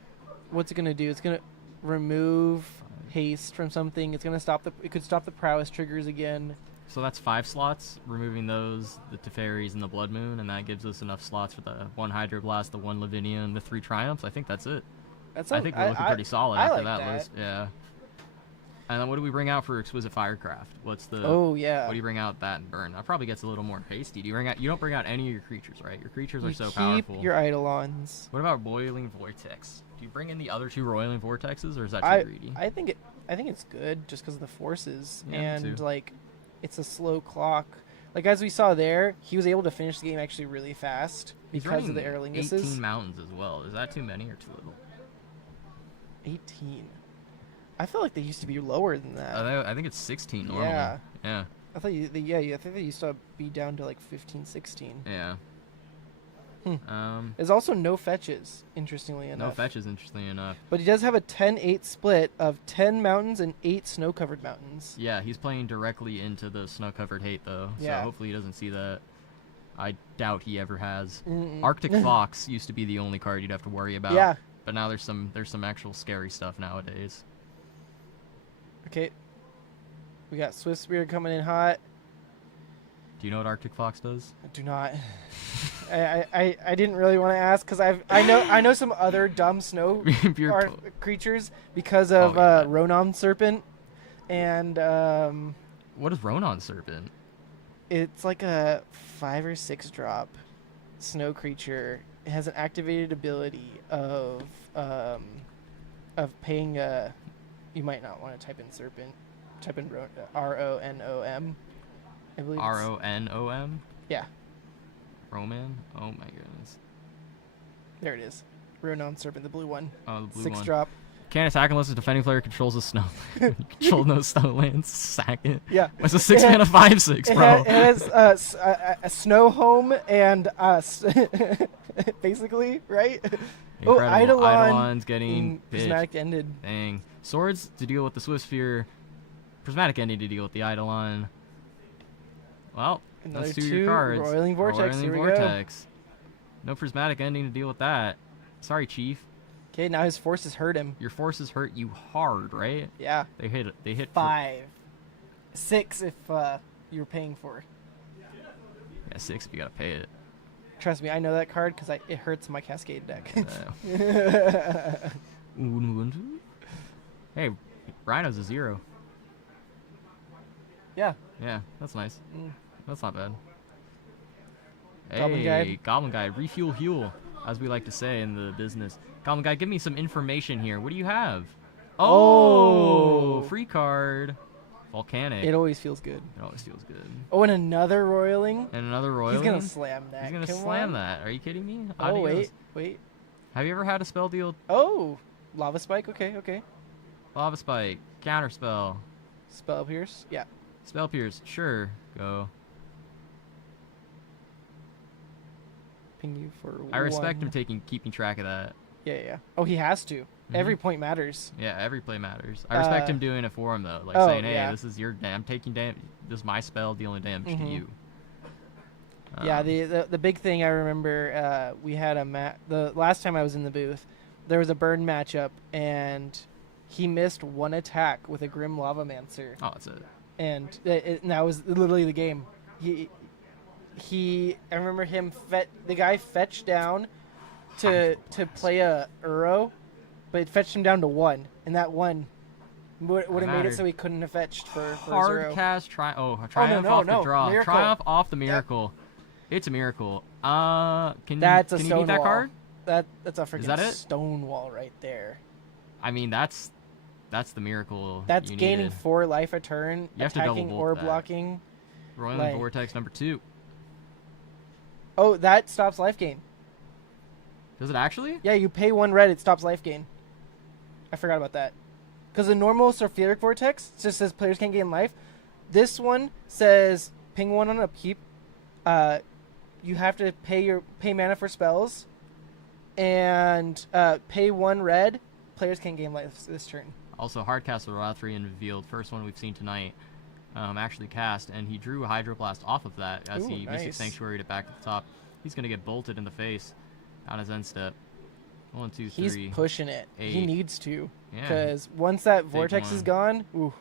what's it gonna do? It's gonna remove haste from something. It's gonna stop it could stop the prowess triggers again. So that's 5 slots, removing those, the Teferis and the Blood Moon, and that gives us enough slots for the 1 Hydroblast, the 1 Lavinia, and the 3 Triumphs. I think that's it. I think we're looking pretty solid after like that list. Yeah. And then what do we bring out for Exquisite Firecraft? What's the? Oh yeah. What do you bring out that and burn? That probably gets a little more hasty. Do you bring out? You don't bring out any of your creatures, right? Your creatures are so powerful. Keep your Eidolons. What about Roiling Vortex? Do you bring in the other 2 Roiling Vortexes, or is that too greedy? I think it's good just because of the forces Yeah, me and too. like it's a slow clock. Like as we saw there, he was able to finish the game actually really fast He's because of the running Aerolinguses. 18 mountains as well. Is that too many or too little? 18. I feel like they used to be lower than that. I think it's 16 normally. Yeah. Yeah. I thought I think they used to be down to like 15, 16. Yeah. There's also no fetches, interestingly No enough. fetches, interestingly enough. But he does have a 10-8 split of 10 mountains and 8 snow-covered mountains. Yeah, he's playing directly into the snow-covered hate, though. Yeah. So hopefully he doesn't see that. I doubt he ever has. Mm-mm. Arctic Fox used to be the only card you'd have to worry about. Yeah. But now there's some actual scary stuff nowadays. Okay. We got Swift Spear coming in hot. Do you know what Arctic Fox does? I do not. I didn't really want to ask because I know some other dumb snow creatures because of Ronan Serpent, and what is Ronan Serpent? it's like a 5 or 6 drop snow creature. It has an activated ability of paying a. You might not want to type in Serpent. Type in Ronom. I believe it's- Ronom? Yeah, Roman? Oh my goodness. there it is. Ronan Serpent, the blue one. Oh, the blue 6 one. drop. Can't attack unless the defending player controls a snow. Control no snow lands. Sack it. Yeah. It's a 6 mana 5/6, bro. It has a snow home and basically, right? Incredible. Eidolon Eidolon's getting prismatic ended. Dang. Swords to deal with the Swift Sphere. Prismatic ending to deal with the Eidolon. Well, Another let's do 2 your cards. Roiling Vortex. Roiling Here we Vortex. No prismatic ending to deal with that. Sorry, Chief. go. Okay, now his forces hurt him. Your forces hurt you hard, right? Yeah. They hit. They hit. 5, 6 if you were paying for. Yeah, 6 if you gotta pay it. Trust me, I know that card because it hurts my Cascade deck. Hey, Rhino's a 0. Yeah. Yeah, that's nice. Mm. That's not bad. Goblin Hey, Guide. Goblin Guide, refuel Huel, as we like to say in the business. Goblin Guide, give me some information here. What do you have? Oh, free card. Volcanic. It always feels good. It always feels good. Oh, and another Roiling. And another Royal. He's gonna slam that. He's gonna Come slam on. that. Are you kidding me? Oh Adios. wait. Have you ever had a spell deal? Oh, Lava Spike. Okay. Lava Spike, Counter Spell, Spell Pierce. Yeah. Spell Pierce. Sure, go. Ping you for. I respect 1. him keeping track of that. Yeah. Oh, he has to. Every point matters. Yeah, every play matters. I respect him doing it for him though, like oh, saying, "Hey, yeah. this is your I'm taking damage. This is my spell dealing damage to you." Yeah, the big thing I remember, we had the last time I was in the booth, there was a burn matchup, and he missed 1 attack with a Grim Lavamancer, Oh, that's it. and that was literally the game. I remember him the guy fetched down to play a Uro, but it fetched him down to 1, and that 1 would have made matter. it so he couldn't have fetched for Hard 0. cast triumph off the draw. Miracle. Triumph off the miracle. It's a miracle. Can That's a you beat that Stonewall. card? That's a freaking that it? Stonewall right there. I mean, that's the miracle. That's you gaining needed. 4 life a turn, You have to double attacking bolt or that. blocking. Roiling like- Vortex number 2. Oh, that stops life gain. Does it actually? Yeah, you pay 1 red, it stops life gain. I forgot about that. Because the normal Sulfuric Vortex just says players can't gain life. This one says ping 1 on upkeep. You have to pay mana for spells, and pay 1 red. Players can't gain life this turn. Also, Hardcast Rothrian revealed, first one we've seen tonight, actually cast, and he drew a Hydroblast off of that as Ooh, he Mystic nice. Sanctuary to back to the top. He's going to get bolted in the face on his end step. 1, 2, 3. He's pushing it. He 8. needs to. Yeah. Because once that Vortex is one. gone, ooh.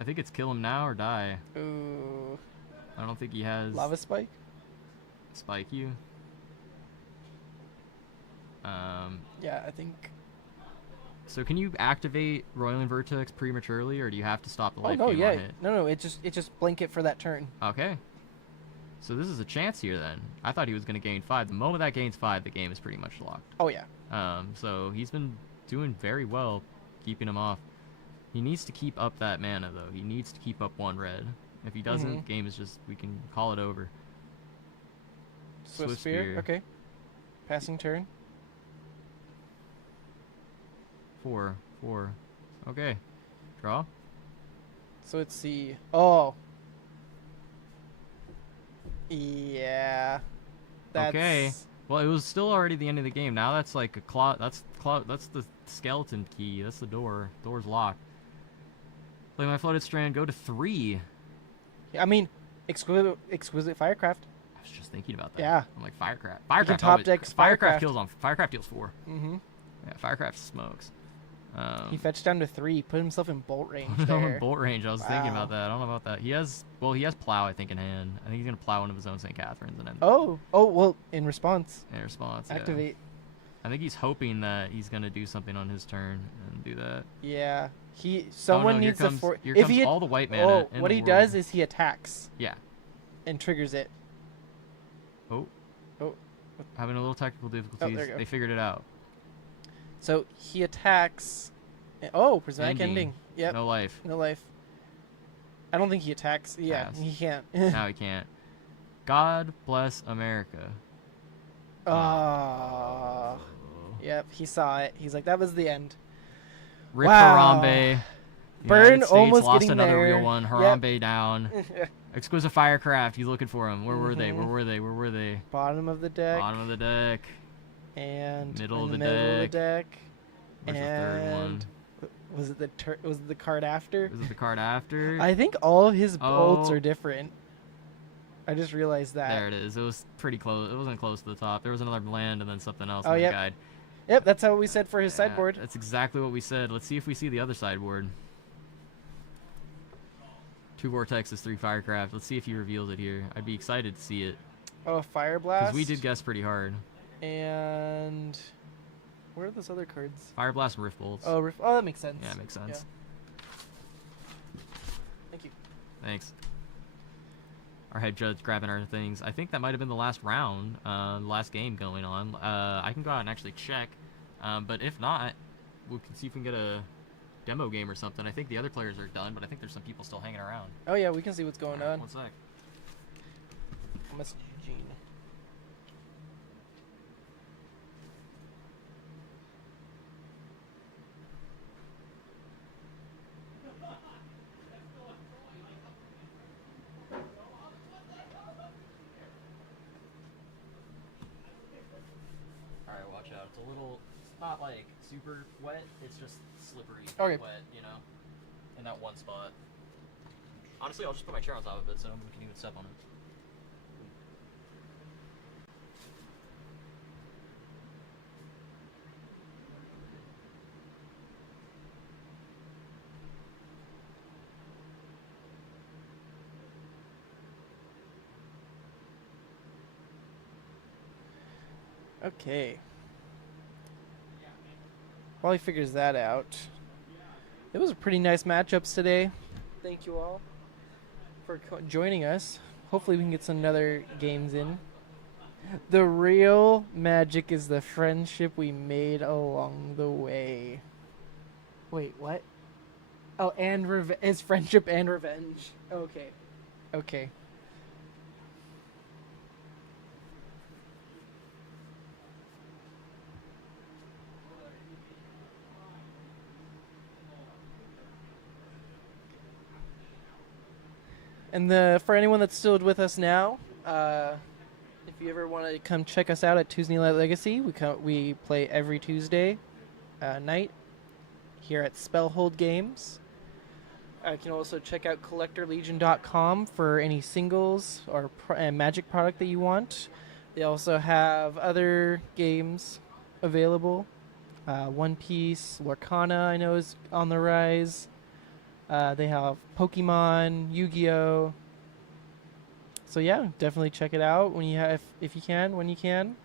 I think it's kill him now or die. Ooh. I don't think he has Lava Spike? spike you. Yeah, I think. So can you activate Roiling Vertex prematurely, or do you have to stop the Oh life no, gain yeah. on hit? No, it just blanket for that turn. Okay. So this is a chance here then. I thought he was going to gain 5. The moment that gains 5, the game is pretty much locked. Oh yeah. So he's been doing very well keeping him off. He needs to keep up that mana though. He needs to keep up 1 red. If he doesn't, game is just, we can call it over. Swift Spear. Okay. Passing turn. 4. Okay. Draw. So it's the yeah. That's, Okay. Well, it was still already the end of the game. Now that's like a claw. That's the skeleton key. That's the door. Door's locked. Play my floated strand. Go to 3. I mean, exquisite Firecraft. I was just thinking about that. Yeah. I'm like Firecraft. can Firecraft. top always- deck Firecraft Firecraft. kills on. Firecraft deals 4. Mm-hmm. Yeah. Firecraft smokes. He fetched down to 3. Put himself in bolt range No, there. bolt range. I was thinking Wow. about that. I don't know about that. He has plow, I think, in hand. I think he's gonna plow one of his own St. Catharines and then Oh, well, in response, in response. Yeah. activate. I think he's hoping that he's gonna do something on his turn and do that. Yeah, someone Oh, no, needs here comes, to Here if comes he all the white mana. oh, in what the he world. does is he attacks Yeah. and triggers it. Oh. Oh. Having a little technical difficulties. there you go. They figured it out. So he attacks. Oh, prismatic Ending. ending. Yep. No life. No life. I don't think he attacks. Yeah, Pass. he can't. Now he can't. God bless America. Oh. Yep, he saw it. He's like, that was the end. Rip Wow. Harambe. Burn United States almost lost getting another there. real one. Yep. Harambe down. Exquisite Firecraft. He's looking for him. Where were they? Mhm. Where were they? Where were they? Bottom of the deck. Bottom of the deck. And Middle in of the middle of the deck. Where's the third one? Was it was it the card after? Is it the card after? I think all of his bolts Oh. are different. I just realized that. There it is. It was pretty close. It wasn't close to the top. There was another land and then something else Oh, in the yep. guide. Yep, that's how we said for his Yeah, sideboard. That's exactly what we said. Let's see if we see the other sideboard. 2 Vortexes, 3 Firecraft. Let's see if he reveals it here. I'd be excited to see it. Oh, a Fire Blast. Because we did guess pretty hard. And where are those other cards? Fire Blast and Rift Bolts. Oh, oh, that makes sense. Yeah, it makes sense. Thank you. Thanks. Our head judge grabbing our things. I think that might have been the last round, last game going on. I can go out and actually check. But if not, we can see if we can get a demo game or something. I think the other players are done, but I think there's some people still hanging around. Oh yeah, we can see what's going on. One sec. I'll message Gene. Alright, watch out. It's a little, it's not like super wet, it's just slippery Okay. wet, you know? In that one spot. Honestly, I'll just put my chair on top of it so no one can even step on it. Okay. While he figures that out, it was a pretty nice matchups today. Thank you all for joining us. Hopefully we can get some other games in. The real magic is the friendship we made along the way. Wait, what? Oh, and it's friendship and revenge. Okay. Okay. And for anyone that's still with us now, if you ever want to come check us out at Tuesday Night Legacy, we play every Tuesday night here at Spellhold Games. You can also check out CollectorLegion.com for any singles or Magic product that you want. They also have other games available. One Piece, Lorcana, I know, is on the rise. They have Pokemon, Yu-Gi-Oh. So yeah, definitely check it out when if you can, when you can.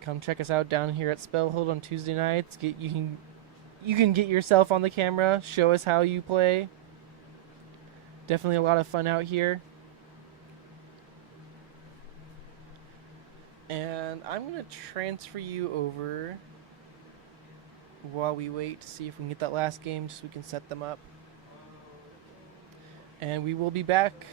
Come check us out down here at Spellhold on Tuesday nights. You can get yourself on the camera, show us how you play. Definitely a lot of fun out here. And I'm going to transfer you over while we wait to see if we can get that last game just so we can set them up. And we will be back.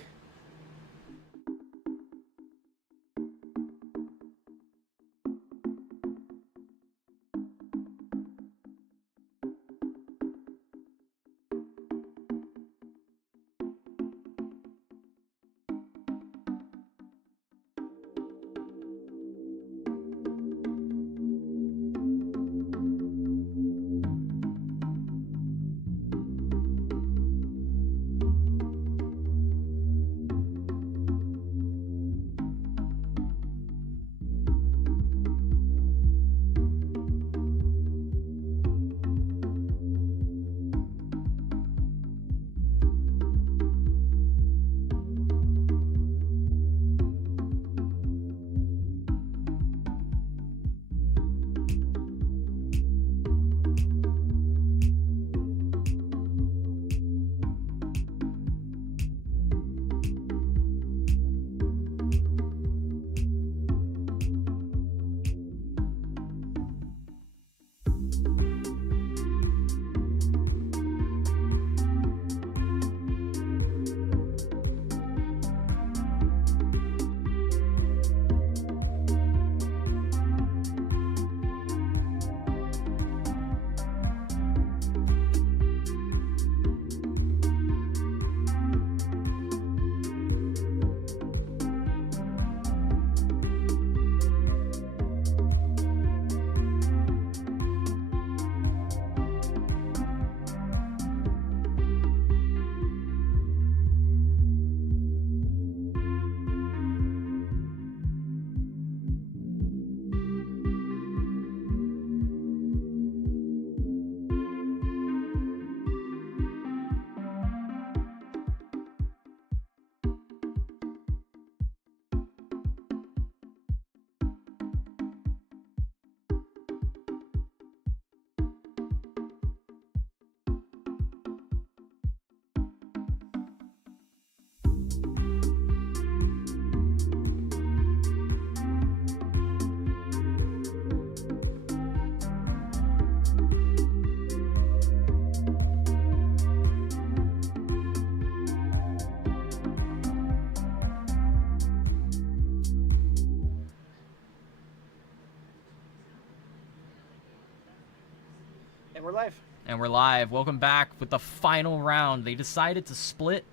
And we're live. And we're live. Welcome back with the final round. They decided to split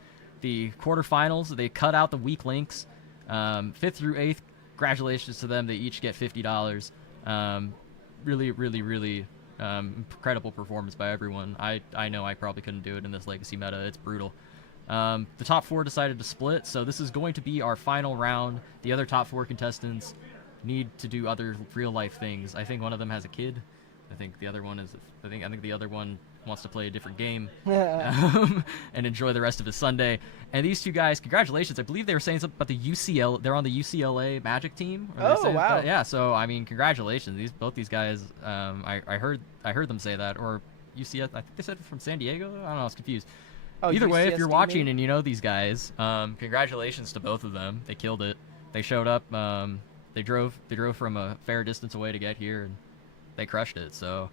the quarterfinals. They cut out the weak links. 5th through 8th, congratulations to them. They each get $50. Really, really, really incredible performance by everyone. I know I probably couldn't do it in this Legacy meta. It's brutal. The top 4 decided to split, so this is going to be our final round. The other top 4 contestants need to do other real-life things. I think one of them has a kid. I think the other one is. I think the other one wants to play a different game and enjoy the rest of his Sunday. And these two guys, congratulations. I believe they were saying something about the UCL. They're on the UCLA Magic team. Oh, wow. Yeah, so, I mean, congratulations. Both these guys, I heard them say that. Or UCS, I think they said from San Diego. I don't know, I was confused. Oh, Either way, if you're UCSD watching maybe? and you know these guys, congratulations to both of them. They killed it. They showed up. They drove from a fair distance away to get here, and they crushed it. So,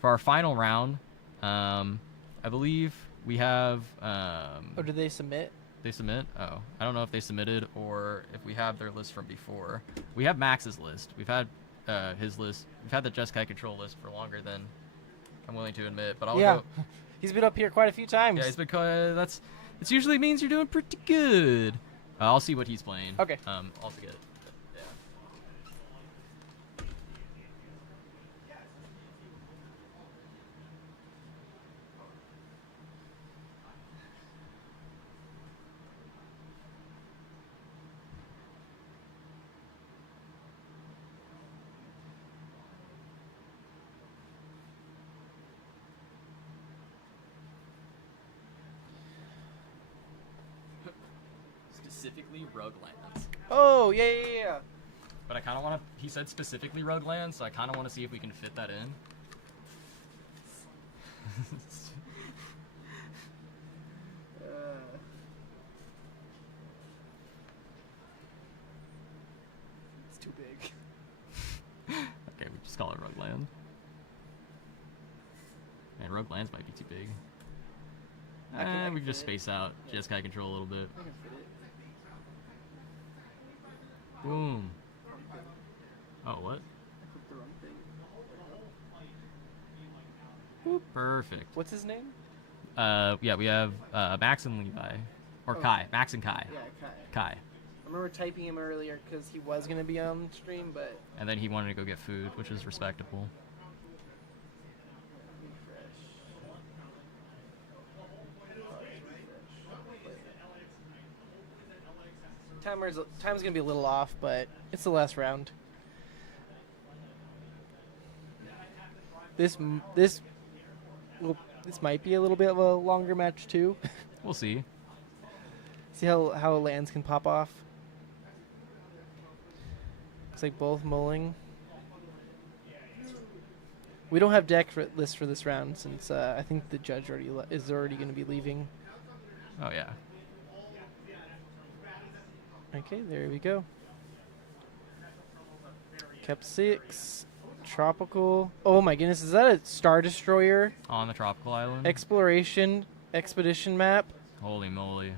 for our final round, I believe we have. Oh, did they submit? They submit? Oh, I don't know if they submitted or if we have their list from before. We have Max's list. We've had his list. We've had the Just Kai Control list for longer than I'm willing to admit. But I'll Yeah. go. He's been up here quite a few times. Yeah, it's because it usually means you're doing pretty good. I'll see what he's playing. Okay. I'll get it. Yeah. Specifically Roguelands. Oh, yeah. But I kind of want to. He said specifically Roguelands, so I kind of want to see if we can fit that in. It's too big. Okay, we just call it Rogueland. And Roguelands might be too big. I can We just fit it. space out Just Kai Control a little bit. I can fit it. Boom. Oh, what? I clicked the wrong thing. Perfect. What's his name? Yeah, we have Max and Levi. Or Oh. Kai. Max and Kai. Yeah, Kai. Kai. I remember typing him earlier because he was going to be on stream, but... And then he wanted to go get food, which is respectable. Time's gonna be a little off, but it's the last round. This might be a little bit of a longer match too. We'll see. See how lands can pop off. Looks like both mulling. We don't have deck list for this round since I think the judge is already going to be leaving. Oh, yeah. Okay, there we go. Kept 6. Tropical. Oh my goodness, is that a Star Destroyer? On the tropical island. Exploration expedition map? Holy moly.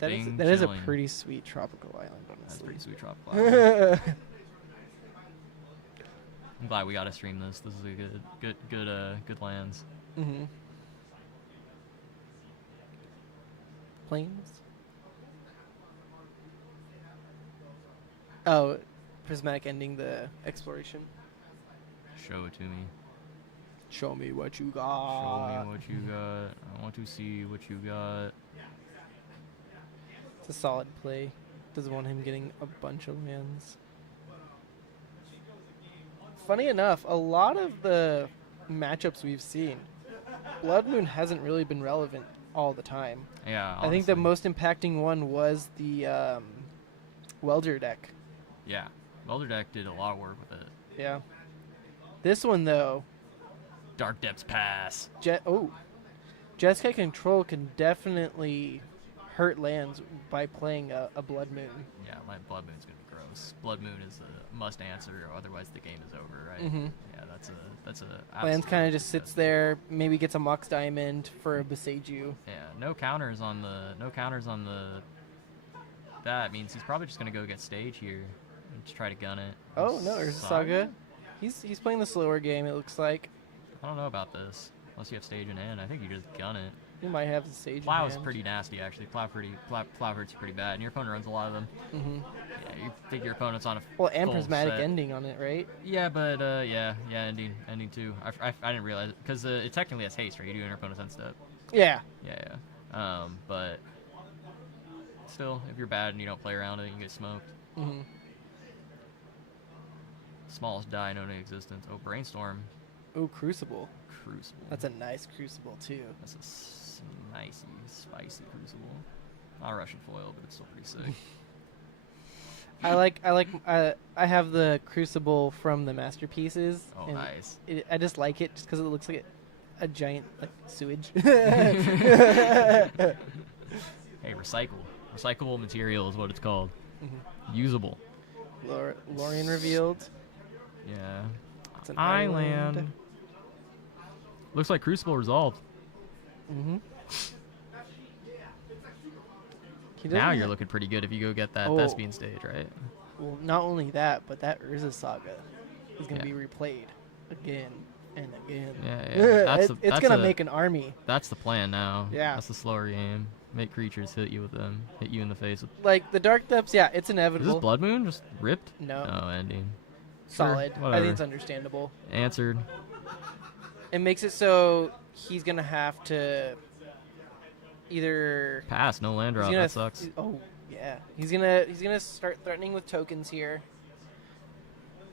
That is Bing a chilling. pretty sweet tropical island, That's honestly. pretty sweet tropical island. I'm glad we got to stream this. This is a good lands. Mm-hmm. Planes? Oh, prismatic ending the exploration. Show it to me. Show me what you Show got. me what you got. I want to see what you got. It's a solid play. Doesn't want him getting a bunch of lands. Funny enough, a lot of the matchups we've seen, Blood Moon hasn't really been relevant all the time. Yeah, I think the honestly. most impacting one was the Welder deck. Yeah, Welder Deck did a lot of work with it. Yeah. This one though, Dark Depths Pass. Jeskai Control can definitely hurt lands by playing a Blood Moon. Yeah, my Blood Moon's gonna be gross. Blood Moon is a must answer, or otherwise the game is over, right? Mhm. Yeah, that's a. Lands absolute kind of just sits necessity. there, maybe gets a Mox Diamond for a Beseiju. Yeah, no counters on the. That means he's probably just gonna go get stage here and just try to gun it. Oh no, there's Saga. He's playing the slower game. It looks like I don't know about this. Unless you have stage in hand, I think you just gun it. he might have the Sage. Plow in is hand. pretty nasty actually. Plow hurts you pretty bad, and your opponent runs a lot of them. Mhm. Yeah, you think your opponent's on a Well, and full prismatic set. ending on it, right? Yeah, but ending too. I didn't realize it because it technically has haste, right? You do your opponent's end step. Yeah. Yeah. But still, if you're bad and you don't play around it, you get smoked. Mhm. Smallest die known in existence. Oh, Brainstorm. Ooh, Crucible. Crucible. That's a nice Crucible too. That's a nicey, spicy Crucible. Not Russian foil, but it's still pretty sick. I have the Crucible from the Masterpieces. Oh, and nice. I just like it just because it looks like a giant like sewage. Hey, recyclable material is what it's called. Mhm. Usable. Lorien revealed. Yeah. It's an Island. Looks like Crucible resolved. Mm-hmm. Now you're looking pretty good if you go get that Thespian stage, right? Well, not only that, but that Urza saga is going to Yeah. be replayed again and again. Yeah. It's going to make an army. That's the plan now. Yeah. That's the slower game. Make creatures hit you with them. Hit you in the face with. Like the Dark Depths, yeah, it's Is inevitable. this Blood Moon just ripped? No. No, ending. Solid. Sure, I whatever. think it's understandable. Answered. It makes it so he's going to have to either... Pass. No land drop. he's gonna That sucks. Oh, yeah. He's gonna start threatening with tokens here.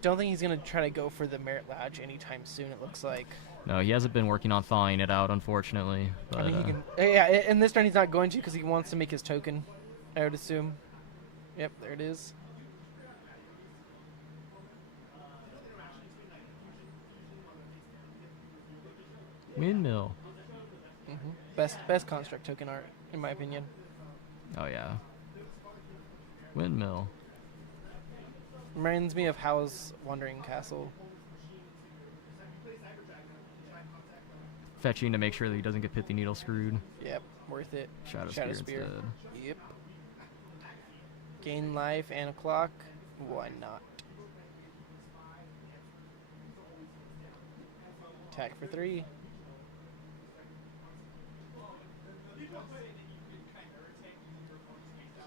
Don't think he's gonna try to go for the Merit Lodge anytime soon. It looks like. No, he hasn't been working on thawing it out, unfortunately. But, I mean, he can. Yeah, in this turn he's not going to because he wants to make his token. I would assume. Yep, there it is. Windmill. Best construct token art, in my opinion. Oh yeah. Windmill. Reminds me of Howl's Wandering Castle. Fetching to make sure that he doesn't get Pithy Needle screwed. Yep, worth it. Shadow Shadow Spear Spear. instead. Yep. Gain life and a clock. Why not? Attack for 3.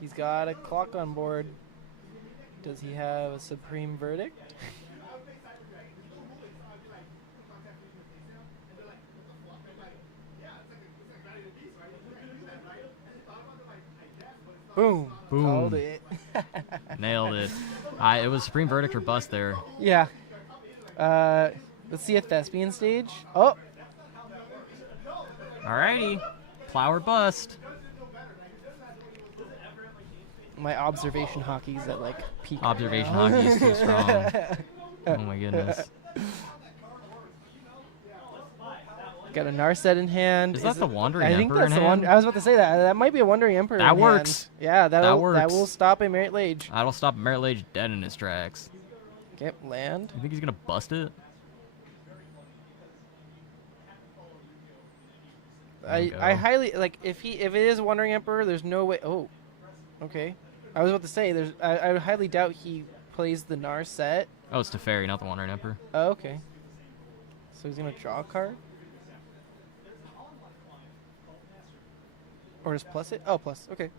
He's got a clock on board. Does he have a Supreme Verdict? Boom. Boom. Called it. Nailed it. It was Supreme Verdict or bust there. Yeah. Let's see a Thespian stage. Oh, Alrighty. Plow or bust. my observation hockey's at like peak. right Observation now. hockey is too strong. Oh my goodness. Got a Narset in hand. Is that the Wandering I think Emperor that's in the one. hand? I was about to say that. That might be a Wandering Emperor. That in works. Hand. Yeah, that works. will stop a Merit Lage. That'll stop Merit Lage dead in his tracks. Yep, land. You think he's gonna bust it? I Go. highly like if it is Wandering Emperor. There's no way. Oh, okay. I was about to say I would highly doubt he plays the Narset. Oh, it's Teferi, not the Wandering Emperor. Oh, okay. So he's gonna draw a card. Or just plus it? Oh, plus. Okay.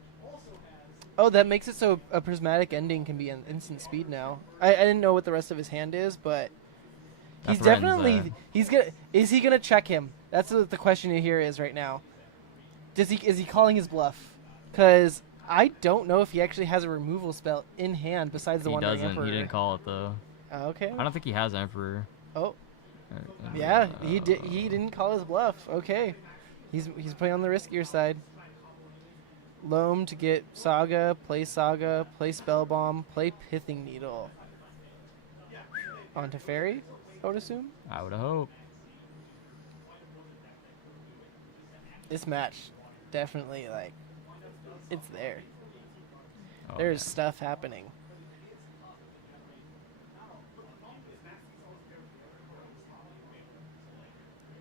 Oh, that makes it so a prismatic ending can be an instant speed now. I didn't know what the rest of his hand is, but he's That threatens definitely that. is he gonna check him? That's what the question here is right now. Is he calling his bluff? Because I don't know if he actually has a removal spell in hand besides the He Wandering doesn't. Emperor. He didn't call it though. Okay. I don't think he has Emperor. Oh. Yeah, he didn't call his bluff. Okay. He's playing on the riskier side. Loam to get Saga, play Spell Bomb, play Pithing Needle. On Teferi, I would assume. I would hope. This match, definitely, like, it's there. Oh, There's yeah. stuff happening.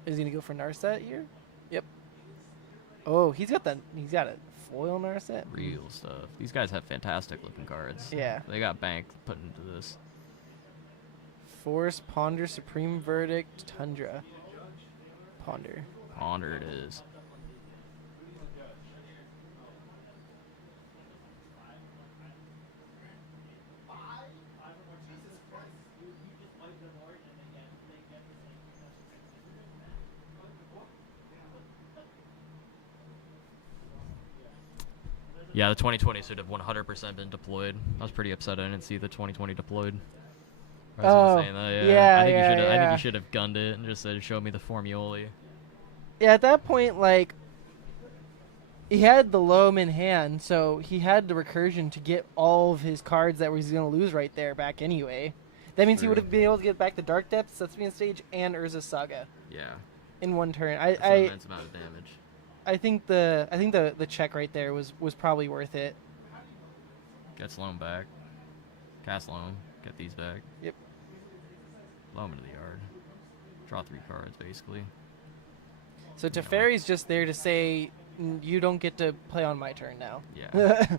Is he gonna go for Narset here? Yep. Oh, he's got a foil Narset. Real stuff. These guys have fantastic looking cards. Yeah. They got bank put into this. Force, Ponder, Supreme Verdict, Tundra. Ponder. Ponder it is. Yeah, the 2020 should have 100% been deployed. I was pretty upset I didn't see the 2020 deployed. I was saying that, yeah, I think yeah, you should. I think yeah. you should have gunned it and just said, "Show me the Formioli." Yeah, at that point, like, he had the loam in hand, so he had the recursion to get all of his cards that he's going to lose right there back anyway. That means he True. would have been able to get back the Dark Depths, Thespian Stage, and Urza's Saga Yeah, in one turn. that's an immense amount of damage. I think the check right there was probably worth it. Get Sloan back. Cast Loam. Get these back. Yep. Loam into the yard. Draw 3 cards, basically. So Teferi's just there to say, you don't get to play on my turn now. Yeah.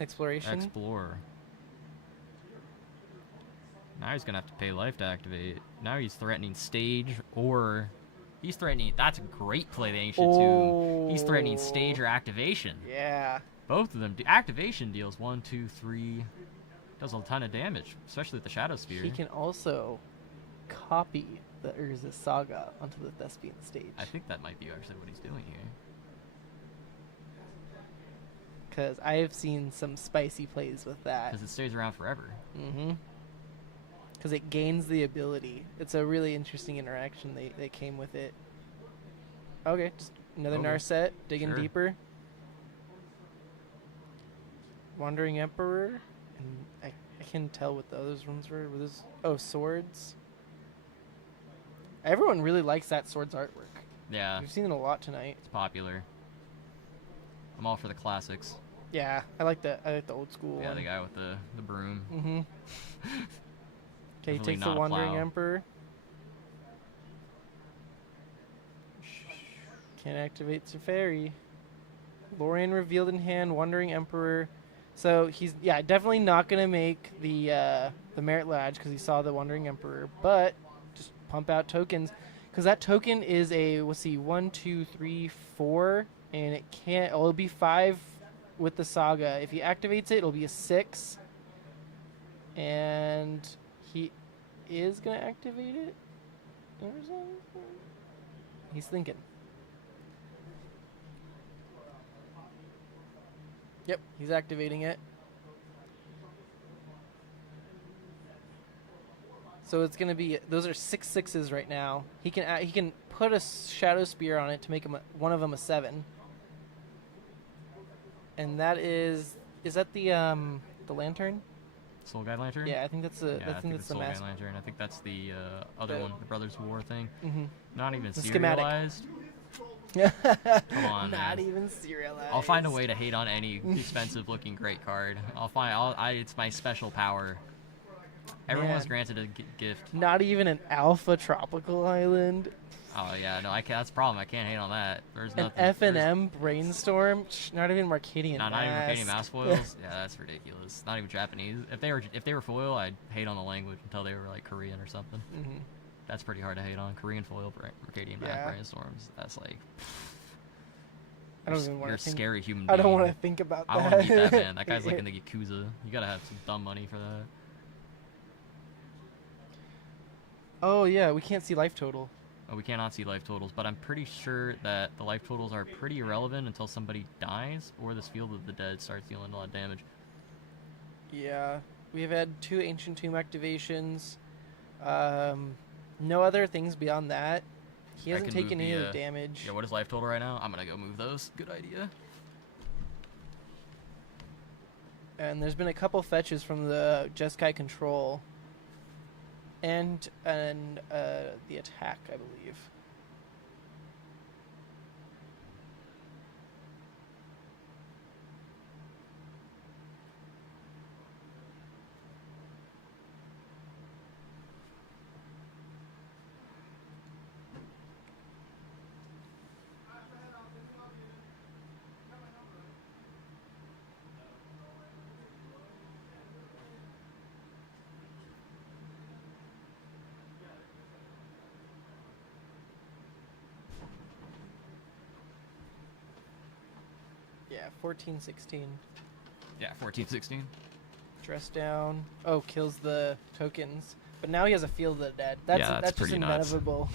Exploration. Explore. Now he's going to have to pay life to activate. Now he's threatening stage or... He's threatening... That's a great play, the Ancient Tomb. He's threatening stage or activation. Yeah. Both of them. Activation deals 1, 2, 3... Does a ton of damage, especially with the Shadow Sphere. He can also copy the Urza Saga onto the Thespian Stage. I think that might be actually what he's doing here. Because I have seen some spicy plays with that. Because it stays around forever. Mm-hmm. Because it gains the ability. It's a really interesting interaction they came with it. Okay, just another Okay. Narset, digging Sure. deeper. Wandering Emperor. And I can tell what the others ones were. Were those, swords. Everyone really likes that swords artwork. Yeah, We've seen it a lot tonight. it's popular. I'm all for the classics. Yeah, I like the old school Yeah, one. the guy with the broom. Mm-hmm. Okay, he Definitely takes the not a Wandering plow. Emperor. Can't activate Teferi. Lorien revealed in hand, Wandering Emperor. So he's definitely not gonna make the Merit Lodge because he saw the Wandering Emperor, but just pump out tokens because that token is a 1, 2, 3, 4, and it can't. It'll be 5 with the Saga. If he activates it, it'll be a 6, and he is gonna activate it. Or something? He's thinking. Yep, he's activating it. So it's gonna be those are 6 6s right now. He can put a Shadow Spear on it to make him one of them a 7. And that is that the lantern? Soul Guide Lantern? Yeah, I think that's the Yeah, I think that's it's the Soul Guide mask. Lantern. I think that's the other The- one, the Brothers War thing. Mm-hmm. Not even The schematic. serialized. Come on, Not man. even serialized. I'll find a way to hate on any expensive looking great card. It's my special power. Everyone was Man. granted a gift. Not even an alpha tropical island. Oh yeah, no, I can't. That's the problem. I can't hate on that. There's An nothing. F and M brainstorm. Not even Marcadian. Not even Arcadian mask. mouse foils. Yeah, that's ridiculous. Not even Japanese. If they were foil, I'd hate on the language until they were like Korean or something. Mm-hmm. That's pretty hard to hate on. Korean foil Arcadian Yeah. brainstorms. That's like. I don't you're even want you're to a think. scary human I being. don't want to think about that. I want to meet that man. That guy's like in the Yakuza. You gotta have some dumb money for that. Oh yeah, we can't see life total. Oh, we cannot see life totals, but I'm pretty sure that the life totals are pretty irrelevant until somebody dies or this Field of the Dead starts dealing a lot of damage. Yeah, we've had 2 Ancient Tomb activations. No other things beyond that. He I hasn't can move taken any of the, the damage. Yeah, what is life total right now? I'm gonna go move those. Good idea. And there's been a couple fetches from the Jeskai control. And the attack, I believe. Yeah, 14, 16. Yeah, 14, 16. Dress down. Oh, kills the tokens. But now he has a Field of the Dead. That's Yeah, that's just pretty nuts. inevitable.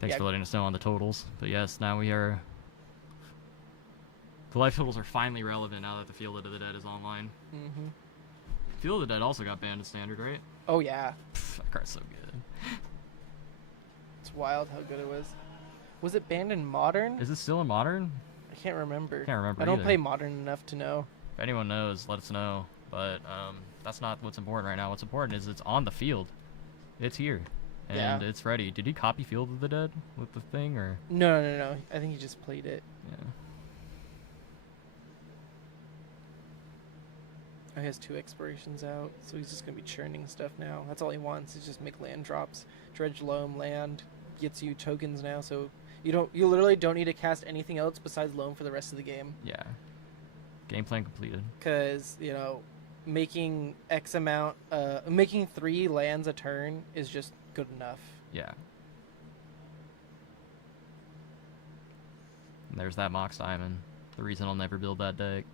Thanks Yeah. for letting us know on the totals. But yes, now we are Collectibles are finally relevant now that the Field of the Dead is online. Mm-hmm. Field of the Dead also got banned in Standard, right? Oh yeah, That card's so good. it's wild how good it was. Was it banned in Modern? Is it still in Modern? I can't remember. Can't remember I don't either. play Modern enough to know. If anyone knows, let us know. But that's not what's important right now. What's important is it's on the field. It's here. And Yeah. it's ready. Did he copy Field of the Dead with the thing, or? No. I think he just played it. Yeah. Oh, he has 2 expirations out, so he's just gonna be churning stuff now. That's all he wants is just make land drops. Dredge Loam land gets you tokens now, so you literally don't need to cast anything else besides Loam for the rest of the game. Yeah. Game plan completed. Because making X amount, making 3 lands a turn is just good enough. Yeah. And there's that Mox Diamond. The reason I'll never build that deck.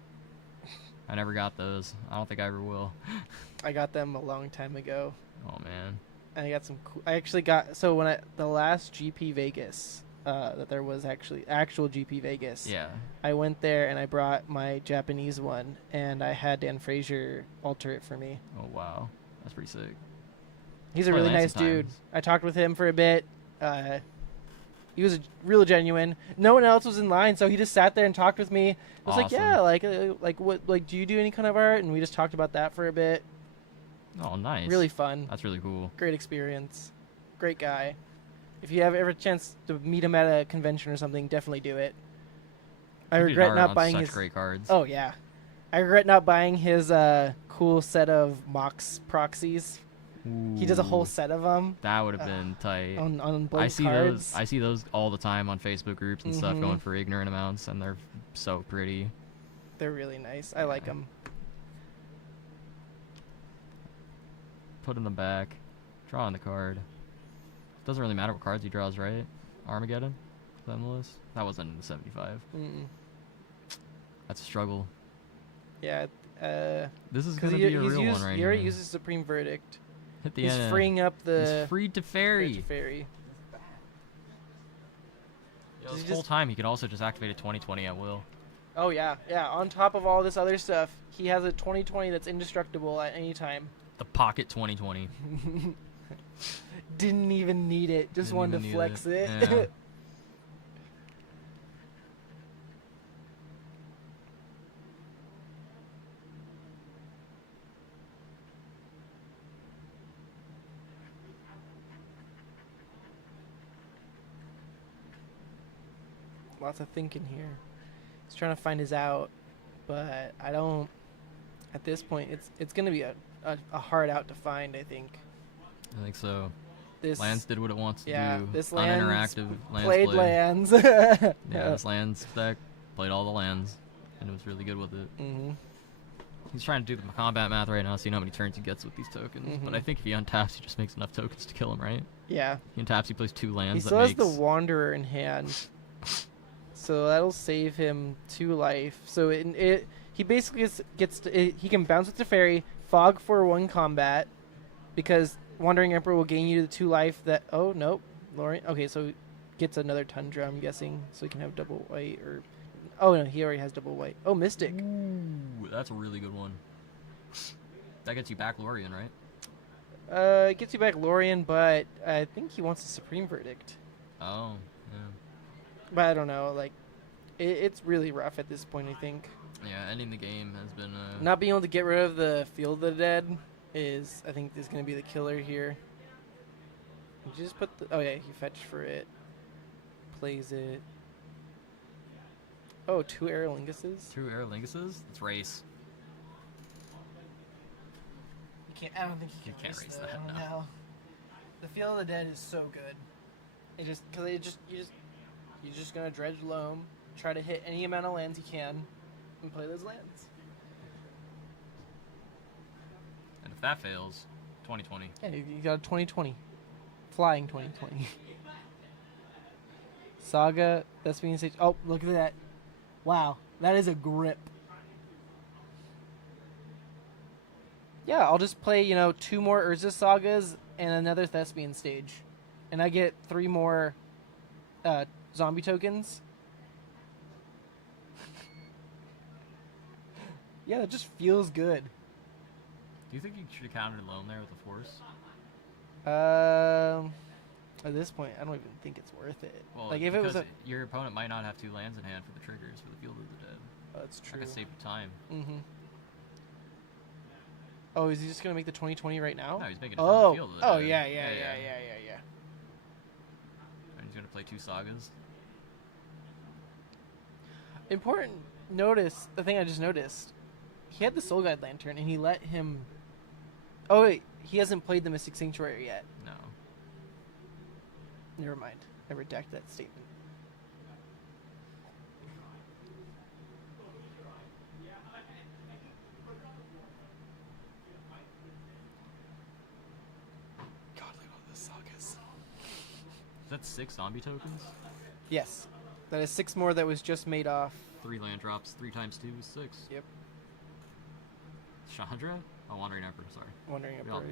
I never got those. I don't think I ever will. I got them a long time ago. Oh man. And I got some cool, I actually got, so when the last GP Vegas, that there was actually actual GP Vegas. Yeah. I went there and I brought my Japanese one, and I had Dan Frazier alter it for me. Oh wow. That's pretty sick. He's a Play really land nice dude. sometimes. I talked with him for a bit. He was real genuine. No one else was in line, so he just sat there and talked with me. I was like, Awesome. yeah, like what, like, do you do any kind of art? And we just talked about that for a bit. Oh nice. Really fun. That's really cool. Great experience. Great guy. If you have ever a chance to meet him at a convention or something, definitely do it. I He did regret art not on buying such his. great cards. Oh yeah, I regret not buying his cool set of Mox proxies. He does a whole Ooh, set of them That would have been tight. on I blank see cards. those. I see those all the time on Facebook groups and stuff, Mhm. going for ignorant amounts, and they're so pretty. They're really nice. I like Yeah. them. Put in the back, draw on the card. Doesn't really matter what cards he draws, right? Armageddon, is that on the list? That wasn't in the 75. Mm. That's a struggle. Yeah. This is Because gonna be a real one right he here. already uses Supreme Verdict. Hit the He's end. freeing up the He's freed to fairy. fairy. Yeah, Does this he whole just- time he could also just activate a 2020 at will. Oh yeah. On top of all this other stuff, he has a 2020 that's indestructible at any time. The pocket 2020. Didn't even need it. Just Didn't wanted even to need flex it. it. Yeah. Lots of thinking here. He's trying to find his out, but I don't. At this point, it's gonna be a hard out to find. I think. I think so. This Lands did what it wants to yeah, do. this lands Uninteractive lands played play. lands. Yeah, this lands deck played all the lands, and it was really good with it. Mm-hmm. He's trying to do the combat math right now, seeing how many turns he gets with these tokens. But Mhm. I think if he untaps, he just makes enough tokens to kill him, right? Yeah. He untaps, he plays 2 He lands. still that has makes... the Wanderer in hand, so that'll save him 2 life. So he basically gets to, he can bounce with the fairy, fog for 1 combat, because Wandering Emperor will gain you the 2 life. That nope, Lorien. Okay, so gets another Tundra, I'm guessing, so he can have double white or. Oh no, he already has double white. Oh, Mystic. Ooh, that's a really good one. That gets you back Lorien, right? It gets you back Lorien, but I think he wants a Supreme Verdict. Oh, yeah. But I don't know, like, it's really rough at this point, I think. Yeah, ending the game has been... Not being able to get rid of the Field of the Dead is, I think, is going to be the killer here. You just put the... Oh, yeah, he fetched for it. Plays it. Oh, 2 Aerolinguses? 2 Aerolinguses? It's race. You can't. I don't think you You can can't race race that. that, I don't no. know. The Field of the Dead is so good. You're just going to dredge loam, try to hit any amount of lands you can, and play those lands. And if that fails, 2020. Yeah, you got a 2020. Flying 2020. Saga, that's being said. Oh, look at that. Wow, that is a grip. Yeah, I'll just play, 2 more Urza Sagas and another Thespian stage. And I get 3 more zombie tokens. Yeah, it just feels good. Do you think you should have countered alone there with the force? At this point, I don't even think it's worth it. Well, like if it was your opponent might not have 2 lands in hand for the triggers for the Field of the Dead. that's true. That could save you time. Mm-hmm. Oh, is he just gonna make the 20/20 right now? No, he's making it for the Field of the Dead. Yeah. And he's gonna play 2 sagas. Important notice. The thing I just noticed, he had the Soul Guide Lantern, and he let him. Oh wait, he hasn't played the Mystic Sanctuary yet. No. Never mind. I redact that statement. God, look at all the sagas. Is that 6 zombie tokens? Yes, that is 6 more that was just made off. 3 land drops. 3 times 2 is 6. Yep. Chandra? Oh, Wandering Emperor. Sorry. Wondering if We all-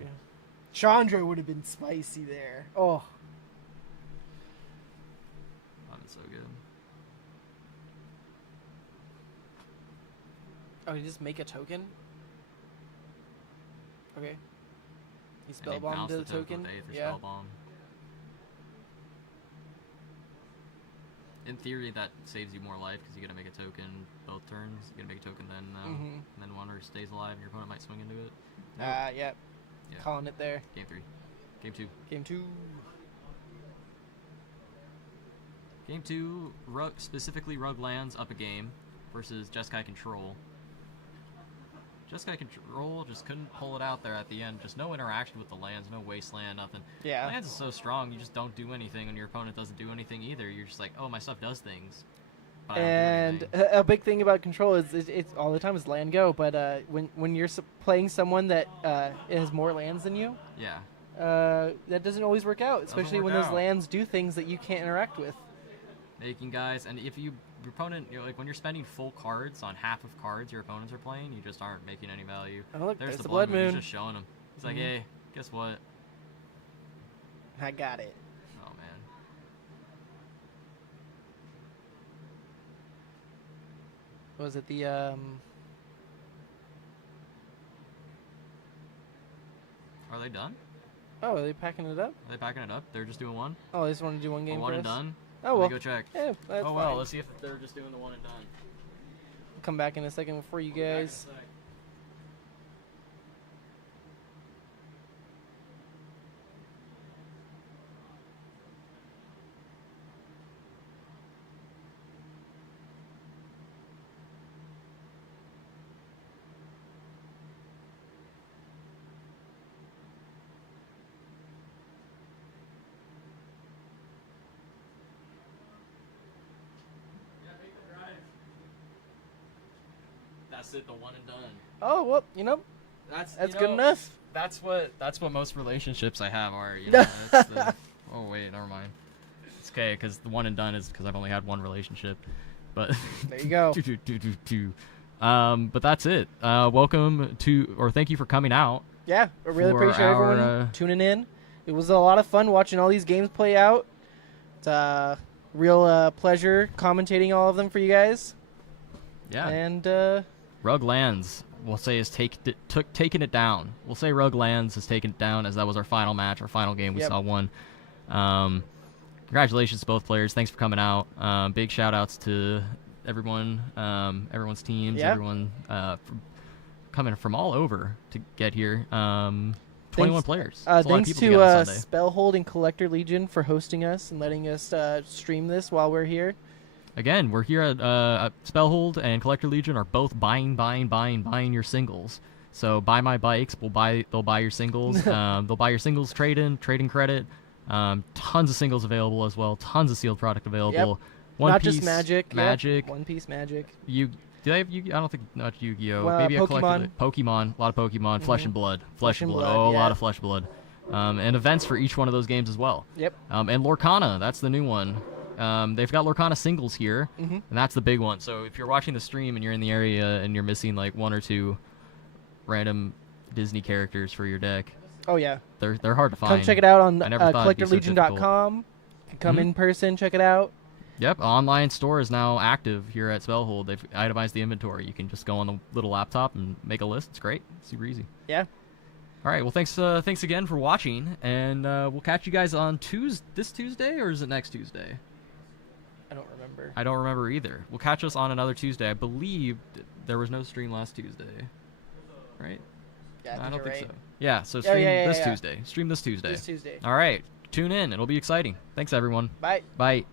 Chandra would have been spicy there. Oh, Oh, that's so good. oh, he just make a token. Okay. He And they spellbombed bounce the token token. with A for Yeah. Spellbomb. In theory, that saves you more life because you gotta make a token both turns. You gotta make a token then, Mhm. and then Wanderer stays alive, and your opponent might swing into it. Nope. Yep. Yeah. Calling it there. Game 3. Game 2. Game 2. Game 2, specifically Rug lands up a game versus Jeskai Control. Jeskai Control just couldn't pull it out there at the end. Just no interaction with the lands, no wasteland, nothing. Yeah. Lands is so strong, you just don't do anything, and your opponent doesn't do anything either. You're just like, oh, my stuff does things. But I don't do And anything. a big thing about control is it's all the time is land go, but when you're playing someone that has more lands than you, Yeah. that doesn't always work out, especially work when those out. lands do things that you can't interact with. Making guys, and if your opponent, like when you're spending full cards on half of cards your opponents are playing, you just aren't making any value. Oh look, There's there's the Blood Moon. He's Moon. just showing him. He's like, Mhm. hey, guess what? I got it. Oh man. Was it the Are they done? Oh, are they packing it up? Are they packing it up? They're just doing one? Oh, they just want to do one game One for and us? done? Oh Let well. me go check. Yeah, that's Oh well, fine. let's see if they're just doing the one and done. I'll come back in a second for you guys. That's it, the one and done. Oh well, That's good enough. That's what most relationships I have are. You know, that's the, oh wait, never mind. It's okay because the one and done is because I've only had one relationship, but There you go. But that's it. Welcome to, or thank you for coming out. Yeah, I really For appreciate our, everyone tuning in. It was a lot of fun watching all these games play out. It's a real pleasure commentating all of them for you guys. Yeah. And Rug Lands, we'll say, is taking it down. We'll say Rug Lands has taken it down as that was our final match, our final game. We Yep. saw one. Congratulations to both players. Thanks for coming out. Big shout outs to everyone, everyone's teams, Yeah. everyone coming from all over to get here. 21 players. That's a lot of thanks people to get on Sunday. Spellhold and Collector Legion for hosting us and letting us stream this while we're here. Again, we're here at Spellhold and Collector Legion are both buying your singles. So buy my bikes, they'll buy your singles. They'll buy your singles trading credit. Tons of singles available as well. Tons of sealed product available. One Not Piece, just Magic. Magic. Yep. One Piece Magic. Do they have Yu-Gi-Oh? I don't think not Yu-Gi-Oh. Well, Maybe a Pokemon. Pokemon. A lot of Pokemon. Flesh and Blood. Flesh and Blood. Oh, a yeah. lot of Flesh and Blood. And events for each one of those games as well. Yep. And Lorcana, that's the new one. They've got Lorcana singles here, Mhm. and that's the big one. So if you're watching the stream and you're in the area and you're missing like one or two random Disney characters for your deck, Oh yeah. they're hard to find. Come check it out on I never thought it'd be so collectorlegion.com. You can come Mhm. in person, check it out. Yep, online store is now active here at Spellhold. They've itemized the inventory. You can just go on the little laptop and make a list. It's great. Super easy. Yeah. All right. Well, thanks again for watching, and we'll catch you guys on this Tuesday, or is it next Tuesday? I don't remember. I don't remember either. We'll catch us on another Tuesday. I believe there was no stream last Tuesday, right? Yeah, I don't you're think right. so. Yeah. So stream this yeah. Tuesday. Stream this Tuesday. This Tuesday. All right. Tune in. It'll be exciting. Thanks, everyone. Bye. Bye.